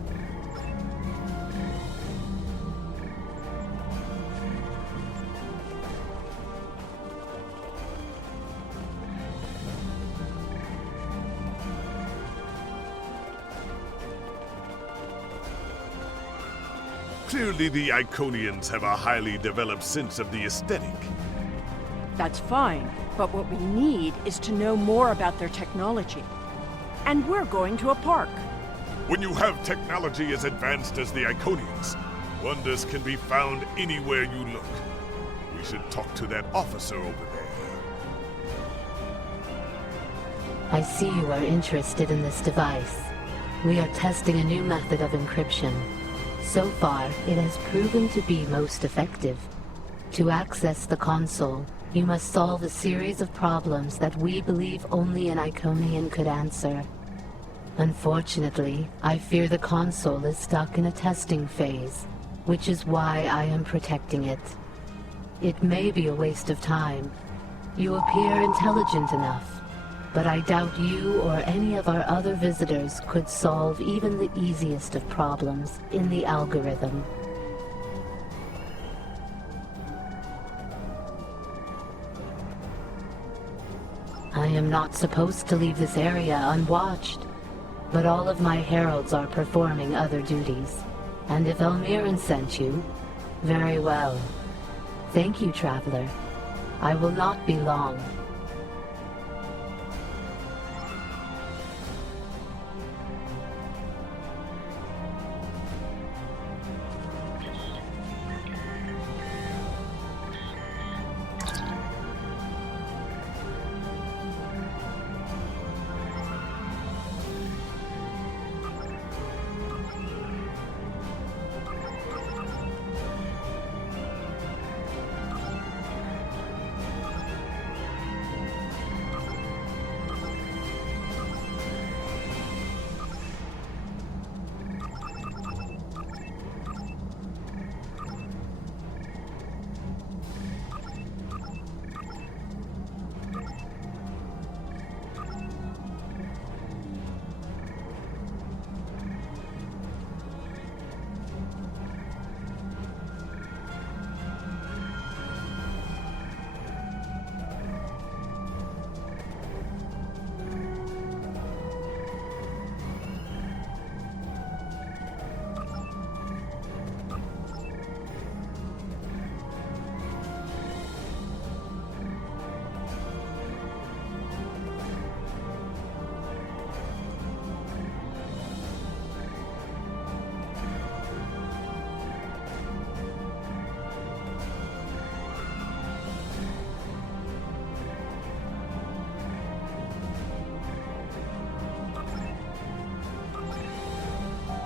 Clearly, the Iconians have a highly developed sense of the aesthetic. That's fine, but what we need is to know more about their technology. And we're going to a park. When you have technology as advanced as the Iconians, wonders can be found anywhere you look. We should talk to that officer over there. I see you are interested in this device. We are testing a new method of encryption. So far, it has proven to be most effective. To access the console, you must solve a series of problems that we believe only an Iconian could answer. Unfortunately, I fear the console is stuck in a testing phase, which is why I am protecting it. It may be a waste of time. You appear intelligent enough, but I doubt you or any of our other visitors could solve even the easiest of problems in the algorithm. I am not supposed to leave this area unwatched, but all of my heralds are performing other duties. And if Elmiran sent you, very well. Thank you, Traveler. I will not be long.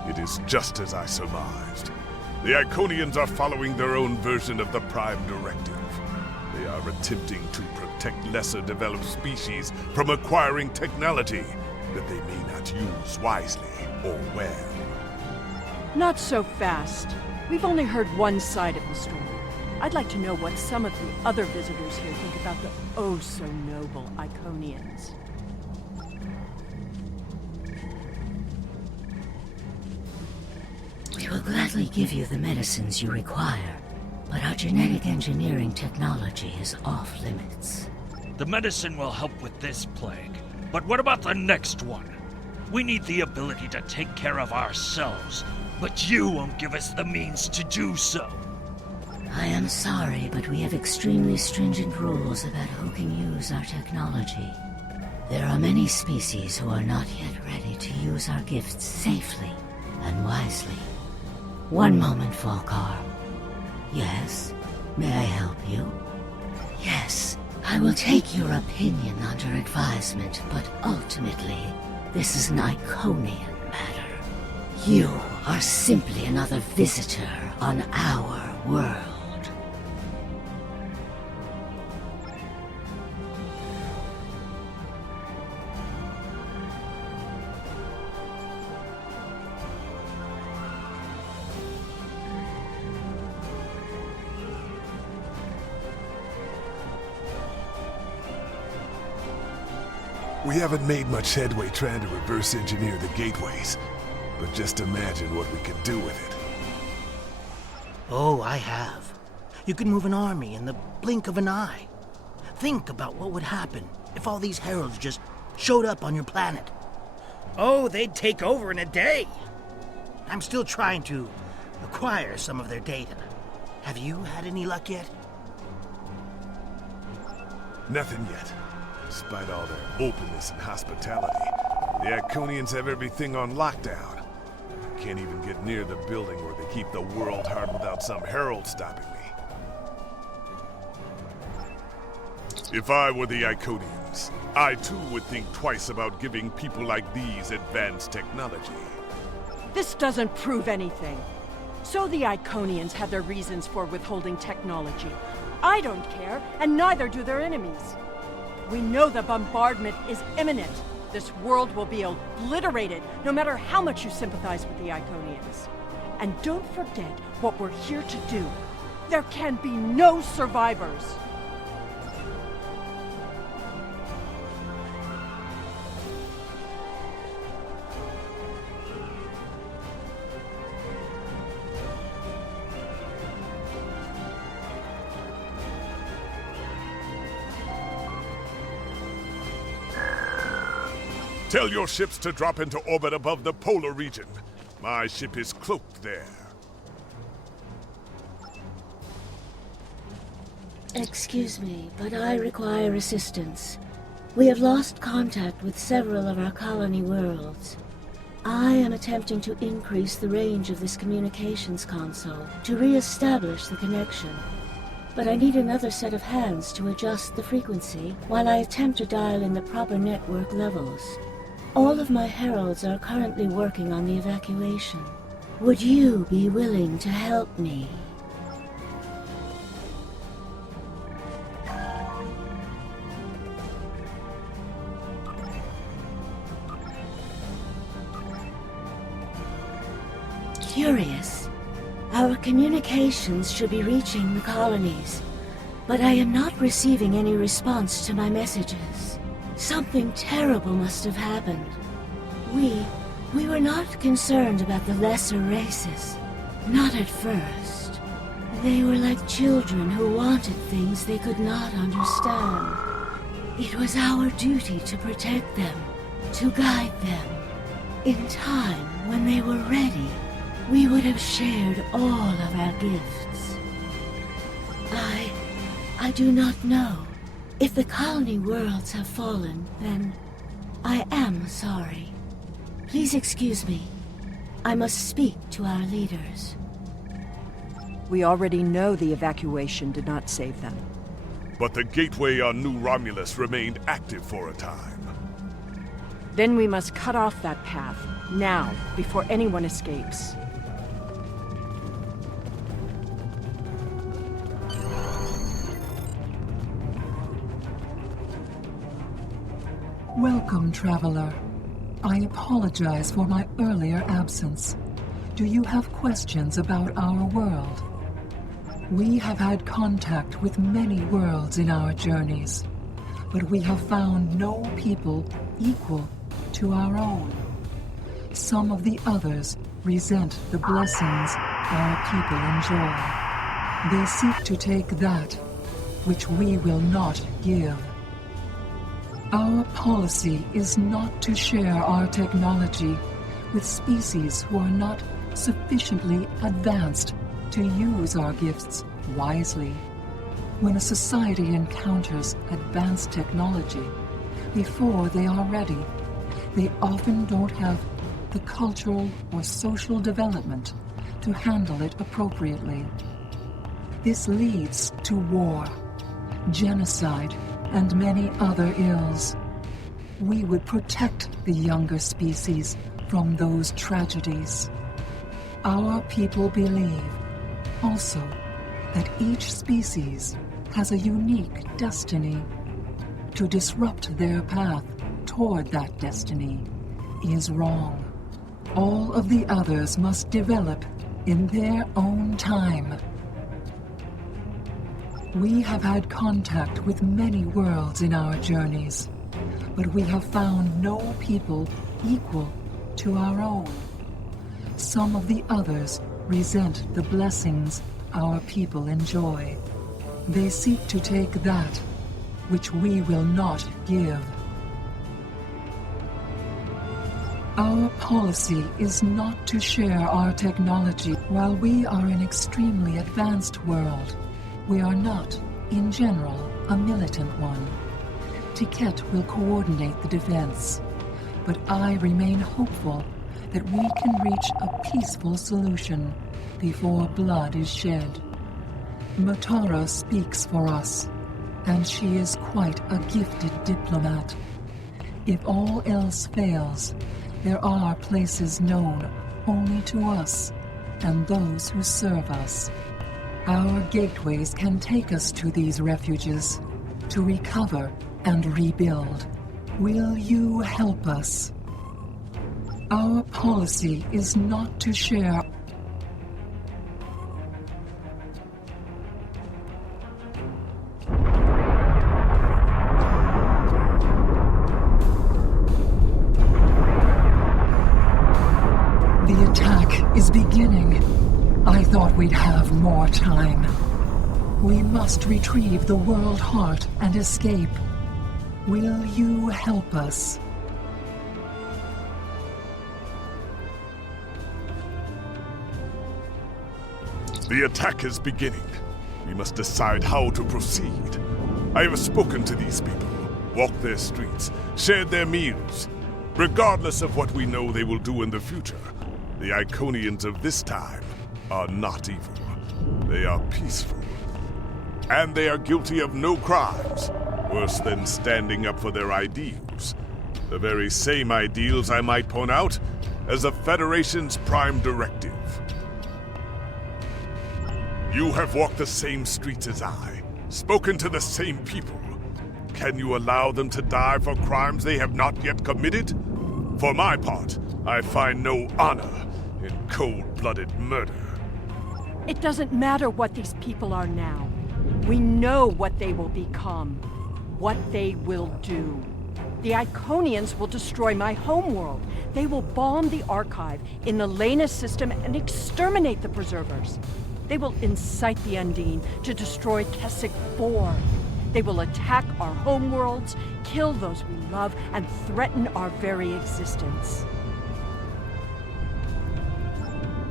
It is just as I surmised. The Iconians are following their own version of the Prime Directive. They are attempting to protect lesser developed species from acquiring technology that they may not use wisely or well. Not so fast. We've only heard one side of the story. I'd like to know what some of the other visitors here think about the oh-so-noble Iconians. We will gladly give you the medicines you require, but our genetic engineering technology is off limits. The medicine will help with this plague, but what about the next one? We need the ability to take care of ourselves, but you won't give us the means to do so. I am sorry, but we have extremely stringent rules about who can use our technology. There are many species who are not yet ready to use our gifts safely and wisely. One moment, Falkar. Yes? May I help you? Yes, I will take your opinion under advisement, but ultimately, this is an Iconian matter. You are simply another visitor on our world. We haven't made much headway trying to reverse engineer the gateways, but just imagine what we could do with it. Oh, I have. You could move an army in the blink of an eye. Think about what would happen if all these heralds just showed up on your planet. Oh, they'd take over in a day. I'm still trying to acquire some of their data. Have you had any luck yet? Nothing yet. Despite all their openness and hospitality, the Iconians have everything on lockdown. I can't even get near the building where they keep the world hard without some herald stopping me. If I were the Iconians, I too would think twice about giving people like these advanced technology. This doesn't prove anything. So the Iconians have their reasons for withholding technology. I don't care, and neither do their enemies. We know the bombardment is imminent. This world will be obliterated, no matter how much you sympathize with the Iconians. And don't forget what we're here to do. There can be no survivors. Tell your ships to drop into orbit above the polar region. My ship is cloaked there. Excuse me, but I require assistance. We have lost contact with several of our colony worlds. I am attempting to increase the range of this communications console to re-establish the connection. But I need another set of hands to adjust the frequency while I attempt to dial in the proper network levels. All of my heralds are currently working on the evacuation. Would you be willing to help me? Curious. Our communications should be reaching the colonies, but I am not receiving any response to my messages. Something terrible must have happened. We were not concerned about the lesser races. Not at first. They were like children who wanted things they could not understand. It was our duty to protect them, to guide them. In time, when they were ready, we would have shared all of our gifts. I do not know. If the colony worlds have fallen, then I am sorry. Please excuse me. I must speak to our leaders. We already know the evacuation did not save them. But the gateway on New Romulus remained active for a time. Then we must cut off that path, now, before anyone escapes. Welcome, traveler. I apologize for my earlier absence. Do you have questions about our world? We have had contact with many worlds in our journeys, but we have found no people equal to our own. Some of the others resent the blessings our people enjoy. They seek to take that which we will not give. Our policy is not to share our technology with species who are not sufficiently advanced to use our gifts wisely. When a society encounters advanced technology, before they are ready, they often don't have the cultural or social development to handle it appropriately. This leads to war, genocide, and many other ills. We would protect the younger species from those tragedies. Our people believe, also, that each species has a unique destiny. To disrupt their path toward that destiny is wrong. All of the others must develop in their own time. We have had contact with many worlds in our journeys, but we have found no people equal to our own. Some of the others resent the blessings our people enjoy. They seek to take that which we will not give. Our policy is not to share our technology. While we are an extremely advanced world, we are not, in general, a militant one. Tiket will coordinate the defense, but I remain hopeful that we can reach a peaceful solution before blood is shed. Matara speaks for us, and she is quite a gifted diplomat. If all else fails, there are places known only to us and those who serve us. Our gateways can take us to these refuges, to recover and rebuild. Will you help us? Our policy is not to share. The attack is beginning. I thought we'd have more time. We must retrieve the World Heart and escape. Will you help us? The attack is beginning. We must decide how to proceed. I have spoken to these people, walked their streets, shared their meals. Regardless of what we know they will do in the future, the Iconians of this time are not evil. They are peaceful. And they are guilty of no crimes, worse than standing up for their ideals. The very same ideals, I might point out, as the Federation's prime directive. You have walked the same streets as I, spoken to the same people. Can you allow them to die for crimes they have not yet committed? For my part, I find no honor in cold-blooded murder. It doesn't matter what these people are now. We know what they will become, what they will do. The Iconians will destroy my homeworld. They will bomb the archive in the Lena system and exterminate the Preservers. They will incite the Undine to destroy Keswick 4. They will attack our homeworlds, kill those we love, and threaten our very existence.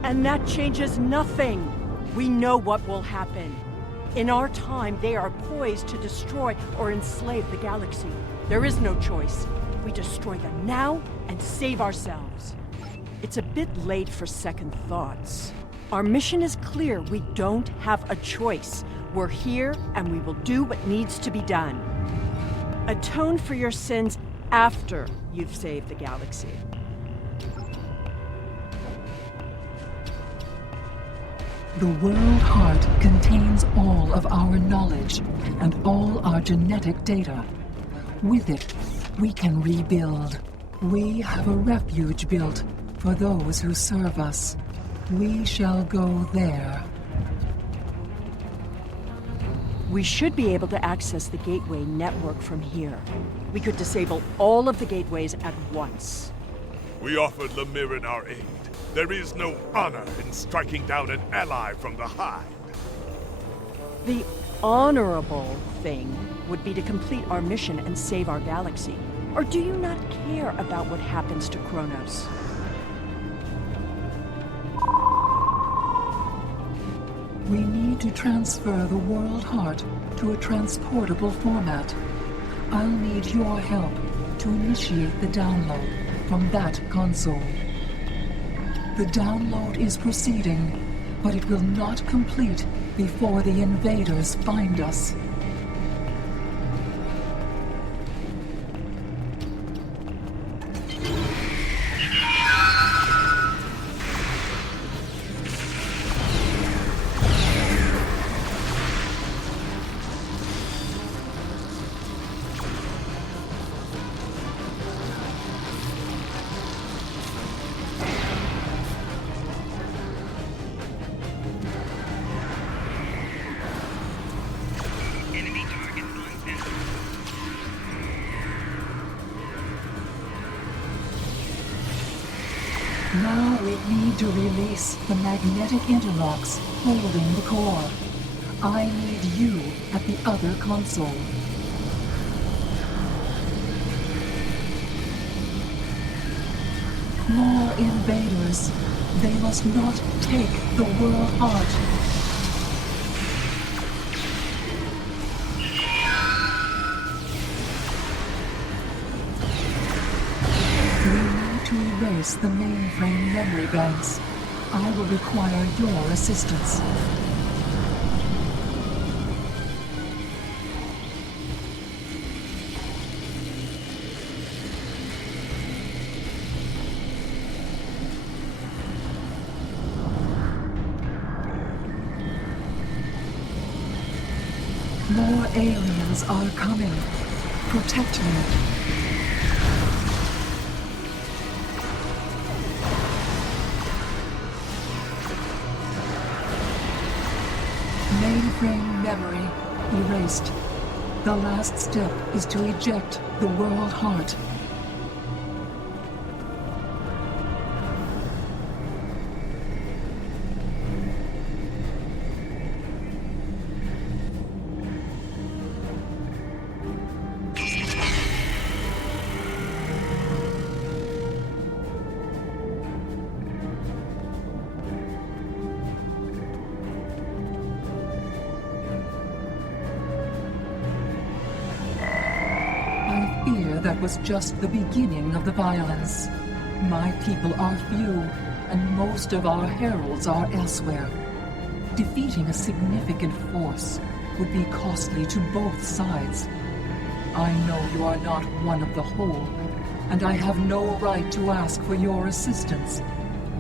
And that changes nothing. We know what will happen. In our time, they are poised to destroy or enslave the galaxy. There is no choice. We destroy them now and save ourselves. It's a bit late for second thoughts. Our mission is clear. We don't have a choice. We're here, and we will do what needs to be done. Atone for your sins after you've saved the galaxy. The World Heart contains all of our knowledge and all our genetic data. With it, we can rebuild. We have a refuge built for those who serve us. We shall go there. We should be able to access the gateway network from here. We could disable all of the gateways at once. We offered Lemirin our aid. There is no honor in striking down an ally from the Hive. The honorable thing would be to complete our mission and save our galaxy. Or do you not care about what happens to Kronos? We need to transfer the World Heart to a transportable format. I'll need your help to initiate the download from that console. The download is proceeding, but it will not complete before the invaders find us. Now we need to release the magnetic interlocks holding the core. I need you at the other console. More invaders. They must not take the World Heart. We need to erase the mainframe memory banks. I will require your assistance. More aliens are coming. Protect me. Mainframe memory erased. The last step is to eject the World Heart. That was just the beginning of the violence. My people are few, and most of our heralds are elsewhere. Defeating a significant force would be costly to both sides. I know you are not one of the whole, and I have no right to ask for your assistance.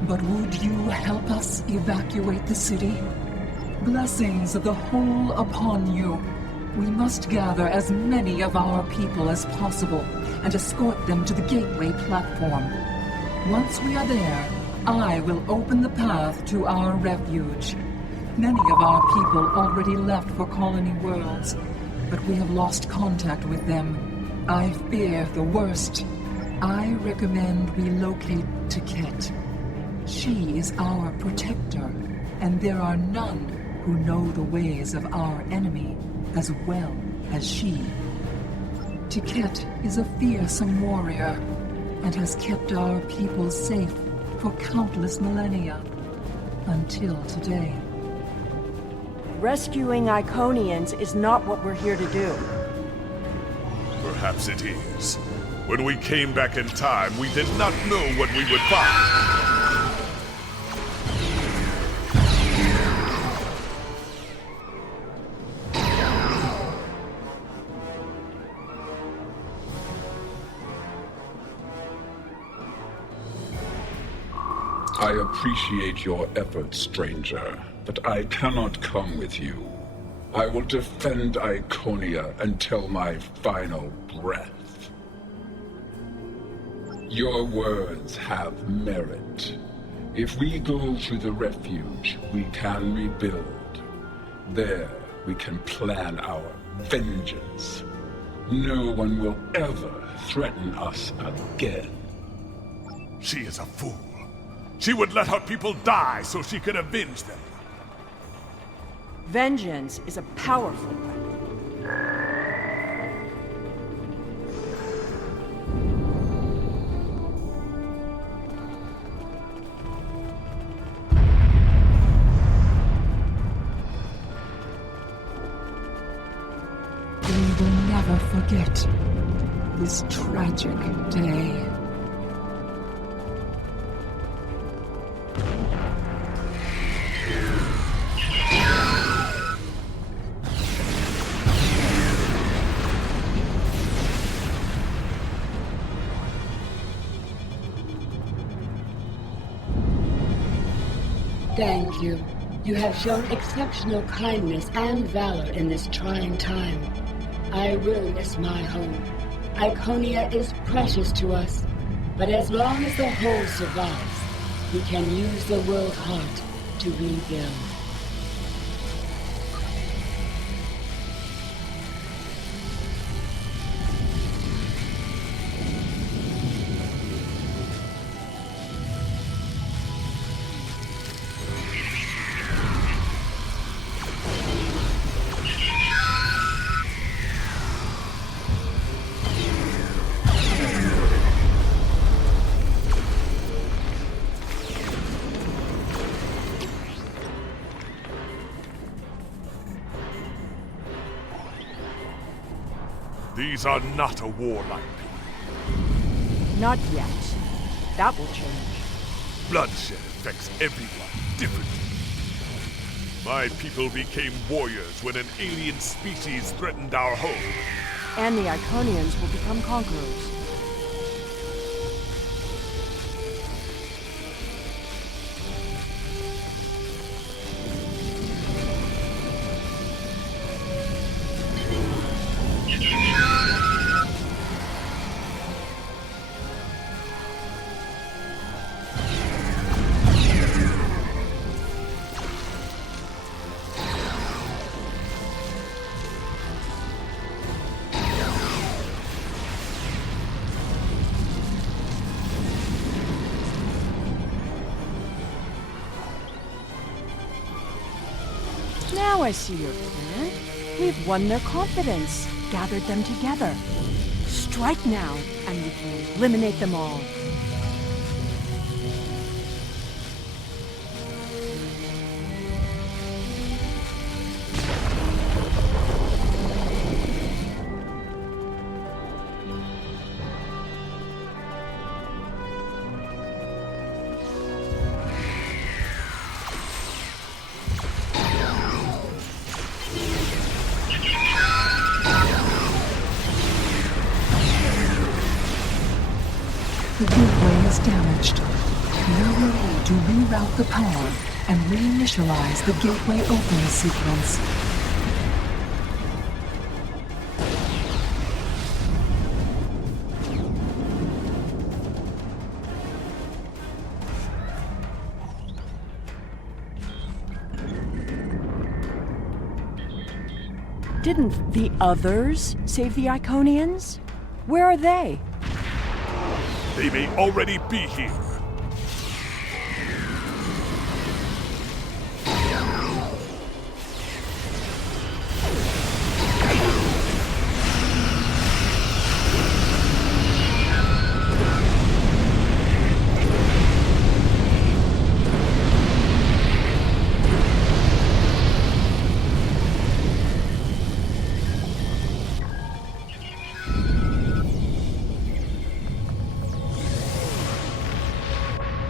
But would you help us evacuate the city? Blessings of the whole upon you. We must gather as many of our people as possible and escort them to the gateway platform. Once we are there, I will open the path to our refuge. Many of our people already left for Colony Worlds, but we have lost contact with them. I fear the worst. I recommend we locate Tiket. She is our protector, and there are none who know the ways of our enemy as well as she. Tiket is a fearsome warrior and has kept our people safe for countless millennia until today. Rescuing Iconians is not what we're here to do. Perhaps it is. When we came back in time, we did not know what we would find. I appreciate your efforts, stranger, but I cannot come with you. I will defend Iconia until my final breath. Your words have merit. If we go to the refuge, we can rebuild. There, we can plan our vengeance. No one will ever threaten us again. She is a fool. She would let her people die so she could avenge them. Vengeance is a powerful weapon. We will never forget this tragic day. Thank you. You have shown exceptional kindness and valor in this trying time. I will miss my home. Iconia is precious to us, but as long as the whole survives, we can use the World Heart to rebuild. These are not a warlike people. Not yet. That will change. Bloodshed affects everyone differently. My people became warriors when an alien species threatened our home. And the Iconians will become conquerors. Now I see your plan. We've won their confidence, gathered them together. Strike now, and we can eliminate them all. The gateway is damaged. We will need to reroute the power and reinitialize the gateway open sequence. Didn't the others save the Iconians? Where are they? They may already be here.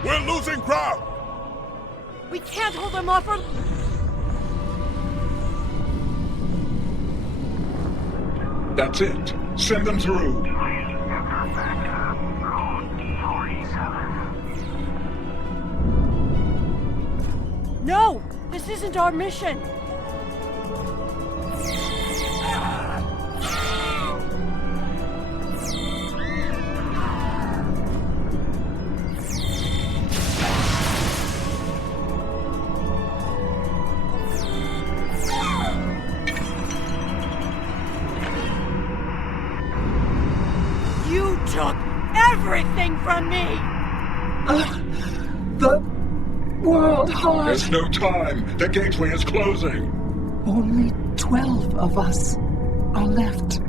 We're losing ground! We can't hold them off or... That's it. Send them through. No! This isn't our mission! You took everything from me! The World Heart! There's no time. The gateway is closing. Only 12 of us are left.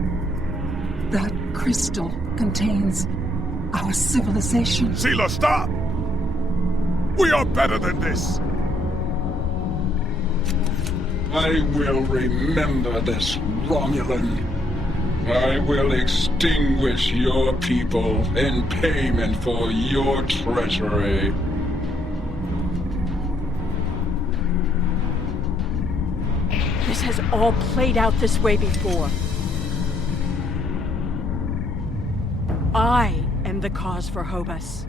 That crystal contains our civilization. Seela, stop! We are better than this! I will remember this, Romulan. I will extinguish your people in payment for your treachery. This has all played out this way before. I am the cause for Hobus.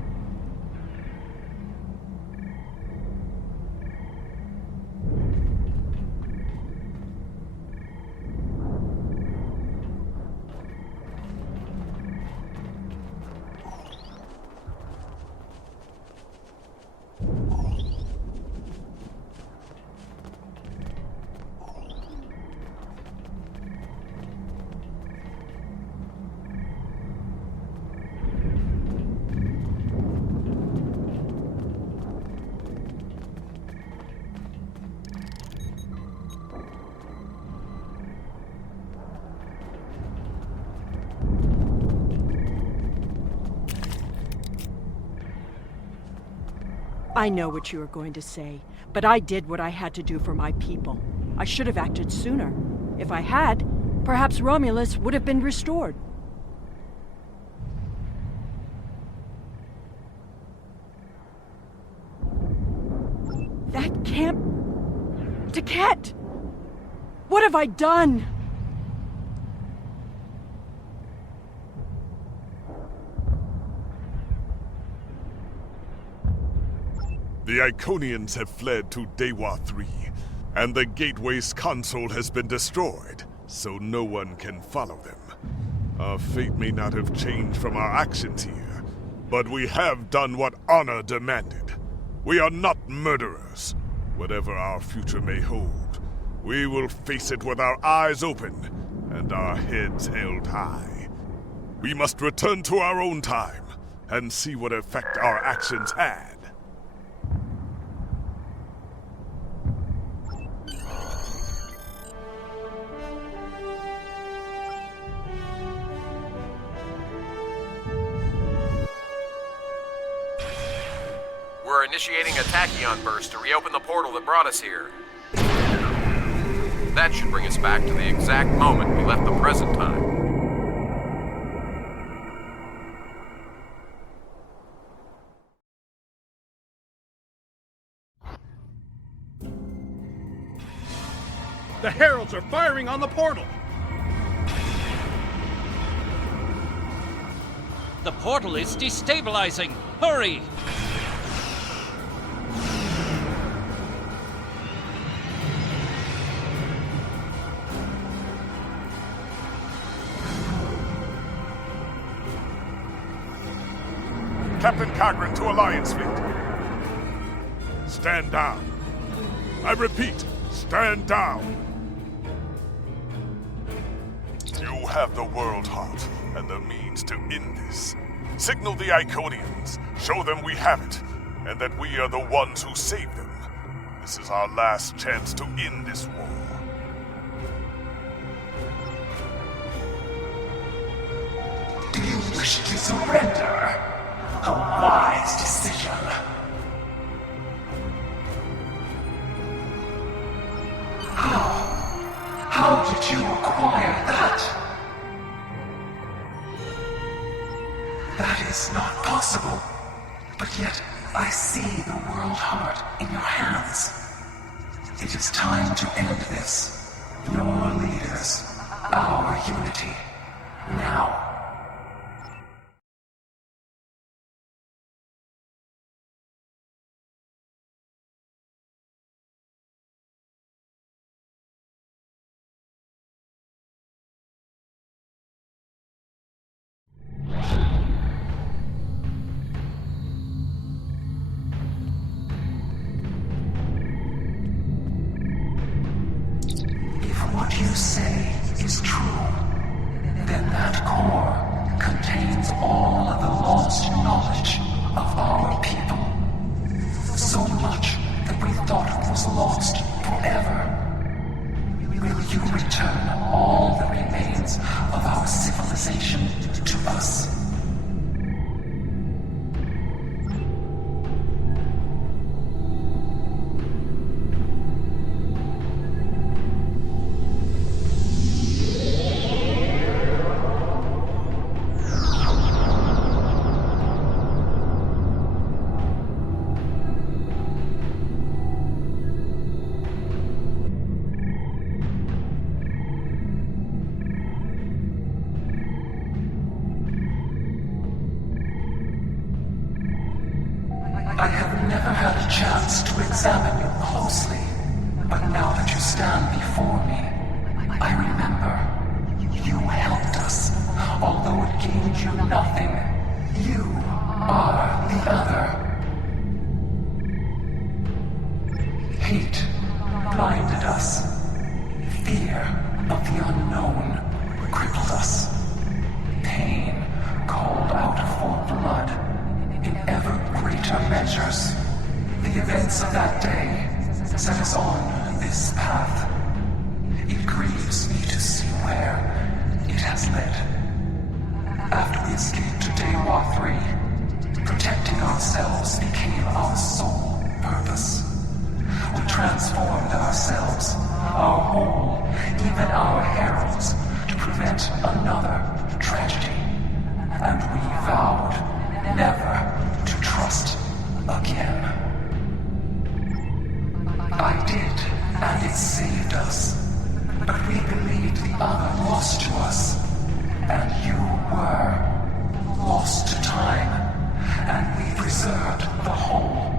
I know what you are going to say, but I did what I had to do for my people. I should have acted sooner. If I had, perhaps Romulus would have been restored. That can't... Taket! What have I done? The Iconians have fled to Dewa 3, and the Gateway's console has been destroyed, so no one can follow them. Our fate may not have changed from our actions here, but we have done what honor demanded. We are not murderers. Whatever our future may hold, we will face it with our eyes open and our heads held high. We must return to our own time and see what effect our actions had. We're initiating a tachyon burst to reopen the portal that brought us here. That should bring us back to the exact moment we left the present time. The Heralds are firing on the portal! The portal is destabilizing! Hurry! Captain Kagran to Alliance Fleet. Stand down. I repeat, stand down. You have the World Heart and the means to end this. Signal the Iconians, show them we have it, and that we are the ones who saved them. This is our last chance to end this war. Do you wish to surrender? A wise decision. How did you acquire that? That is not possible. But yet, I see the World Heart in your hands. It is time to end this. Your leaders, our unity. Now. What you say is true, then that core contains all of the lost knowledge of our people. So much that we thought it was lost forever. Will you return all the remains of our civilization to us? I have never had a chance to examine you closely, but now that you stand before me, I remember you helped us, although it gained you nothing. You are the other. Hate blinded us. Fear of the unknown crippled us. Pain called out for blood. In ever greater measures, the events of that day set us on this path. It grieves me to see where it has led. After we escaped to Dewa 3, another tragedy, and we vowed never to trust again. I did, and it saved us, but we believed the other lost to us, and you were lost to time, and we preserved the whole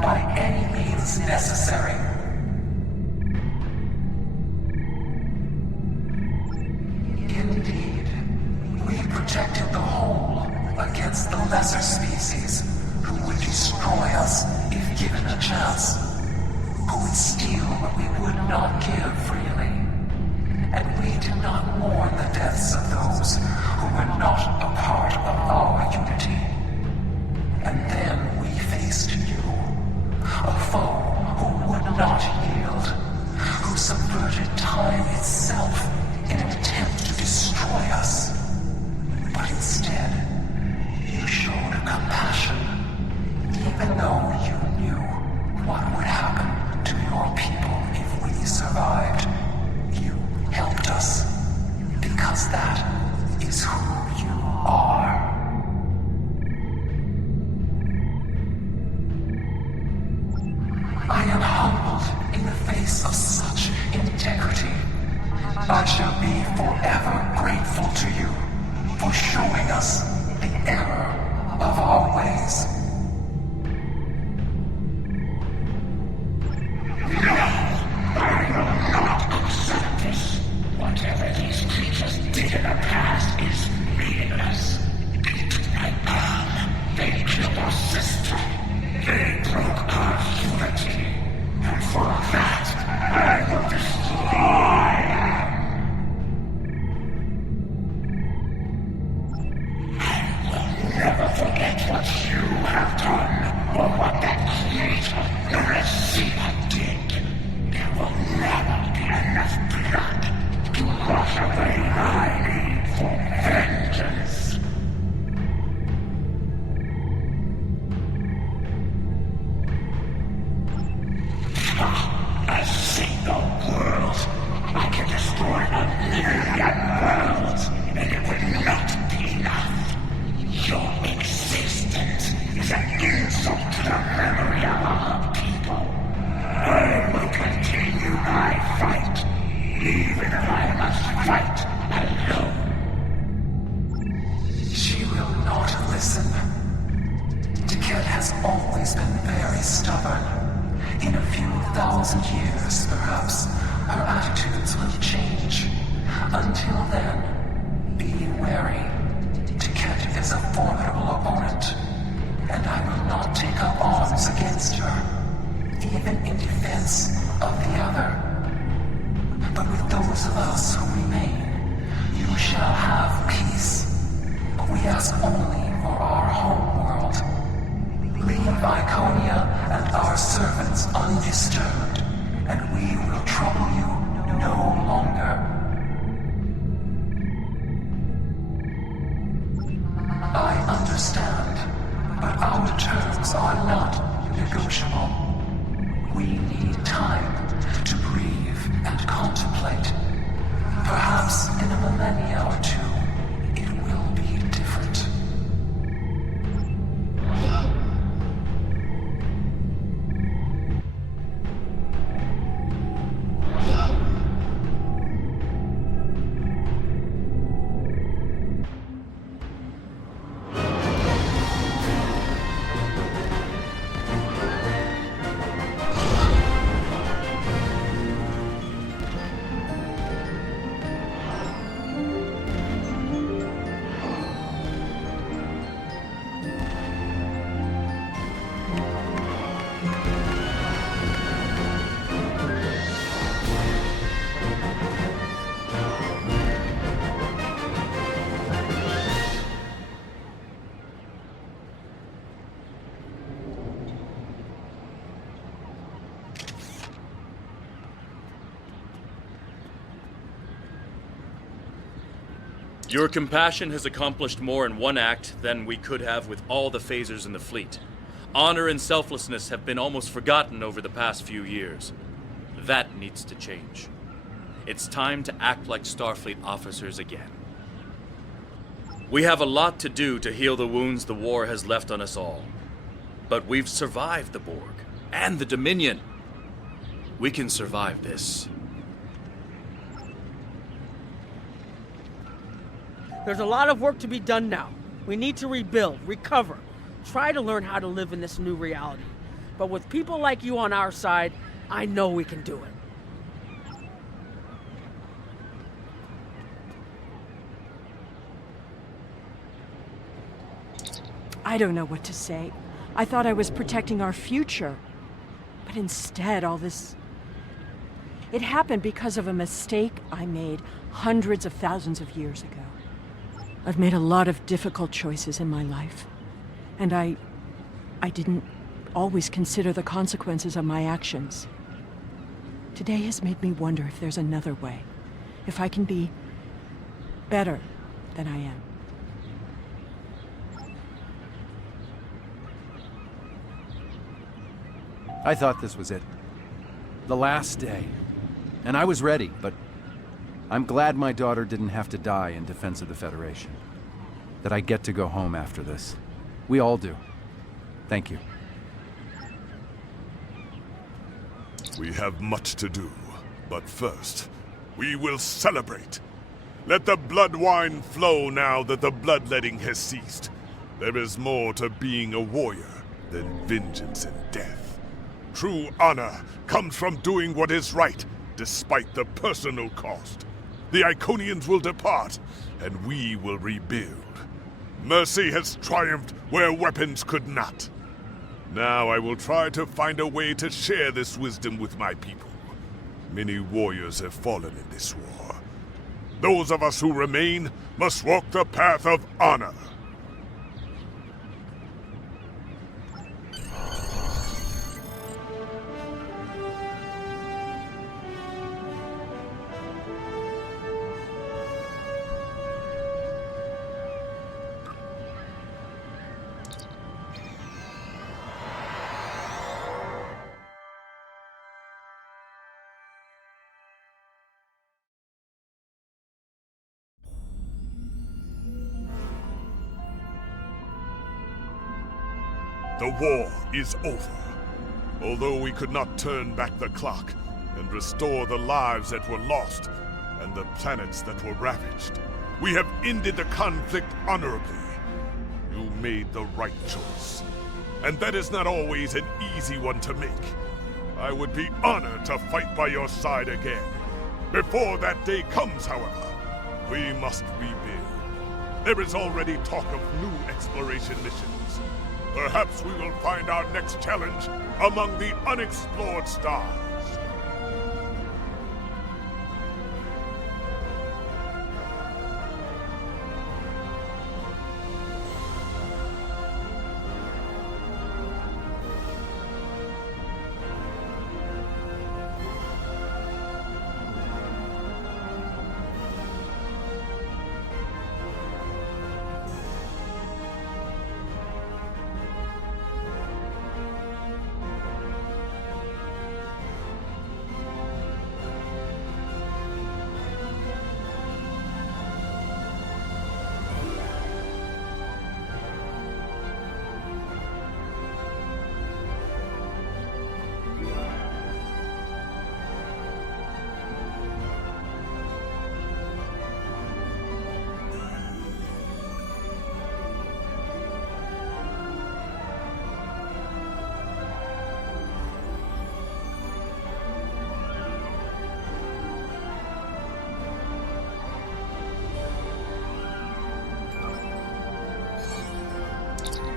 by any means necessary. Indeed, we protected the whole against the lesser species who would destroy us if given a chance, who would steal what we would not give freely. And we did not mourn the deaths of those who were not a part of our unity. And then we faced you, a foe who would not yield, who subverted time itself in an attempt to destroy us. But instead, you showed compassion, even though you knew what would happen to your people if we survived. You helped us, because that is who you are. I am humbled in the face of such integrity. I shall be forever grateful to you for showing us the error of our ways. No, I will not accept this. Whatever these creatures did in the past is meaningless. I am. They killed our sister. They broke our unity. And for that, I will destroy them. I will never forget what you have done, or what that creator, the receiver, did. There will never be enough blood to wash away my need for vengeance. A single world. I can destroy 1,000,000 worlds, and it would not be enough. Your existence is an insult to the memory of our people. I will continue my fight, even if I must fight alone. She will not listen. Tiket has always been very stubborn. In a few thousand years, perhaps, her attitudes will change. Until then, be wary. Tiket is a formidable opponent, and I will not take up arms against her, even in defense of the other. But with those of us who remain, you shall have peace. We ask only for our home world. Leave Iconia and our servants undisturbed, and we will trouble you no longer. I understand, but our terms are not negotiable. We need time to breathe and contemplate. Perhaps in a millennia or two, it will be different. Your compassion has accomplished more in one act than we could have with all the phasers in the fleet. Honor and selflessness have been almost forgotten over the past few years. That needs to change. It's time to act like Starfleet officers again. We have a lot to do to heal the wounds the war has left on us all. But we've survived the Borg and the Dominion. We can survive this. There's a lot of work to be done now. We need to rebuild, recover, try to learn how to live in this new reality. But with people like you on our side, I know we can do it. I don't know what to say. I thought I was protecting our future. But instead, all this... It happened because of a mistake I made hundreds of thousands of years ago. I've made a lot of difficult choices in my life. And I didn't always consider the consequences of my actions. Today has made me wonder if there's another way. If I can be better than I am. I thought this was it. The last day. And I was ready, but I'm glad my daughter didn't have to die in defense of the Federation. That I get to go home after this. We all do. Thank you. We have much to do, but first, we will celebrate. Let the blood wine flow now that the bloodletting has ceased. There is more to being a warrior than vengeance and death. True honor comes from doing what is right, despite the personal cost. The Iconians will depart, and we will rebuild. Mercy has triumphed where weapons could not. Now I will try to find a way to share this wisdom with my people. Many warriors have fallen in this war. Those of us who remain must walk the path of honor. The war is over. Although we could not turn back the clock and restore the lives that were lost and the planets that were ravaged, we have ended the conflict honorably. You made the right choice. And that is not always an easy one to make. I would be honored to fight by your side again. Before that day comes, however, we must rebuild. There is already talk of new exploration missions. Perhaps we will find our next challenge among the unexplored stars.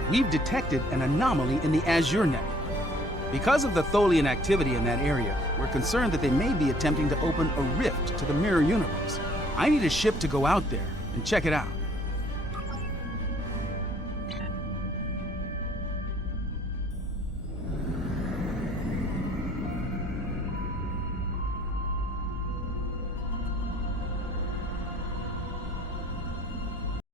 We've detected an anomaly in the Azure Nebula. Because of the Tholian activity in that area, we're concerned that they may be attempting to open a rift to the Mirror Universe. I need a ship to go out there and check it out.